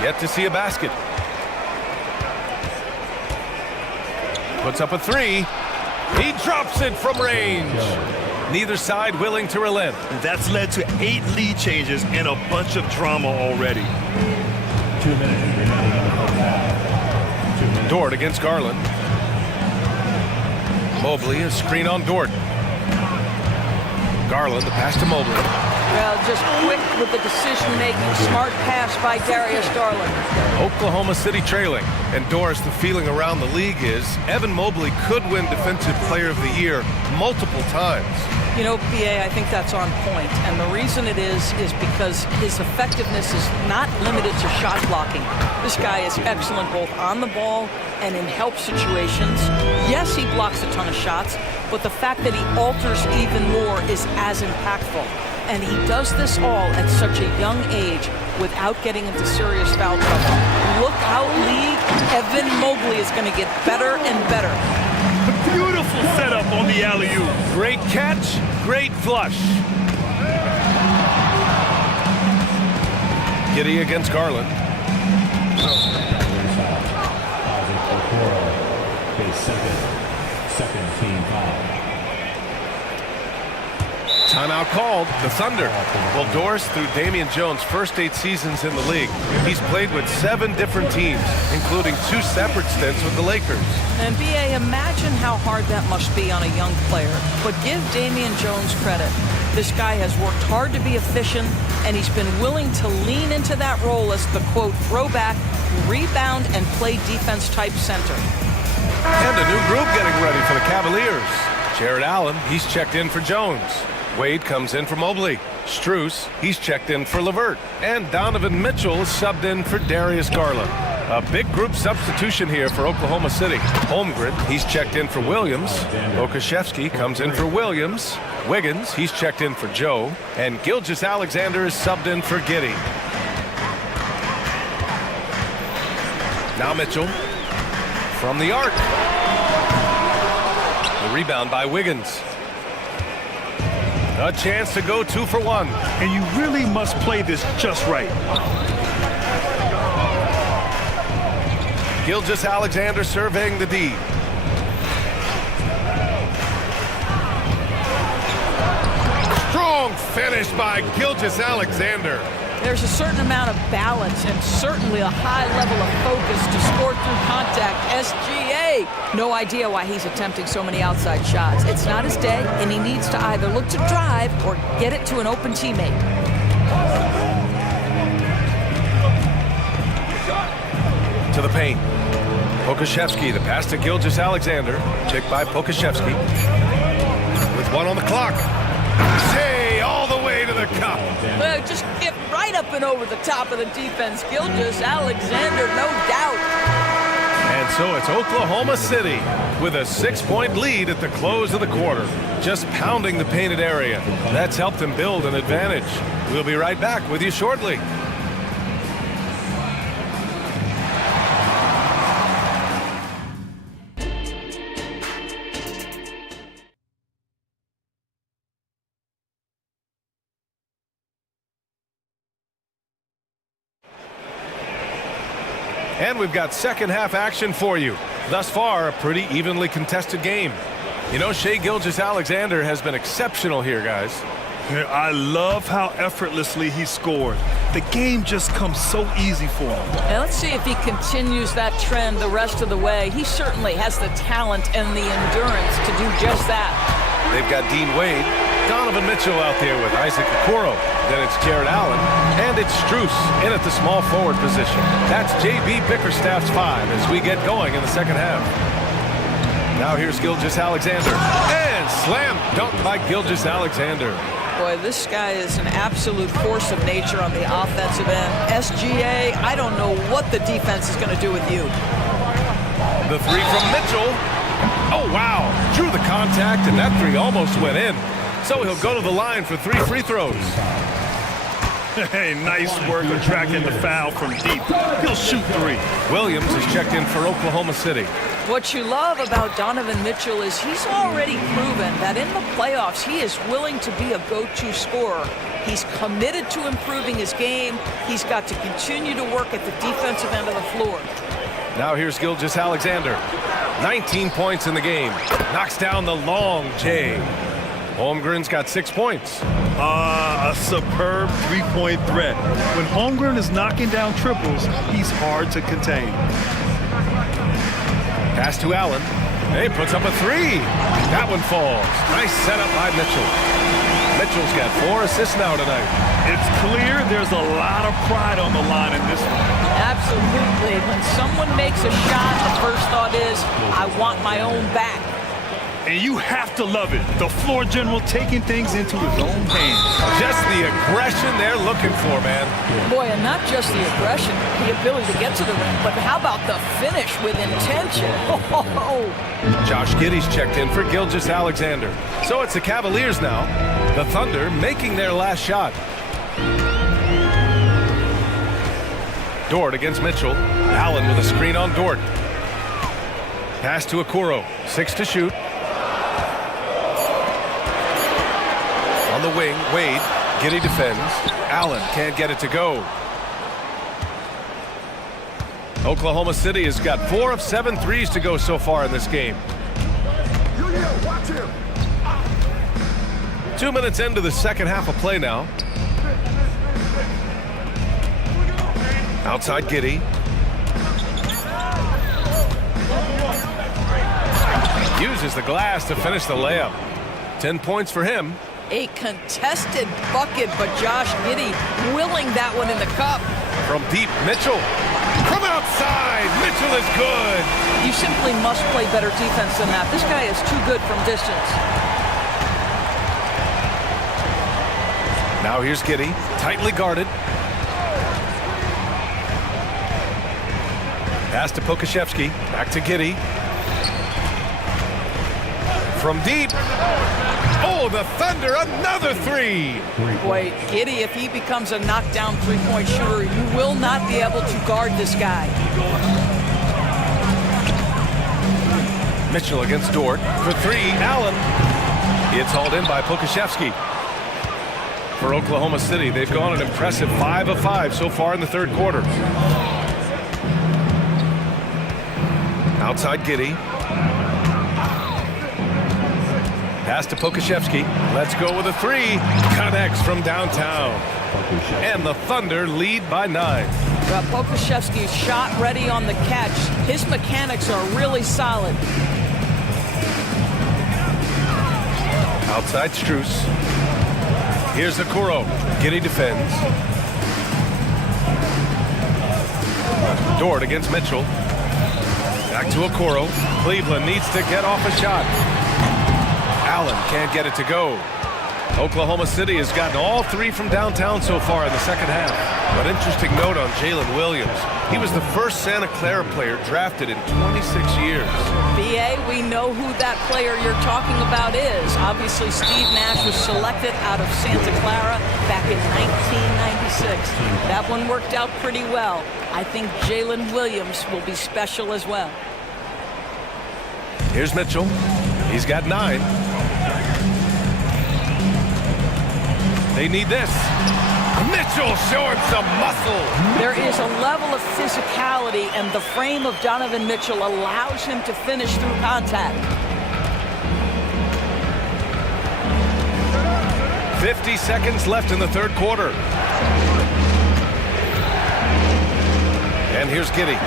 Yet to see a basket. Puts up a 3. He drops it from range. Neither side willing to relent. That's led to 8 lead changes and a bunch of drama already. 2 minutes remaining in the first half. 2 minutes. Dort against Garland. Mobley, a screen on Dort. Garland, the pass to Mobley. Well, just quick with the decision-making. Smart pass by Darius Garland. Oklahoma City trailing. And Doris, the feeling around the league is Evan Mobley could win Defensive Player of the Year multiple times. You know, PA, I think that's on point. And the reason it is because his effectiveness is not limited to shot blocking. This guy is excellent both on the ball and in help situations. Yes, he blocks a ton of shots, but the fact that he alters even more is as impactful. And he does this all at such a young age without getting into serious foul trouble. Look out, league. Evan Mobley is going to get better and better. Beautiful setup on the alley-oop. Great catch, great flush. Giddey against Garland. Second team foul. Timeout called. The Thunder. Well, Doris, through Damian Jones' first 8 seasons in the league, he's played with 7 different teams, including 2 separate stints with the Lakers. And BA, imagine how hard that must be on a young player. But give Damian Jones credit. This guy has worked hard to be efficient, and he's been willing to lean into that role as the, quote, throwback, rebound, and play defense type center. And a new group getting ready for the Cavaliers. Jared Allen, he's checked in for Jones. Wade comes in for Mobley. Strus, he's checked in for LeVert. And Donovan Mitchell is subbed in for Darius Garland. A big group substitution here for Oklahoma City. Holmgren, he's checked in for Williams. Okashevsky comes in for Williams. Wiggins, he's checked in for Joe. And Gilgeous-Alexander is subbed in for Giddey. Now Mitchell from the arc. The rebound by Wiggins. A chance to go 2 for 1. And you really must play this just right. Gilgeous-Alexander surveying the D. Strong finish by Gilgeous-Alexander. There's a certain amount of balance and certainly a high level of focus to score through contact. SGA. No idea why he's attempting so many outside shots. It's not his day, and he needs to either look to drive or get it to an open teammate. To the paint. Pokashevsky, the pass to Gilgeous-Alexander. Picked by Pokashevsky. With 1 on the clock. Say all the way to the cup. Well, just get right up and over the top of the defense. Gilgeous-Alexander, no doubt. And so it's Oklahoma City with a 6-point lead at the close of the quarter. Just pounding the painted area. That's helped them build an advantage. We'll be right back with you shortly. And we've got second half action for you. Thus far, a pretty evenly contested game. You know, Shai Gilgeous-Alexander has been exceptional here, guys. Yeah, I love how effortlessly he scored. The game just comes so easy for him. Now let's see if he continues that trend the rest of the way. He certainly has the talent and the endurance to do just that. They've got Dean Wade, Donovan Mitchell out there with Isaac Okoro. Then it's Jared Allen, and it's Strus in at the small forward position. That's J.B. Bickerstaff's 5 as we get going in the second half. Now here's Gilgeous-Alexander. And slam dunk by Gilgeous-Alexander. Boy, this guy is an absolute force of nature on the offensive end. SGA, I don't know what the defense is going to do with you. The three from Mitchell. Oh, wow. Drew the contact, and that three almost went in. So he'll go to the line for 3 free throws. Hey, nice work attracting the foul from deep. He'll shoot 3. Williams is checked in for Oklahoma City. What you love about Donovan Mitchell is he's already proven that in the playoffs he is willing to be a go-to scorer. He's committed to improving his game. He's got to continue to work at the defensive end of the floor. Now here's Gilgeous-Alexander. 19 points in the game. Knocks down the long J. Holmgren's got 6 points. A superb three-point threat. When Holmgren is knocking down triples, he's hard to contain. Pass to Allen. He puts up a 3. That one falls. Nice setup by Mitchell. Mitchell's got 4 assists now tonight. It's clear there's a lot of pride on the line in this one. Absolutely. When someone makes a shot, the first thought is, I want my own back. And you have to love it. The floor general taking things into his own hands. Just the aggression they're looking for, man. Boy, and not just the aggression, the ability to get to the rim, but how about the finish with intention? Oh. Josh Giddey's checked in for Gilgeous-Alexander. So it's the Cavaliers now. The Thunder making their last shot. Dort against Mitchell. Allen with a screen on Dort. Pass to Okoro. 6 to shoot. On the wing, Wade. Giddey defends. Allen can't get it to go. Oklahoma City has got 4 of 7 threes to go so far in this game. 2 minutes into the second half of play now. Outside Giddey. Uses the glass to finish the layup. 10 points for him. A contested bucket, but Josh Giddey willing that one in the cup. From deep, Mitchell. From outside, Mitchell is good. You simply must play better defense than that. This guy is too good from distance. Now here's Giddey, tightly guarded. Pass to Pokashevsky, back to Giddey. From deep. Oh, the Thunder, another 3. Boy, Giddey, if he becomes a knockdown three-point shooter, you will not be able to guard this guy. Mitchell against Dort for 3. Allen. It's hauled in by Pokashevsky. For Oklahoma City, they've gone an impressive 5 of 5 so far in the third quarter. Outside Giddey. Pass to Pokashevsky. Let's go with a 3. Connects from downtown. And the Thunder lead by 9. Pokashevsky's shot ready on the catch. His mechanics are really solid. Outside Strus. Here's Okoro. Giddey defends. Dort against Mitchell. Back to Okoro. Cleveland needs to get off a shot. Allen can't get it to go. Oklahoma City has gotten all 3 from downtown so far in the second half. But interesting note on Jalen Williams. He was the first Santa Clara player drafted in 26 years. BA, we know who that player you're talking about is. Obviously, Steve Nash was selected out of Santa Clara back in 1996. That one worked out pretty well. I think Jalen Williams will be special as well. Here's Mitchell. He's got 9. They need this. Mitchell showing some muscle. There is a level of physicality, and the frame of Donovan Mitchell allows him to finish through contact. 50 seconds left in the third quarter. And here's Giddey.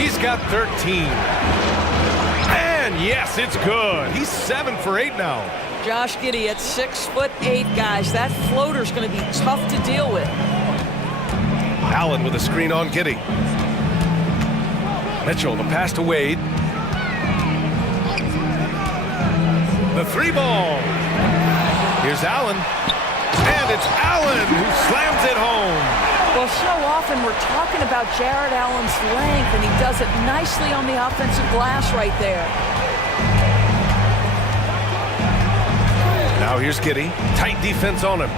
He's got 13. And yes, it's good. He's 7 for 8 now. Josh Giddey at 6'8", guys. That floater's going to be tough to deal with. Allen with a screen on Giddey. Mitchell, the pass to Wade. The three ball. Here's Allen. And it's Allen who slams it home. Well, so often we're talking about Jared Allen's length, and he does it nicely on the offensive glass right there. Now here's Giddey. Tight defense on him.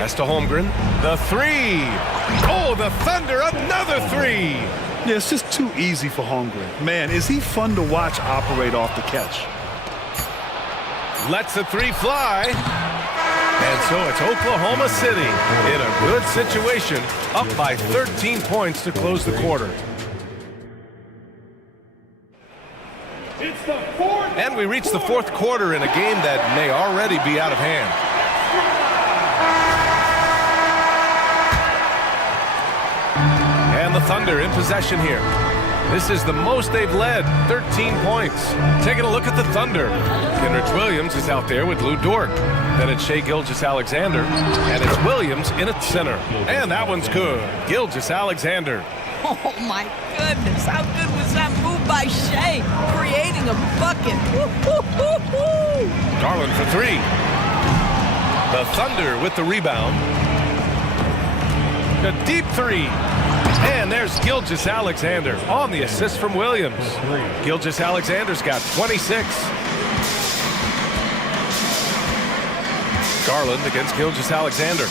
Pass to Holmgren. The three. Oh, the Thunder, another three. Yeah, it's just too easy for Holmgren. Man, is he fun to watch operate off the catch. Lets the three fly. And so it's Oklahoma City in a good situation, up by 13 points to close the quarter. And we reach the fourth quarter in a game that may already be out of hand. And the Thunder in possession here. This is the most they've led, 13 points. Taking a look at the Thunder. Kenrich Williams is out there with Lou Dort. Then it's Shai Gilgeous-Alexander, and it's Williams in at center. And that one's good. Gilgeous-Alexander. Oh, my goodness. How good was that move by Shai, creating a bucket? Woo-hoo-hoo-hoo. Garland for three. The Thunder with the rebound. A deep three. And there's Gilgeous-Alexander on the assist from Williams. Gilgeous-Alexander's got 26. Garland against Gilgeous-Alexander.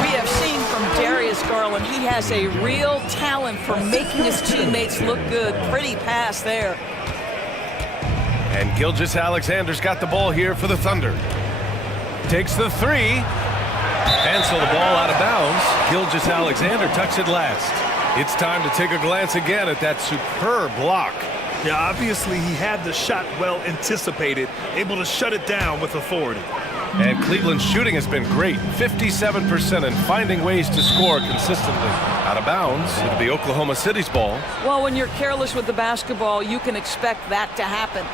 We have seen from Darius Garland, he has a real talent for making his teammates look good. Pretty pass there. And Gilgeous-Alexander's got the ball here for the Thunder. Takes the three. And so the ball out of bounds. Gilgeous-Alexander touched it last. It's time to take a glance again at that superb block. Yeah, obviously he had the shot well anticipated, able to shut it down with authority. And Cleveland's shooting has been great, 57%, and finding ways to score consistently. Out of bounds, it'll be Oklahoma City's ball. Well, when you're careless with the basketball, you can expect that to happen.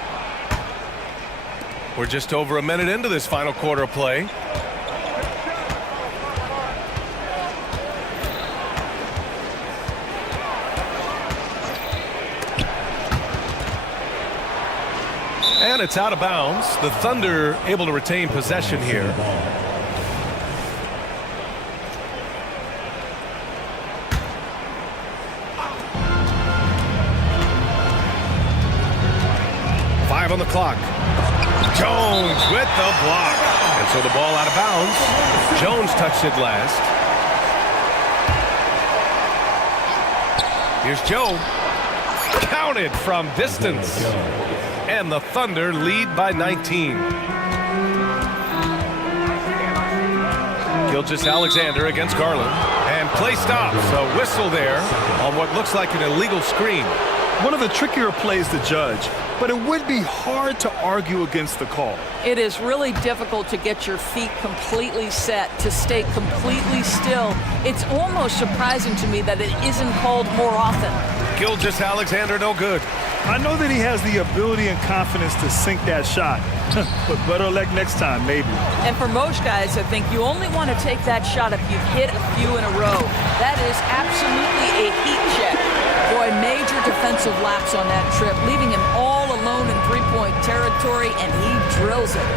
We're just over a minute into this final quarter of play. And it's out of bounds. The Thunder able to retain possession here. Five on the clock. Jones with the block. And so the ball out of bounds. Jones touched it last. Here's Joe. Counted from distance. And the Thunder lead by 19. Gilgeous-Alexander against Garland. And play stops. A whistle there on what looks like an illegal screen. One of the trickier plays to judge, but it would be hard to argue against the call. It is really difficult to get your feet completely set, to stay completely still. It's almost surprising to me that it isn't called more often. Gilgeous-Alexander no good. I know that he has the ability and confidence to sink that shot, but better luck next time, maybe. And for most guys, I think you only want to take that shot if you've hit a few in a row. That is absolutely a heat check. Boy, major defensive lapse on that trip, leaving him all alone in three-point territory, and he drills it.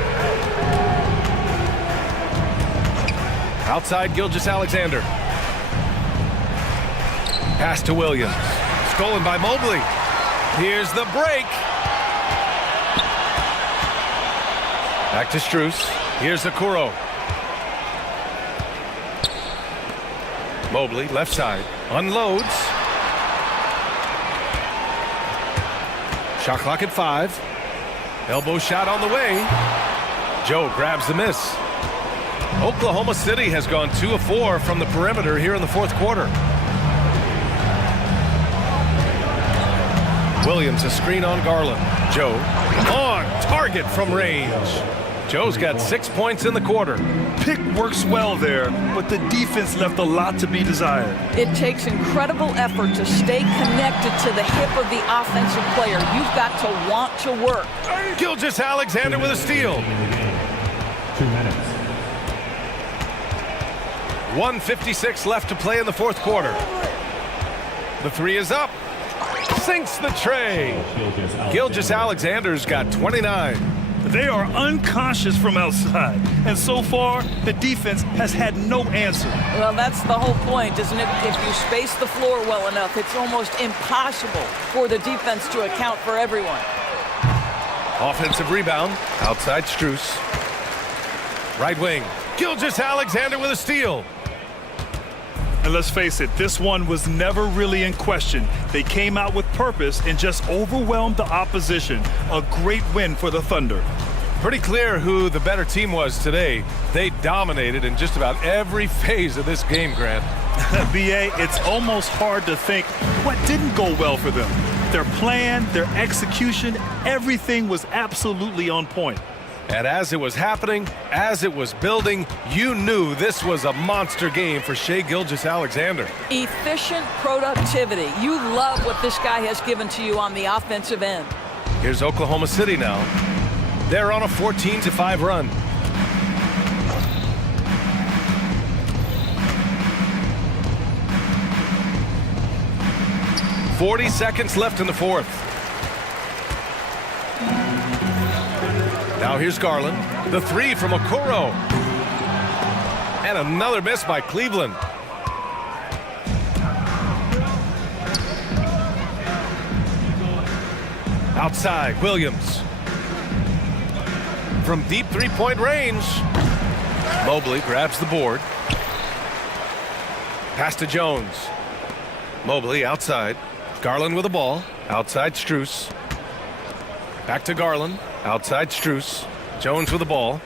Outside Gilgeous-Alexander. Pass to Williams. Stolen by Mobley. Here's the break. Back to Strus. Here's Okoro. Mobley, left side. Unloads. Shot clock at 5. Elbow shot on the way. Joe grabs the miss. Oklahoma City has gone 2 of 4 from the perimeter here in the fourth quarter. Williams, a screen on Garland. Joe on target from range. Joe's got 6 points in the quarter. Pick works well there, but the defense left a lot to be desired. It takes incredible effort to stay connected to the hip of the offensive player. You've got to want to work. Gilgeous-Alexander with a steal. 2 minutes. 1:56 left to play in the fourth quarter. The three is up. sinks the tray. Gilgeous-Alexander's got 29. They are unconscious from outside, and so far, the defense has had no answer. Well, that's the whole point, isn't it? If you space the floor well enough, it's almost impossible for the defense to account for everyone. Offensive rebound, outside Strus. Right wing, Gilgeous-Alexander with a steal. And let's face it, this one was never really in question. They came out with purpose and just overwhelmed the opposition. A great win for the Thunder. Pretty clear who the better team was today. They dominated in just about every phase of this game, Grant. BA, it's almost hard to think what didn't go well for them. Their plan, their execution, everything was absolutely on point. And as it was happening, as it was building, you knew this was a monster game for Shai Gilgeous-Alexander. Efficient productivity. You love what this guy has given to you on the offensive end. Here's Oklahoma City now. They're on a 14-5 run. "40 seconds left in the fourth. Now here's Garland. The three from Okoro. And another miss by Cleveland. Outside, Williams. From deep three-point range. Mobley grabs the board. Pass to Jones. Mobley outside. Garland with the ball. Outside Strus. Back to Garland. Outside Strus. Jones with the ball.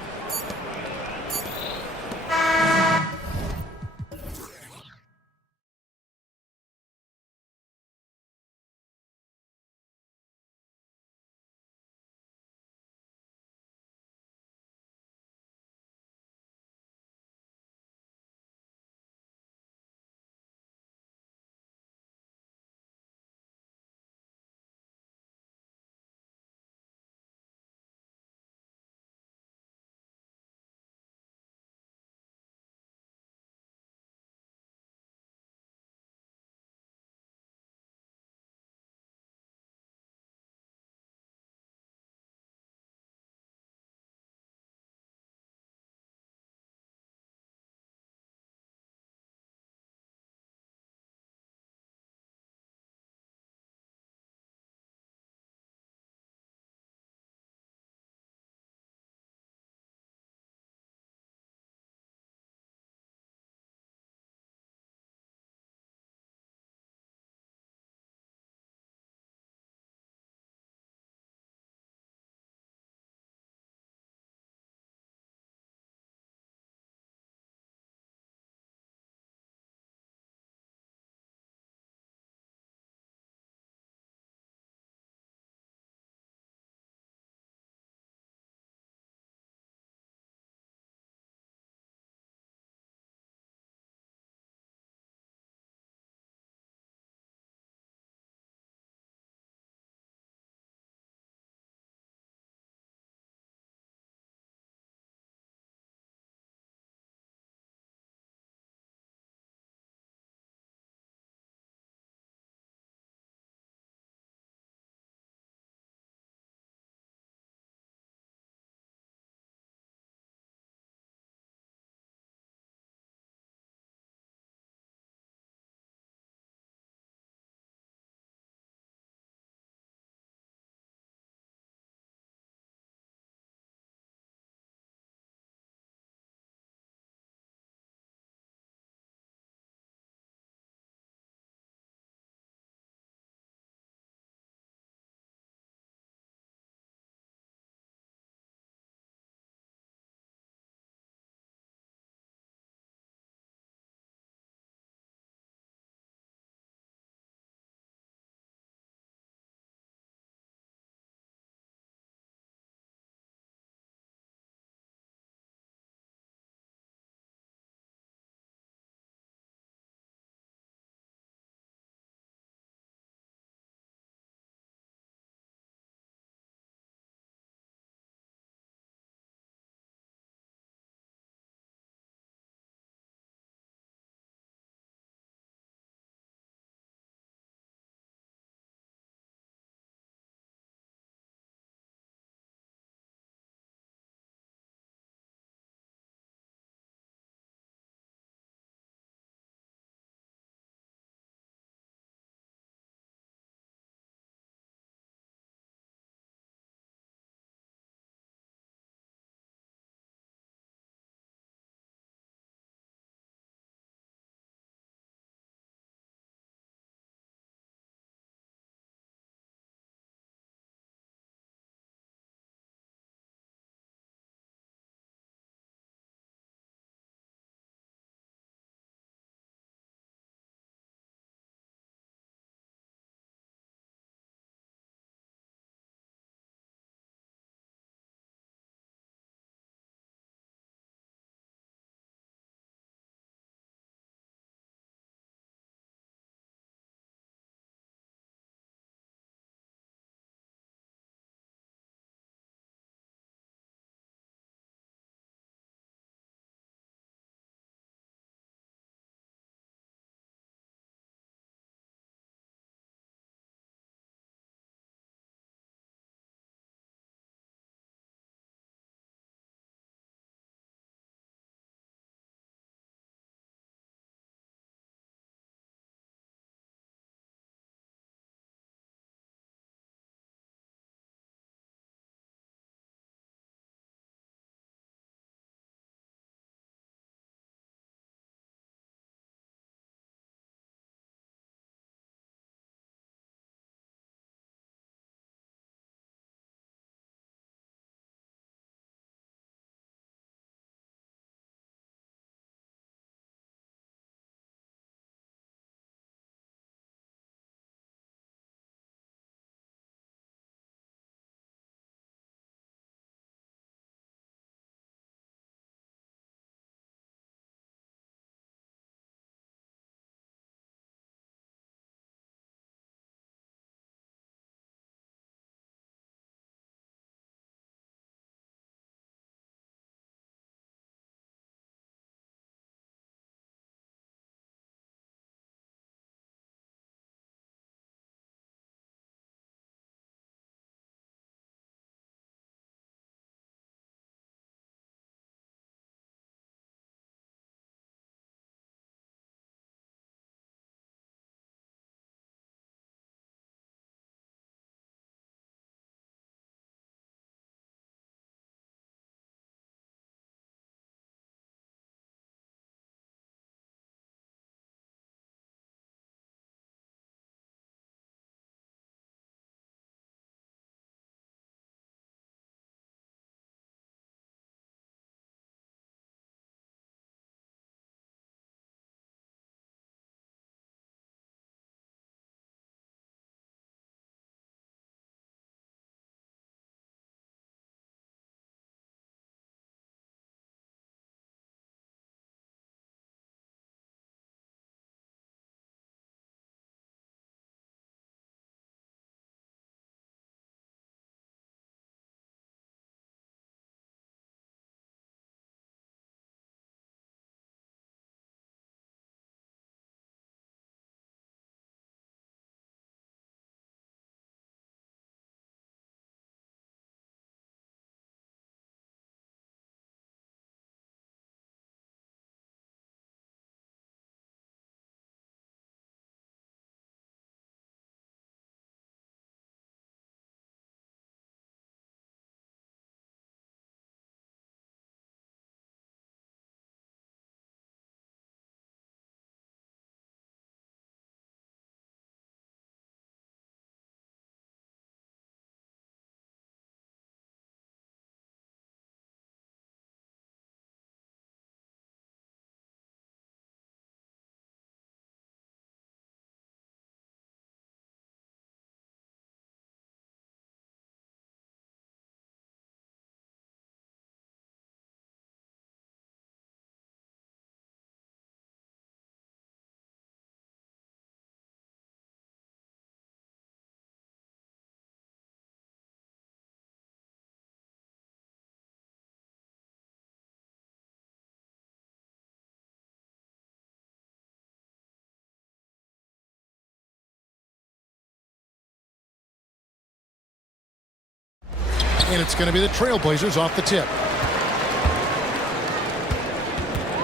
And it's going to be the Trailblazers off the tip.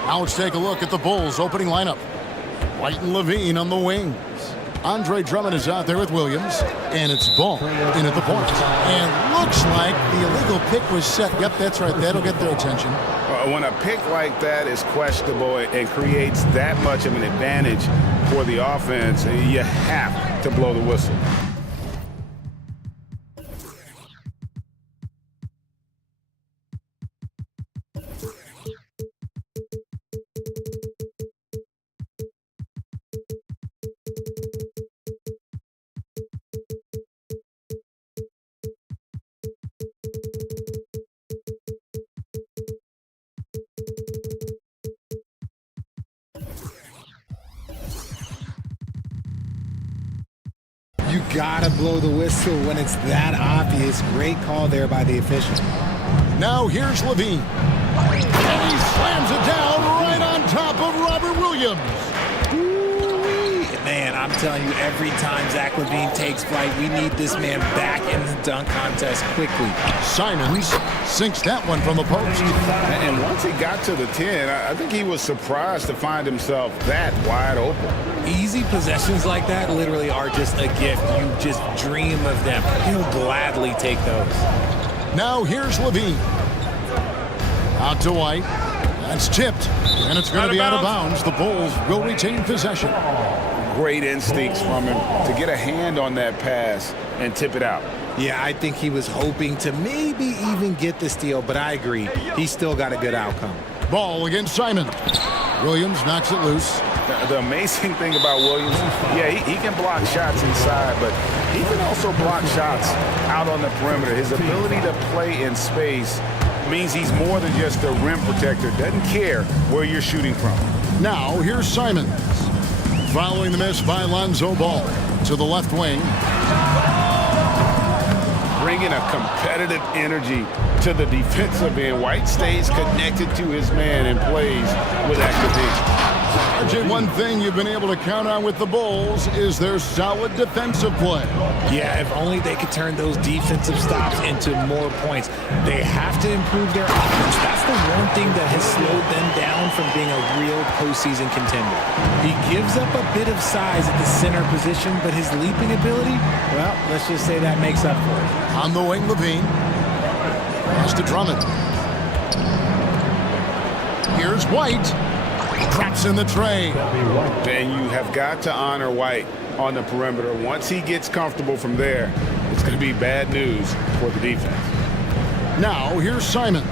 Now let's take a look at the Bulls' opening lineup. White and Levine on the wings. Andre Drummond is out there with Williams, and it's Ball in at the point. And looks like the illegal pick was set. Yep, that's right. That'll get their attention. When a pick like that is questionable and creates that much of an advantage for the offense, you have to blow the whistle. You gotta blow the whistle when it's that obvious. Great call there by the official. Now here's Levine. And he slams it down right on top of Robert Williams. Man, I'm telling you, every time Zach LaVine takes flight, we need this man back in the dunk contest quickly. Simons sinks that one from the post. And once he got to the 10, I think he was surprised to find himself that wide open. Easy possessions like that literally are just a gift. You just dream of them. He'll gladly take those. Now here's Levine. Out to White. That's tipped. And it's going to be out of bounds. The Bulls will retain possession. Great instincts from him to get a hand on that pass and tip it out. Yeah, I think he was hoping to maybe even get the steal, but I agree. He still got a good outcome. Ball against Simon. Williams knocks it loose. The amazing thing about Williams, yeah, he can block shots inside, but he can also block shots out on the perimeter. His ability to play in space means he's more than just a rim protector. Doesn't care where you're shooting from. Now here's Simons. Following the miss by Lonzo Ball to the left wing. Bringing a competitive energy to the defensive end. White stays connected to his man and plays with activity. One thing you've been able to count on with the Bulls is their solid defensive play. Yeah, if only they could turn those defensive stops into more points. They have to improve their offense. That's the one thing that has slowed them down from being a real postseason contender. He gives up a bit of size at the center position, but his leaping ability, well, let's just say that makes up for it. On the wing, Levine. Pass to Drummond. Here's White. Drops in the tray. And you have got to honor White on the perimeter. Once he gets comfortable from there, it's going to be bad news for the defense. Now here's Simons.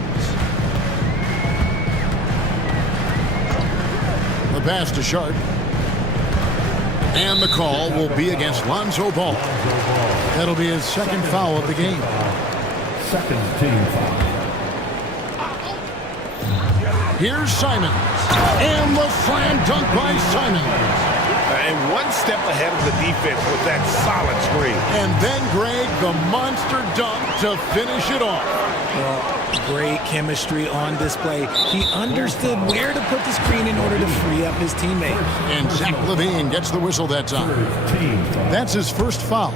The pass to Sharp. And the call will be against Lonzo Ball. That'll be his second foul of the game. Second team foul. Here's Simons. And the slam dunk by Simons. And one step ahead of the defense with that solid screen. And then Greg, the monster dunk to finish it off. Well, great chemistry on display. He understood where to put the screen in order to free up his teammate. And Zach LaVine gets the whistle that time. That's his first foul.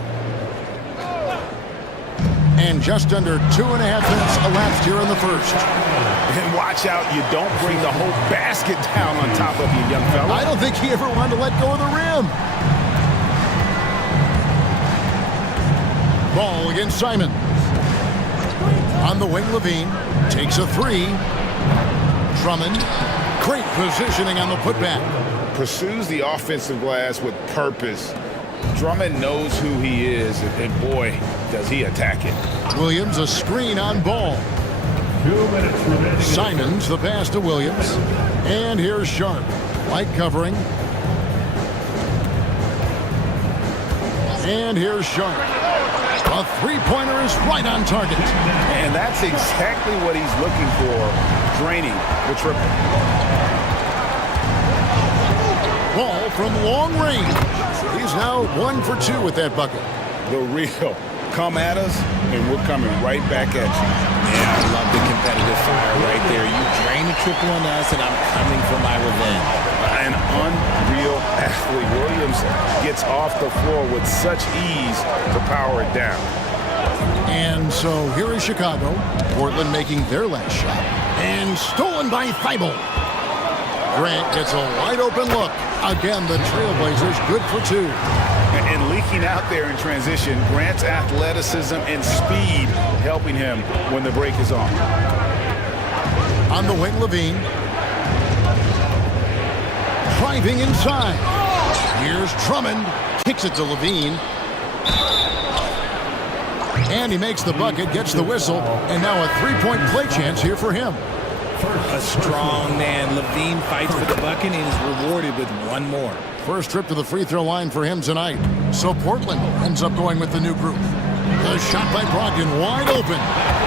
And just under 2.5 minutes elapsed here in the first. And watch out, you don't bring the whole basket down on top of you, young fella. I don't think he ever wanted to let go of the rim. Ball against Simon. On the wing, Levine takes a three. Drummond, great positioning on the putback. Pursues the offensive glass with purpose. Drummond knows who he is, and boy, does he attack it. Williams, a screen on Ball. 2 minutes remaining. Simons, the pass to Williams. And here's Sharp. Light covering. And here's Sharp. A three-pointer is right on target. And that's exactly what he's looking for, draining the triple. Ball from long range. He's now 1 for 2 with that bucket. The real. Come at us, and we're coming right back at you. Yeah, I love the competitive fire right there. You drain a triple on us, and I'm coming for my revenge. An unreal athlete. Williams gets off the floor with such ease to power it down. And so here is Chicago. Portland making their last shot. And stolen by Thibault. Grant gets a wide open look. Again, the Trailblazers good for two. And leaking out there in transition, Grant's athleticism and speed helping him when the break is on. On the wing, Levine. Driving inside. Here's Drummond. Kicks it to Levine. And he makes the bucket, gets the whistle, and now a three-point play chance here for him. A strong man. Levine fights for the bucket and is rewarded with one more. First trip to the free throw line for him tonight. So Portland ends up going with the new group. The shot by Brogdon, wide open.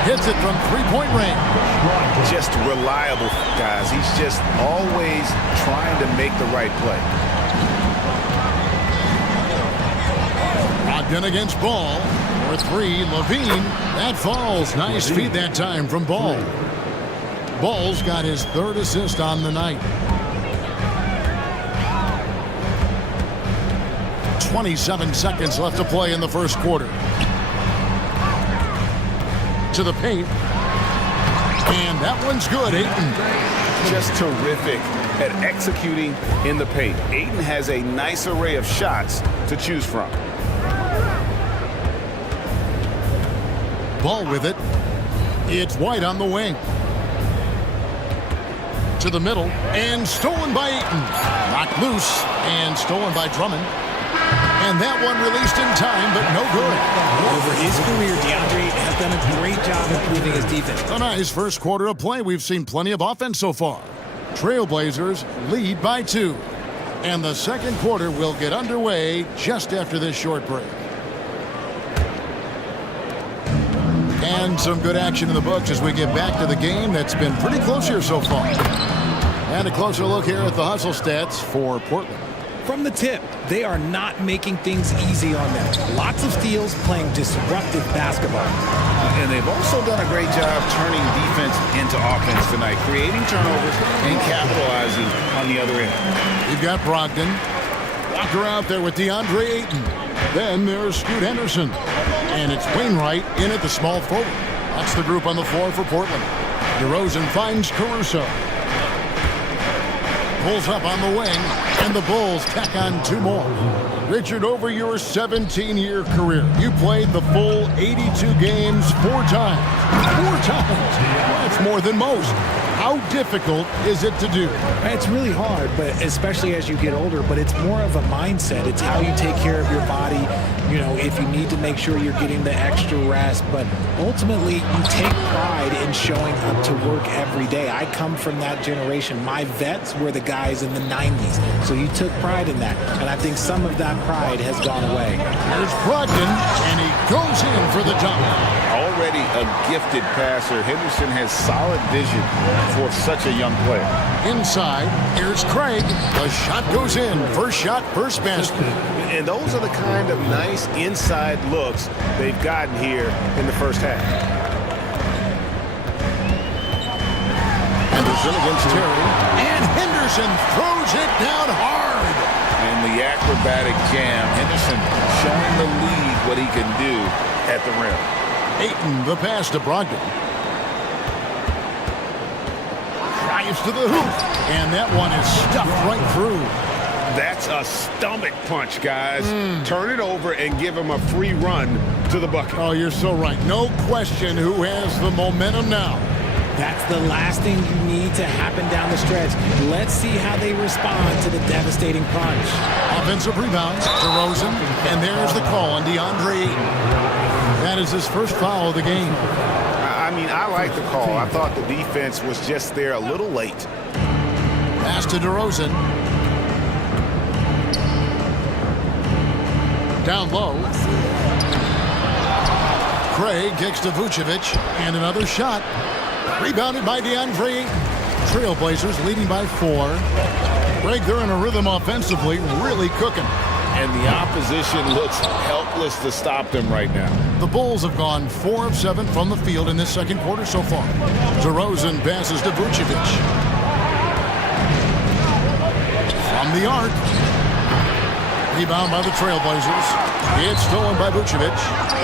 Hits it from three-point range. Just reliable, guys. He's just always trying to make the right play. Brogdon against Ball. For three, Levine. That falls. Nice feed that time from Ball. Ball's got his third assist on the night. 27 seconds left to play in the first quarter. To the paint. And that one's good. Ayton. Just terrific at executing in the paint. Ayton has a nice array of shots to choose from. Ball with it. It's White on the wing. To the middle. And stolen by Ayton. Knocked loose. And stolen by Drummond. And that one released in time, but no good. Over his career, DeAndre has done a great job improving his defense. A nice first quarter of play. We've seen plenty of offense so far. Trailblazers lead by 2. And the second quarter will get underway just after this short break. And some good action in the books as we get back to the game that's been pretty close here so far. And a closer look here at the hustle stats for Portland. From the tip, they are not making things easy on them. Lots of steals, playing disruptive basketball. And they've also done a great job turning defense into offense tonight, creating turnovers and capitalizing on the other end. You've got Brogdon. Walker out there with DeAndre Ayton. Then there's Scoot Henderson. And it's Wainwright in at the small forward. That's the group on the floor for Portland. DeRozan finds Caruso. Pulls up on the wing, and the Bulls tack on 2 more. Richard, over your 17-year career, you played the full 82 games 4 times. 4 times! That's more than most. How difficult is it to do? It's really hard, but especially as you get older, but it's more of a mindset. It's how you take care of your body. You know, if you need to make sure you're getting the extra rest, but ultimately you take pride in showing up to work every day. I come from that generation. My vets were the guys in the 90s, so you took pride in that, and I think some of that pride has gone away. There's Brogdon, and he goes in for the dunk. Already a gifted passer, Henderson has solid vision for such a young player. Inside, here's Craig. The shot goes in. First shot, first basket. And those are the kind of nice inside looks they've gotten here in the first half. Henderson against Terry. And Henderson throws it down hard. And the acrobatic jam. Henderson showing the lead what he can do at the rim. Ayton, the pass to Brogdon. Drives to the hoop. And that one is stuffed right through. That's a stomach punch, guys. Turn it over and give him a free run to the bucket. Oh, you're so right. No question who has the momentum now. That's the last thing you need to happen down the stretch. Let's see how they respond to the devastating punch. Offensive rebound to DeRozan. And there's the call on DeAndre Ayton. That is his first foul of the game. I mean, I like the call. I thought the defense was just there a little late. Pass to DeRozan. Down low. Craig kicks to Vucevic. And another shot. Rebounded by DeAndre Ayton. Trailblazers leading by 4. Craig, they're in a rhythm offensively, really cooking. And the opposition looks helpless to stop them right now. The Bulls have gone 4 of 7 from the field in this second quarter so far. DeRozan passes to Vucevic. From the arc. Rebound by the Trailblazers. It's stolen by Vucevic.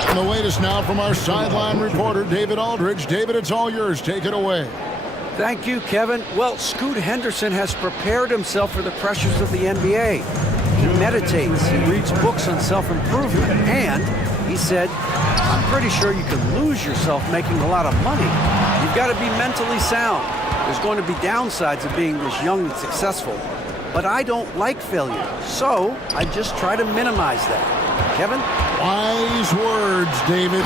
And the latest now from our sideline reporter, David Aldridge. David, it's all yours. Take it away. Thank you, Kevin. Well, Scoot Henderson has prepared himself for the pressures of the NBA. He meditates, he reads books on self-improvement, and he said, I'm pretty sure you can lose yourself making a lot of money. You've got to be mentally sound. There's going to be downsides of being this young and successful. But I don't like failure, so I just try to minimize that. Kevin? Wise words, David.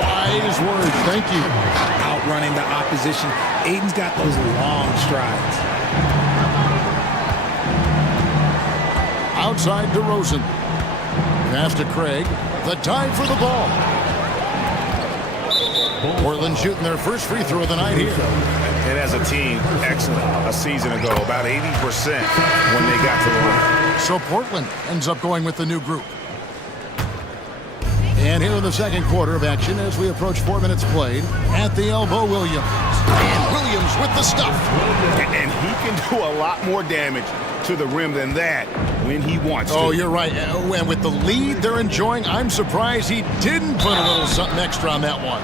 Wise words. Thank you. Outrunning the opposition. Aiden's got those long strides. Outside DeRozan. Pass to Craig. The dive for the ball. Portland shooting their first free throw of the night here. And as a team, excellent. A season ago, about 80% when they got to the line. So Portland ends up going with the new group. And here in the second quarter of action as we approach 4 minutes played. At the elbow, Williams. And Williams with the stuff. And he can do a lot more damage to the rim than that when he wants to. Oh, you're right. And with the lead they're enjoying, I'm surprised he didn't put a little something extra on that one.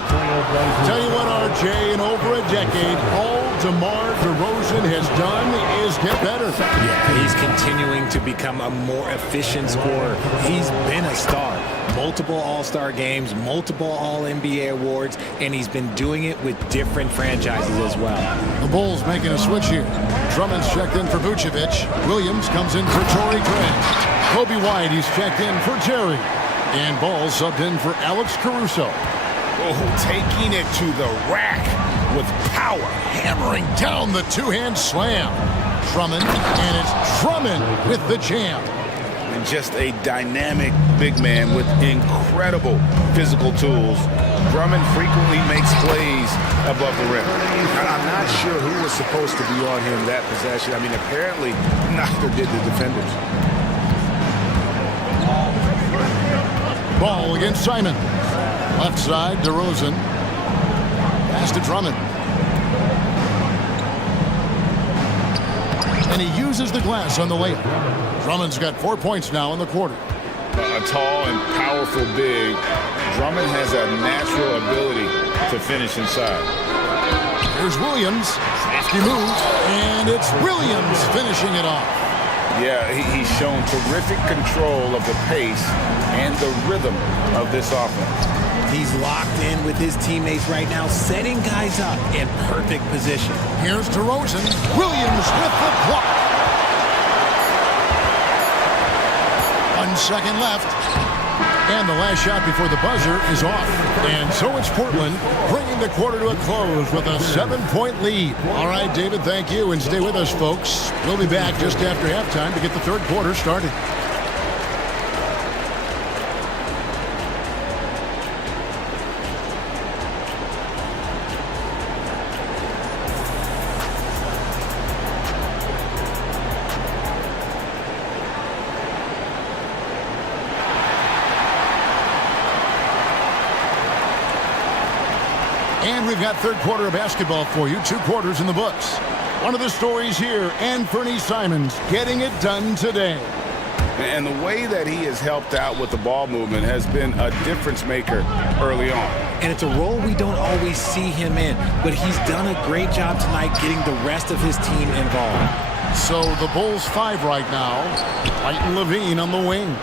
Tell you what, RJ, in over a decade, all DeMar DeRozan has done is get better. Yeah, he's continuing to become a more efficient scorer. He's been a star. Multiple All-Star games, multiple All-NBA awards, and he's been doing it with different franchises as well. The Bulls making a switch here. Drummond's checked in for Vucevic. Williams comes in for Torrey Craig. Kobe White, he's checked in for Jerry. And Ball subbed in for Alex Caruso. Oh, taking it to the rack with power. Hammering down the two-hand slam. Drummond, and it's Drummond with the jam. And just a dynamic big man with incredible physical tools. Drummond frequently makes plays above the rim. I'm not sure who was supposed to be on him that possession. I mean, apparently neither did the defenders. Ball against Simon. Left side, DeRozan. Pass to Drummond. And he uses the glass on the layup. Drummond's got 4 points now in the quarter. A tall and powerful big, Drummond has a natural ability to finish inside. Here's Williams. Safety move. And it's Williams finishing it off. Yeah, he's shown terrific control of the pace and the rhythm of this offense. He's locked in with his teammates right now, setting guys up in perfect position. Here's DeRozan. Williams with the block. 1 second left. And the last shot before the buzzer is off. And so it's Portland bringing the quarter to a close with a 7-point lead. All right, David, thank you. And stay with us, folks. We'll be back just after halftime to get the third quarter started. And we've got third quarter of basketball for you. 2 quarters in the books. One of the stories here, Anthony Simons getting it done today. And the way that he has helped out with the ball movement has been a difference maker early on. And it's a role we don't always see him in, but he's done a great job tonight getting the rest of his team involved. So the Bulls 5 right now. White and Levine on the wings.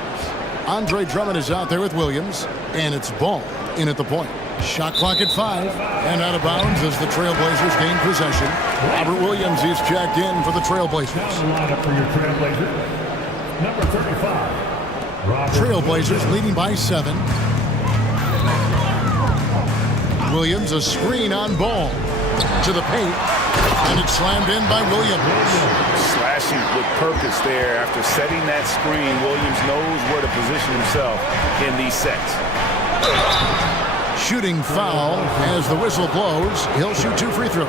Andre Drummond is out there with Williams, and it's Ball in at the point. Shot clock at 5 and out of bounds as the Trailblazers gain possession. Robert Williams is checked in for the Trailblazers. Lineup for your Trailblazers. Number 35. Trailblazers leading by 7. Williams a screen on Ball to the paint, and it's slammed in by Williams. Slashing with purpose there after setting that screen. Williams knows where to position himself in these sets. Shooting foul as the whistle blows. He'll shoot 2 free throws.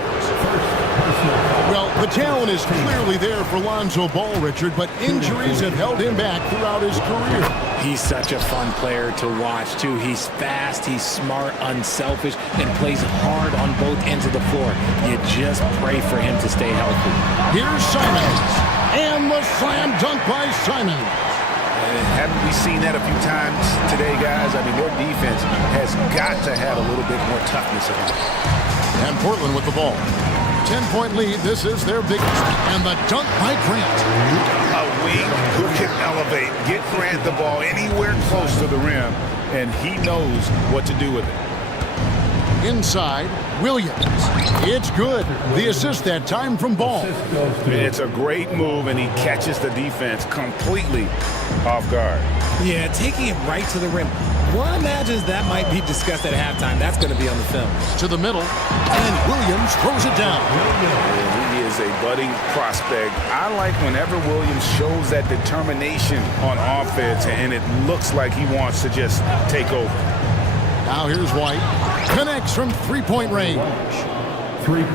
Well, the talent is clearly there for Lonzo Ball, Richard, but injuries have held him back throughout his career. He's such a fun player to watch, too. He's fast, he's smart, unselfish, and plays hard on both ends of the floor. You just pray for him to stay healthy. Here's Simons, and the slam dunk by Simons. Haven't we seen that a few times today, guys? I mean, their defense has got to have a little bit more toughness about it. And Portland with the ball. 10-point lead. This is their biggest. And the dunk by Grant. A wing who can elevate, get Grant the ball anywhere close to the rim, and he knows what to do with it. Inside, Williams. It's good. The assist that time from Ball. It's a great move, and he catches the defense completely off guard. Yeah, taking it right to the rim. One imagines that might be discussed at halftime. That's going to be on the film. To the middle, and Williams throws it down. He is a budding prospect. I like whenever Williams shows that determination on offense, and it looks like he wants to just take over. Now here's White. Connects from three-point range.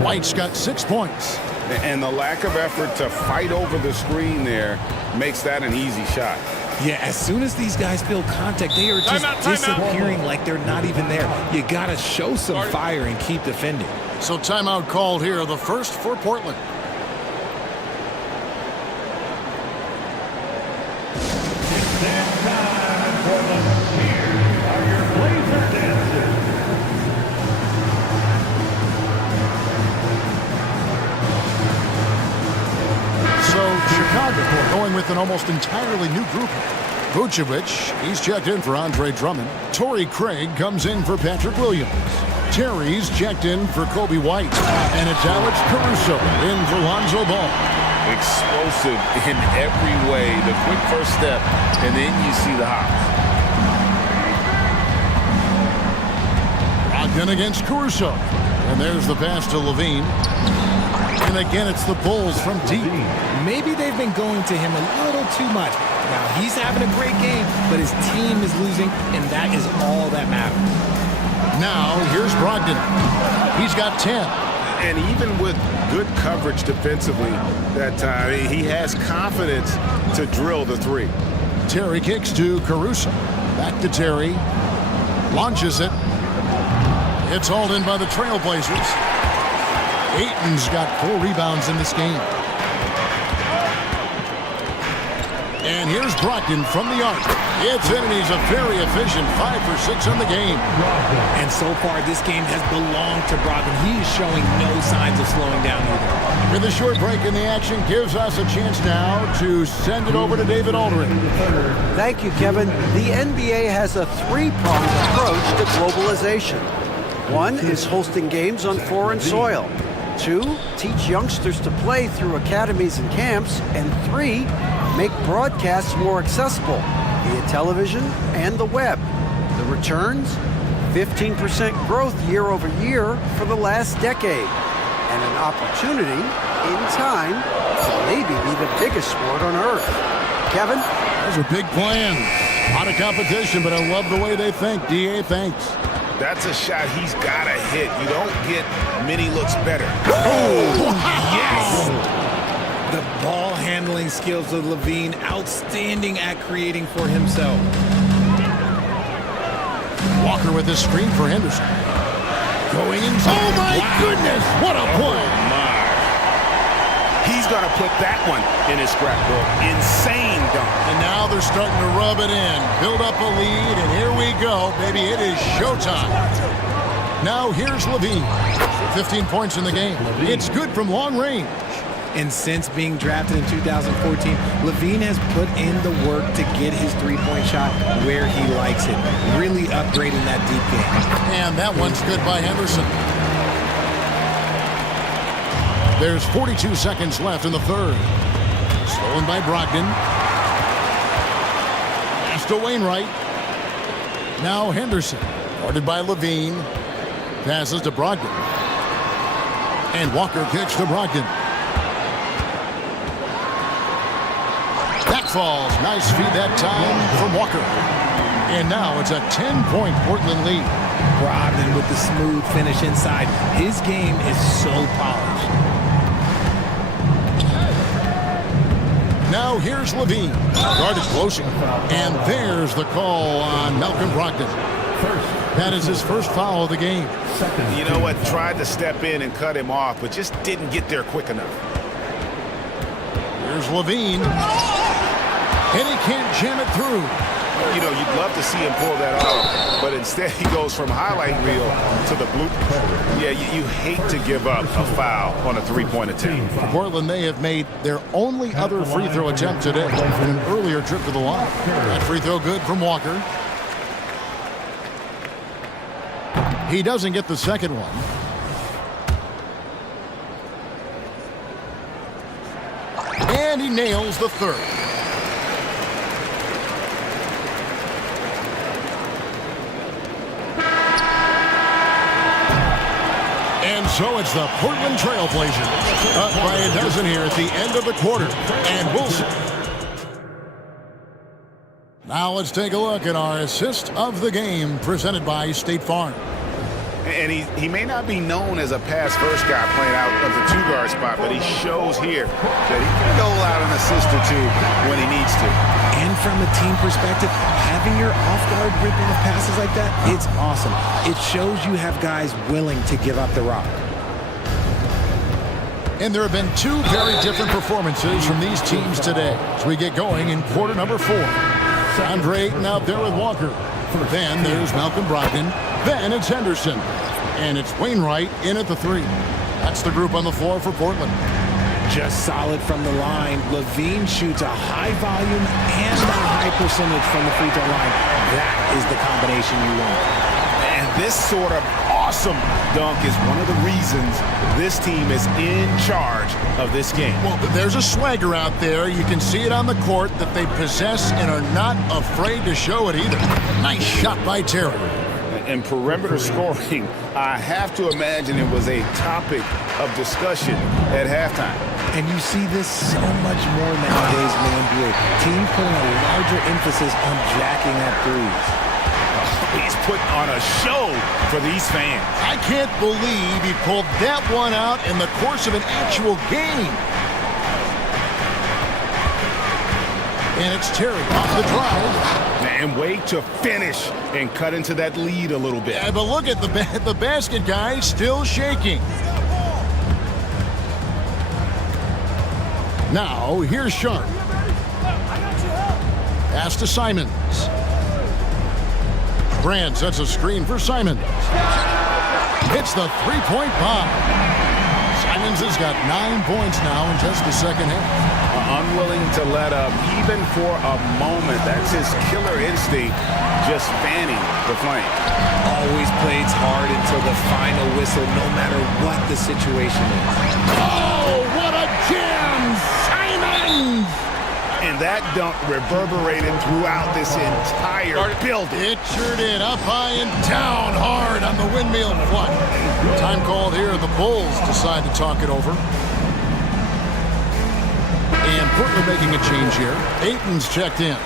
White's got 6 points. And the lack of effort to fight over the screen there makes that an easy shot. Yeah, as soon as these guys feel contact, they are just disappearing like they're not even there. You got to show some fire and keep defending. So timeout called here, the first for Portland. Going with an almost entirely new group. Vucevic, he's checked in for Andre Drummond. Torrey Craig comes in for Patrick Williams. Terry's checked in for Kobe White. And it's Alex Caruso in for Lonzo Ball. Explosive in every way. The quick first step, and then you see the hops. Brogdon against Caruso. And there's the pass to Levine. And again, it's the Bulls from deep. Maybe they've been going to him a little too much. Now, he's having a great game, but his team is losing, and that is all that matters. Now, here's Brogdon. He's got 10. And even with good coverage defensively that time, he has confidence to drill the three. Terry kicks to Caruso. Back to Terry. Launches it. It's hauled in by the Trailblazers. Ayton's got 4 rebounds in this game. And here's Brogdon from the arc. It's in, and he's a very efficient 5 for 6 in the game. And so far, this game has belonged to Brogdon. He is showing no signs of slowing down either. With a short break in the action, gives us a chance now to send it over to David Aldridge. Thank you, Kevin. The NBA has a 3-pronged approach to globalization. 1 is hosting games on foreign soil. 2, teach youngsters to play through academies and camps. And 3, make broadcasts more accessible via television and the web. The returns? 15% growth year over year for the last decade. And an opportunity, in time, to maybe be the biggest sport on earth. Kevin? Those are big plans. A lot of competition, but I love the way they think. DA, thanks. That's a shot he's got to hit. You don't get many looks better. Oh, yes! The ball handling skills of Levine, outstanding at creating for himself. Walker with his screen for Henderson. Going inside. Oh, my goodness! What a play! Oh, my. He's going to put that one in his scrapbook. Insane dunk. And now they're starting to rub it in. Build up a lead, and here we go, baby. It is showtime. Now here's Levine. 15 points in the game. It's good from long range. And since being drafted in 2014, Levine has put in the work to get his three-point shot where he likes it, really upgrading that deep game. And that one's good by Henderson. There's 42 seconds left in the third. Stolen by Brogdon. Pass to Wainwright. Now Henderson. Guarded by Levine. Passes to Brogdon. And Walker kicks to Brogdon. That falls. Nice feed that time from Walker. And now it's a 10-point Portland lead. Brogdon with the smooth finish inside. His game is so polished. Now here's Levine. Guarded closer. And there's the call on Malcolm Brogdon. That is his first foul of the game. You know what? Tried to step in and cut him off, but just didn't get there quick enough. Here's Levine. and he can't jam it through. You know, you'd love to see him pull that off, but instead he goes from highlight reel to the blooper. Yeah, you hate to give up a foul on a three-point attempt. For Portland, they have made their only other free throw attempt today in an earlier trip to the line. That free throw good from Walker. He doesn't get the second one. And he nails the third. And so it's the Portland Trailblazers up by a dozen here at the end of the quarter. And we'll see. Now let's take a look at our assist of the game presented by State Farm. And he may not be known as a pass-first guy playing out of the two-guard spot, but he shows here that he can dole out an assist or two when he needs to. And from a team perspective, having your off-guard ripping of passes like that, it's awesome. It shows you have guys willing to give up the rock. And there have been two very different performances from these teams today as we get going in quarter number 4. Andre Ayton out there with Walker. Then there's Malcolm Brogdon. Then it's Henderson. And it's Wainwright in at the 3. That's the group on the floor for Portland. Just solid from the line. Levine shoots a high volume and a high percentage from the free throw line. That is the combination you want. And this sort of awesome dunk is one of the reasons this team is in charge of this game. Well, there's a swagger out there. You can see it on the court that they possess and are not afraid to show it either. Nice shot by Terry. And perimeter scoring, I have to imagine it was a topic of discussion at halftime. And you see this so much more nowadays in the NBA. Team putting a larger emphasis on jacking at threes. He's putting on a show for these fans. I can't believe he pulled that one out in the course of an actual game. And it's Terry off the drive. And way to finish and cut into that lead a little bit. Yeah, but look at the basket guy still shaking. Now, here's Sharp. Pass to Simons. Brand sets a screen for Simons. Hits the three-point bomb. Simons has got 9 points now in just the second half. Unwilling to let up even for a moment. That's his killer instinct, just fanning the flame. Always plays hard until the final whistle, no matter what the situation is. Oh, what a jam! Simons! And that dunk reverberated throughout this entire building. It sure did. Up high and down hard on the windmill front. Time called here. The Bulls decide to talk it over. And Portland making a change here. Ayton's checked in.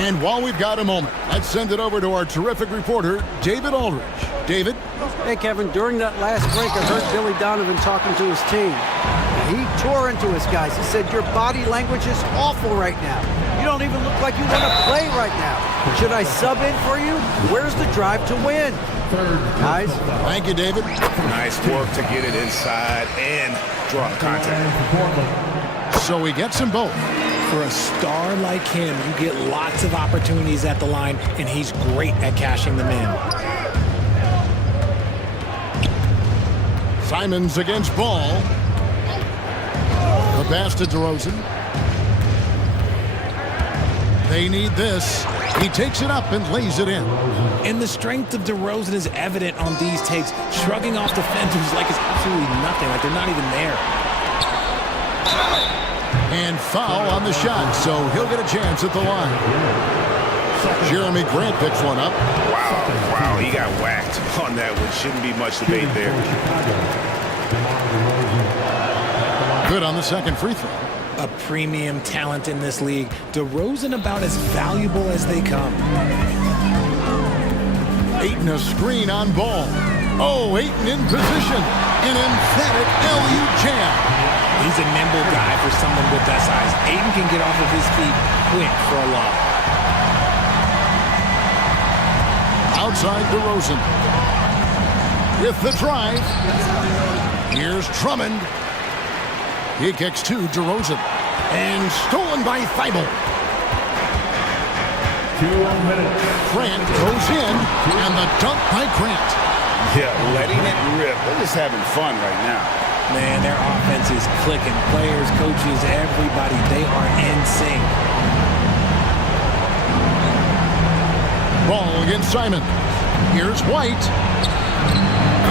And while we've got a moment, let's send it over to our terrific reporter, David Aldridge. David? Hey, Kevin, during that last break, I heard Billy Donovan talking to his team. He tore into his guys. He said, your body language is awful right now. You don't even look like you want to play right now. Should I sub in for you? Where's the drive to win? Guys? Thank you, David. Nice work to get it inside and draw contact. So he gets them both. For a star like him, you get lots of opportunities at the line, and he's great at cashing them in. Simons against Ball. The pass to DeRozan. They need this. He takes it up and lays it in. And the strength of DeRozan is evident on these takes, shrugging off defenders like it's absolutely nothing, like they're not even there. And foul on the shot, so he'll get a chance at the line. Jeremy Grant picks one up. Wow, he got whacked on that one. Shouldn't be much debate there. Good on the second free throw. A premium talent in this league. DeRozan about as valuable as they come. Ayton a screen on Ball. Oh, Ayton in position. An emphatic LU jam. He's a nimble guy for someone with that size. Ayton can get off of his feet quick for a lob. Outside DeRozan. With the drive. Here's Drummond. He kicks to DeRozan. And stolen by Thibault. Grant goes in, and the dunk by Grant. Yeah, letting it rip. They're just having fun right now. Man, their offense is clicking. Players, coaches, everybody, they are in sync. Ball against Simon. Here's White.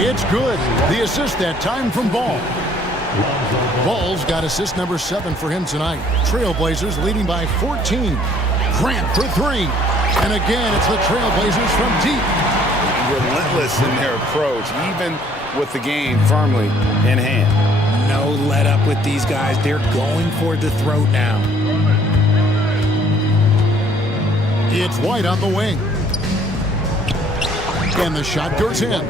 It's good. The assist that time from Ball. Ball's got assist number 7 for him tonight. Trailblazers leading by 14. Grant for 3. And again, it's the Trailblazers from deep. Relentless in their approach, even with the game firmly in hand. No let up with these guys. They're going for the throat now. It's White on the wing. And the shot goes in.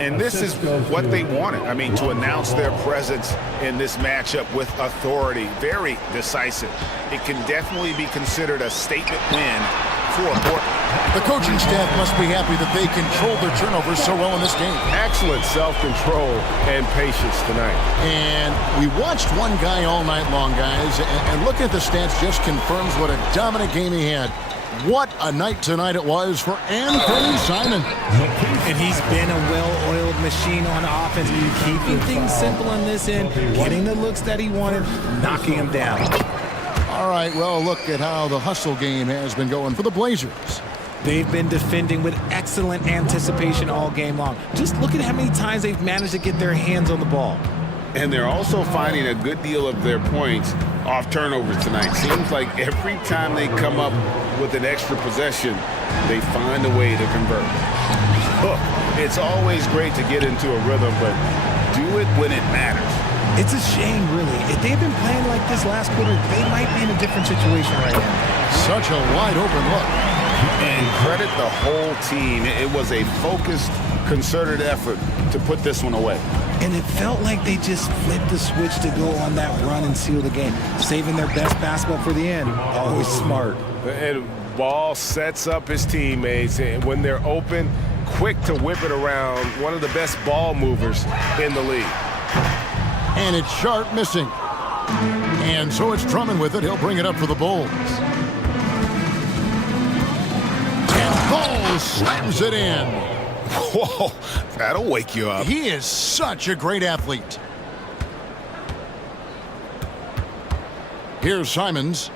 And this is what they wanted. I mean, to announce their presence in this matchup with authority. Very decisive. It can definitely be considered a statement win for Portland. The coaching staff must be happy that they controlled their turnovers so well in this game. Excellent self-control and patience tonight. And we watched one guy all night long, guys, and looking at the stats just confirms what a dominant game he had. What a night tonight it was for Anthony Simon. And he's been a well-oiled machine on offense, keeping things simple on this end, getting the looks that he wanted, knocking him down. All right, well, look at how the hustle game has been going for the Blazers. They've been defending with excellent anticipation all game long. Just look at how many times they've managed to get their hands on the ball. And they're also finding a good deal of their points off turnovers tonight. Seems like every time they come up with an extra possession, they find a way to convert. Look, it's always great to get into a rhythm, but do it when it matters. It's a shame, really. If they'd been playing like this last quarter, they might be in a different situation right now. Such a wide open look. And credit the whole team. It was a focused, concerted effort to put this one away. And it felt like they just flipped the switch to go on that run and seal the game, saving their best basketball for the end. Always smart. And Ball sets up his teammates, and when they're open, quick to whip it around. One of the best ball movers in the league. And it's Sharp missing. And so it's Drummond with it. He'll bring it up for the Bulls. And Ball slams it in. Whoa, that'll wake you up. He is such a great athlete. Here's Simons.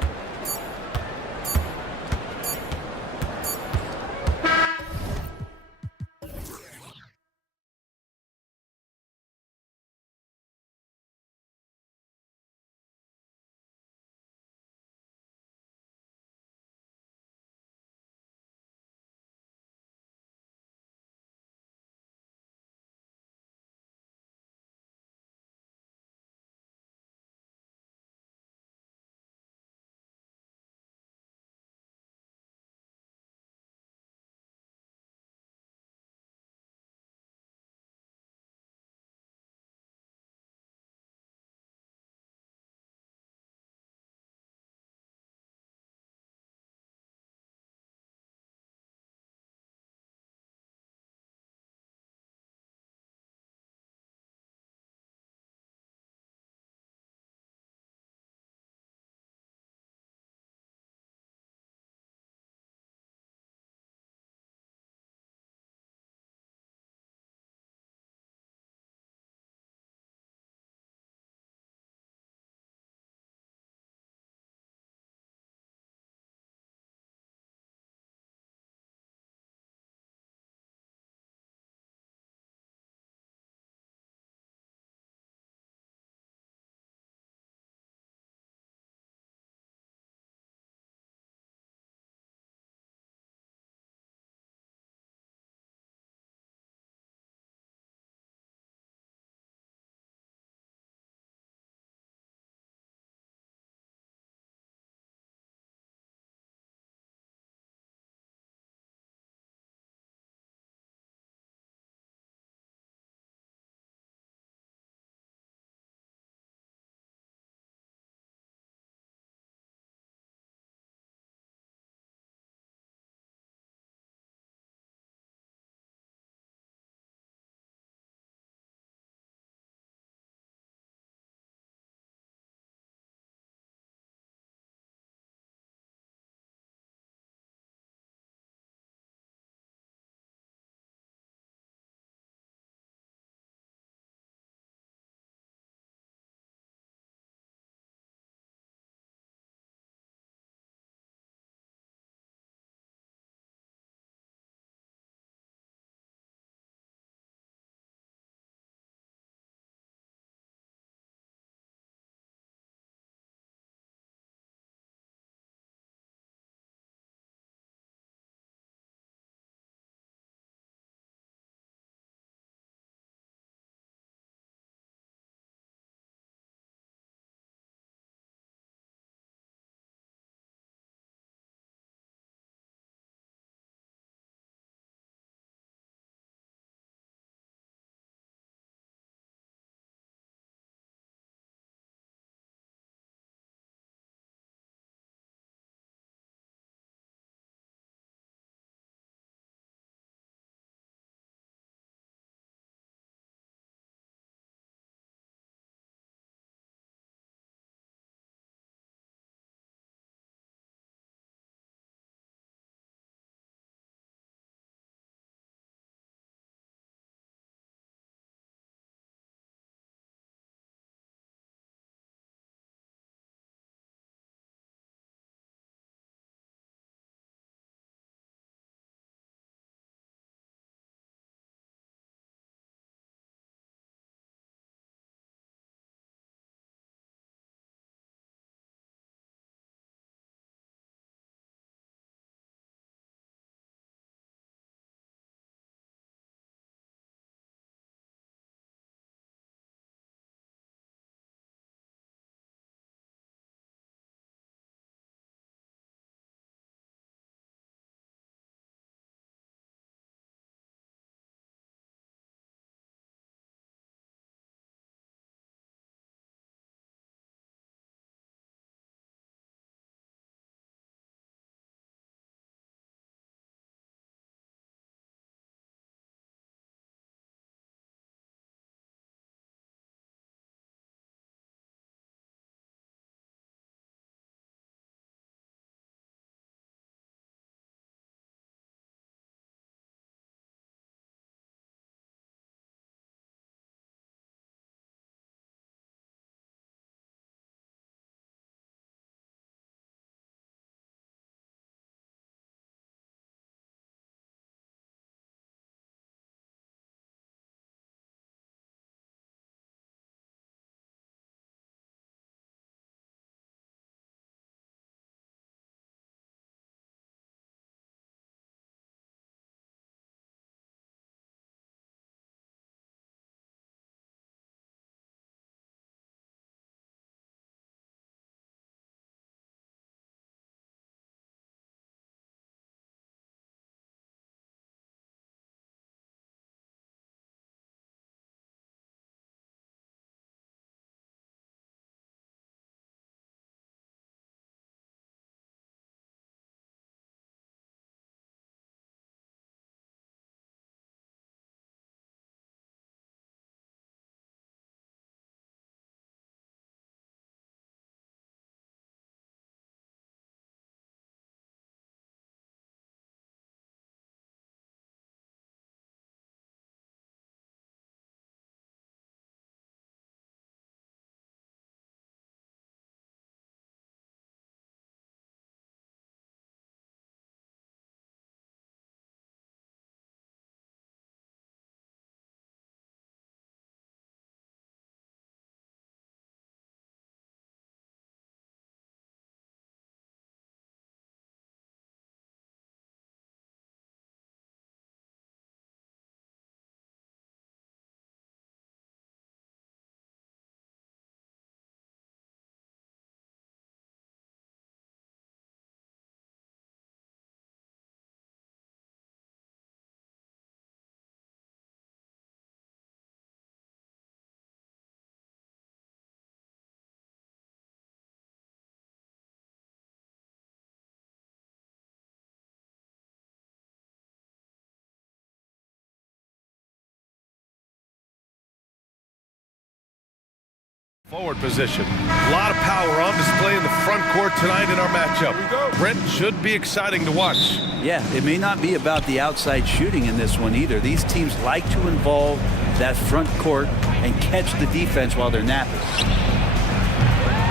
Forward position. A lot of power on display in the front court tonight in our matchup. Brent should be exciting to watch. Yeah, it may not be about the outside shooting in this one either. These teams like to involve that front court and catch the defense while they're napping.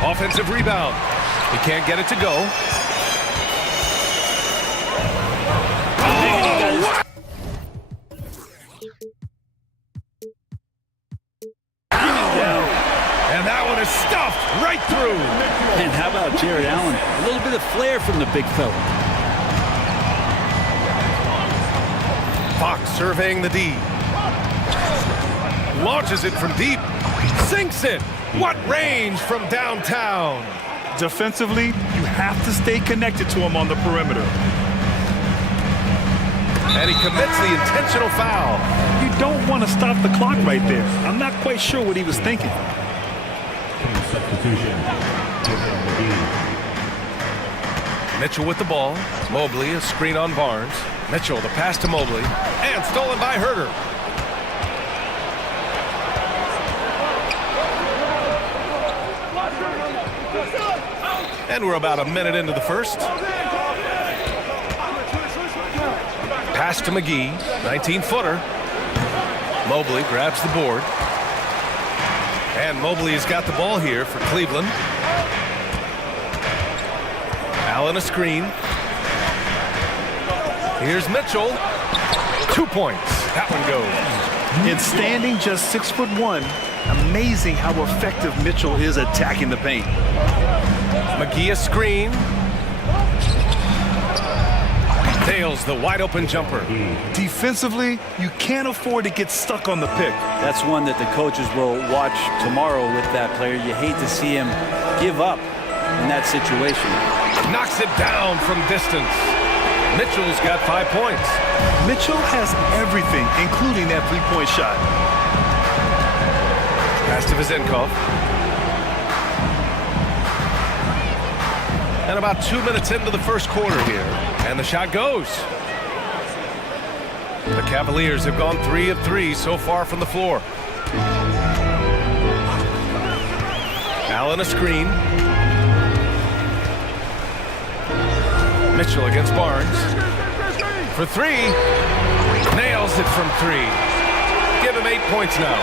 Offensive rebound. He can't get it to go. And that one is stuffed right through. And how about Jared Allen? A little bit of flair from the big fella. Fox surveying the D. Launches it from deep. Sinks it. What range from downtown. Defensively, you have to stay connected to him on the perimeter. And he commits the intentional foul. You don't want to stop the clock right there. I'm not quite sure what he was thinking. Mitchell with the ball. Mobley, a screen on Barnes. Mitchell, the pass to Mobley. And stolen by Herter. And we're about a minute into the first. Pass to McGee, 19-footer. Mobley grabs the board. And Mobley has got the ball here for Cleveland. Allen a screen. Here's Mitchell. 2 points. That one goes. And standing just 6'1", amazing how effective Mitchell is attacking the paint. McGee a screen. Tails the wide open jumper. Defensively, you can't afford to get stuck on the pick. That's one that the coaches will watch tomorrow with that player. You hate to see him give up in that situation. Knocks it down from distance. Mitchell's got 5 points. Mitchell has everything, including that three-point shot. Pass to Vizenkov. And about 2 minutes into the first quarter here. And the shot goes. The Cavaliers have gone 3 of 3 so far from the floor. Allen a screen. Mitchell against Barnes. For 3. Nails it from 3. Give him 8 points now.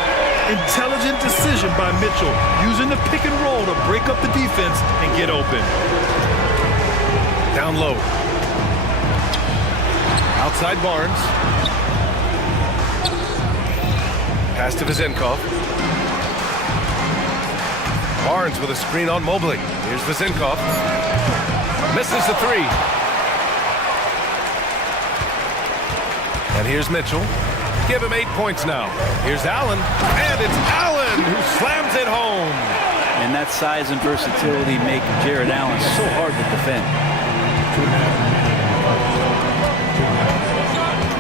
Intelligent decision by Mitchell, using the pick and roll to break up the defense and get open. Down low. Outside Barnes. Pass to Vizenkov. Barnes with a screen on Mobley. Here's Vizenkov. Misses the 3. And here's Mitchell. Give him 8 points now. Here's Allen. And it's Allen who slams it home. And that size and versatility make Jared Allen so hard to defend.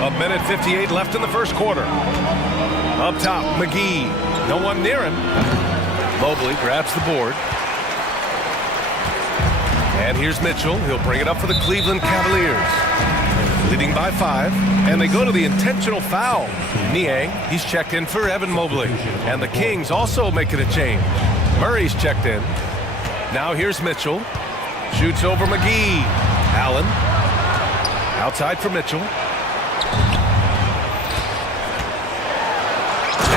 A minute 58 left in the first quarter. Up top, McGee. No one near him. Mobley grabs the board. And here's Mitchell. He'll bring it up for the Cleveland Cavaliers. Leading by 5. And they go to the intentional foul. Niang, he's checked in for Evan Mobley. And the Kings also making a change. Murray's checked in. Now here's Mitchell. Shoots over McGee. Allen. Outside for Mitchell.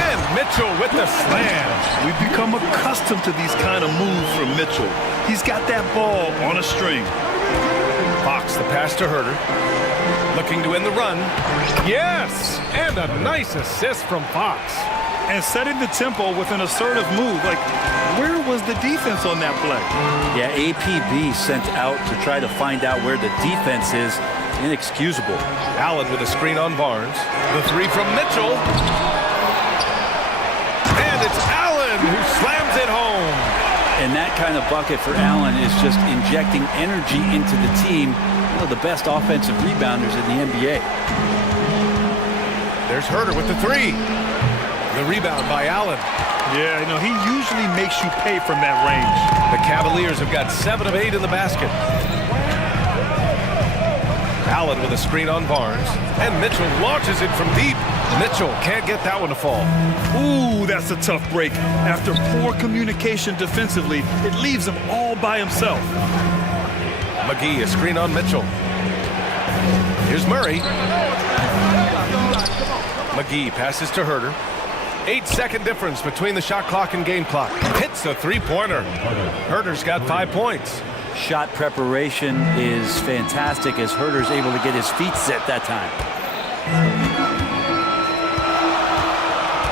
And Mitchell with the slam. We've become accustomed to these kind of moves from Mitchell. He's got that ball on a string. Fox the pass to Herter. Looking to end the run. Yes! And a nice assist from Fox. And setting the tempo with an assertive move. Like, where was the defense on that play? Yeah, APB sent out to try to find out where the defense is. Inexcusable. Allen with a screen on Barnes. The 3 from Mitchell. And it's Allen who slams it home. And that kind of bucket for Allen is just injecting energy into the team. One of the best offensive rebounders in the NBA. There's Herter with the 3. The rebound by Allen. Yeah, you know, he usually makes you pay from that range. The Cavaliers have got 7 of 8 in the basket. Allen with a screen on Barnes. And Mitchell launches it from deep. Mitchell can't get that one to fall. Ooh, that's a tough break. After poor communication defensively, it leaves him all by himself. McGee, a screen on Mitchell. Here's Murray. McGee passes to Herder. 8-second difference between the shot clock and game clock. Hits a three-pointer. Herder's got 5 points. Shot preparation is fantastic as Herder's able to get his feet set that time.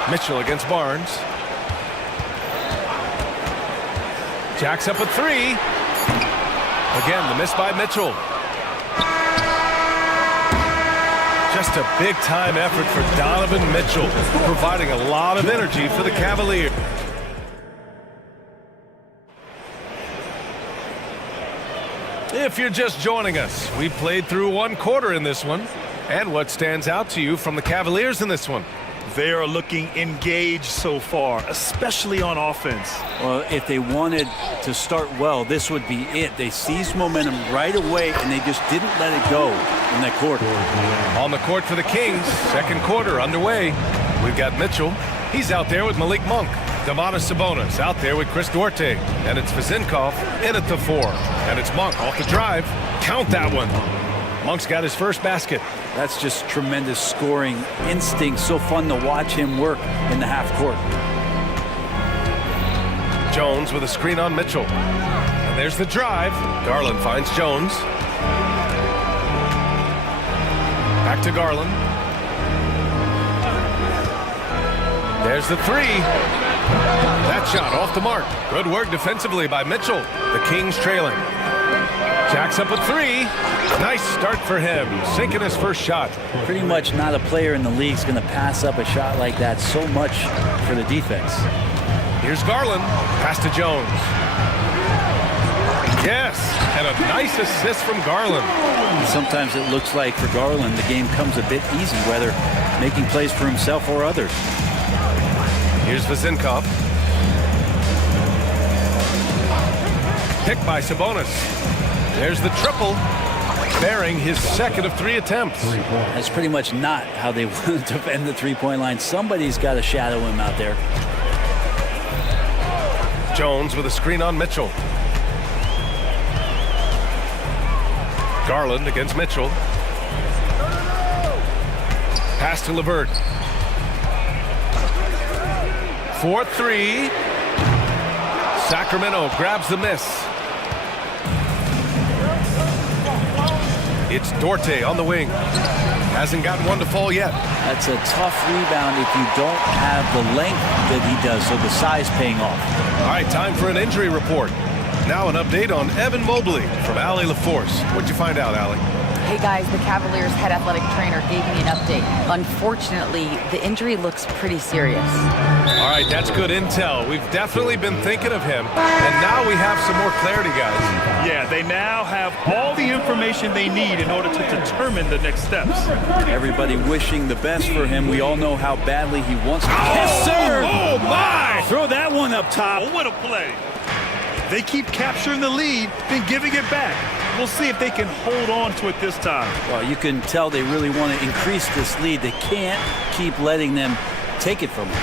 Mitchell against Barnes. Jacks up a three. Again, the miss by Mitchell. Just a big-time effort for Donovan Mitchell, providing a lot of energy for the Cavaliers. If you're just joining us, we played through 1 quarter in this one. And what stands out to you from the Cavaliers in this one? They are looking engaged so far, especially on offense. Well, if they wanted to start well, this would be it. They seized momentum right away, and they just didn't let it go in that quarter. On the court for the Kings, second quarter underway. We've got Mitchell. He's out there with Malik Monk. Domantas Sabonis out there with Chris Duarte. And it's Vezinkov in at the 4. And it's Monk off the drive. Count that one. Monk's got his first basket. That's just tremendous scoring instinct. So fun to watch him work in the half court. Jones with a screen on Mitchell. And there's the drive. Garland finds Jones. Back to Garland. There's the 3. That shot off the mark. Good work defensively by Mitchell. The Kings trailing. Jacks up a 3. Nice start for him, sinking his first shot. Pretty much not a player in the league is going to pass up a shot like that so much for the defense. Here's Garland, pass to Jones. Yes, and a nice assist from Garland. Sometimes it looks like for Garland the game comes a bit easy, whether making plays for himself or others. Here's Vezinkov. Picked by Sabonis. There's the triple, bearing his second of 3 attempts. That's pretty much not how they want to defend the three-point line. Somebody's got to shadow him out there. Jones with a screen on Mitchell. Garland against Mitchell. Pass to LeVert. 4-3. Sacramento grabs the miss. It's Duarte on the wing. Hasn't gotten one to fall yet. That's a tough rebound if you don't have the length that he does, so the size paying off. All right, time for an injury report. Now an update on Evan Mobley from Allie LaForce. What'd you find out, Allie? Hey guys, the Cavaliers head athletic trainer gave me an update. Unfortunately, the injury looks pretty serious. All right, that's good intel. We've definitely been thinking of him, and now we have some more clarity, guys. Yeah, they now have all the information they need in order to determine the next steps. Everybody wishing the best for him. We all know how badly he wants to. Yes, sir! Oh, my! Throw that one up top. Oh, what a play. They keep capturing the lead, then giving it back. We'll see if they can hold on to it this time. Well, you can tell they really want to increase this lead. They can't keep letting them take it from them.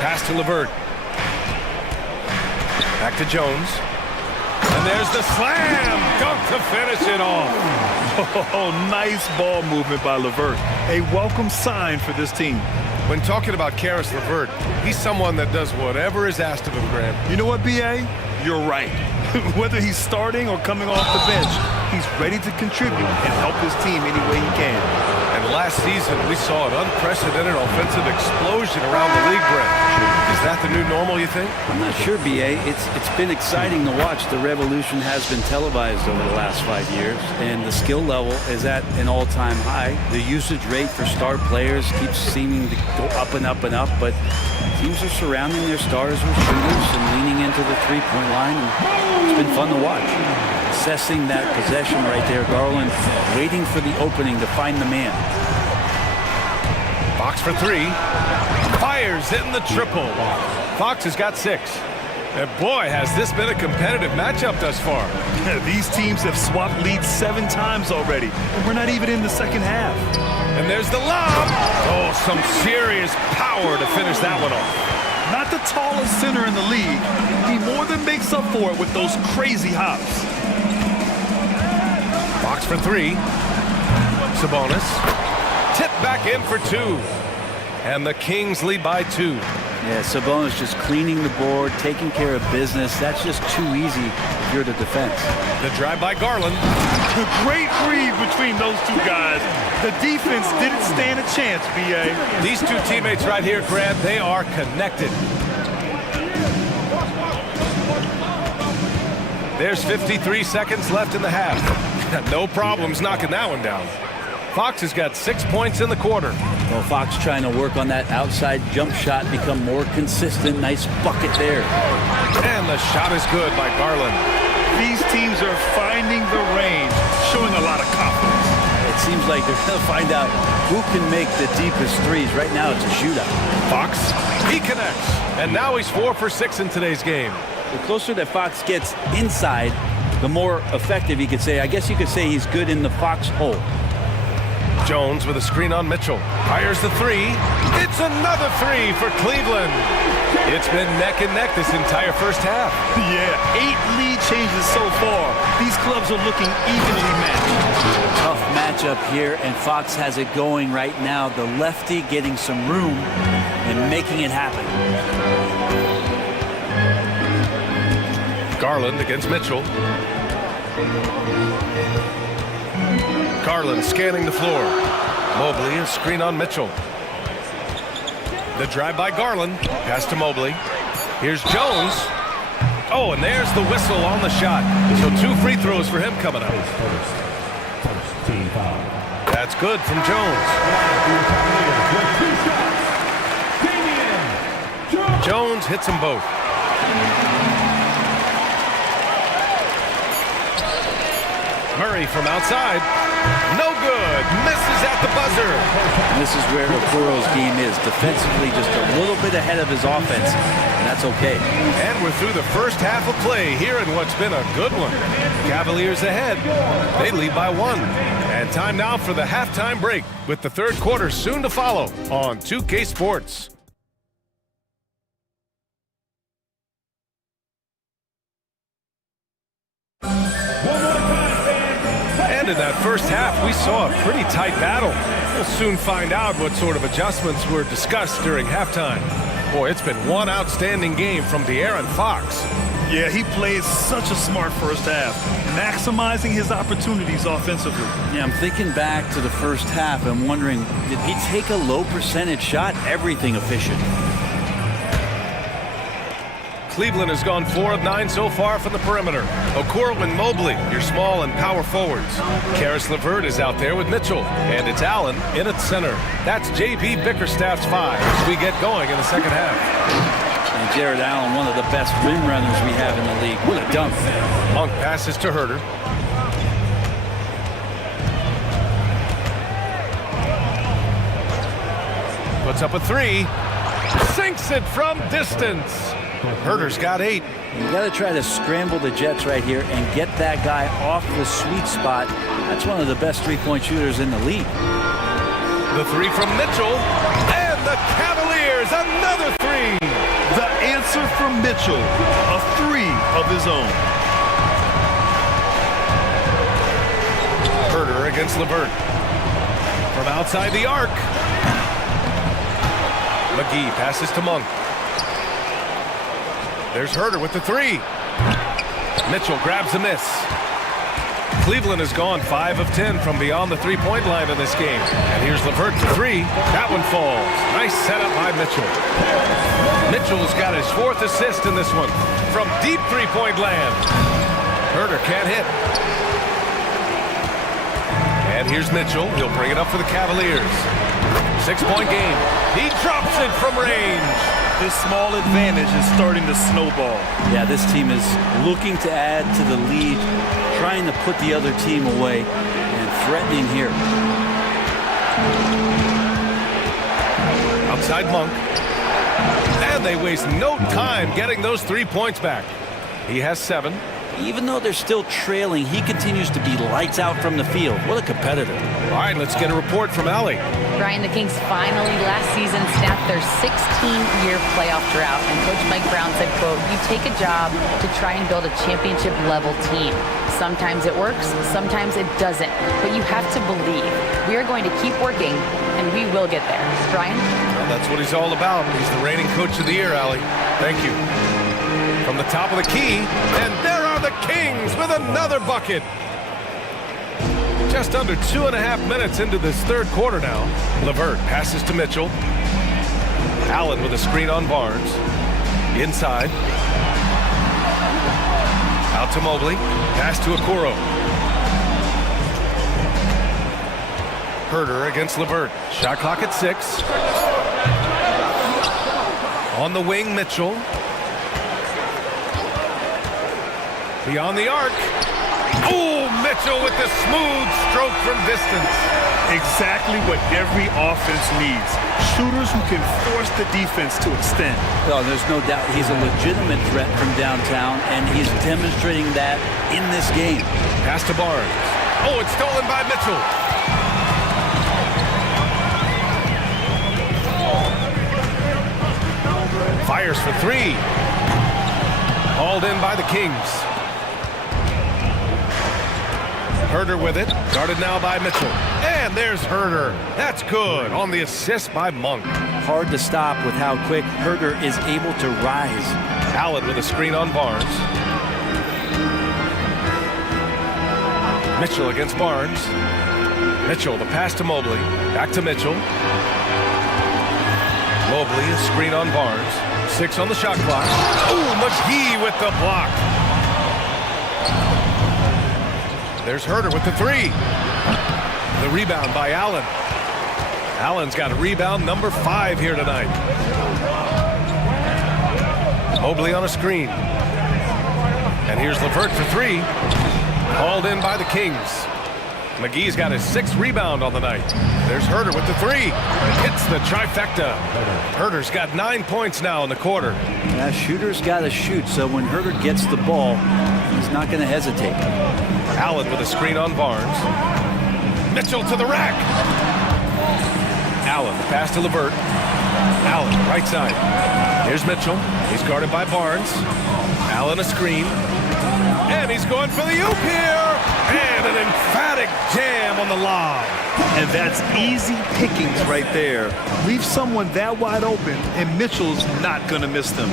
Pass to LeVert. Back to Jones. And there's the slam dunk to finish it off. Oh, nice ball movement by LeVert. A welcome sign for this team. When talking about Karis LeVert, he's someone that does whatever is asked of him, Graham. You know what, B.A.? You're right. Whether he's starting or coming off the bench, he's ready to contribute and help his team any way he can. And last season, we saw an unprecedented offensive explosion around the league, Brent. Is that the new normal, you think? I'm not sure, B.A. It's been exciting to watch. The revolution has been televised over the last 5 years, and the skill level is at an all-time high. The usage rate for star players keeps seeming to go up and up and up, but teams are surrounding their stars with shooters and leaning into the three-point line, and it's been fun to watch. Assessing that possession right there, Garland waiting for the opening to find the man. Fox for 3. Fires in the triple. Fox has got 6. And boy, has this been a competitive matchup thus far. These teams have swapped leads 7 times already, and we're not even in the second half. And there's the lob. Oh, some serious power to finish that one off. Not the tallest center in the league. He more than makes up for it with those crazy hops. Box for 3. Sabonis. Tip back in for 2. And the Kings lead by 2. Yeah, Sabonis just cleaning the board, taking care of business. That's just too easy if you're the defense. The drive by Garland. Great read between those two guys. The defense didn't stand a chance, B.A. These two teammates right here, Grant, they are connected. There's 53 seconds left in the half. No problems knocking that one down. Fox has got 6 points in the quarter. Well, Fox trying to work on that outside jump shot, become more consistent. Nice bucket there. And the shot is good by Garland. These teams are finding the range, showing a lot of confidence. It seems like they're going to find out who can make the deepest threes. Right now, it's a shootout. Fox, he connects. And now he's 4 for 6 in today's game. The closer that Fox gets inside, the more effective he could say. I guess you could say he's good in the Fox hole. Jones with a screen on Mitchell. Fires the 3. It's another 3 for Cleveland. It's been neck and neck this entire first half. Yeah, 8 lead changes so far. These clubs are looking evenly matched. Tough matchup here, and Fox has it going right now. The lefty getting some room and making it happen. Garland against Mitchell. Garland scanning the floor. Mobley, a screen on Mitchell. The drive by Garland. Pass to Mobley. Here's Jones. Oh, and there's the whistle on the shot. So 2 free throws for him coming up. That's good from Jones. Jones hits them both. Murray from outside. No good. Misses at the buzzer. And this is where Okuro's game is. Defensively, just a little bit ahead of his offense. And that's okay. And we're through the first half of play here in what's been a good one. Cavaliers ahead. They lead by 1. And time now for the halftime break with the third quarter soon to follow on 2K Sports. In that first half, we saw a pretty tight battle. We'll soon find out what sort of adjustments were discussed during halftime. Boy, it's been one outstanding game from De'Aaron Fox. Yeah, he played such a smart first half, maximizing his opportunities offensively. Yeah, I'm thinking back to the first half. I'm wondering, did he take a low percentage shot? Everything efficient. Cleveland has gone 4 of 9 so far from the perimeter. Okoro and Mobley, your small and power forwards. Karis LeVert is out there with Mitchell. And it's Allen in at center. That's J.B. Bickerstaff's 5 as we get going in the second half. And Jared Allen, one of the best rim runners we have in the league. What a dunk. Monk passes to Herter. Puts up a 3. Sinks it from distance. Herter's got 8. You got to try to scramble the Jets right here and get that guy off the sweet spot. That's one of the best three-point shooters in the league. The 3 from Mitchell. And the Cavaliers, another 3. The answer from Mitchell, a 3 of his own. Herter against LeVert. From outside the arc. McGee passes to Monk. There's Herter with the 3. Mitchell grabs a miss. Cleveland has gone 5 of 10 from beyond the three-point line in this game. And here's LeVert for 3. That one falls. Nice setup by Mitchell. Mitchell's got his 4th assist in this one from deep three-point land. Herter can't hit. And here's Mitchell. He'll bring it up for the Cavaliers. 6-point game. He drops it from range. This small advantage is starting to snowball. Yeah, this team is looking to add to the lead, trying to put the other team away, and threatening here. Outside Monk. And they waste no time getting those 3 points back. He has 7. Even though they're still trailing, he continues to be lights out from the field. What a competitor. All right, let's get a report from Allie. Brian, the Kings finally last season snapped their 16-year playoff drought, and Coach Mike Brown said, quote, "You take a job to try and build a championship-level team. Sometimes it works, sometimes it doesn't, but you have to believe. We are going to keep working, and we will get there." Brian? Well, that's what he's all about. He's the reigning Coach of the Year, Allie. Thank you. From the top of the key, and there are the Kings with another bucket. Just under 2.5 minutes into this third quarter now. LeVert passes to Mitchell. Allen with a screen on Barnes. Inside. Out to Mobley. Pass to Okoro. Herter against LeVert. Shot clock at 6. On the wing, Mitchell. Beyond the arc. Oh, Mitchell with the smooth stroke from distance. Exactly what every offense needs. Shooters who can force the defense to extend. Well, there's no doubt he's a legitimate threat from downtown, and he's demonstrating that in this game. Pass to Barnes. Oh, it's stolen by Mitchell. Fires for 3. Hauled in by the Kings. Herter with it, guarded now by Mitchell. And there's Herter. That's good on the assist by Monk. Hard to stop with how quick Herter is able to rise. Allen with a screen on Barnes. Mitchell against Barnes. Mitchell, the pass to Mobley. Back to Mitchell. Mobley, a screen on Barnes. 6 on the shot clock. Oh, McGee with the block. There's Herter with the 3. The rebound by Allen. Allen's got a rebound number 5 here tonight. Mobley on a screen. And here's LeVert for 3. Hauled in by the Kings. McGee's got his 6th rebound on the night. There's Herter with the 3. Hits the trifecta. Herter's got 9 points now in the quarter. Yeah, shooter's got to shoot, so when Herter gets the ball, he's not going to hesitate. Allen with a screen on Barnes. Mitchell to the rack. Allen, pass to LeVert. Allen, right side. Here's Mitchell. He's guarded by Barnes. Allen a screen. And he's going for the oop here. And an emphatic jam on the lob. And that's easy pickings right there. Leave someone that wide open, and Mitchell's not going to miss them.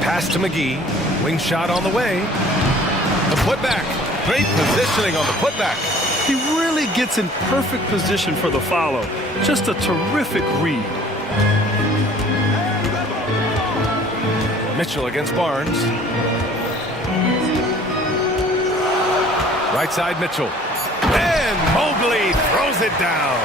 Pass to McGee. Wing shot on the way. The putback. Great positioning on the putback. He really gets in perfect position for the follow. Just a terrific read. Mitchell against Barnes. Right side Mitchell. And Mobley throws it down.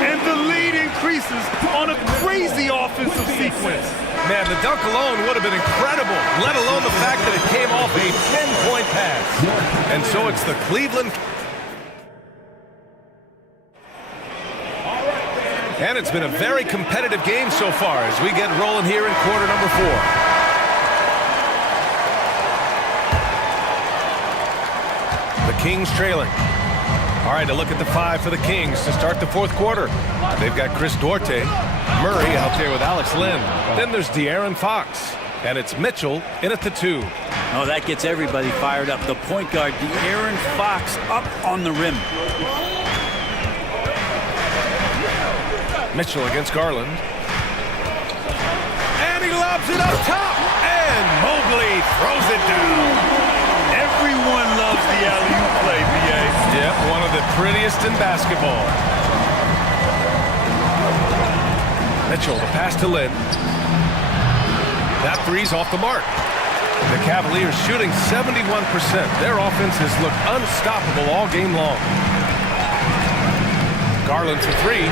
And the lead increases on a crazy offensive sequence. Man, the dunk alone would have been incredible, let alone the fact that it came off a 10-point pass. And so it's the Cleveland. And it's been a very competitive game so far as we get rolling here in quarter number 4. The Kings trailing. All right, a look at the 5 for the Kings to start the fourth quarter. They've got Chris Duarte, Murray out there with Alex Len. Then there's De'Aaron Fox, and it's Mitchell in at the 2. Oh, that gets everybody fired up. The point guard, De'Aaron Fox, up on the rim. Mitchell against Garland. And he lobs it up top. And Mobley throws it down. Everyone loves the alley-oop play, B.A. Yep, one of the prettiest in basketball. Mitchell, the pass to Lynn. That 3's off the mark. The Cavaliers shooting 71%. Their offense has looked unstoppable all game long. Garland for 3.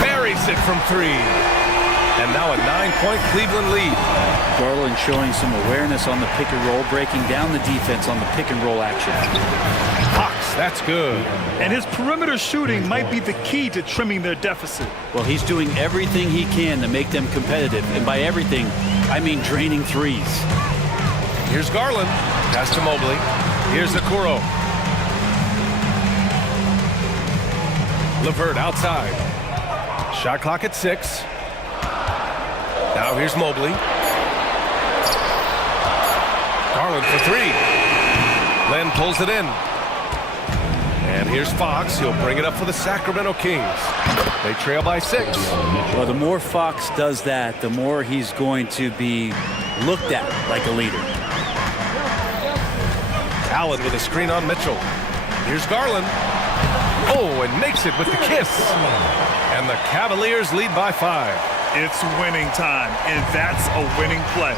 Buries it from 3. And now a 9-point Cleveland lead. Garland showing some awareness on the pick and roll, breaking down the defense on the pick and roll action. Fox That's good. And his perimeter shooting might be the key to trimming their deficit. Well, he's doing everything he can to make them competitive. And by everything, I mean draining threes. Here's Garland. Pass to Mobley. Here's Okoro. LeVert outside. Shot clock at 6. Now here's Mobley. Garland for 3. Len pulls it in. And here's Fox. He'll bring it up for the Sacramento Kings. They trail by 6. Well, the more Fox does that, the more he's going to be looked at like a leader. Allen with a screen on Mitchell. Here's Garland. Oh, and makes it with the kiss. And the Cavaliers lead by 5. It's winning time, and that's a winning play.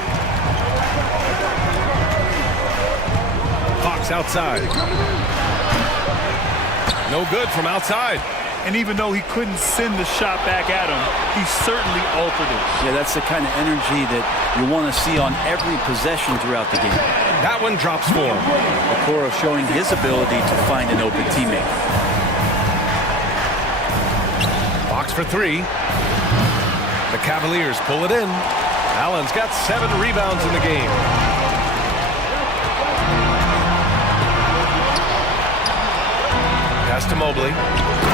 Fox outside. No good from outside. And even though he couldn't send the shot back at him, he certainly altered it. Yeah, that's the kind of energy that you want to see on every possession throughout the game. That one drops for him. Okoro showing his ability to find an open teammate. Fox for 3. The Cavaliers pull it in. Allen's got 7 rebounds in the game. Pass to Mobley.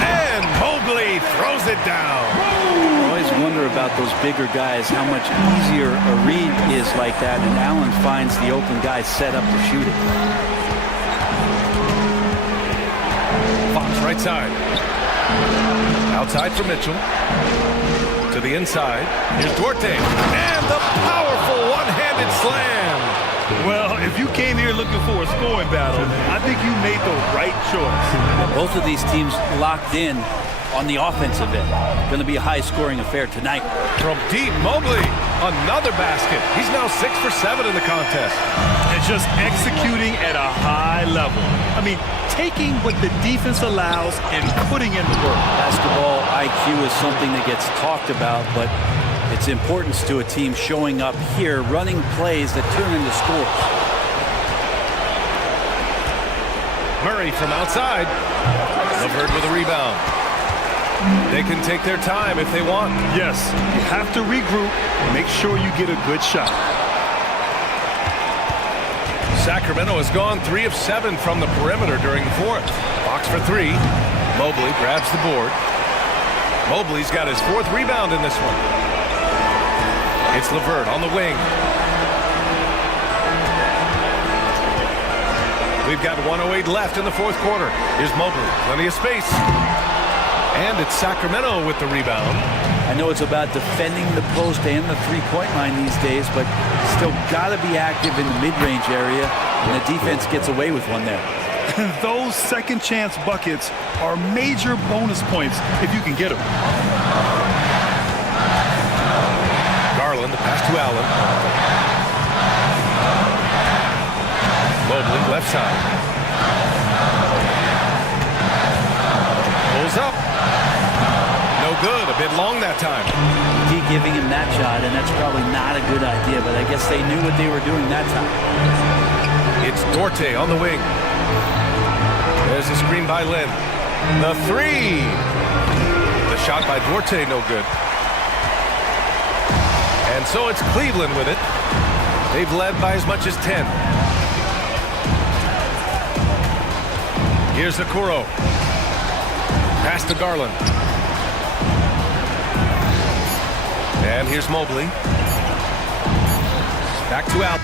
And Mobley throws it down. I always wonder about those bigger guys, how much easier a read is like that, and Allen finds the open guy set up to shoot it. Fox right side. Outside for Mitchell. To the inside. Here's Duarte. And the powerful one-handed slam. Well, if you came here looking for a scoring battle, I think you made the right choice. Both of these teams locked in on the offensive end. Going to be a high-scoring affair tonight. From deep, Mobley, another basket. He's now 6 for 7 in the contest. And just executing at a high level. I mean, taking what the defense allows and putting in the work. Basketball IQ is something that gets talked about, but its importance to a team showing up here, running plays that turn into scores. Murray from outside. LeVert with a rebound. They can take their time if they want. Yes, you have to regroup, make sure you get a good shot. Sacramento has gone 3 of 7 from the perimeter during the 4th. Fox for 3. Mobley grabs the board. Mobley's got his 4th rebound in this one. It's LeVert on the wing. We've got 1:08 left in the 4th quarter. Here's Mobley, plenty of space. And it's Sacramento with the rebound. I know it's about defending the post and the three-point line these days, but still got to be active in the mid-range area, and the defense gets away with one there. Those second-chance buckets are major bonus points if you can get them. Garland, the pass to Allen. Mobley, left side. Pulls up. No good, a bit long that time. Keep giving him that shot, and that's probably not a good idea, but I guess they knew what they were doing that time. It's Duarte on the wing. There's a screen by Lynn. The 3. The shot by Duarte, no good. And so it's Cleveland with it. They've led by as much as 10. Here's Okoro. Pass to Garland. And here's Mobley. Back to Al.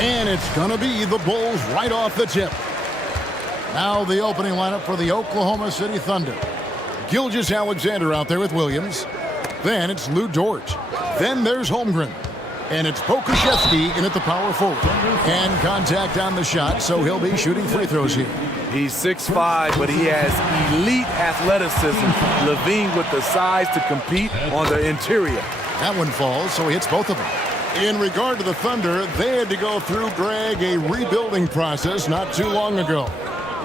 And it's going to be the Bulls right off the tip. Now the opening lineup for the Oklahoma City Thunder. Gilgeous-Alexander out there with Williams. Then it's Lou Dort. Then there's Holmgren. And it's Pokusevski in at the power forward. And contact on the shot, so he'll be shooting free throws here. He's 6'5", but he has elite athleticism. Levine with the size to compete on the interior. That one falls, so he hits both of them. In regard to the Thunder, they had to go through, Greg, a rebuilding process not too long ago.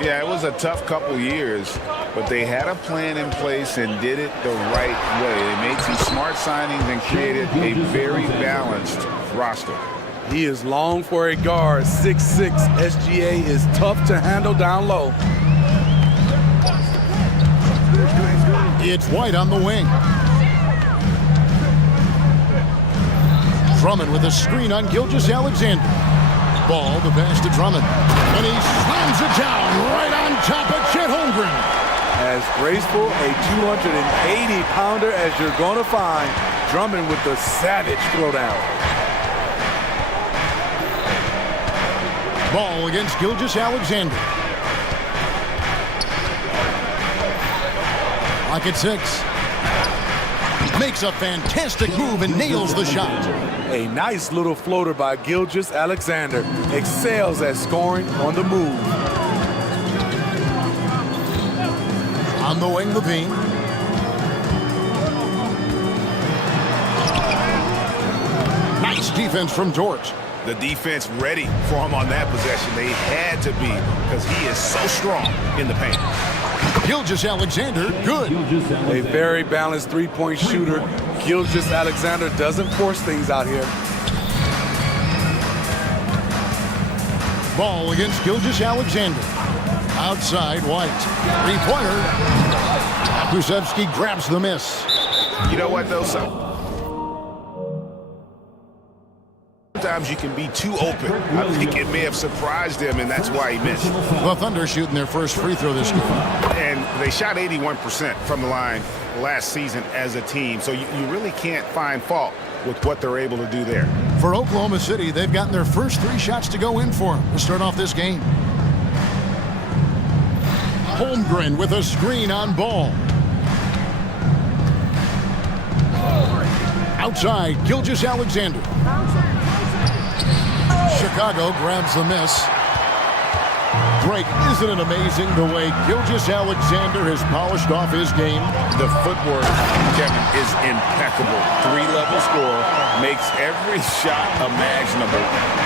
Yeah, it was a tough couple years, but they had a plan in place and did it the right way. They made some smart signings and created a very balanced roster. He is long for a guard, 6'6". SGA is tough to handle down low. It's White on the wing. Drummond with a screen on Gilgeous-Alexander. Ball, the pass to Drummond. And he slams it down right on top of Chet Holmgren. As graceful a 280-pounder as you're going to find. Drummond with the savage throwdown. Ball against Gilgeous-Alexander. Lock at 6. Makes a fantastic move and nails the shot. A nice little floater by Gilgeous-Alexander. Excels at scoring on the move. On the wing, Levine. Nice defense from Dort. The defense ready for him on that possession. They had to be because he is so strong in the paint. Gilgeous-Alexander, good. A very balanced three-point shooter. Gilgeous-Alexander doesn't force things out here. Ball against Gilgeous-Alexander. Outside, White. Three-pointer. Pokusevski grabs the miss. You know what, though? Sometimes you can be too open. I think it may have surprised him, and that's why he missed. The Thunder shooting their first free throw this game. And they shot 81% from the line last season as a team, so you really can't find fault with what they're able to do there. For Oklahoma City, they've gotten their first 3 shots to go in for them to start off this game. Holmgren with a screen on Ball. Outside, Gilgeous-Alexander. Chicago grabs the miss. Greg, isn't it amazing the way Gilgeous-Alexander has polished off his game? The footwork, Kevin, is impeccable. 3-level score, makes every shot imaginable.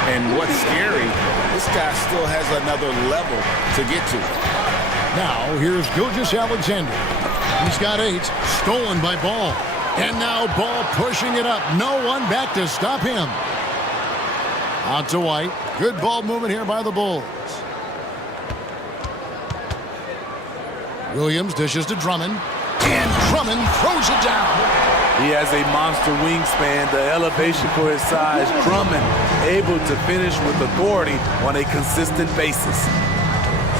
And what's scary, this guy still has another level to get to. Now, here's Gilgeous-Alexander. He's got 8, stolen by Ball. And now Ball pushing it up. No one back to stop him. Out to White. Good ball movement here by the Bulls. Williams dishes to Drummond. And Drummond throws it down. He has a monster wingspan, the elevation for his size. Drummond able to finish with authority on a consistent basis.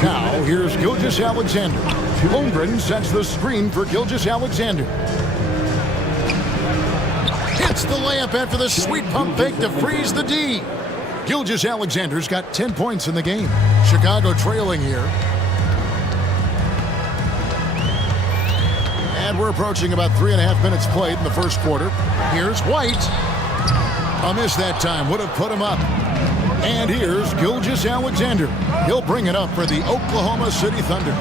Now, here's Gilgeous-Alexander. Holmgren sets the screen for Gilgeous-Alexander. Hits the layup after the sweet pump fake to freeze the D. Gilgeous-Alexander's got 10 points in the game. Chicago trailing here. And we're approaching about 3.5 minutes played in the first quarter. Here's White. A miss that time would have put him up. And here's Gilgeous-Alexander. He'll bring it up for the Oklahoma City Thunder.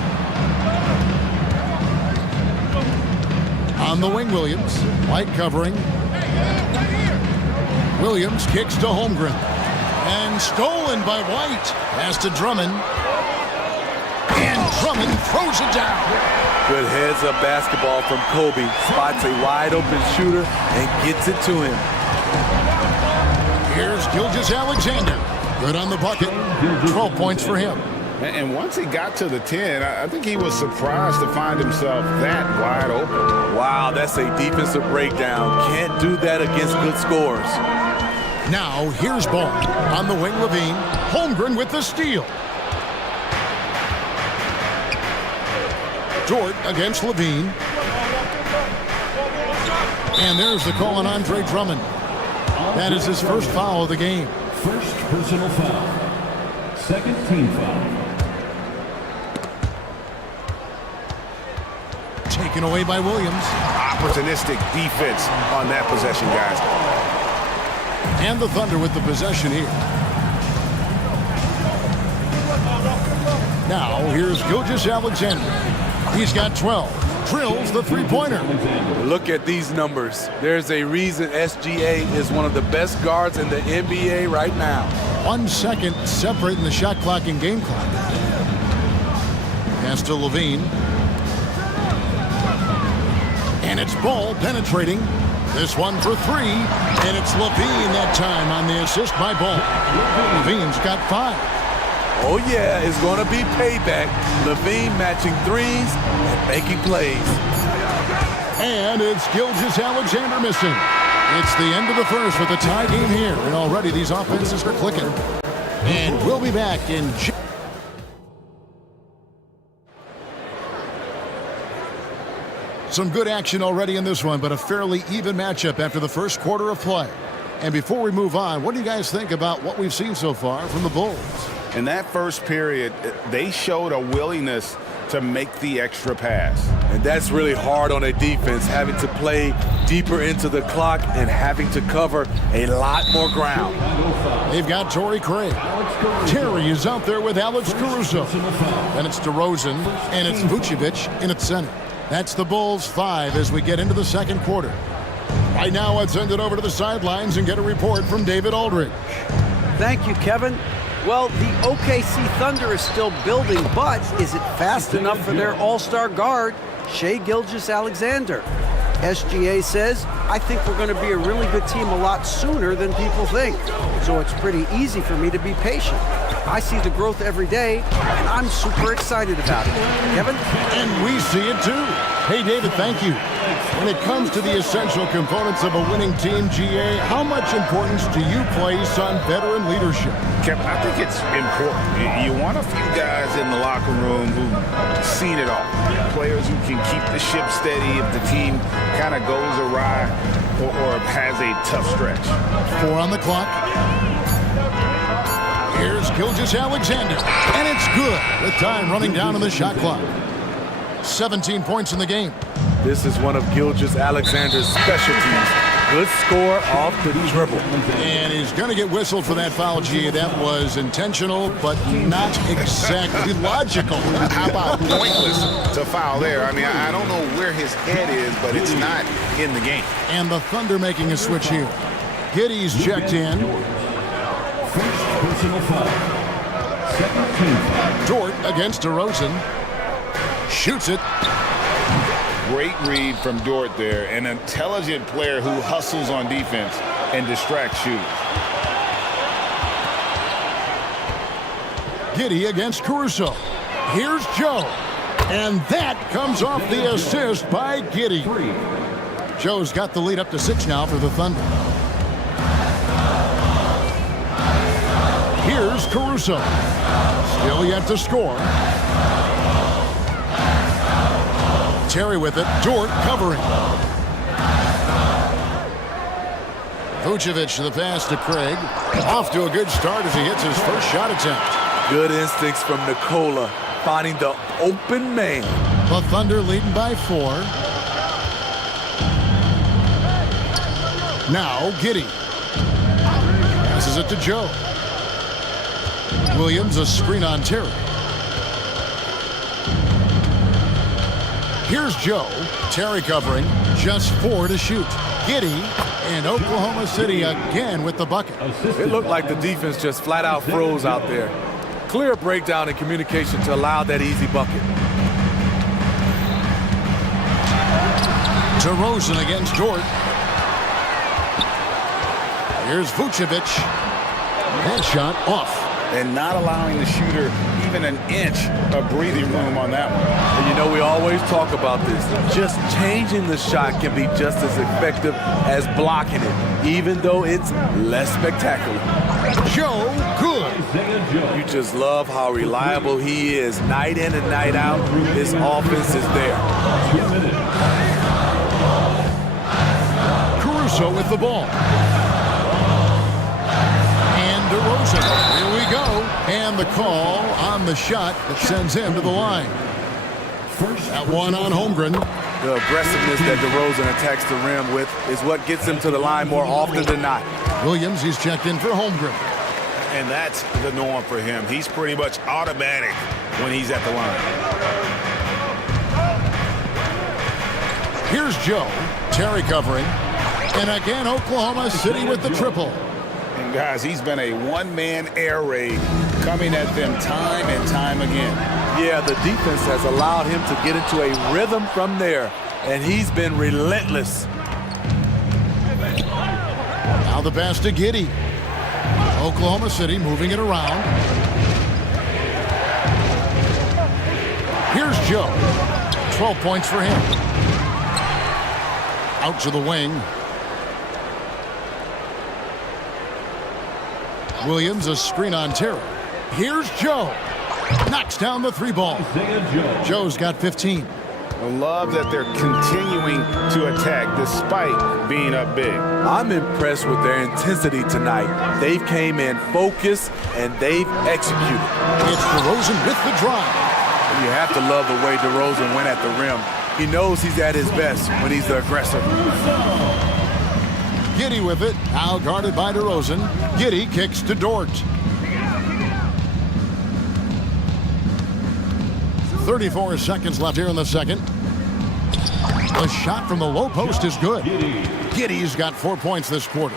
On the wing, Williams. White covering. Williams kicks to Holmgren. And stolen by White. Pass to Drummond. And Drummond throws it down. Good heads-up basketball from Kobe. Spots a wide-open shooter and gets it to him. Here's Gilgeous-Alexander. Good on the bucket. 12 points for him. And once he got to the 10, I think he was surprised to find himself that wide open. Wow, that's a defensive breakdown. Can't do that against good scores. Now, here's Ball. On the wing, Levine. Holmgren with the steal. Dort against Levine. And there's the call on Andre Drummond. That is his first foul of the game. First personal foul. Second team foul. Taken away by Williams. Opportunistic defense on that possession, guys. And the Thunder with the possession here. Now, here's Gilgeous-Alexander. He's got 12. Drills the three-pointer. Look at these numbers. There's a reason SGA is one of the best guards in the NBA right now. 1 second separating the shot clock and game clock. Pass to Levine. And it's Ball penetrating. This one for three. And it's Levine that time on the assist by Ball. Levine's got 5. Oh, yeah, it's going to be payback. Levine matching threes and making plays. And it's Gilgeous-Alexander missing. It's the end of the first with a tie game here. And already these offenses are clicking. And we'll be back in... Some good action already in this one, but a fairly even matchup after the first quarter of play. And before we move on, what do you guys think about what we've seen so far from the Bulls? In that first period, they showed a willingness to make the extra pass. And that's really hard on a defense, having to play deeper into the clock and having to cover a lot more ground. They've got Torrey Craig. Terry is out there with Alex Caruso. Then it's DeRozan, and it's Vucevic in its center. That's the Bulls 5 as we get into the second quarter. Right now, let's send it over to the sidelines and get a report from David Aldridge. Thank you, Kevin. Well, the OKC Thunder is still building, but is it fast enough for their all-star guard, Shai Gilgeous-Alexander? SGA says, I think we're going to be a really good team a lot sooner than people think. So it's pretty easy for me to be patient. I see the growth every day, and I'm super excited about it. Kevin? And we see it too. Hey, David, thank you. When it comes to the essential components of a winning team, GA, how much importance do you place on veteran leadership? Kevin, I think it's important. You want a few guys in the locker room who've seen it all. Players who can keep the ship steady if the team kind of goes awry or has a tough stretch. 4 on the clock. Here's Gilgeous-Alexander, and it's good with time running down on the shot clock. 17 points in the game. This is one of Gilgeous-Alexander's specialties. Good score off the dribble. And he's going to get whistled for that foul, G. That was intentional, but not exactly logical. How about pointless to foul there? I mean, I don't know where his head is, but it's not in the game. And the Thunder making a switch here. Giddey's checked in. First personal foul. Second team foul. Dort against DeRozan. Shoots it. Great read from Dort there. An intelligent player who hustles on defense and distracts shooters. Giddey against Caruso. Here's Joe. And that comes off the assist by Giddey. Joe's got the lead up to 6 now for the Thunder. Here's Caruso. Still yet to score. Terry with it. Dort covering. Vucevic the pass to Craig. Off to a good start as he hits his first shot attempt. Good instincts from Nikola, finding the open man. The Thunder leading by 4. Now Giddey. Passes it to Joe. Williams a screen on Terry. Here's Joe. Terry covering. Just 4 to shoot. Giddey and Oklahoma City again with the bucket. It looked like the defense just flat out froze out there. Clear breakdown in communication to allow that easy bucket. DeRozan against Dort. Here's Vucevic. That shot off. And not allowing the shooter even an inch of breathing room on that one. And you know, we always talk about this. Just changing the shot can be just as effective as blocking it, even though it's less spectacular. Joe, good. You just love how reliable he is. Night in and night out, his offense is there. Caruso with the ball. And go. And the call on the shot that sends him to the line. That one on Holmgren. The aggressiveness that DeRozan attacks the rim with is what gets him to the line more often than not. Williams, he's checked in for Holmgren. And that's the norm for him. He's pretty much automatic when he's at the line. Here's Joe. Terry covering. And again, Oklahoma City with the triple. And guys, he's been a one-man air raid coming at them time and time again. Yeah, the defense has allowed him to get into a rhythm from there, and he's been relentless. Now the pass to Giddey. Oklahoma City moving it around. Here's Joe. 12 points for him. Out to the wing. Williams, a screen on Terry. Here's Joe. Knocks down the three ball. Joe's got 15. I love that they're continuing to attack despite being up big. I'm impressed with their intensity tonight. They've came in focused and they've executed. It's DeRozan with the drive. You have to love the way DeRozan went at the rim. He knows he's at his best when he's the aggressor. Giddey with it, now guarded by DeRozan. Giddey kicks to Dort. 34 seconds left here in the second. The shot from the low post is good. Giddey's got 4 points this quarter.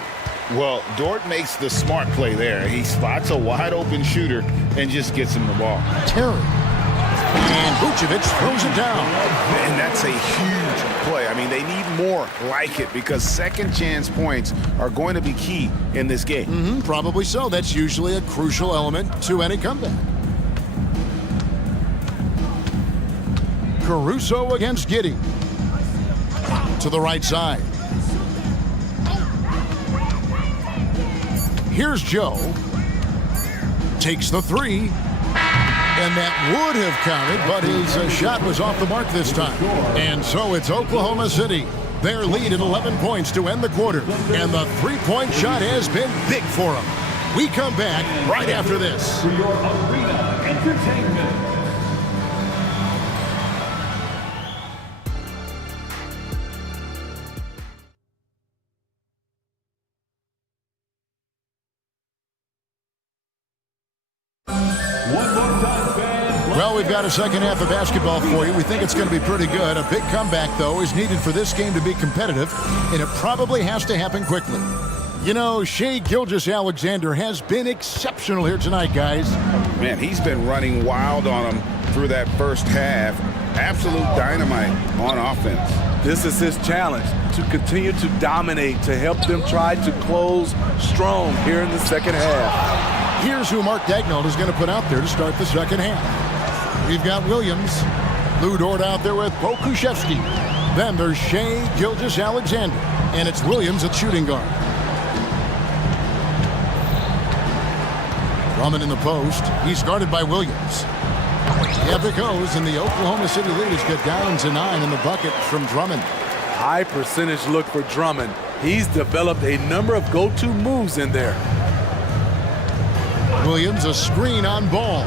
Well, Dort makes the smart play there. He spots a wide open shooter and just gets him the ball. Terry. And Vucevic throws it down. And that's a huge play. I mean, they need more like it because second chance points are going to be key in this game. Probably so. That's usually a crucial element to any comeback. Caruso against Giddey. To the right side. Here's Joe. Takes the three. And that would have counted, but his shot was off the mark this time. And so it's Oklahoma City. Their lead at 11 points to end the quarter. And the three-point shot has been big for them. We come back right after this. For your arena entertainment. Well, we've got a second half of basketball for you. We think it's going to be pretty good. A big comeback, though, is needed for this game to be competitive, and it probably has to happen quickly. You know, Shai Gilgeous-Alexander has been exceptional here tonight, guys. Man, he's been running wild on them through that first half. Absolute dynamite on offense. This is his challenge, to continue to dominate, to help them try to close strong here in the second half. Here's who Mark Daigneault is going to put out there to start the second half. We've got Williams, Lou Dort out there with Pokuševski. Then there's Shai Gilgeous-Alexander, and it's Williams at shooting guard. Drummond in the post. He's guarded by Williams. Up it goes, and the Oklahoma City leaders get down to 9 in the bucket from Drummond. High percentage look for Drummond. He's developed a number of go-to moves in there. Williams, a screen on Ball.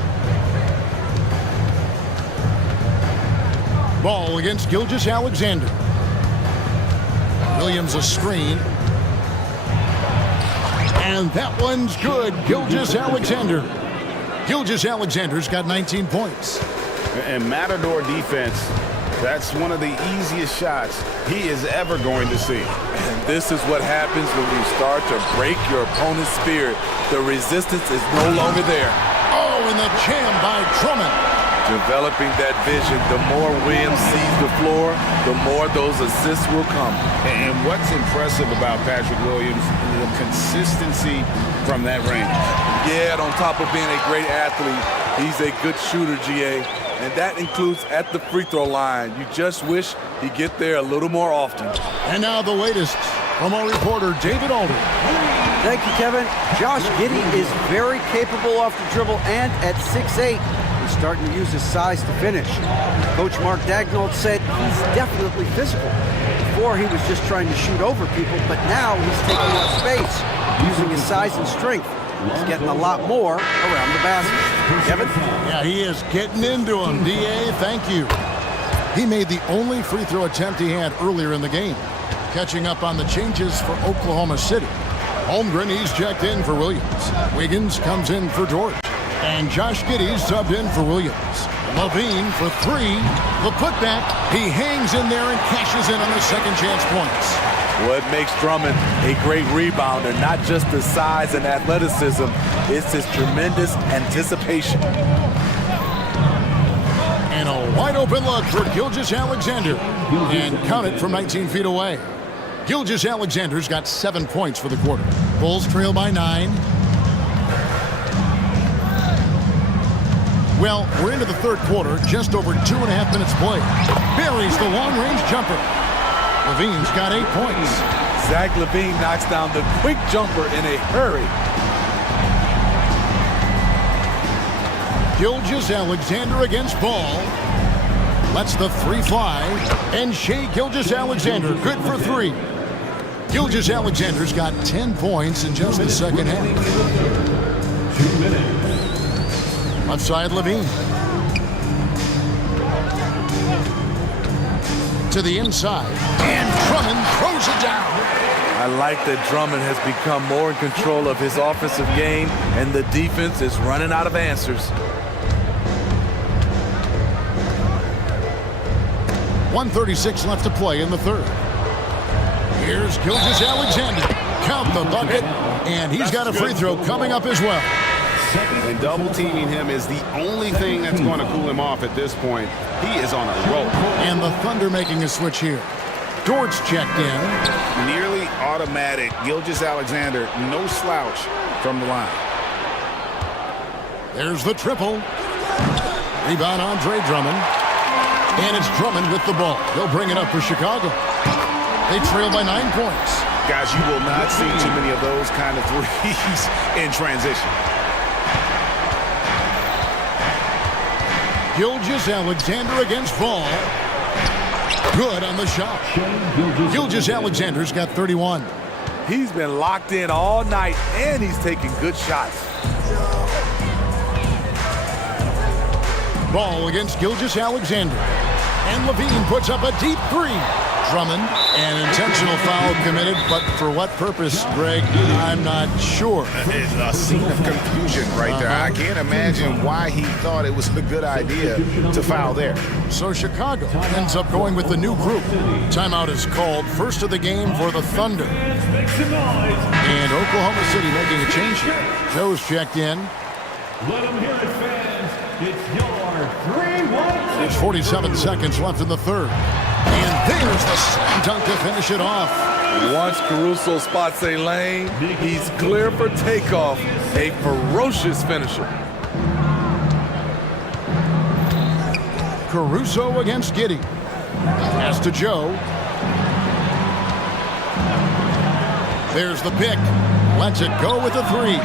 Ball against Gilgeous-Alexander. Williams, a screen. And that one's good. Gilgeous-Alexander. Gilgeous-Alexander's got 19 points. And Matador defense, that's one of the easiest shots he is ever going to see. And this is what happens when you start to break your opponent's spirit. The resistance is no longer there. Oh, and the jam by Drummond. Developing that vision, the more Williams sees the floor, the more those assists will come. And what's impressive about Patrick Williams is the consistency from that range. Yeah, and on top of being a great athlete, he's a good shooter, GA. And that includes at the free throw line. You just wish he'd get there a little more often. And now the latest from our reporter, David Alden. Thank you, Kevin. Josh Giddey is very capable off the dribble and at 6'8". He's starting to use his size to finish. Coach Mark Daigneault said he's definitely physical. Before he was just trying to shoot over people, but now he's taking up space, using his size and strength. He's getting a lot more around the basket. Kevin? Yeah, he is getting into him. D.A., thank you. He made the only free throw attempt he had earlier in the game, catching up on the changes for Oklahoma City. Holmgren, he's checked in for Williams. Wiggins comes in for George. And Josh Giddey's subbed in for Williams. Levine for three. The putback. He hangs in there and cashes in on the second chance points. What makes Drummond a great rebounder, not just the size and athleticism, it's his tremendous anticipation. And a wide open look for Gilgeous-Alexander. And count it from 19 feet away. Gilgeous-Alexander's got 7 points for the quarter. Bulls trail by 9. Well, we're into the third quarter, just over 2.5 minutes played. Buries the long-range jumper. Levine's got 8 points. Zach Levine knocks down the quick jumper in a hurry. Gilgeous-Alexander against Ball. Lets the three fly. And Shai Gilgeous-Alexander, good for 3. Gilgeous-Alexander's got 10 points in just the second half. 2 minutes. Left side, Levine. To the inside. And Drummond throws it down. I like that Drummond has become more in control of his offensive game, and the defense is running out of answers. 1:36 left to play in the third. Here's Gilgeous-Alexander. Count the bucket. And he's got a free throw coming up as well. And double teaming him is the only thing that's going to cool him off at this point. He is on a roll. And the Thunder making a switch here. Dortz checked in. Nearly automatic. Gilgeous-Alexander, no slouch from the line. There's the triple. Rebound, Andre Drummond. And it's Drummond with the ball. He'll bring it up for Chicago. They trail by 9 points. Guys, you will not see too many of those kind of threes in transition. Gilgeous-Alexander against Ball. Good on the shot. Gilgeous-Alexander's got 31. He's been locked in all night, and he's taking good shots. Ball against Gilgeous-Alexander. And Levine puts up a deep 3. Drummond, an intentional foul committed, but for what purpose, Greg, I'm not sure. It's a scene of confusion right there. I can't imagine why he thought it was a good idea to foul there. So Chicago ends up going with the new group. Timeout is called, first of the game for the Thunder. And Oklahoma City making a change here. Joe's checked in. Let them hear it, fans. It's your 3-1. There's 47 seconds left in the third. And there's the slam dunk to finish it off. Once Caruso spots a lane, he's clear for takeoff. A ferocious finisher. Caruso against Giddey. Pass to Joe. There's the pick. Lets it go with a 3.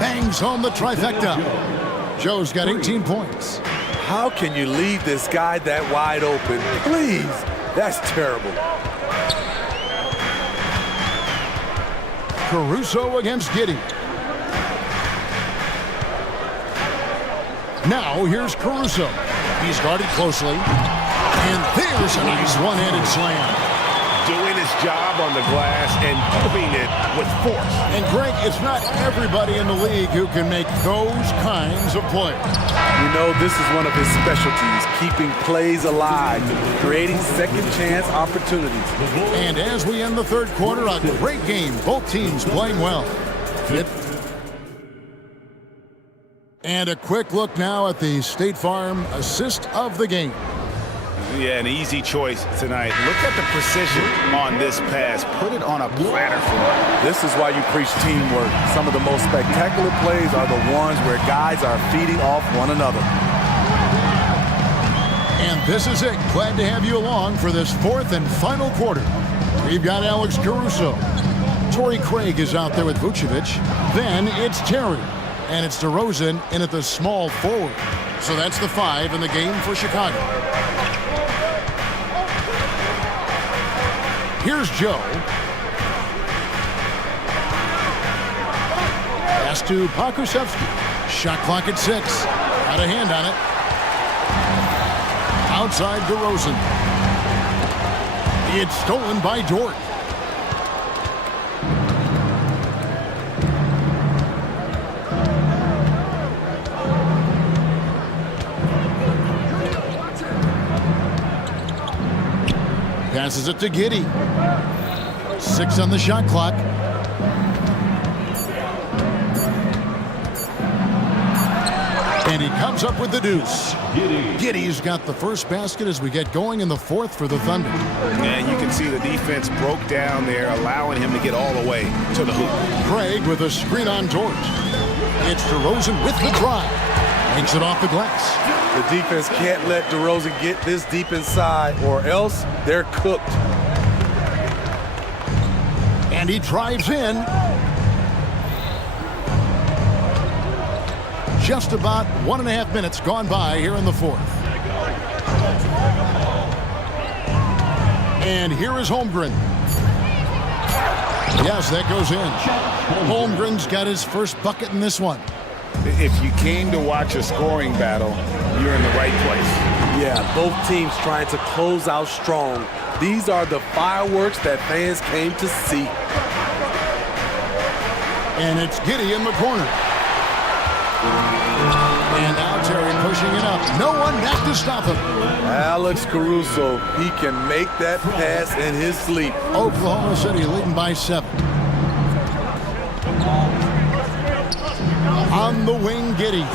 Bangs home the trifecta. Joe's got 18 points. How can you leave this guy that wide open? Please. That's terrible. Caruso against Giddey. Now here's Caruso. He's guarded closely. And there's a nice one-handed slam. Doing his job on the glass and doing it with force. And Greg, it's not everybody in the league who can make those kinds of plays. You know, this is one of his specialties, keeping plays alive, creating second chance opportunities. And as we end the third quarter, a great game. Both teams playing well. And a quick look now at the State Farm assist of the game. Yeah, an easy choice tonight. Look at the precision on this pass. Put it on a platter for him. This is why you preach teamwork. Some of the most spectacular plays are the ones where guys are feeding off one another. And this is it. Glad to have you along for this fourth and final quarter. We've got Alex Caruso. Torrey Craig is out there with Vucevic. Then it's Terry. And it's DeRozan in at the small forward. So that's the 5 in the game for Chicago. Here's Joe. Pass to Pokusevski. Shot clock at 6. Got a hand on it. Outside DeRozan. It's stolen by Dort. Passes it to Giddey. 6 on the shot clock. And he comes up with the deuce. Giddey's got the first basket as we get going in the fourth for the Thunder. And you can see the defense broke down there, allowing him to get all the way to the hoop. Craig with a screen on Dort. It's DeRozan with the drive. Makes it off the glass. The defense can't let DeRozan get this deep inside or else they're cooked. And he drives in. Just about 1.5 minutes gone by here in the fourth. And here is Holmgren. Yes, that goes in. Holmgren's got his first bucket in this one. If you came to watch a scoring battle, you're in the right place. Yeah, both teams trying to close out strong. These are the fireworks that fans came to see. And it's Giddey in the corner. And now Terry pushing it up. No one back to stop him. Alex Caruso, he can make that pass in his sleep. Oklahoma City leading by 7. On the wing, Giddey.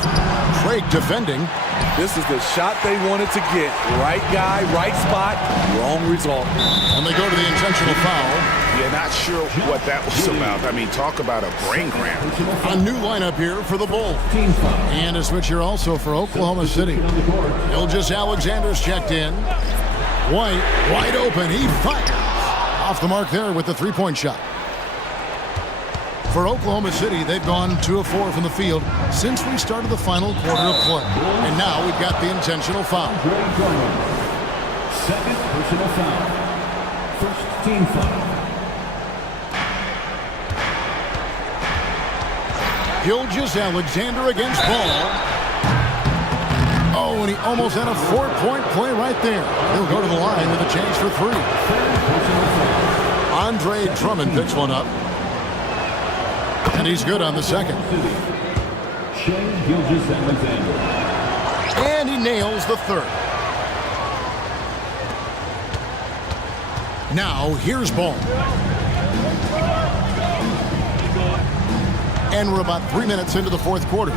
Craig defending. This is the shot they wanted to get. Right guy, right spot, wrong result. And they go to the intentional foul. Yeah, not sure what that was about. I mean, talk about a brain cramp. A new lineup here for the Bulls. And a switch here also for Oklahoma City. Gilgeous-Alexander's checked in. White, wide open. He fires. Off the mark there with the three-point shot. For Oklahoma City, they've gone 2 of 4 from the field since we started the final quarter of play. And now we've got the intentional foul. Second personal foul. First team foul. Gilgeous-Alexander against Ball. Oh, and he almost had a 4-point play right there. He'll go to the line with a chance for 3. Andre Drummond picks one up. And he's good on the second. And he nails the third. Now, here's Ball. And we're about 3 minutes into the fourth quarter.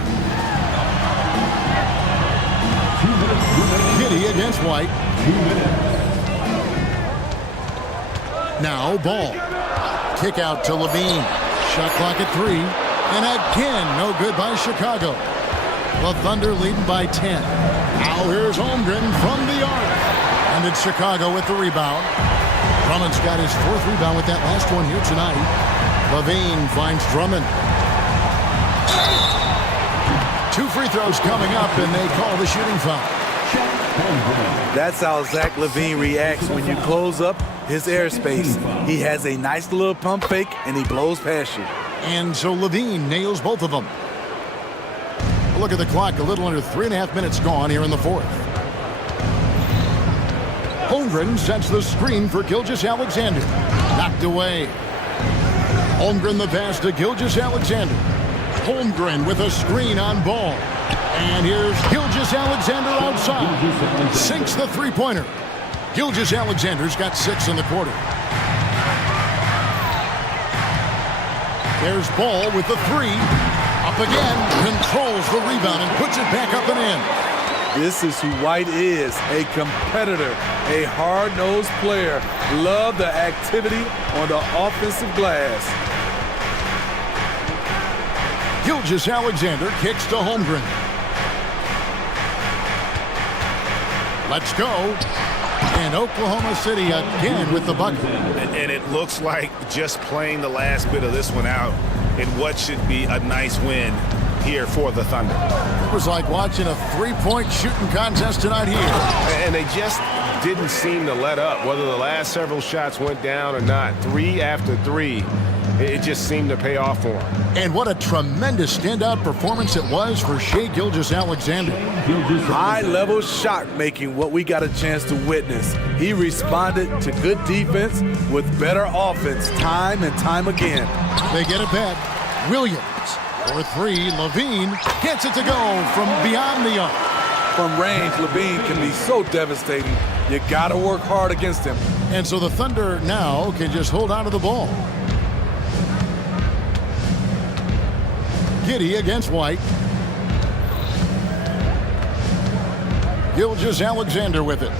Giddey against White. Now, Ball. Kick out to Levine. Shot clock at 3. And again, no good by Chicago. The Thunder leading by 10. Now here's Holmgren from the arc. And it's Chicago with the rebound. Drummond's got his 4th rebound with that last one here tonight. Levine finds Drummond. 2 free throws coming up, and they call the shooting foul. That's how Zach LaVine reacts when you close up his airspace. He has a nice little pump fake, and he blows past you. And so LaVine nails both of them. Look at the clock, a little under 3.5 minutes gone here in the fourth. Holmgren sets the screen for Gilgeous-Alexander. Knocked away. Holmgren the pass to Gilgeous-Alexander. Holmgren with a screen on Ball. And here's Gilgeous-Alexander outside. Sinks the three-pointer. Gilgeous-Alexander's got 6 in the quarter. There's Ball with the 3. Up again. Controls the rebound and puts it back up and in. This is who White is. A competitor. A hard-nosed player. Love the activity on the offensive glass. Gilgeous-Alexander kicks to Holmgren. Let's go. And Oklahoma City again with the bucket. And it looks like just playing the last bit of this one out in what should be a nice win here for the Thunder. It was like watching a 3-point shooting contest tonight here. And they just didn't seem to let up, whether the last several shots went down or not. 3 after 3. it just seemed to pay off for him. And what a tremendous standout performance it was for Shai Gilgeous-Alexander. High-level shot making, what we got a chance to witness. He responded to good defense with better offense time and time again. They get it back. Williams for three. Levine gets it to go from beyond the arc. From range, Levine can be so devastating. You got to work hard against him. And so the Thunder now can just hold on to the ball. Giddey against White. Gilgeous-Alexander with it.